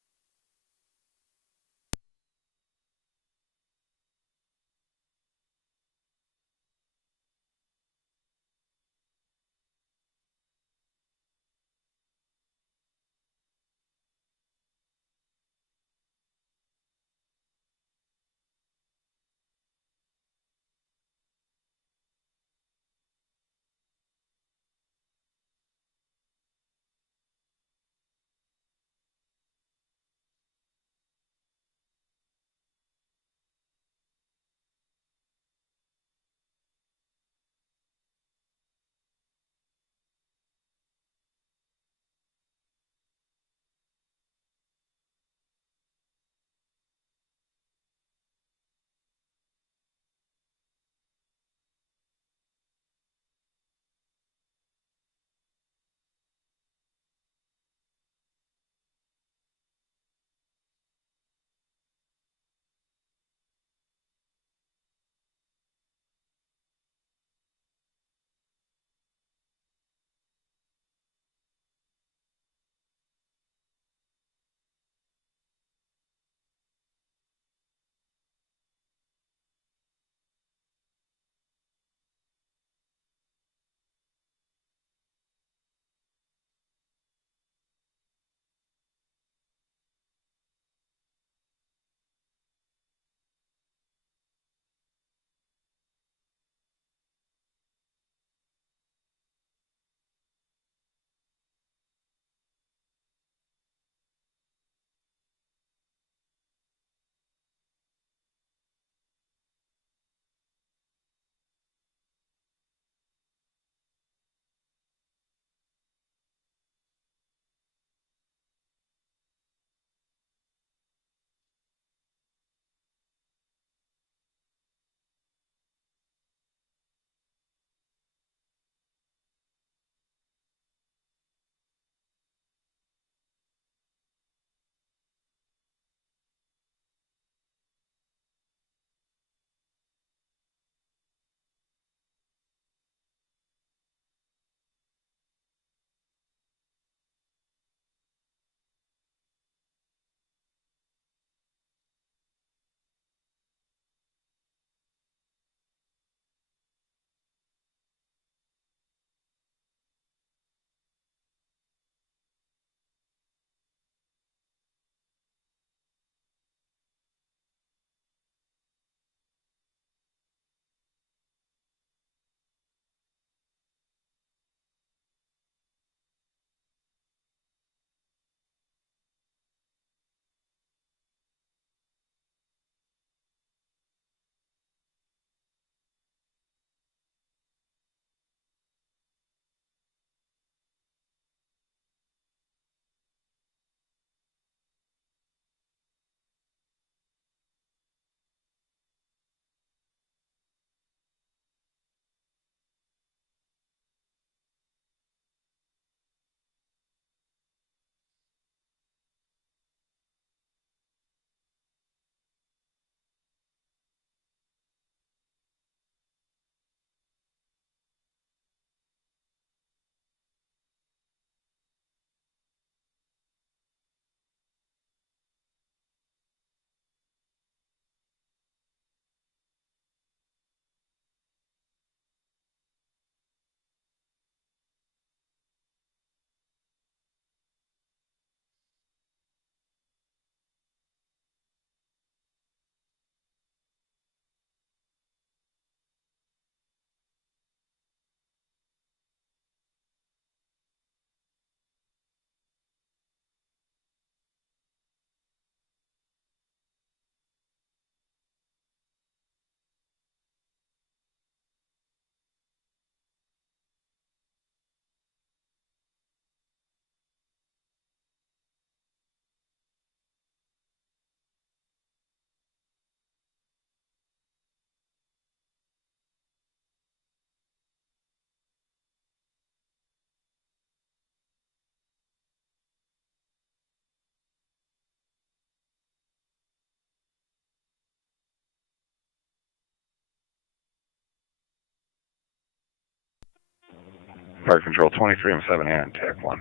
Fire Control 23 M7 and TAC 1.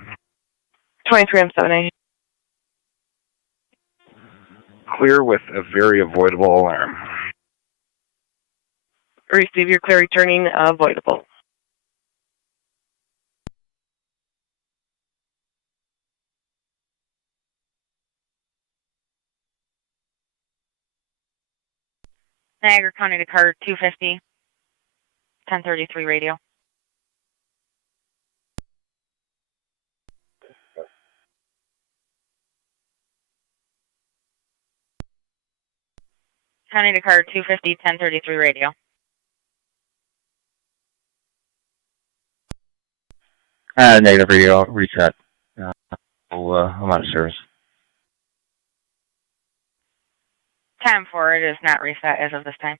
23 M7A. Clear with a very avoidable alarm. Receive your clear returning avoidable. Niagara County to car 250, 1033 radio. County to car 250, 1033 radio. Negative radio, reset. I'm out of service. Time for it is not reset as of this time.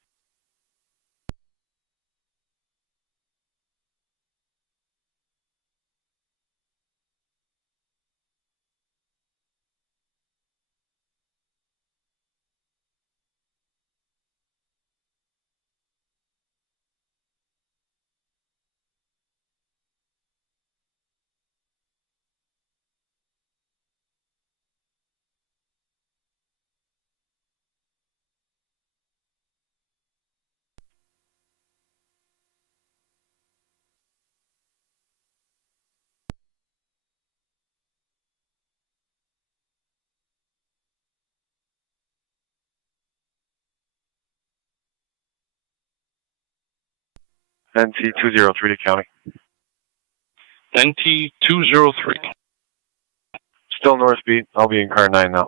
NT203 to County. NT203. Still north speed. I'll be in car 9 now.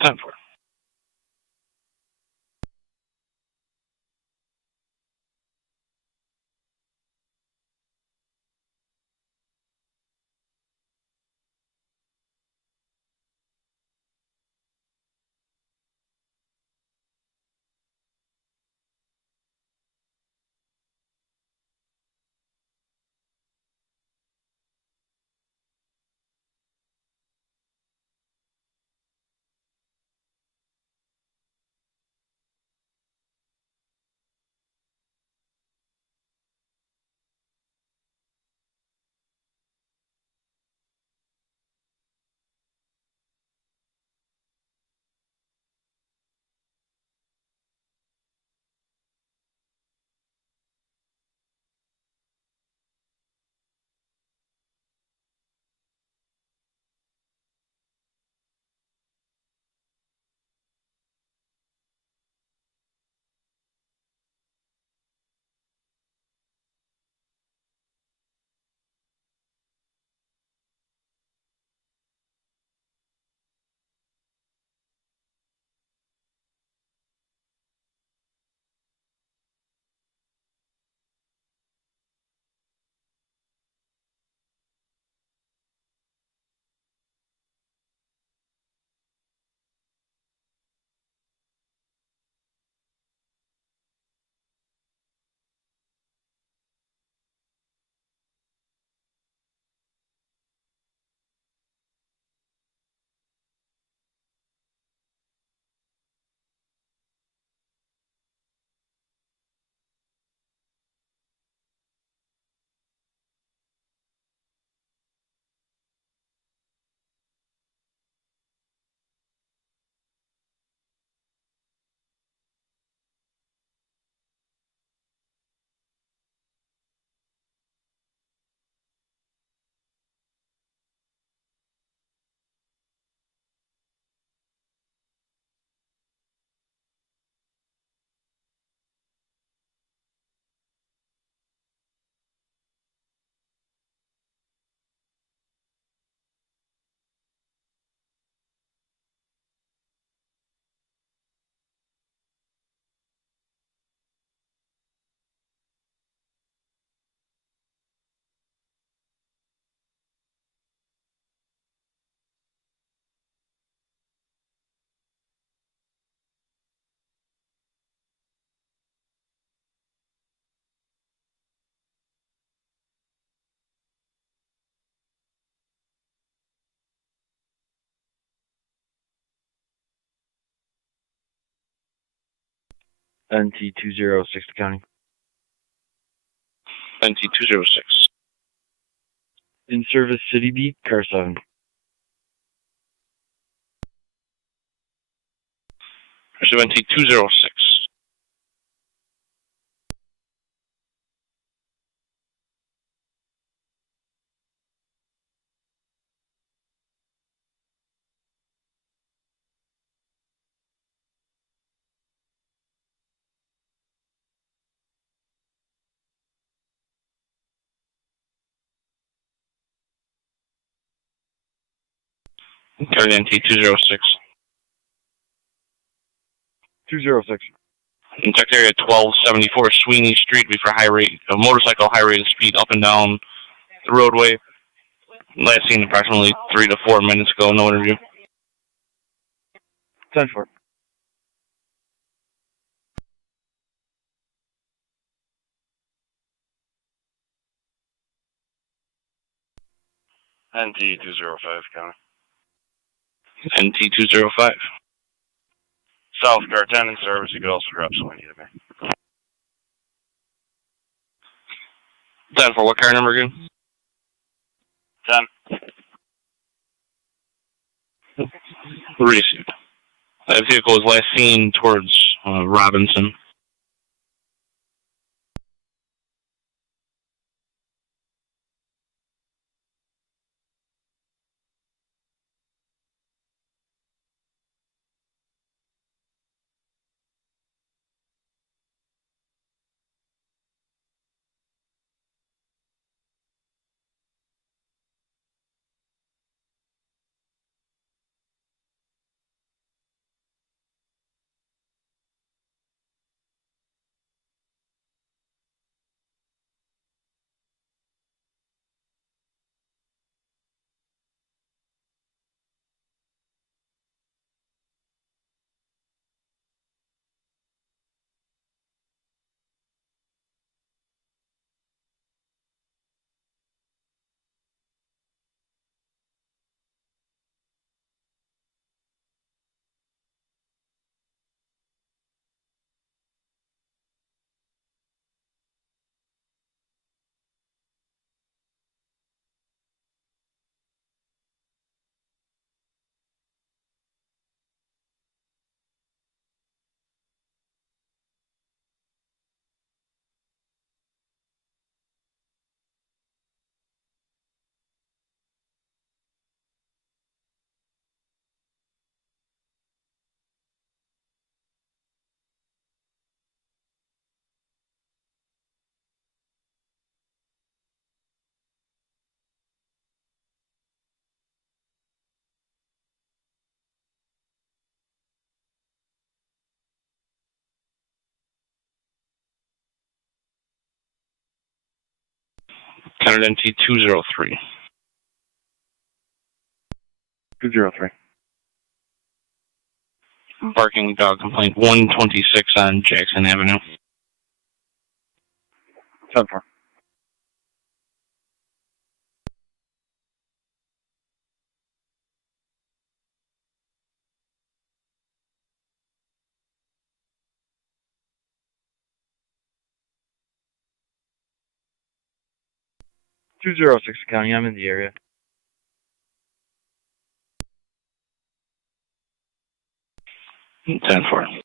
Time for it. NT206 County. NT206. In service City Beat, car 7. Pursuit NT206. Carry NT206. 206. In check area 1274 Sweeney Street, be for high rate, a motorcycle high rate of speed up and down the roadway. Last seen approximately 3 to 4 minutes ago, no interview. 10-4. NT205 County. NT205. South car 10 in service, you could also grab someone needed me. 10 for what car number again? 10. Received. That vehicle was last seen towards Robinson. Counted NT203. 203. Barking dog complaint 126 on Jackson Avenue. 10-4. .206 County, I'm in the area. 10-4.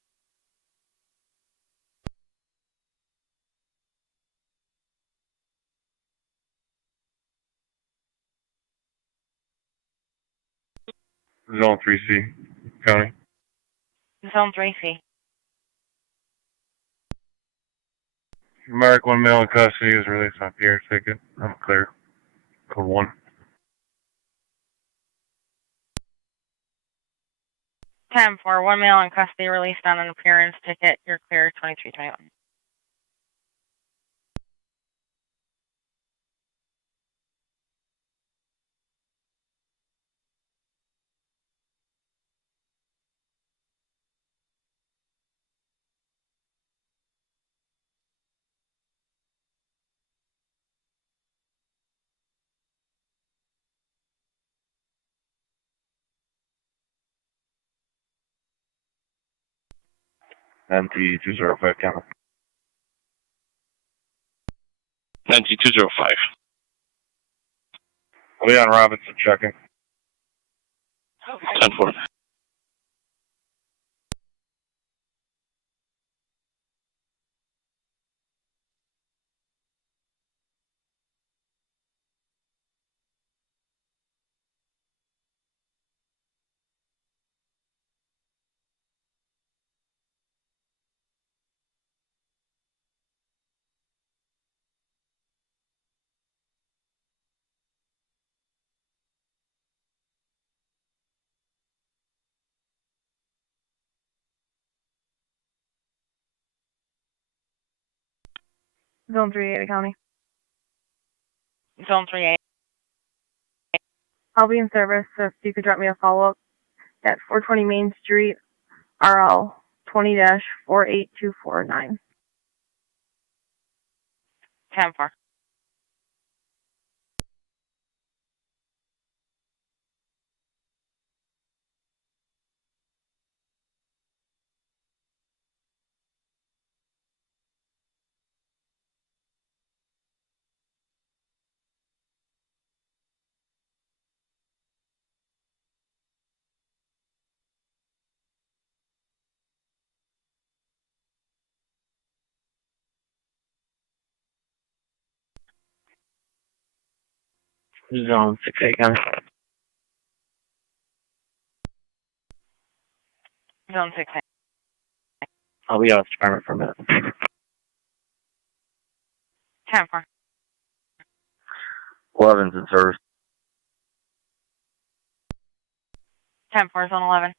Zone 3C, County. Zone 3C. Mark, 1 male in custody was released on Pierce ticket. I'm clear. Code 1. 10-4, 1 male in custody released on an appearance ticket. You're clear, 2321. NT205 camera. NT205. Leon Robinson checking. 10-4. Zone 3 County. Zone 3A. I'll be in service, so if you could drop me a follow-up at 420 Main Street, RL 20-48249. 10-4. Zone 6A County. Zone 6A. I'll be out of the department for a minute. 10-4. 11's in service. 10-4, Zone 11.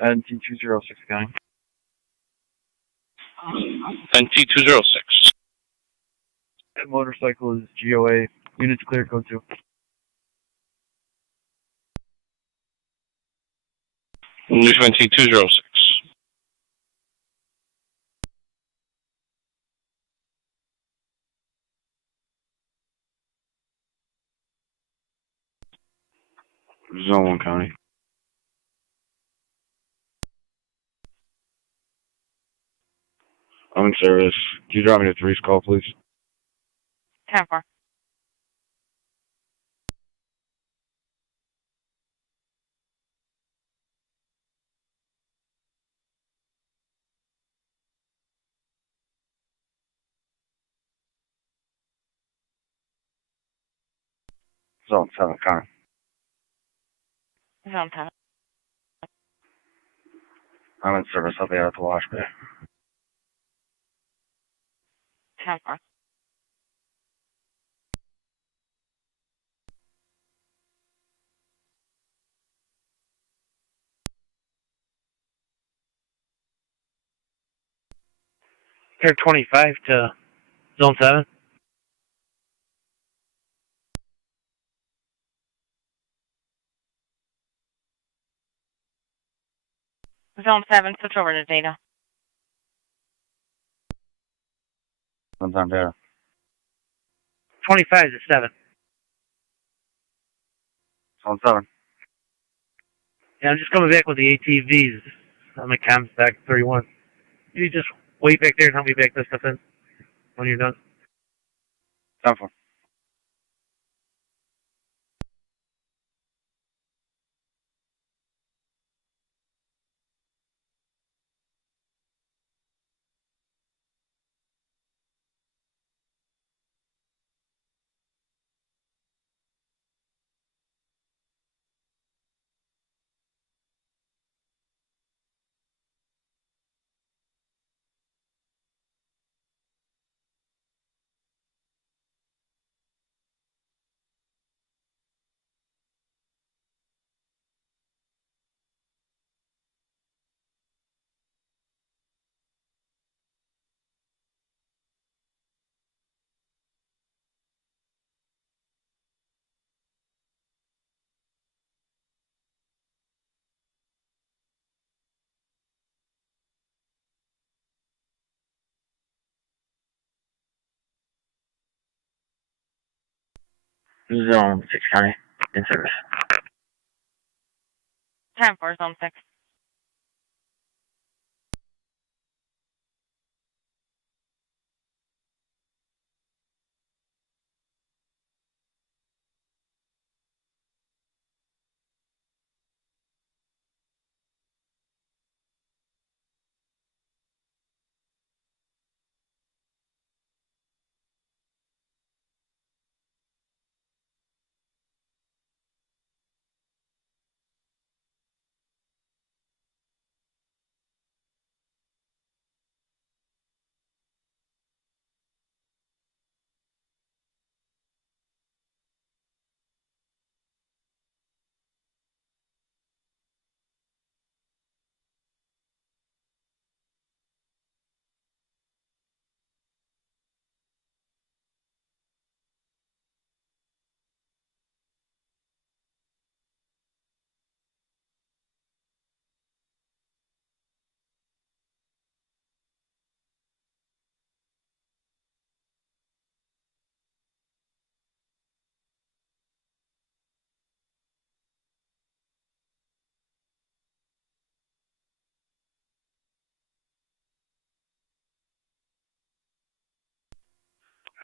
NT206 County. NT206. That motorcycle is GOA. Units clear, code 2. NT206. Zone 1 County. I'm in service. Can you drop me to 3's call, please? 10-4. Zone 7 County. Zone 10. I'm in service. I'll be out at the wash bay. 10-4. Air 25 to Zone 7. Zone 7, switch over to data. One's on data. 25 to 7. Zone 7. Yeah, I'm just coming back with the ATVs. I'm at comms back 31. You just wait back there and help me back this stuff in when you're done. 10-4. Zone 6 County, in service. 10-4, Zone 6.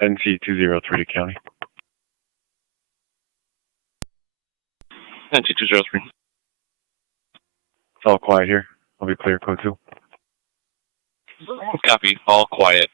NC 203 County. NC 203. It's all quiet here. I'll be clear, code 2. Copy. All quiet.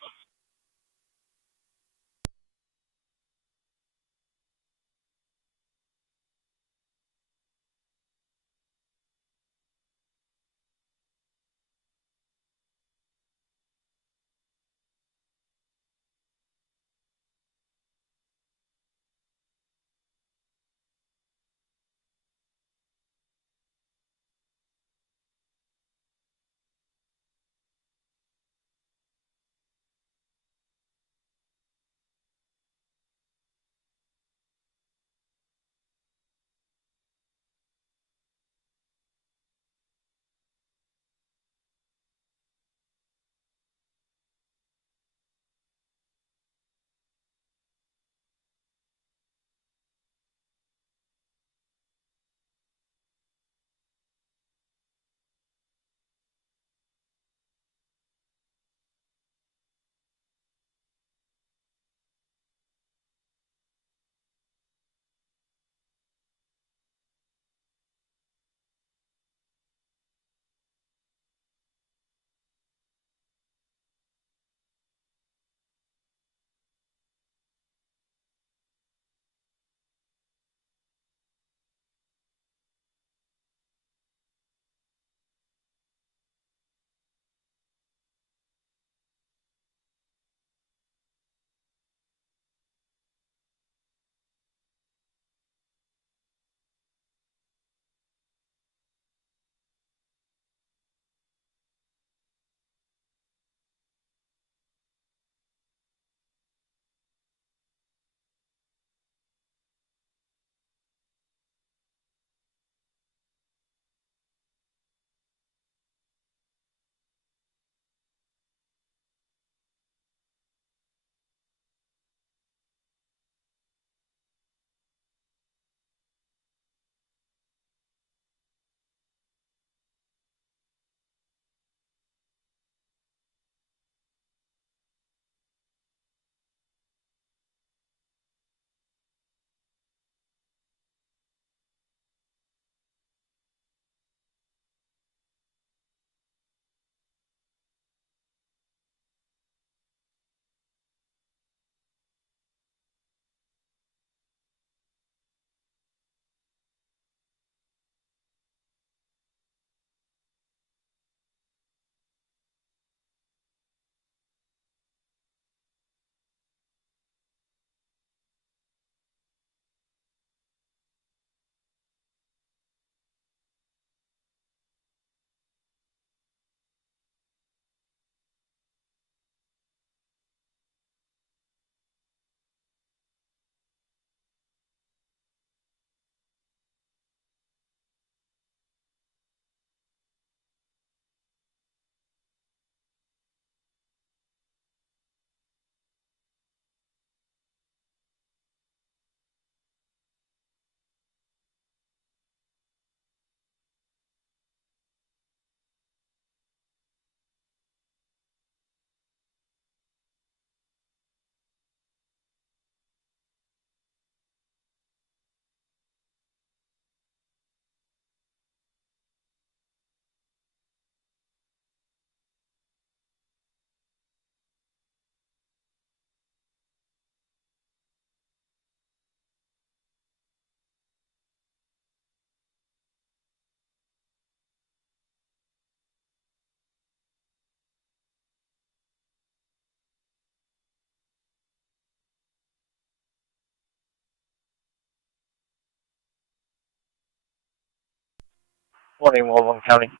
1A11 County.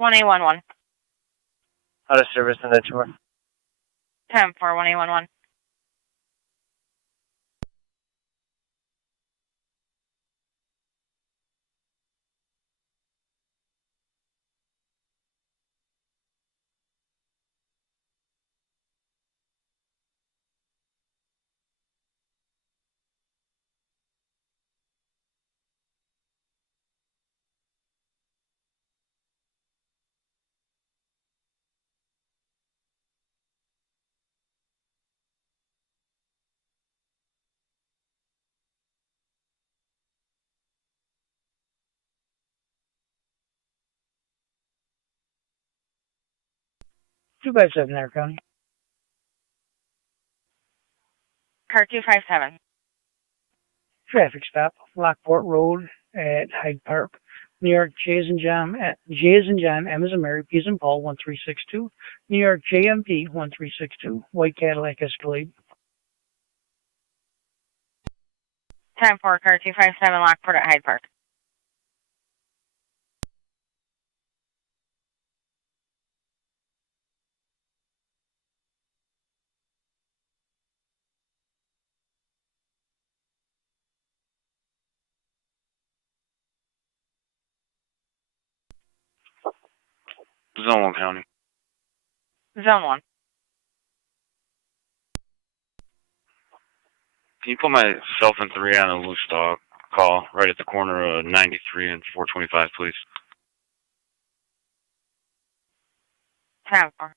1A11. Out of service in the tour. 10-4, 1A11. Two by 7 Niagara County. Car 257. Traffic stop, Lockport Road at Hyde Park, New York. J as in John, M as in Mary, P as in Paul, 1362. New York JMP 1362. White Cadillac Escalade. 10-4, car 257, Lockport at Hyde Park. Zone 1 County. Zone 1. Can you put myself and 3 on a loose dog call right at the corner of 93 and 425, please? 10-4.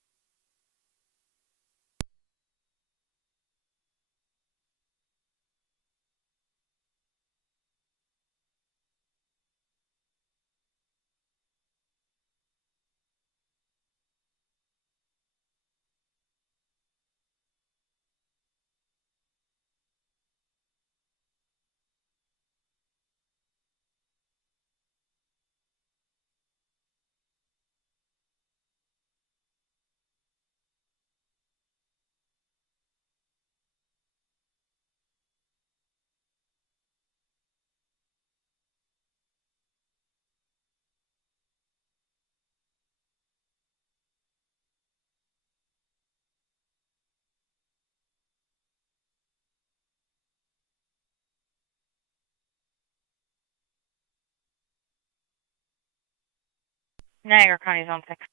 Niagara County, Zone 6.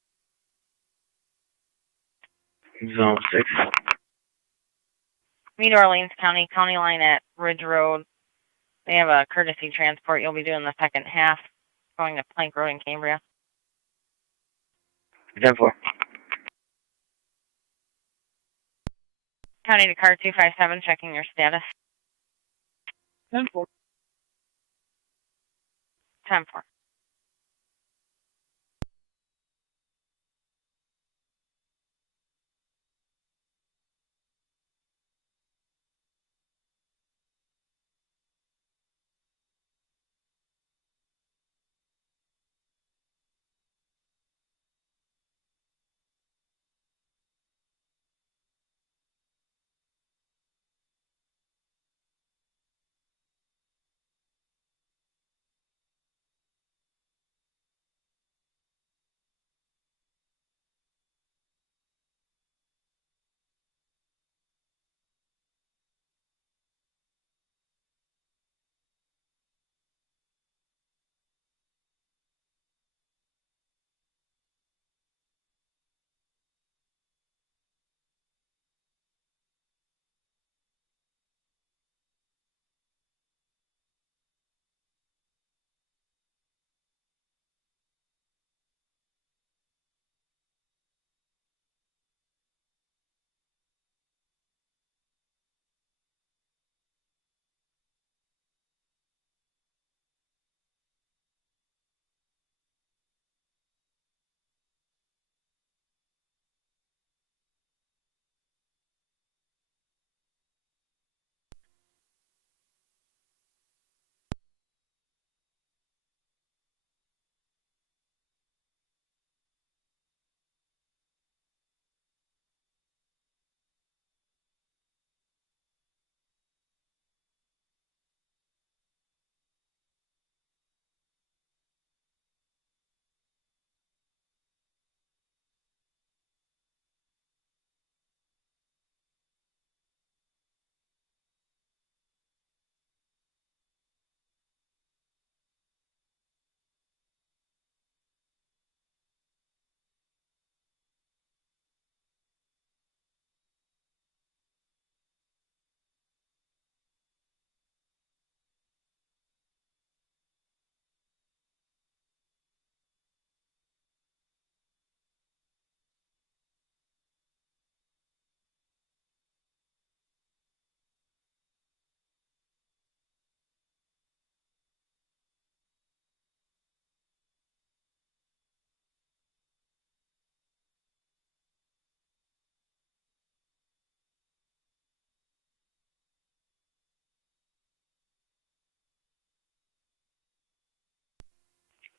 Zone 6. Meet Orleans County, county line at Ridge Road. They have a courtesy transport. You'll be doing the second half, going to Plank Road in Cambria. 10-4. County to car 257, checking your status. 10-4. 10-4.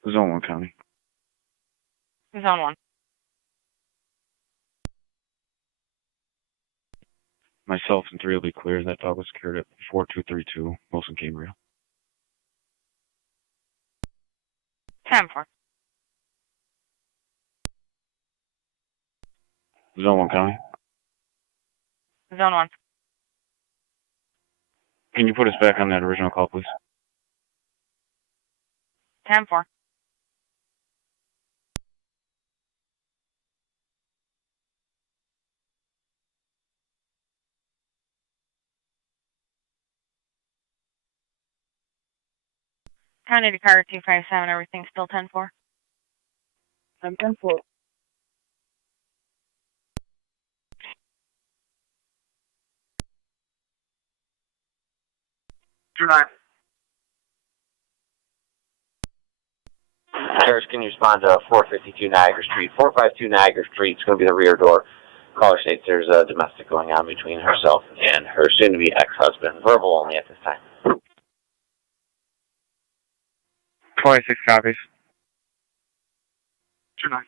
Zone 1 County. Zone 1. Myself and 3 will be clear. That dog was secured at 4232 Wilson Cambria. 10-4. Zone 1 County. Zone 1. Can you put us back on that original call, please? 10-4. County to car 257, everything's still 10-4. I'm 10-4. Harris, can you respond to 452 Niagara Street? 452 Niagara Street is going to be the rear door. Caller states there's a domestic going on between herself and her soon-to-be ex-husband. Verbal only at this time. 26 copies. 2-9.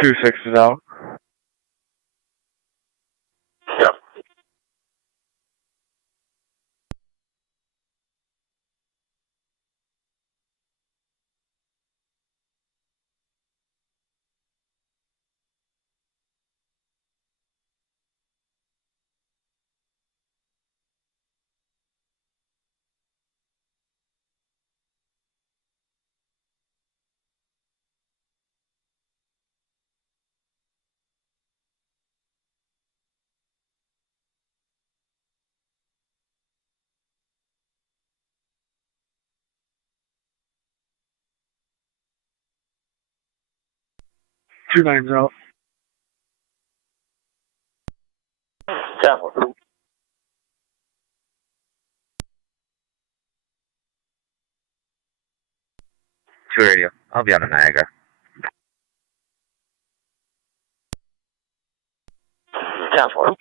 Two sixes out. Yep. Two nines out. 10-4. Two radio. I'll be on the Niagara. 10-4.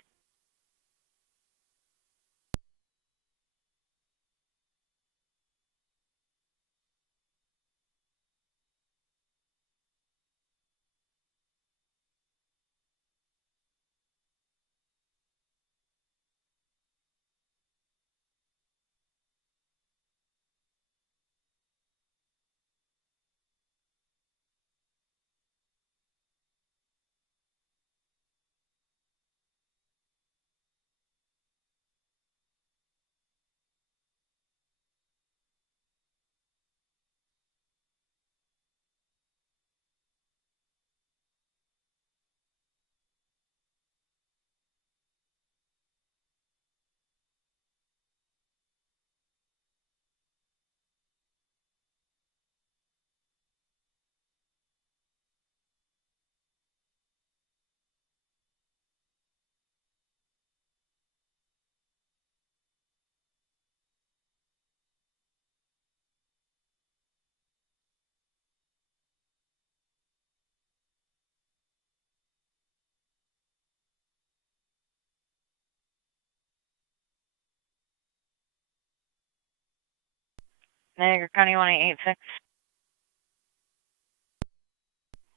Niagara County 1886.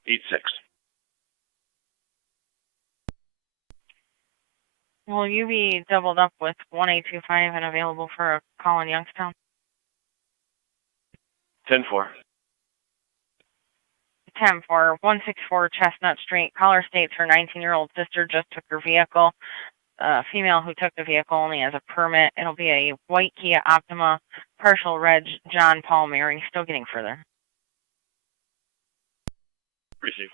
86. Will you be doubled up with 1825 and available for a call in Youngstown? 10-4. 10-4, 164 Chestnut Street. Caller states her 19-year-old sister just took her vehicle. Female who took the vehicle only has a permit. It'll be a white Kia Optima, partial reg, John Paul Mary. Still getting further. Receive.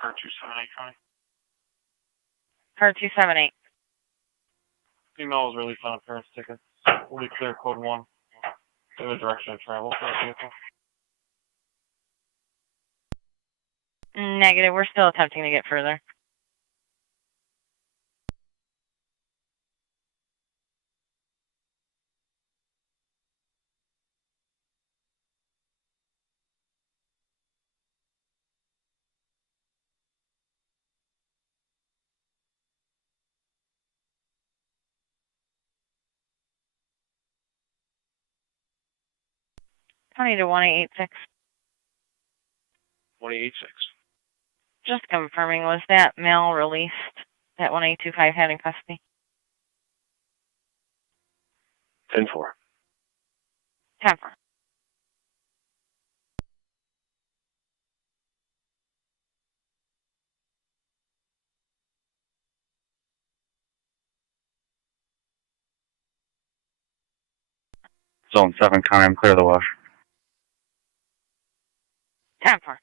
Car 278, Connie. Car 278. Female was released on appearance tickets. Will be clear code 1. Give a direction of travel for that vehicle. Negative. We're still attempting to get further. County to 1886. 1886. Just confirming, was that male released that 1825 had in custody? 10-4. 10-4. Zone 7, Connie, I'm clear of the wash. 10-4.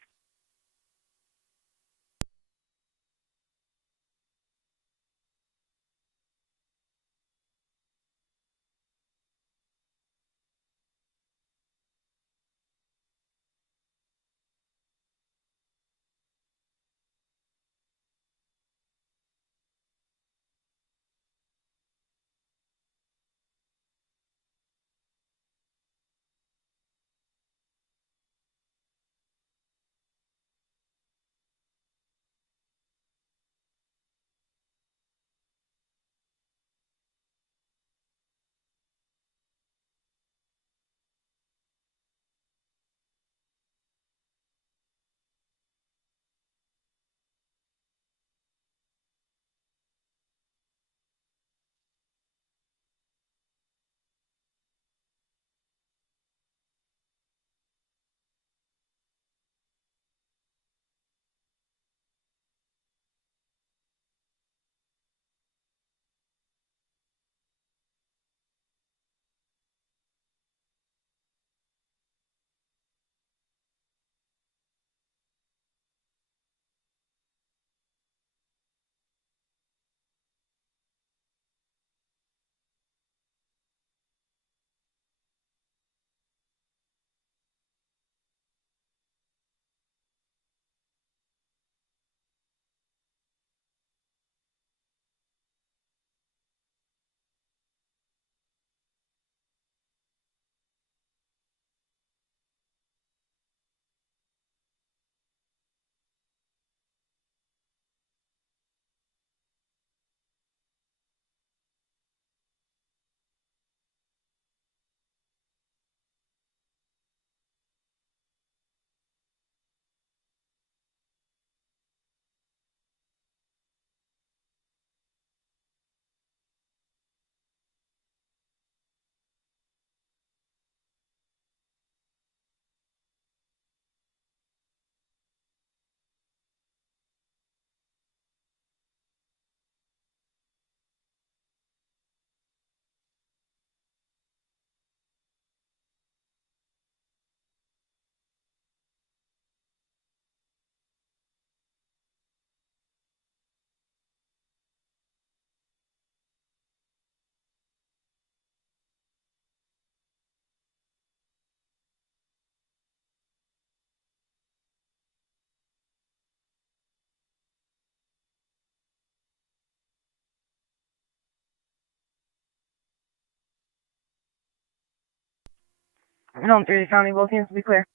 Zone 3, County, both units will be clear.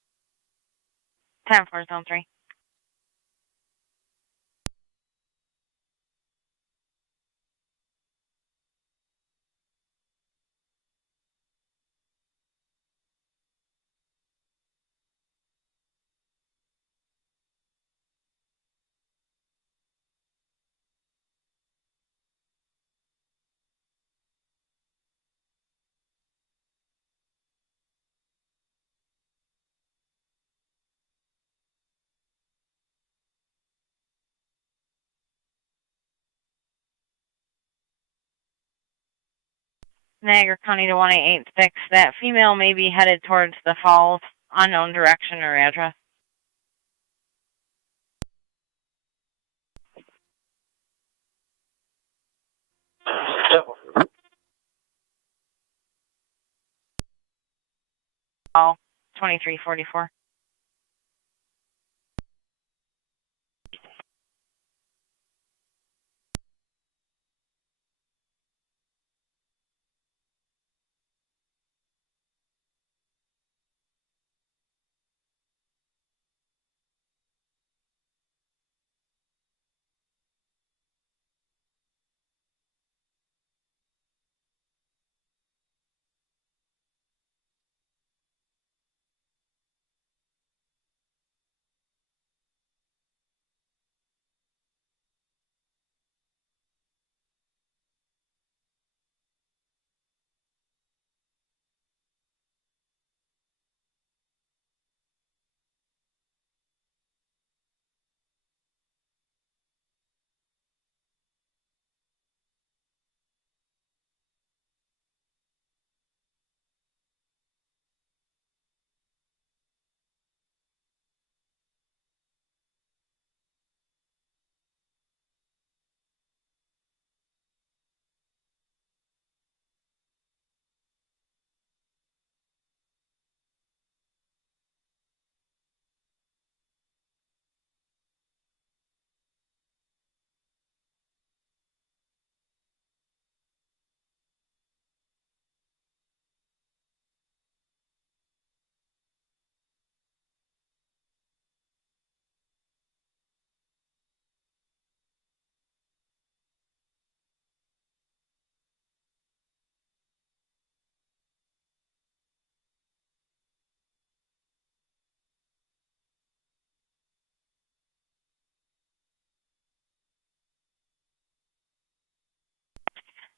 10-4, Zone 3. Niagara County to 1886. That female may be headed towards the falls, unknown direction or address. All 2344.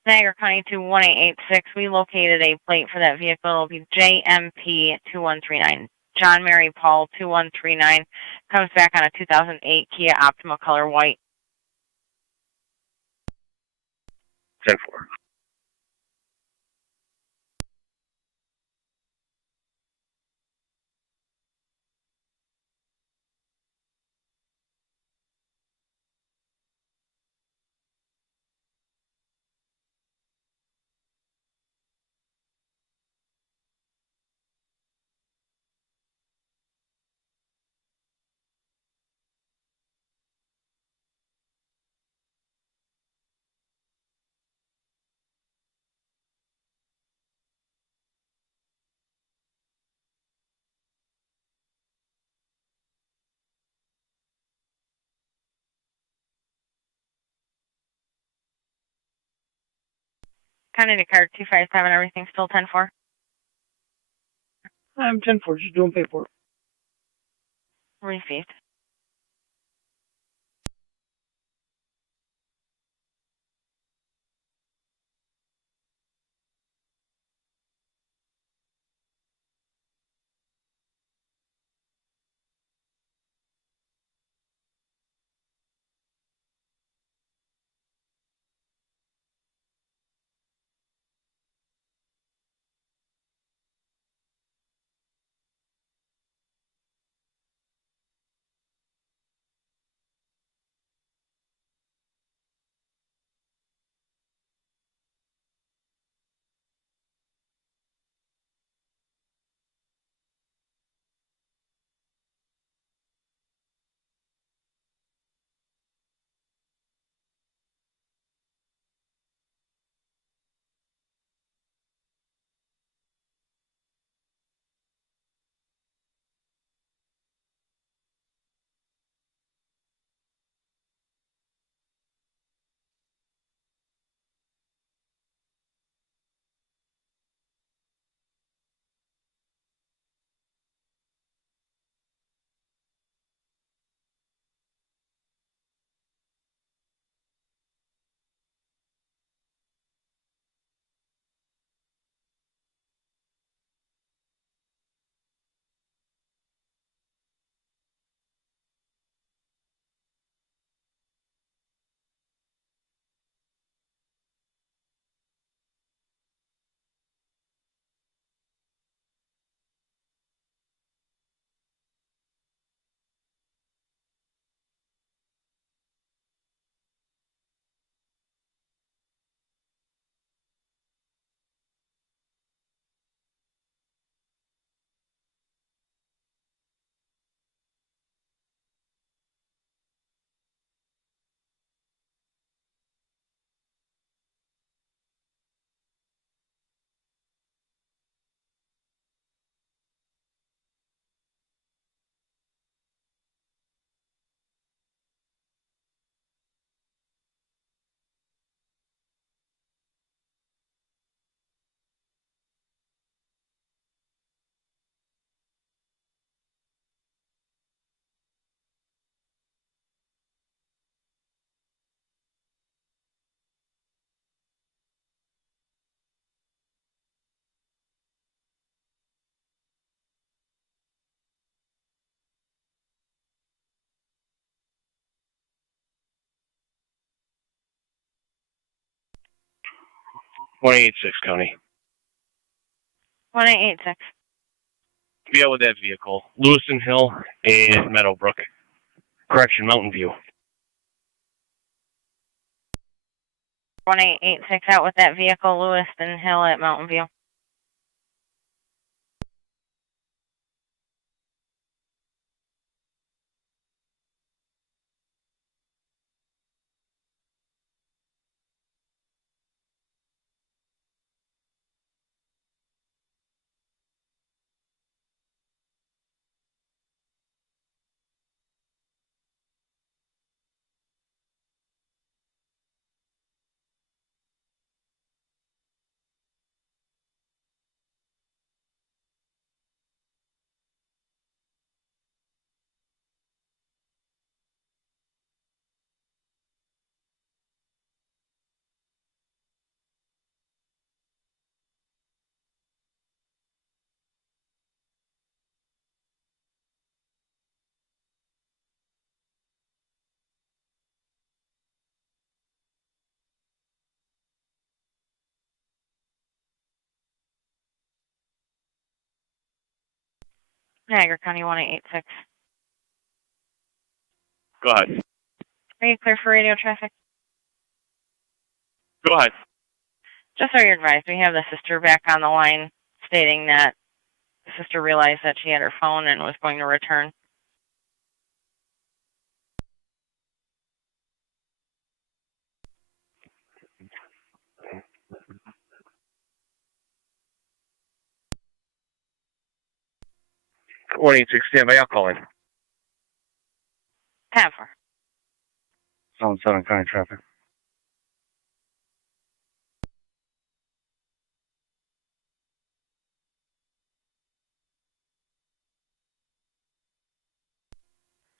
Niagara County to 1886. We located a plate for that vehicle. It'll be JMP 2139. John Mary Paul 2139. Comes back on a 2008 Kia Optima color white. 10-4. County to card 257. Everything still 10-4. I'm 10-4. Just doing paperwork. Received. 1886 County. 1886. Be out with that vehicle. Lewiston Hill and Meadowbrook. Correction, Mountain View. 1886 out with that vehicle, Lewiston Hill at Mountain View. Niagara County 1886. Go ahead. Are you clear for radio traffic? Go ahead. Just so you're advised, we have the sister back on the line stating that the sister realized that she had her phone and was going to return. One 18 standby, I'll call in. 10-4. Zone 7 County traffic.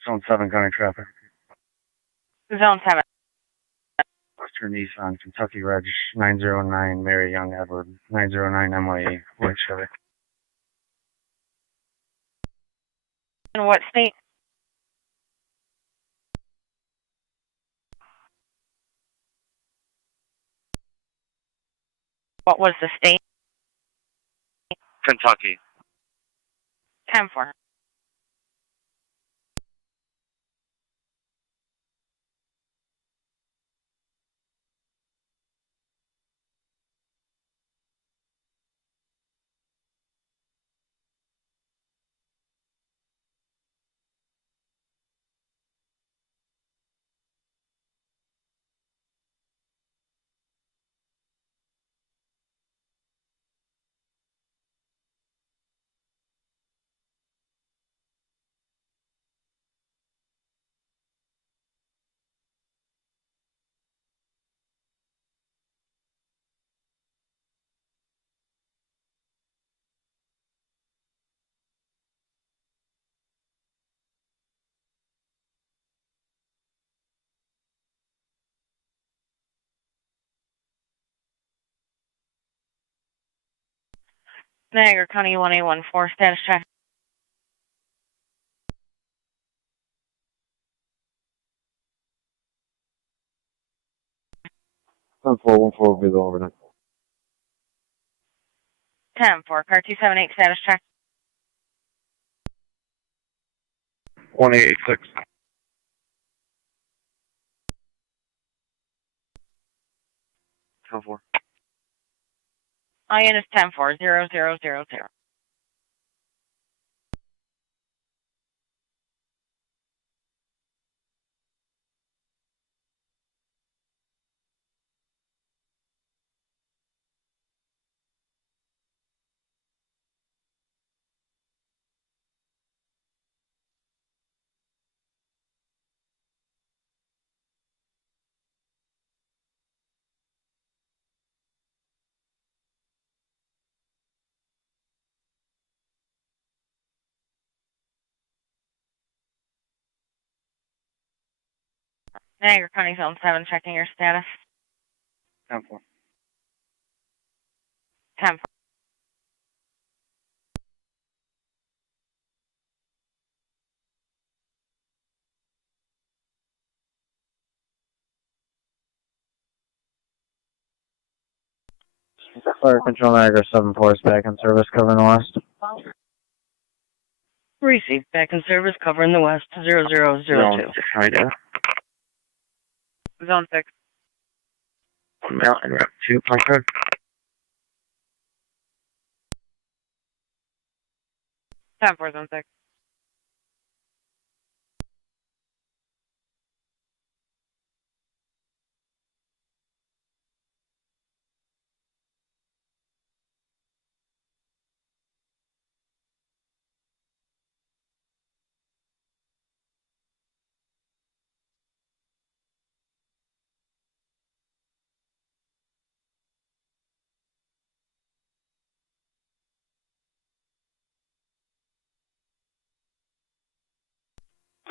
Zone 7 County traffic. Zone 7. Western Nissan, Kentucky Reg 909, Mary Young Edward, 909 MYE, White Chevy. In what state? What was the state? Kentucky. 10-4. Niagara County 1814, status traffic. Ten 414 will be the overnight. 10-4, car 278, status check. 1886. Four. All units 10-4, 0000. Niagara County Zone 7, checking your status. 10-4. 10-4. Fire Control Niagara 7-4 is back in service covering the west. Received. Back in service covering the west 0002. Zone 6, right there. Zone 6. Mountain Route 2, punch code. 10-4, Zone 6.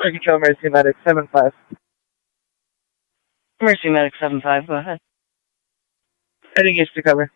Fire Control Mercy Medic 7-5. Mercy Medic 7-5, go ahead. Heading east to cover.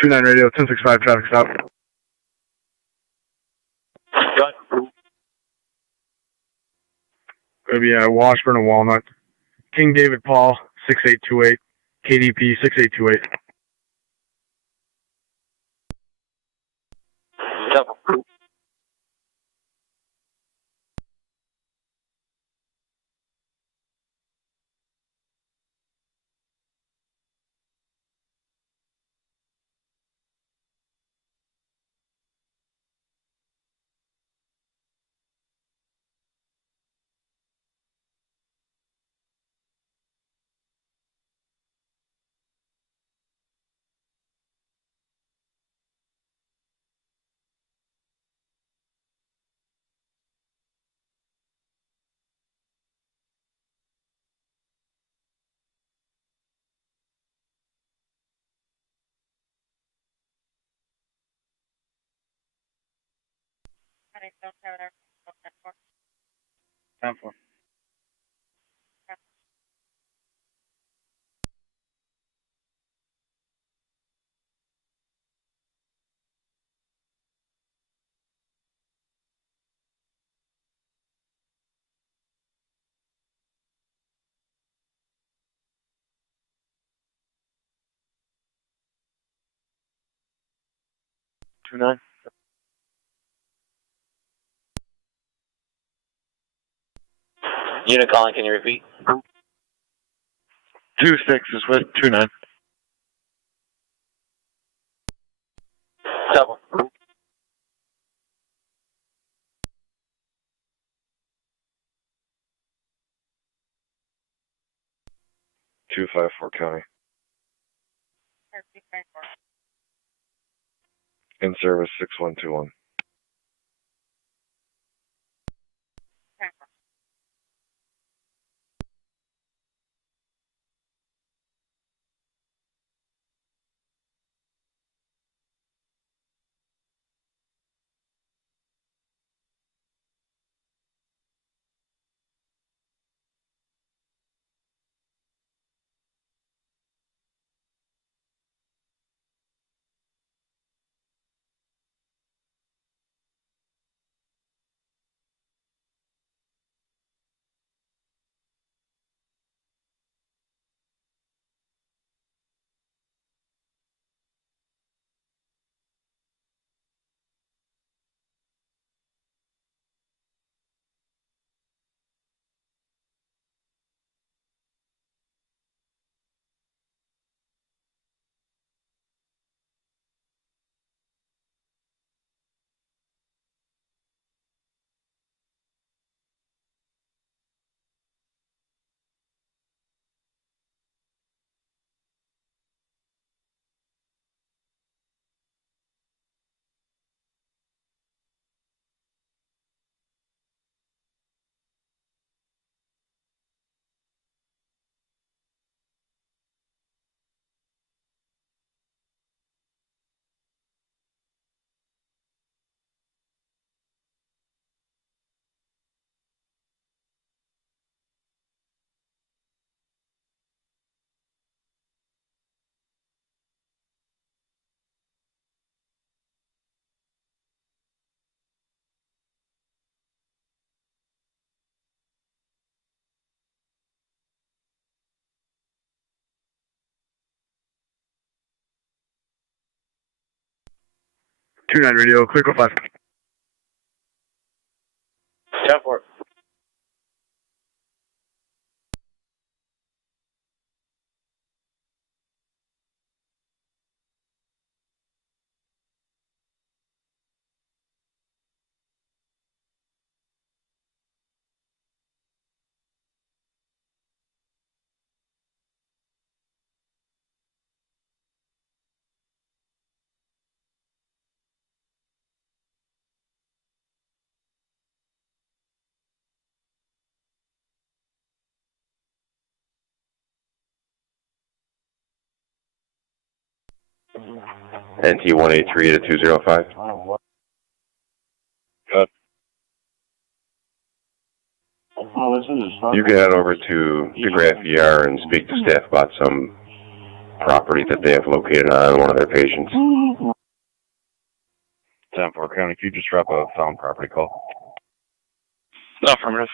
Two-9 radio, 1065 traffic stop. Gonna be Washburn and Walnut. King David Paul, 6828. KDP, 6828. 10-4. Two nine. Unit calling, can you repeat? 2-6 is with 2-9. Double. 254 County. In service 6121. Two nine radio, clear code 5. 10-4. NT 183 to 205. Good. You can head over to DeGraff ER and speak to staff about some property that they have located on one of their patients. 10-4 County, if you just drop a found property call. Affirmative.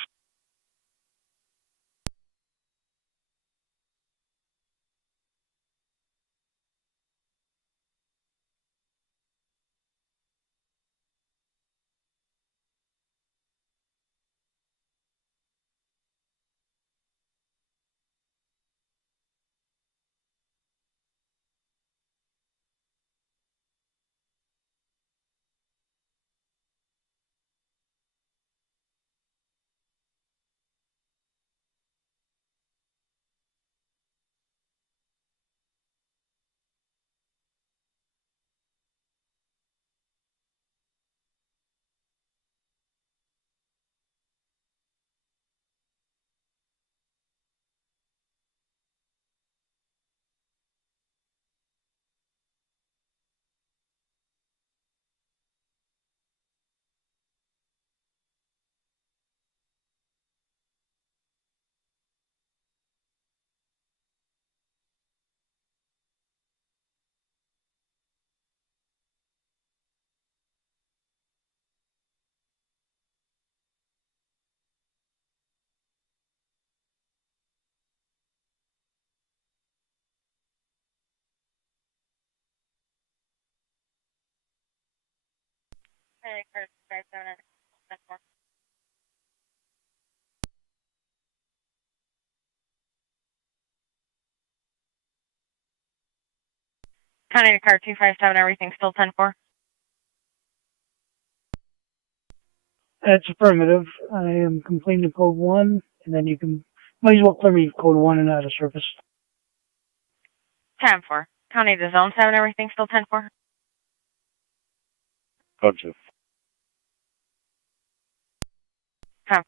County car 257, everything still 10-4. That's affirmative. I am completing code 1, and then you can, might as well clear me code 1 and out of service. 10-4. County to zone 7, everything still 10-4. Code 2. 10-4.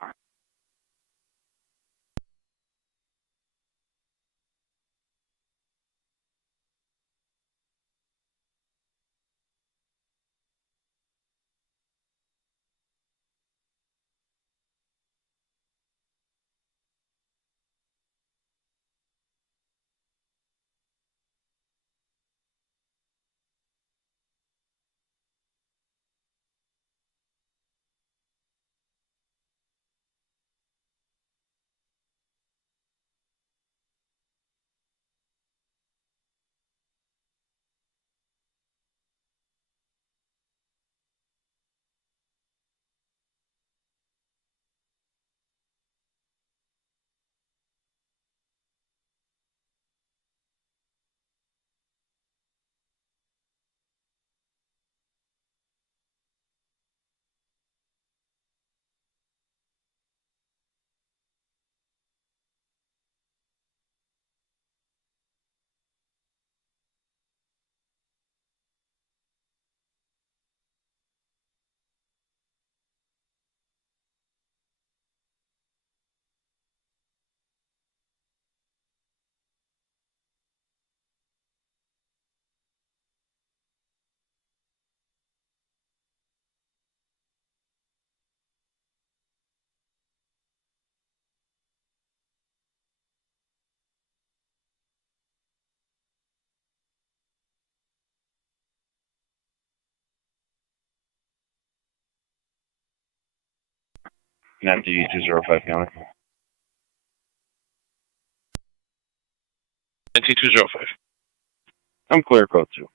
Not the 205 county. NT 205. I'm clear, code 2.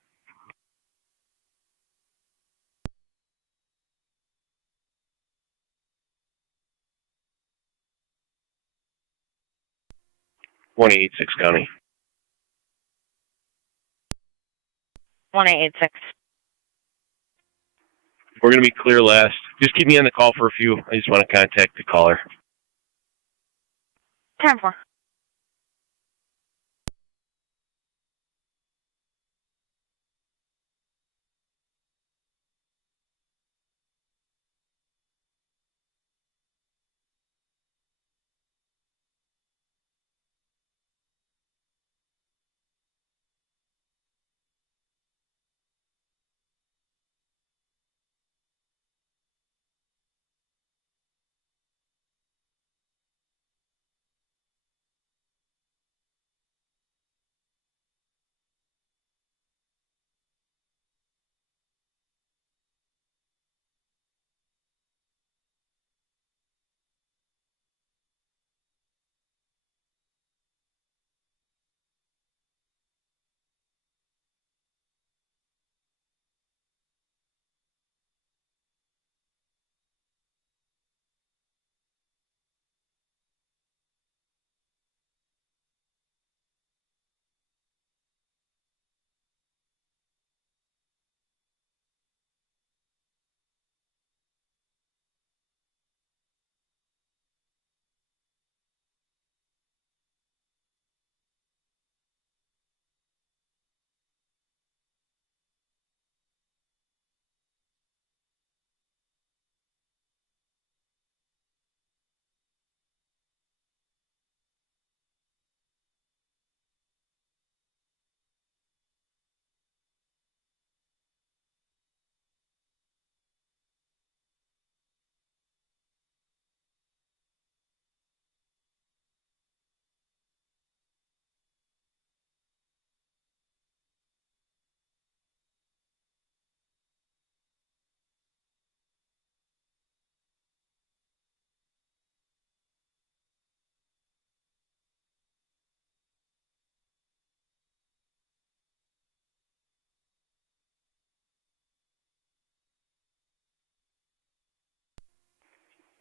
.186 county. 1886. We're going to be clear last. Just keep me on the call for a few. I just want to contact the caller. 10-4.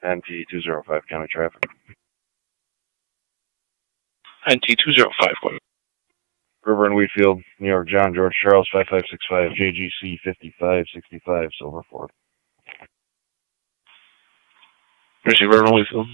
NT205 County Traffic. NT205, go ahead. River and Wheatfield, New York, John George Charles 5565 JGC 5565 Silverford. Mercy, River and Wheatfield.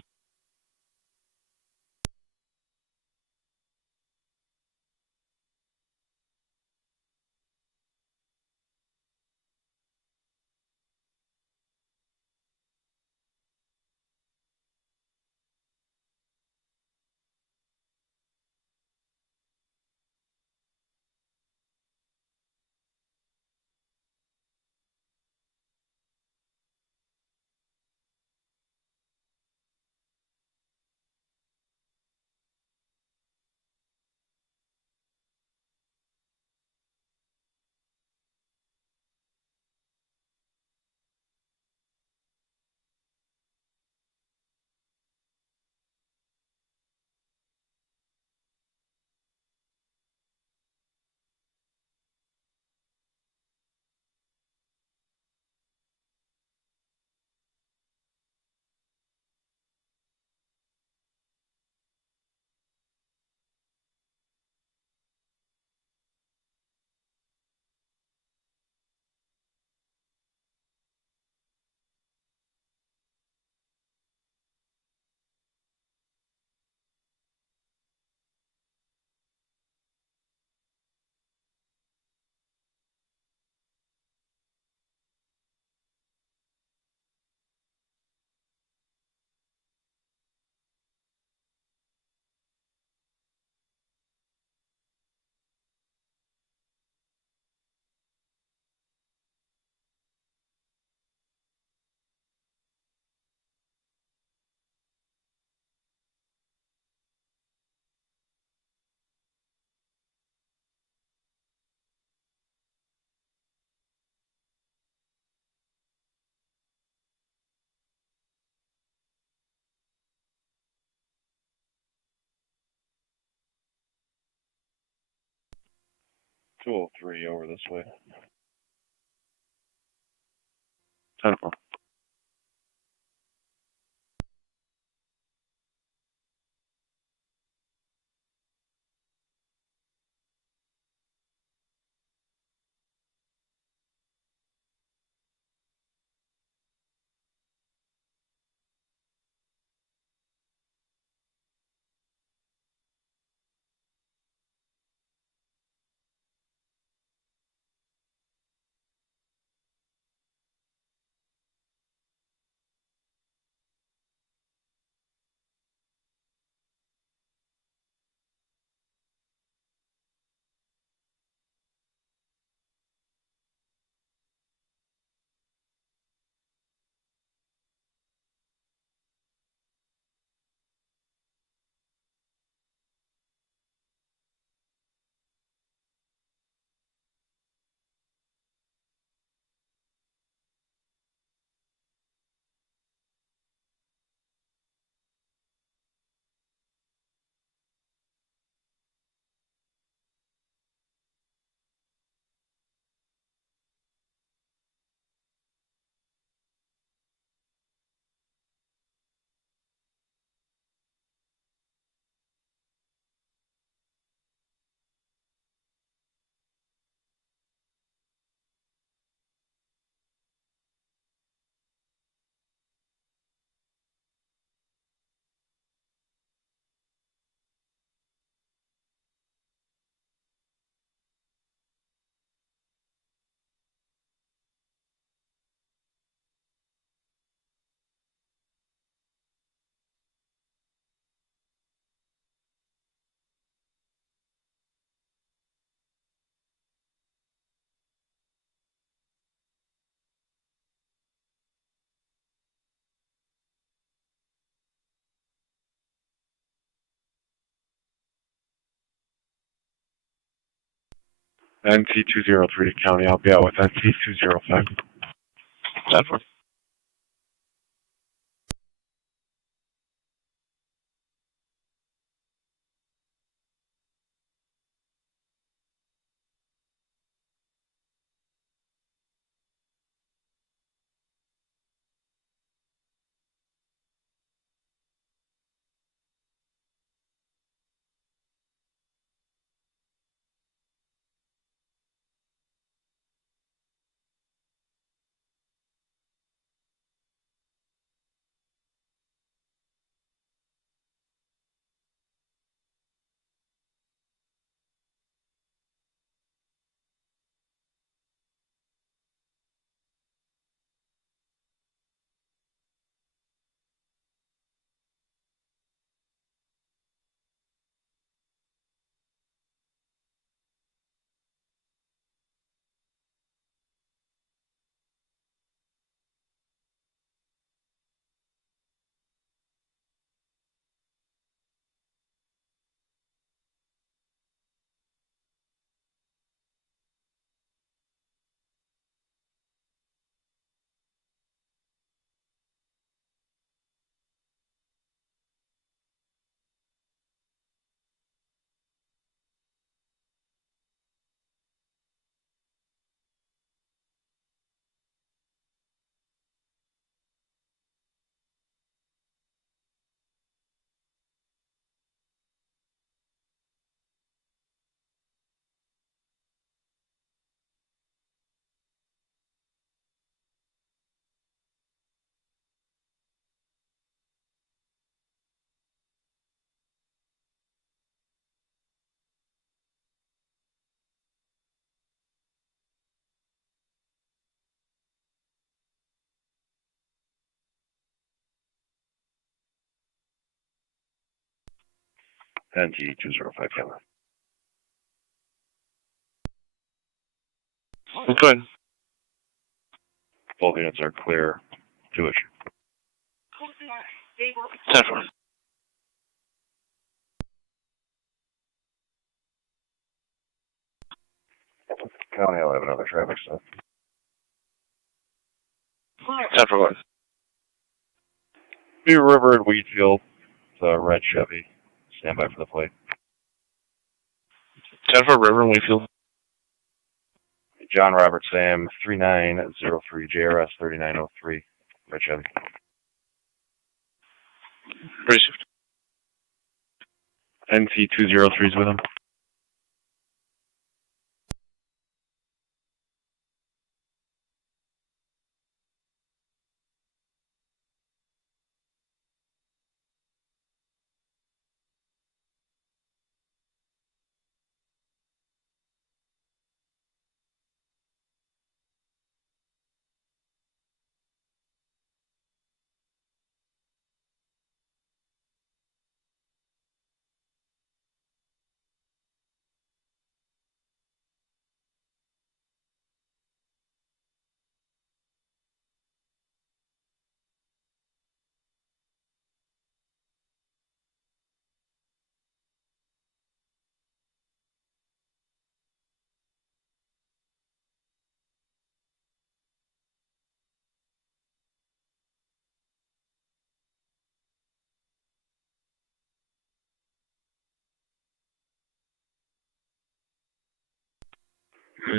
.203 over this way. 10-4. NT203 County, I'll be out with NT205. 10-4. NT205 camera. Good. Both units are clear to issue. 10-4. County, I'll have another traffic stop. 10-4. Beaver River and Wheatfield, the red Chevy. Stand by for the plate. 10-4 River and Wheatfield. John Robert Sam 3903 JRS 3903 red Chevy. Received. NT203 is with him.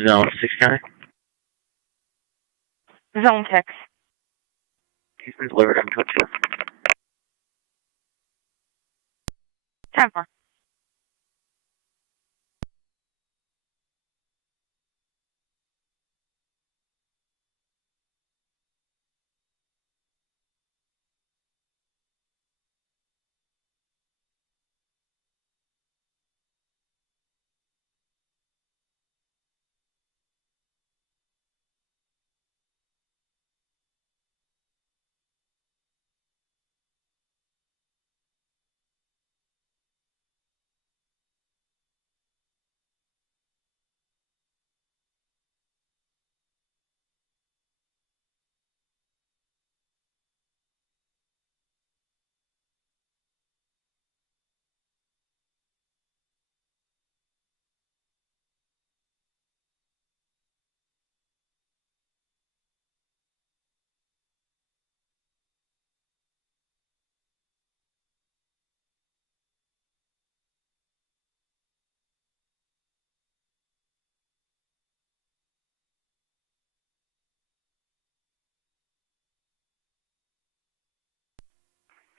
Zone 6 County. Zone 6. He's been delivered on code 2. 10-4.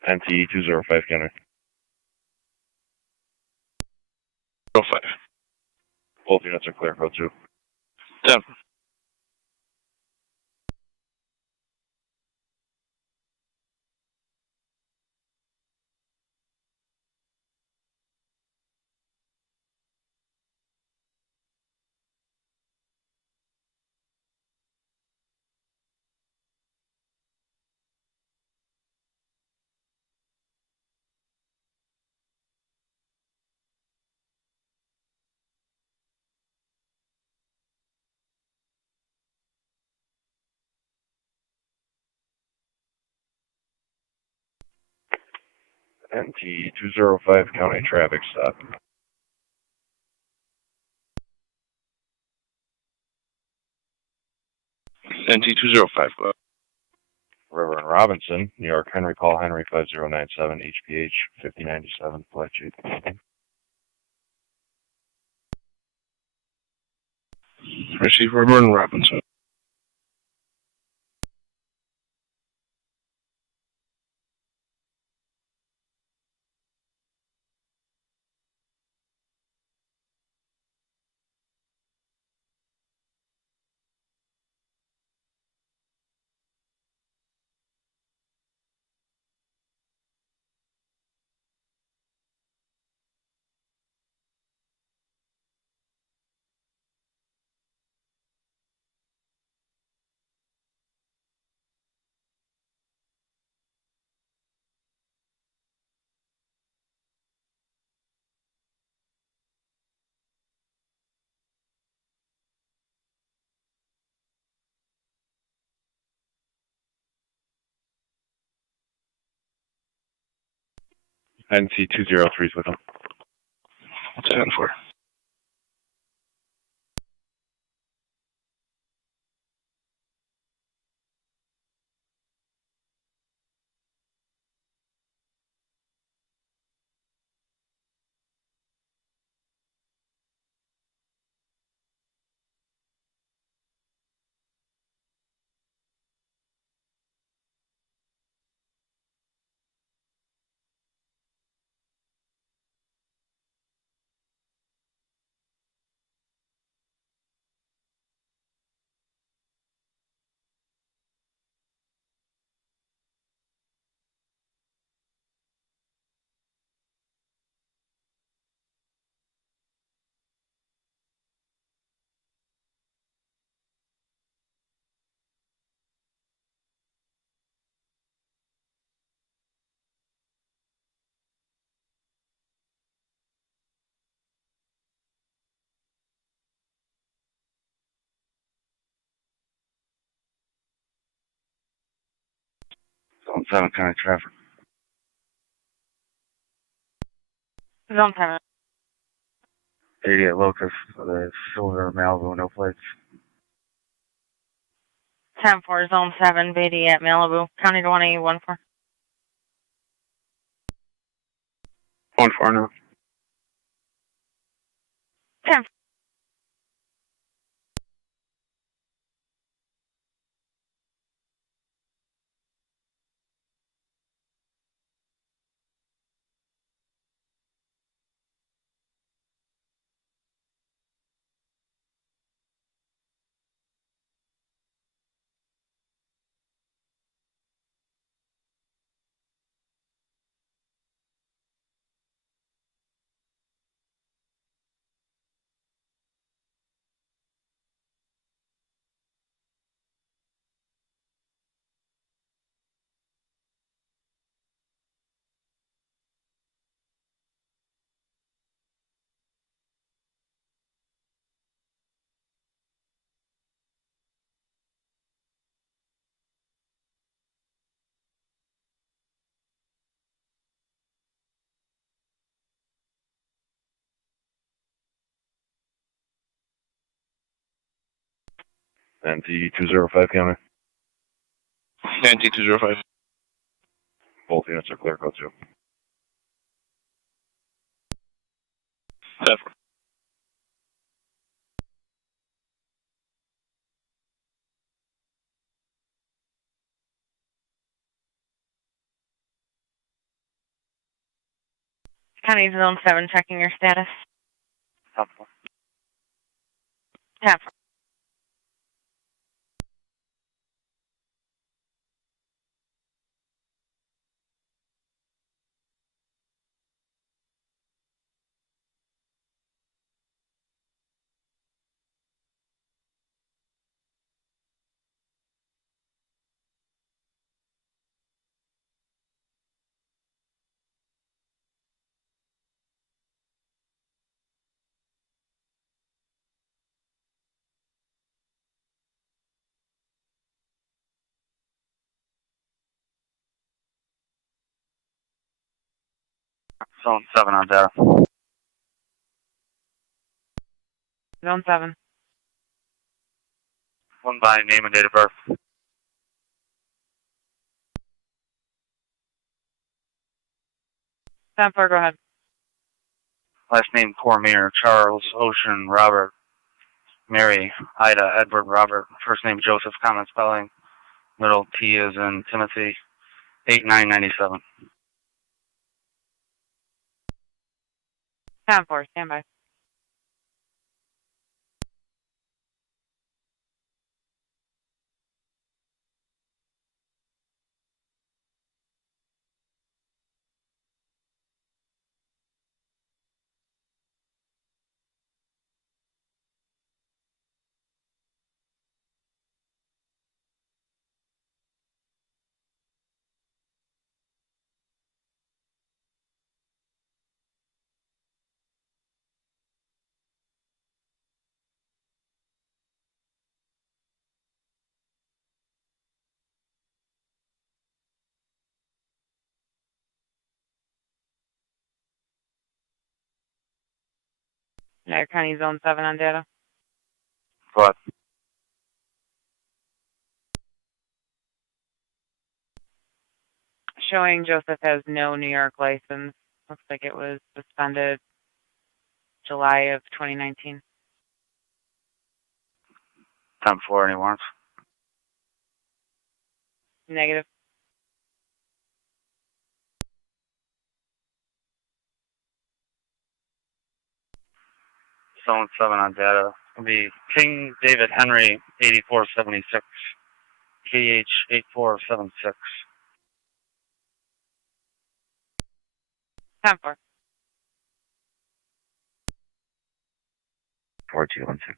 NT205 counter. 05. Both units are clear, code 2. 10. NT205 county traffic stop. NT205. River and Robinson, New York Henry, call Henry 5097 HPH 5097 flight sheet. Receive River and Robinson. NC203's with him. What's that for? Zone 7 County traffic. Zone 7. 88 Locust, silver Malibu, no plates. 10-4, Zone 7, BD at Malibu, County to 1814. 1-4 now. 10. NT205 County. NT205. Both units are clear, code 2. 10-4. County Zone 7, checking your status. 10-4. 10-4. Zone 7 on data. Zone 7. One by name and date of birth. 10-4, go ahead. Last name Cormier, Charles, Ocean, Robert, Mary, Ida, Edward, Robert. First name Joseph, common spelling. Middle T is in Timothy. 8997. 10-4, stand by. Niagara County Zone 7 on data. What? Showing Joseph has no New York license. Looks like it was suspended July of 2019. 10-4, any warrants? Negative. Zone 7 on data. It'll be King David Henry, 8476. KH 8476. 10-4. 4216.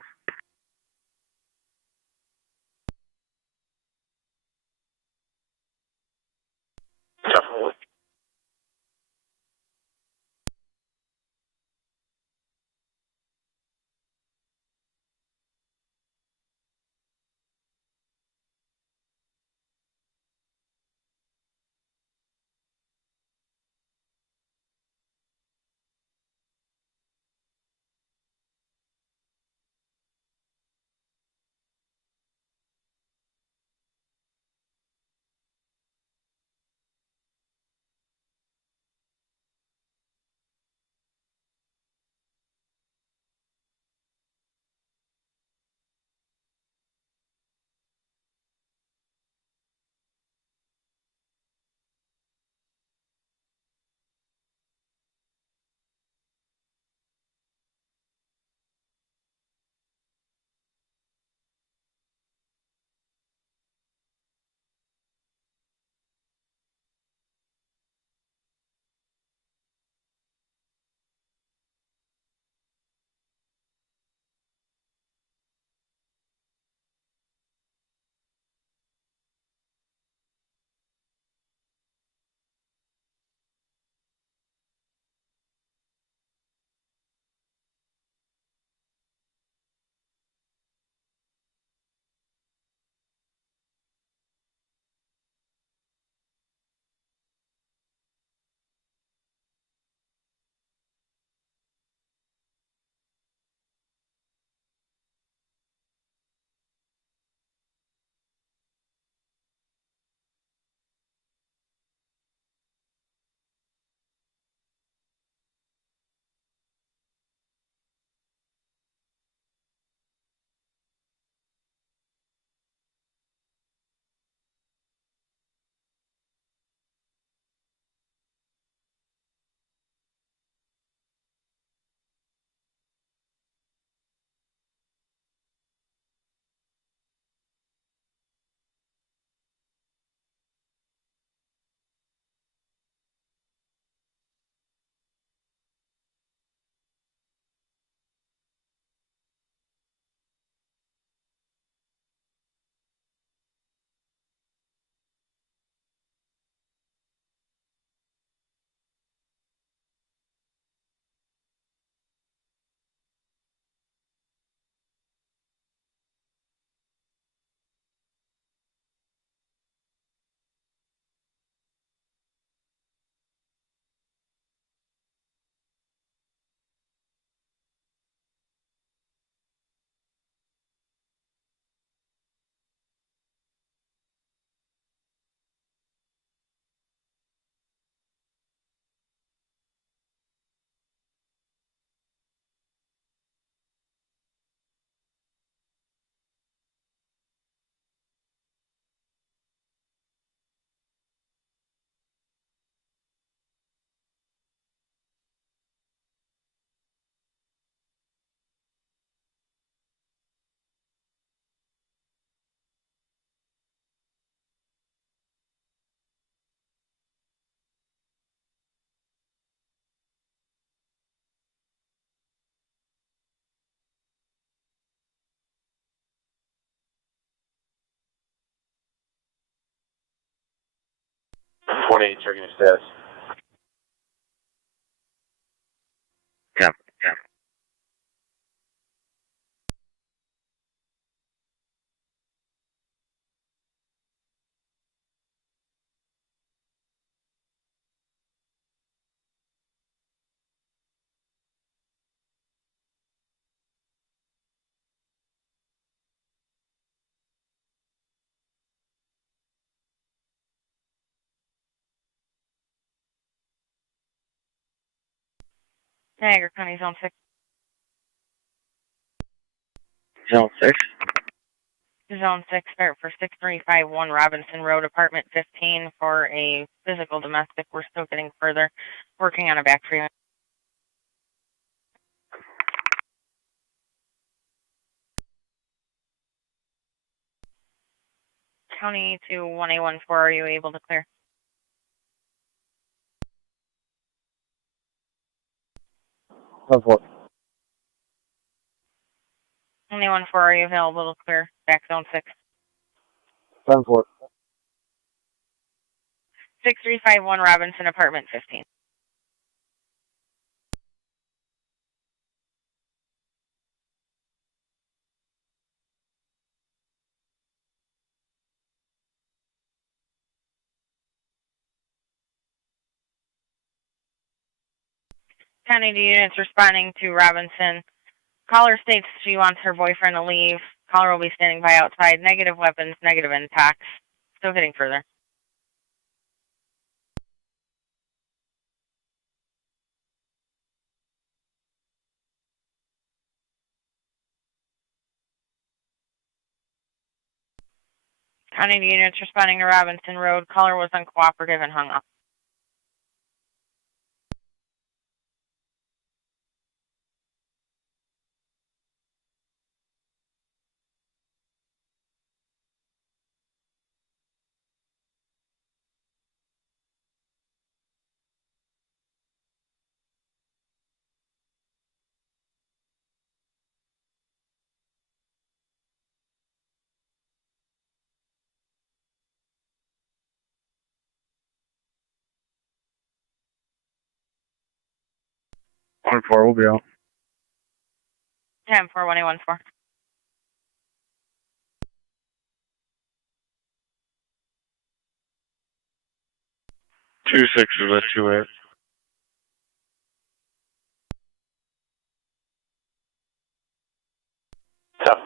Checking your status. Yeah. Niagara County Zone 6. Zone 6. Zone 6, start for 6351 Robinson Road, apartment 15 for a physical domestic. We're still getting further, working on a back freeway. County to 1A14, are you able to clear? Zone 4. 1A14, are you available to clear? Back Zone 6. Zone 4. 6351 Robinson, apartment 15. County to units responding to Robinson. Caller states she wants her boyfriend to leave. Caller will be standing by outside. Negative weapons, negative impacts. Still getting further. County to units responding to Robinson Road. Caller was uncooperative and hung up. One 4, we'll be out. 10-4, 1A14. 2-6 is a 2-8. Tough.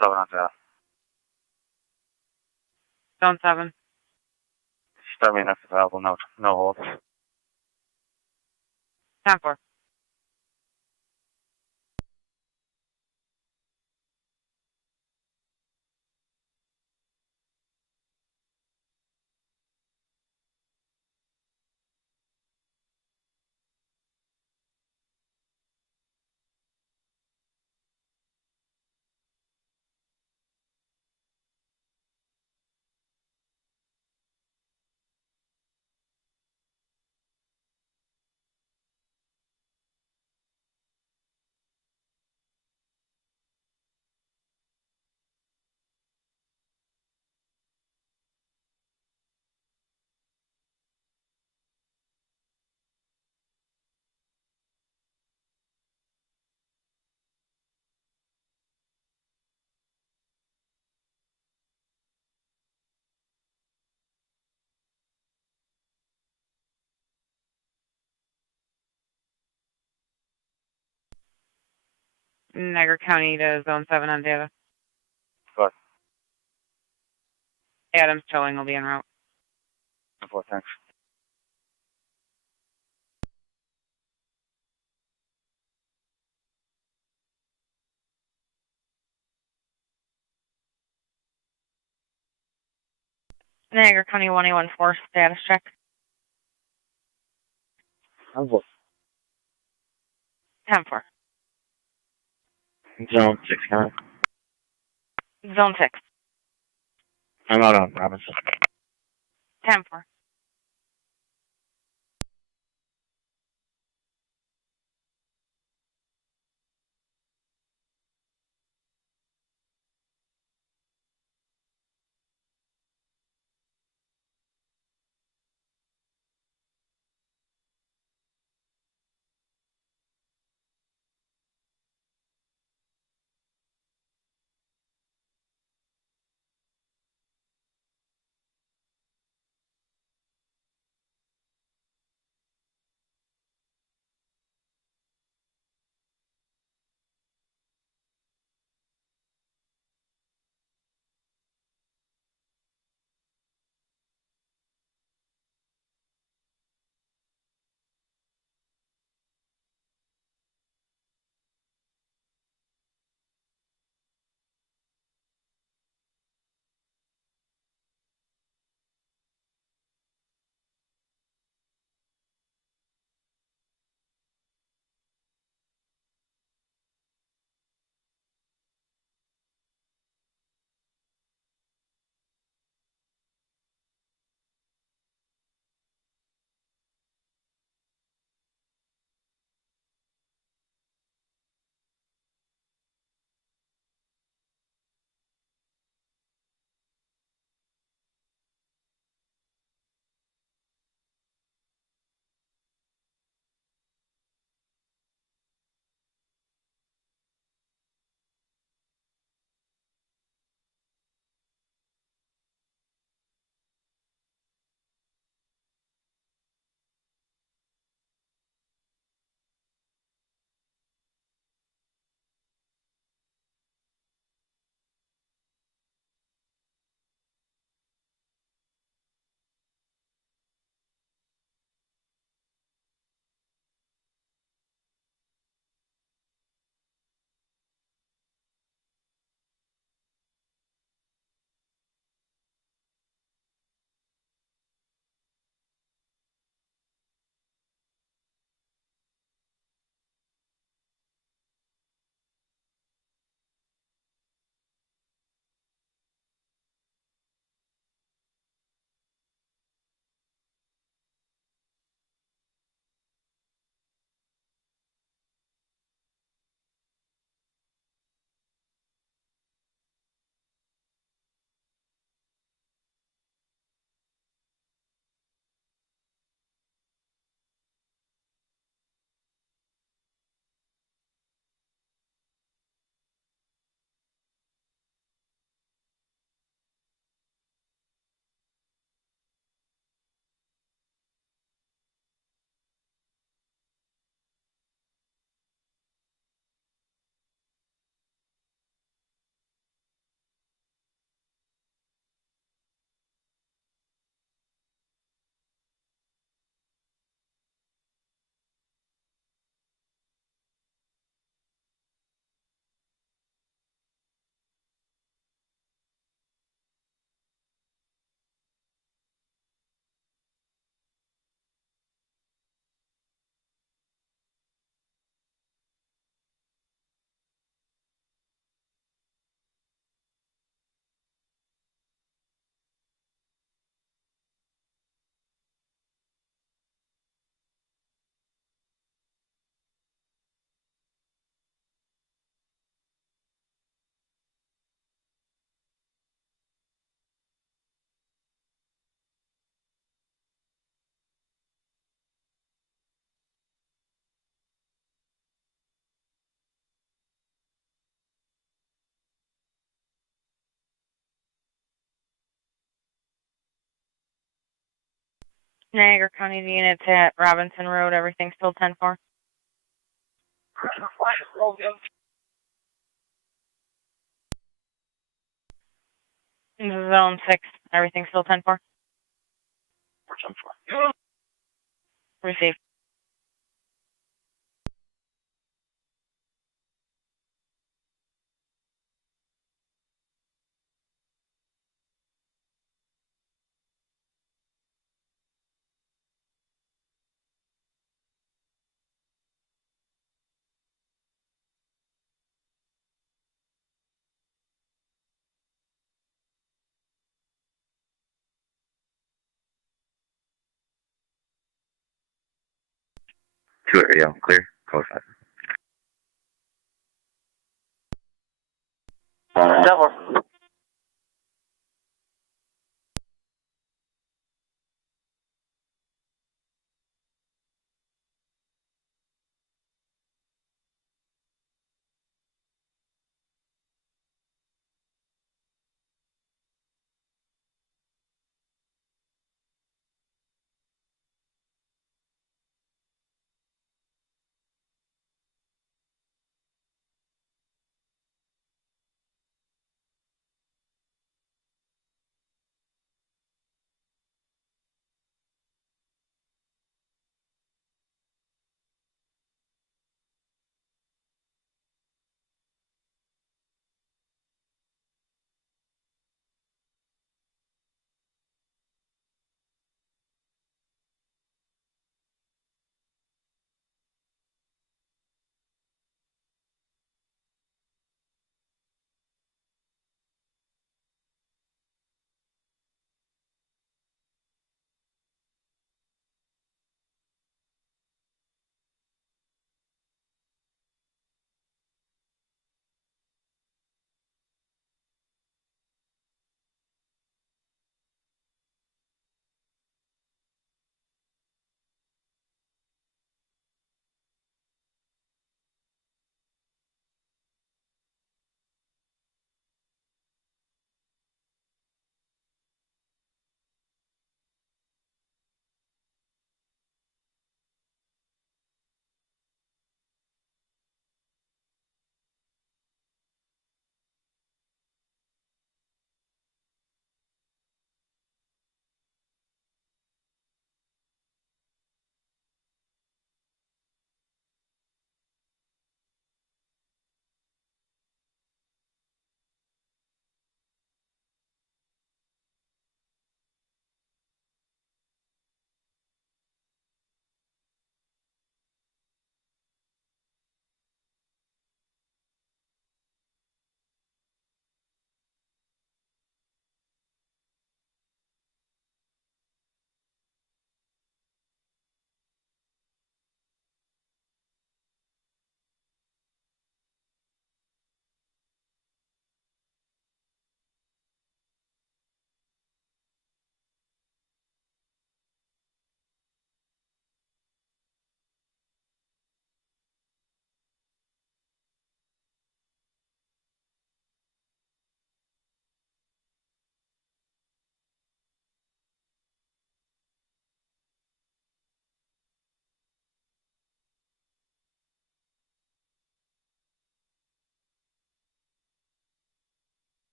Seven on that. Zone 7. Start me next available. No holds. 10-4. Niagara County to Zone 7 on data. Good. Adams towing will be en route. 4, thanks. Niagara County 1A14, status check. Zone 4. 10-4. Zone 6, County. Zone 6. I'm out on Robinson. 10-4. Niagara County units at Robinson Road, everything still 10-4. Zone 6, everything still 10-4. 10-4. Received. Two area, clear. Code 5. Double.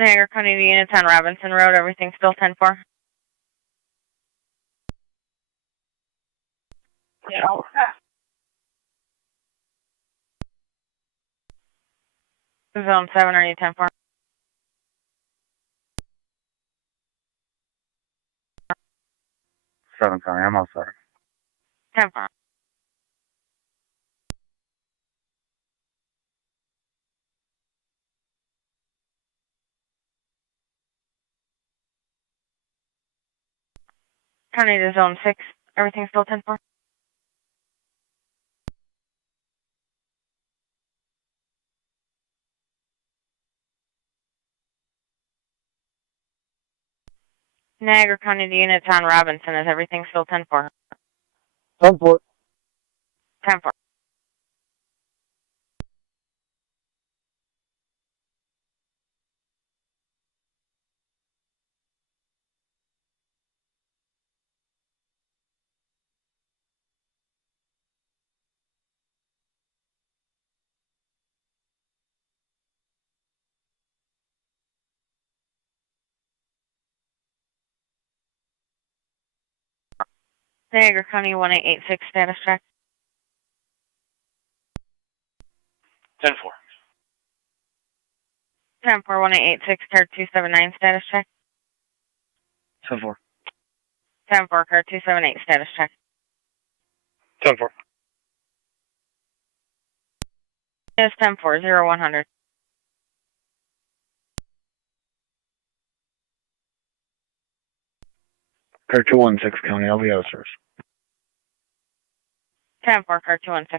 Niagara County, the units on Robinson Road, everything still 10-4? Yeah. Zone 7, are you 10-4? Seven, sorry, I'm outside. 10-4. County to Zone 6, everything still 10-4? Niagara County, the units on Robinson, is everything still 10-4? 10-4. 10-4. Niagara County 1886 status check. 10-4. 10-4, 1886, car 279 status check. 10-4. 10-4, car 278 status check. 10-4. It's 10-4, 0100. Car 216 County, I'll be out of service. 10-4, car 216.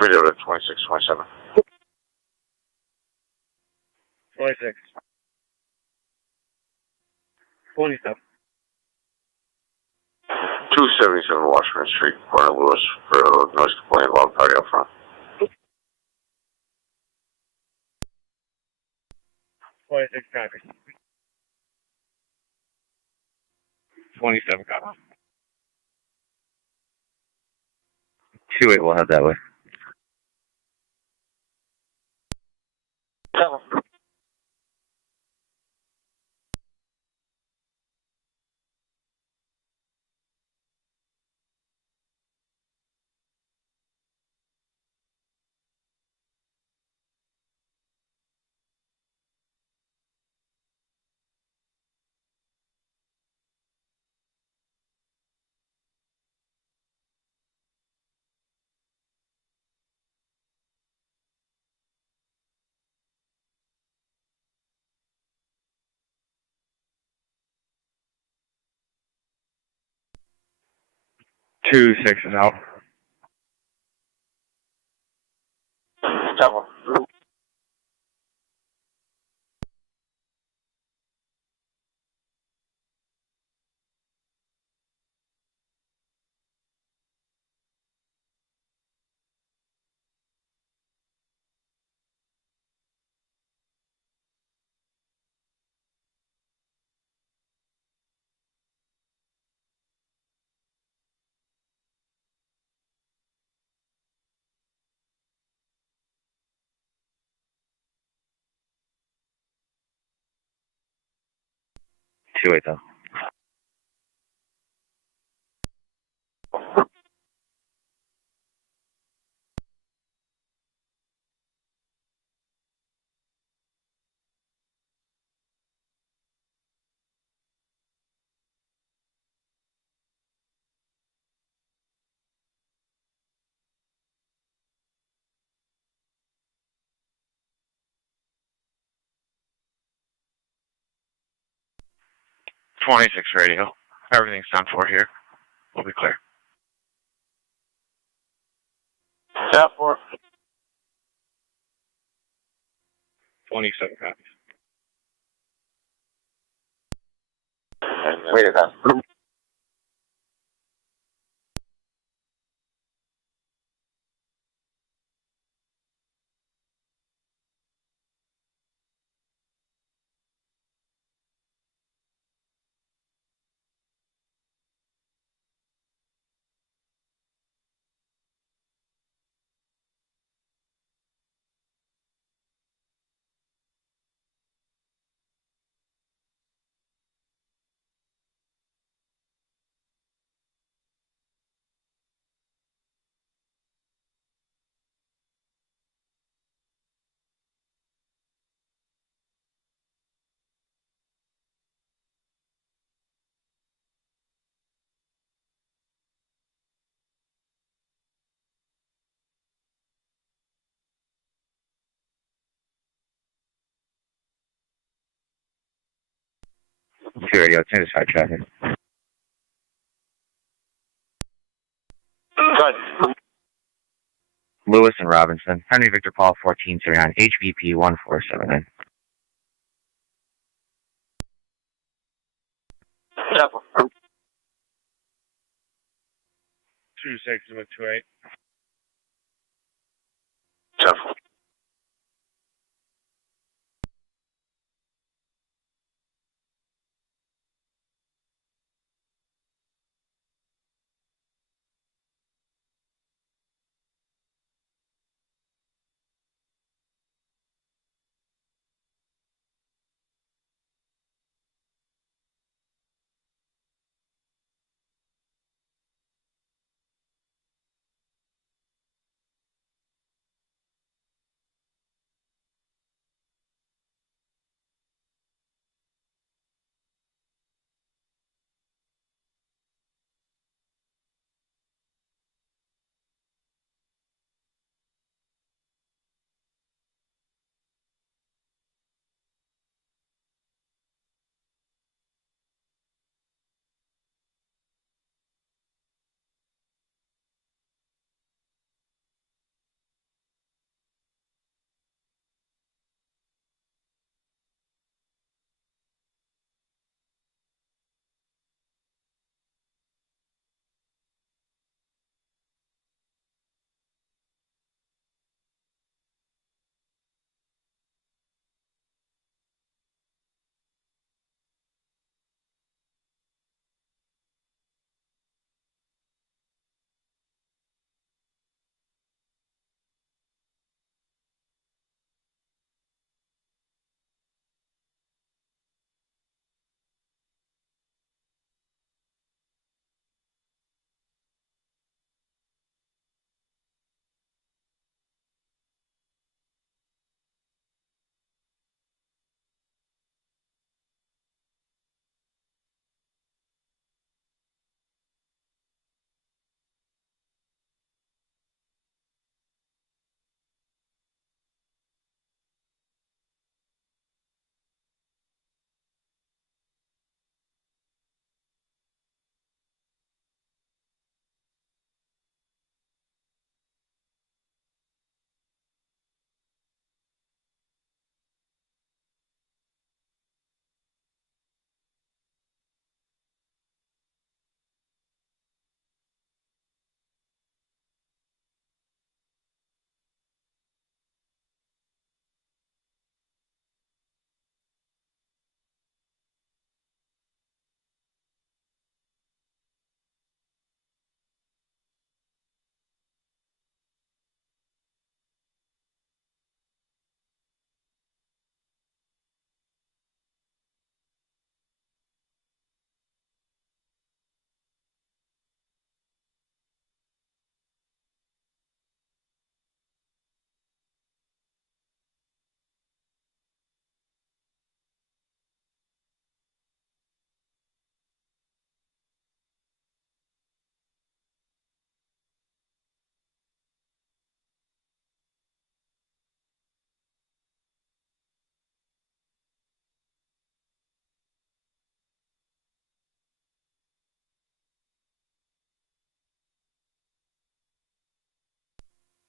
Radio to 26, 27. 26. 27. 277 Washington Street, corner Lewis, for a noise complaint, loud party up front. 26 copy. 27 copy. 2-8, we'll head that way. 26 is out. 2-8 though. 26 radio. Everything's done for here. We'll be clear. Tap 4. 27 copies. Wait a second. Radio, 10 to side traffic. Good. Lewis and Robinson, Henry Victor Paul 1479, HVP 1479. Tap 4. 26 with 28. Tap 4.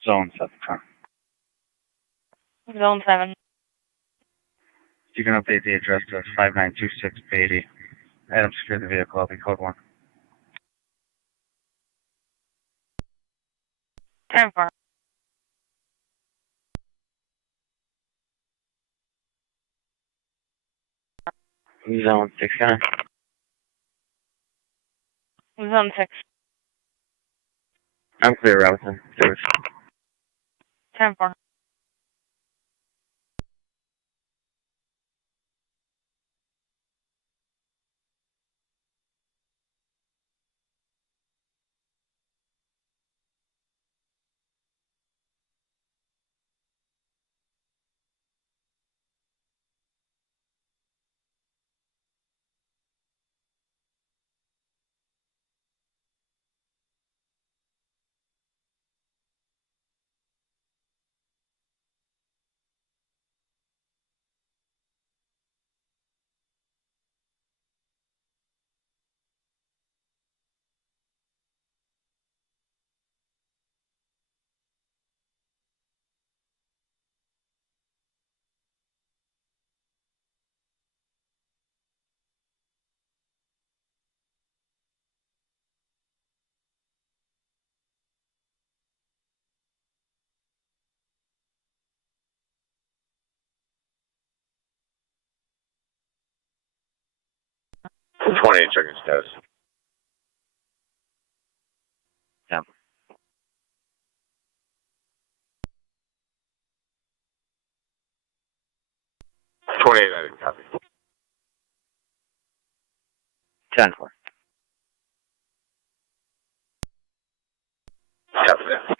Zone 7. Zone 7. You can update the address to 5926 Beatty. Adam, secure the vehicle. I'll be code 1. 10-4. Zone 6, can Zone 6. I'm clear, Robinson. Service. 10-4. The 28 checking status. Yeah. Yeah. 28, I didn't copy. 10-4. Copy that.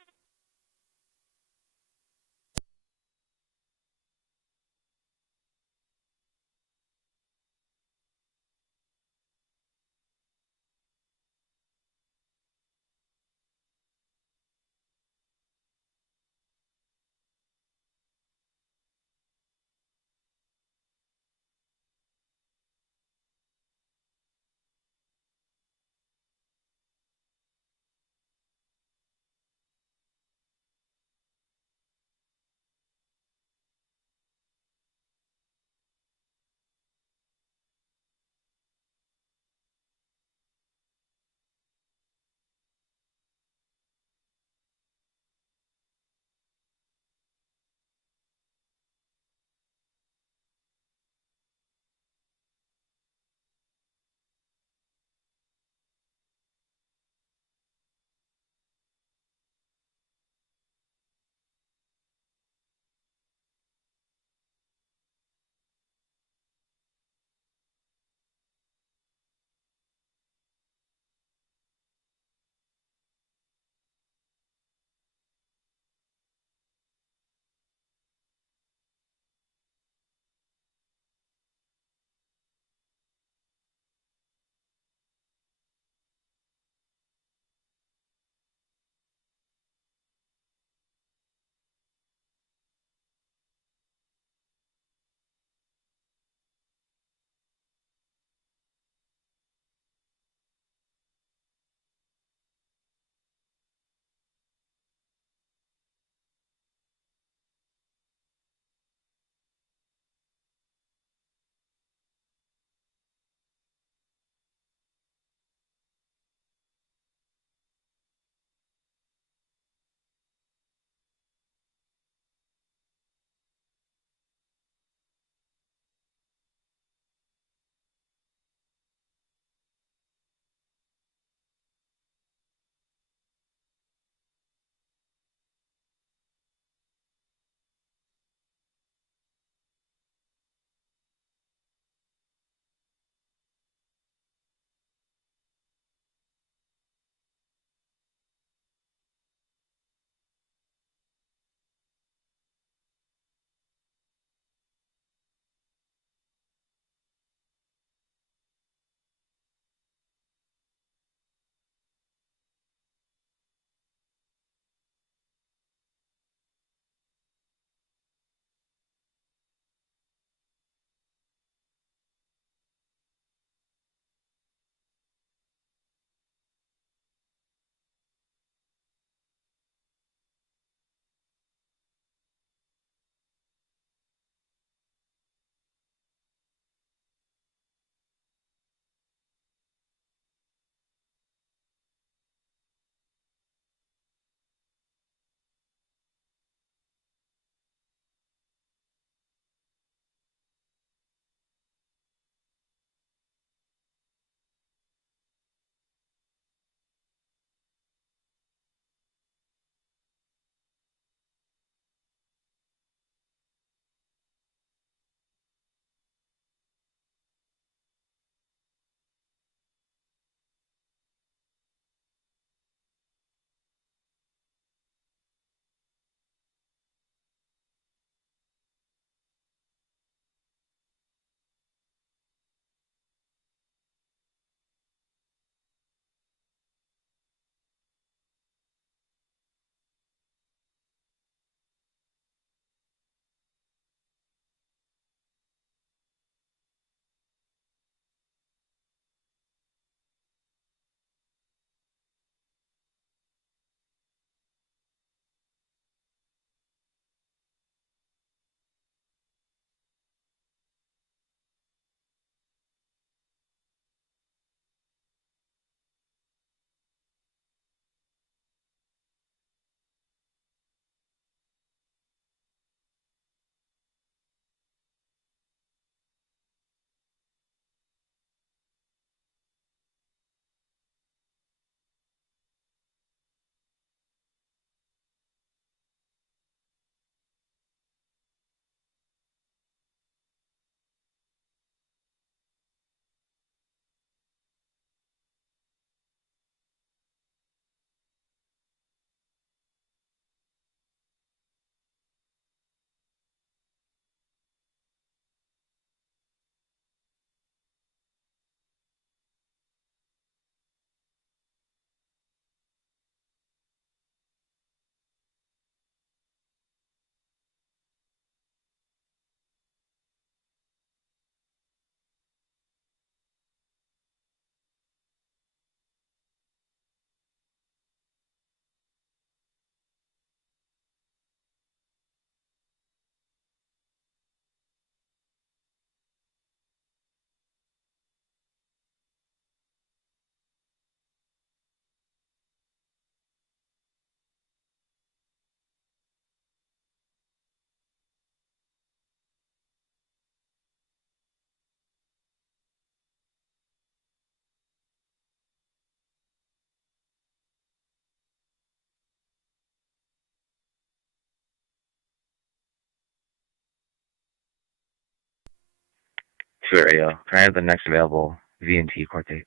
To the radio. Can I have the next available V&T court date?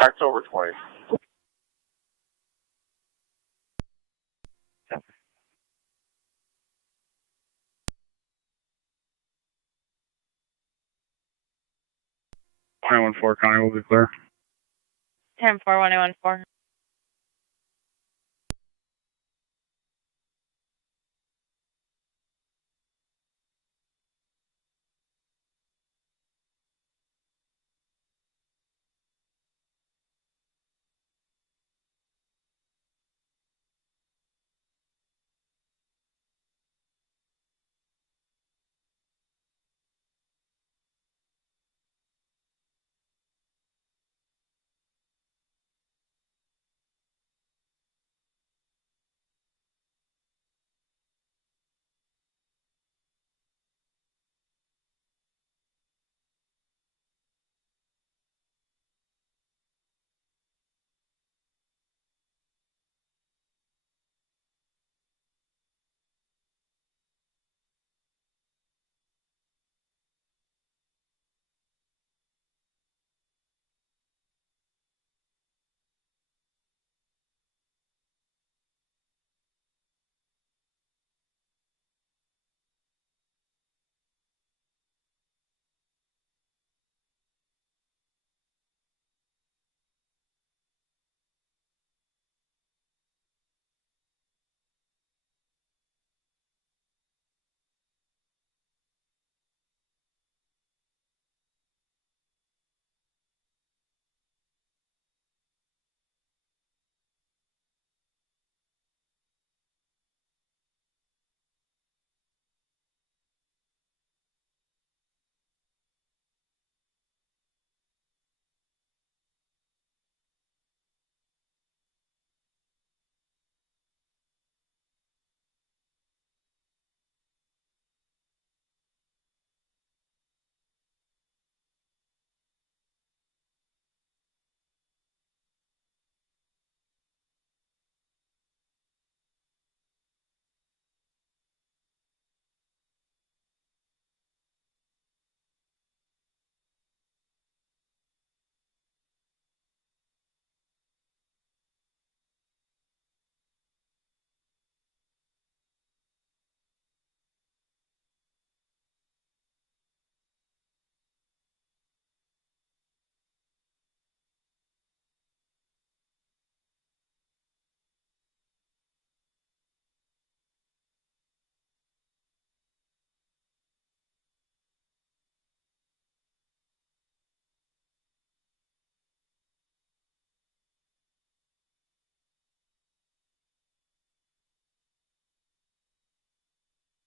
October 20th. County will be clear. 10-4, 114.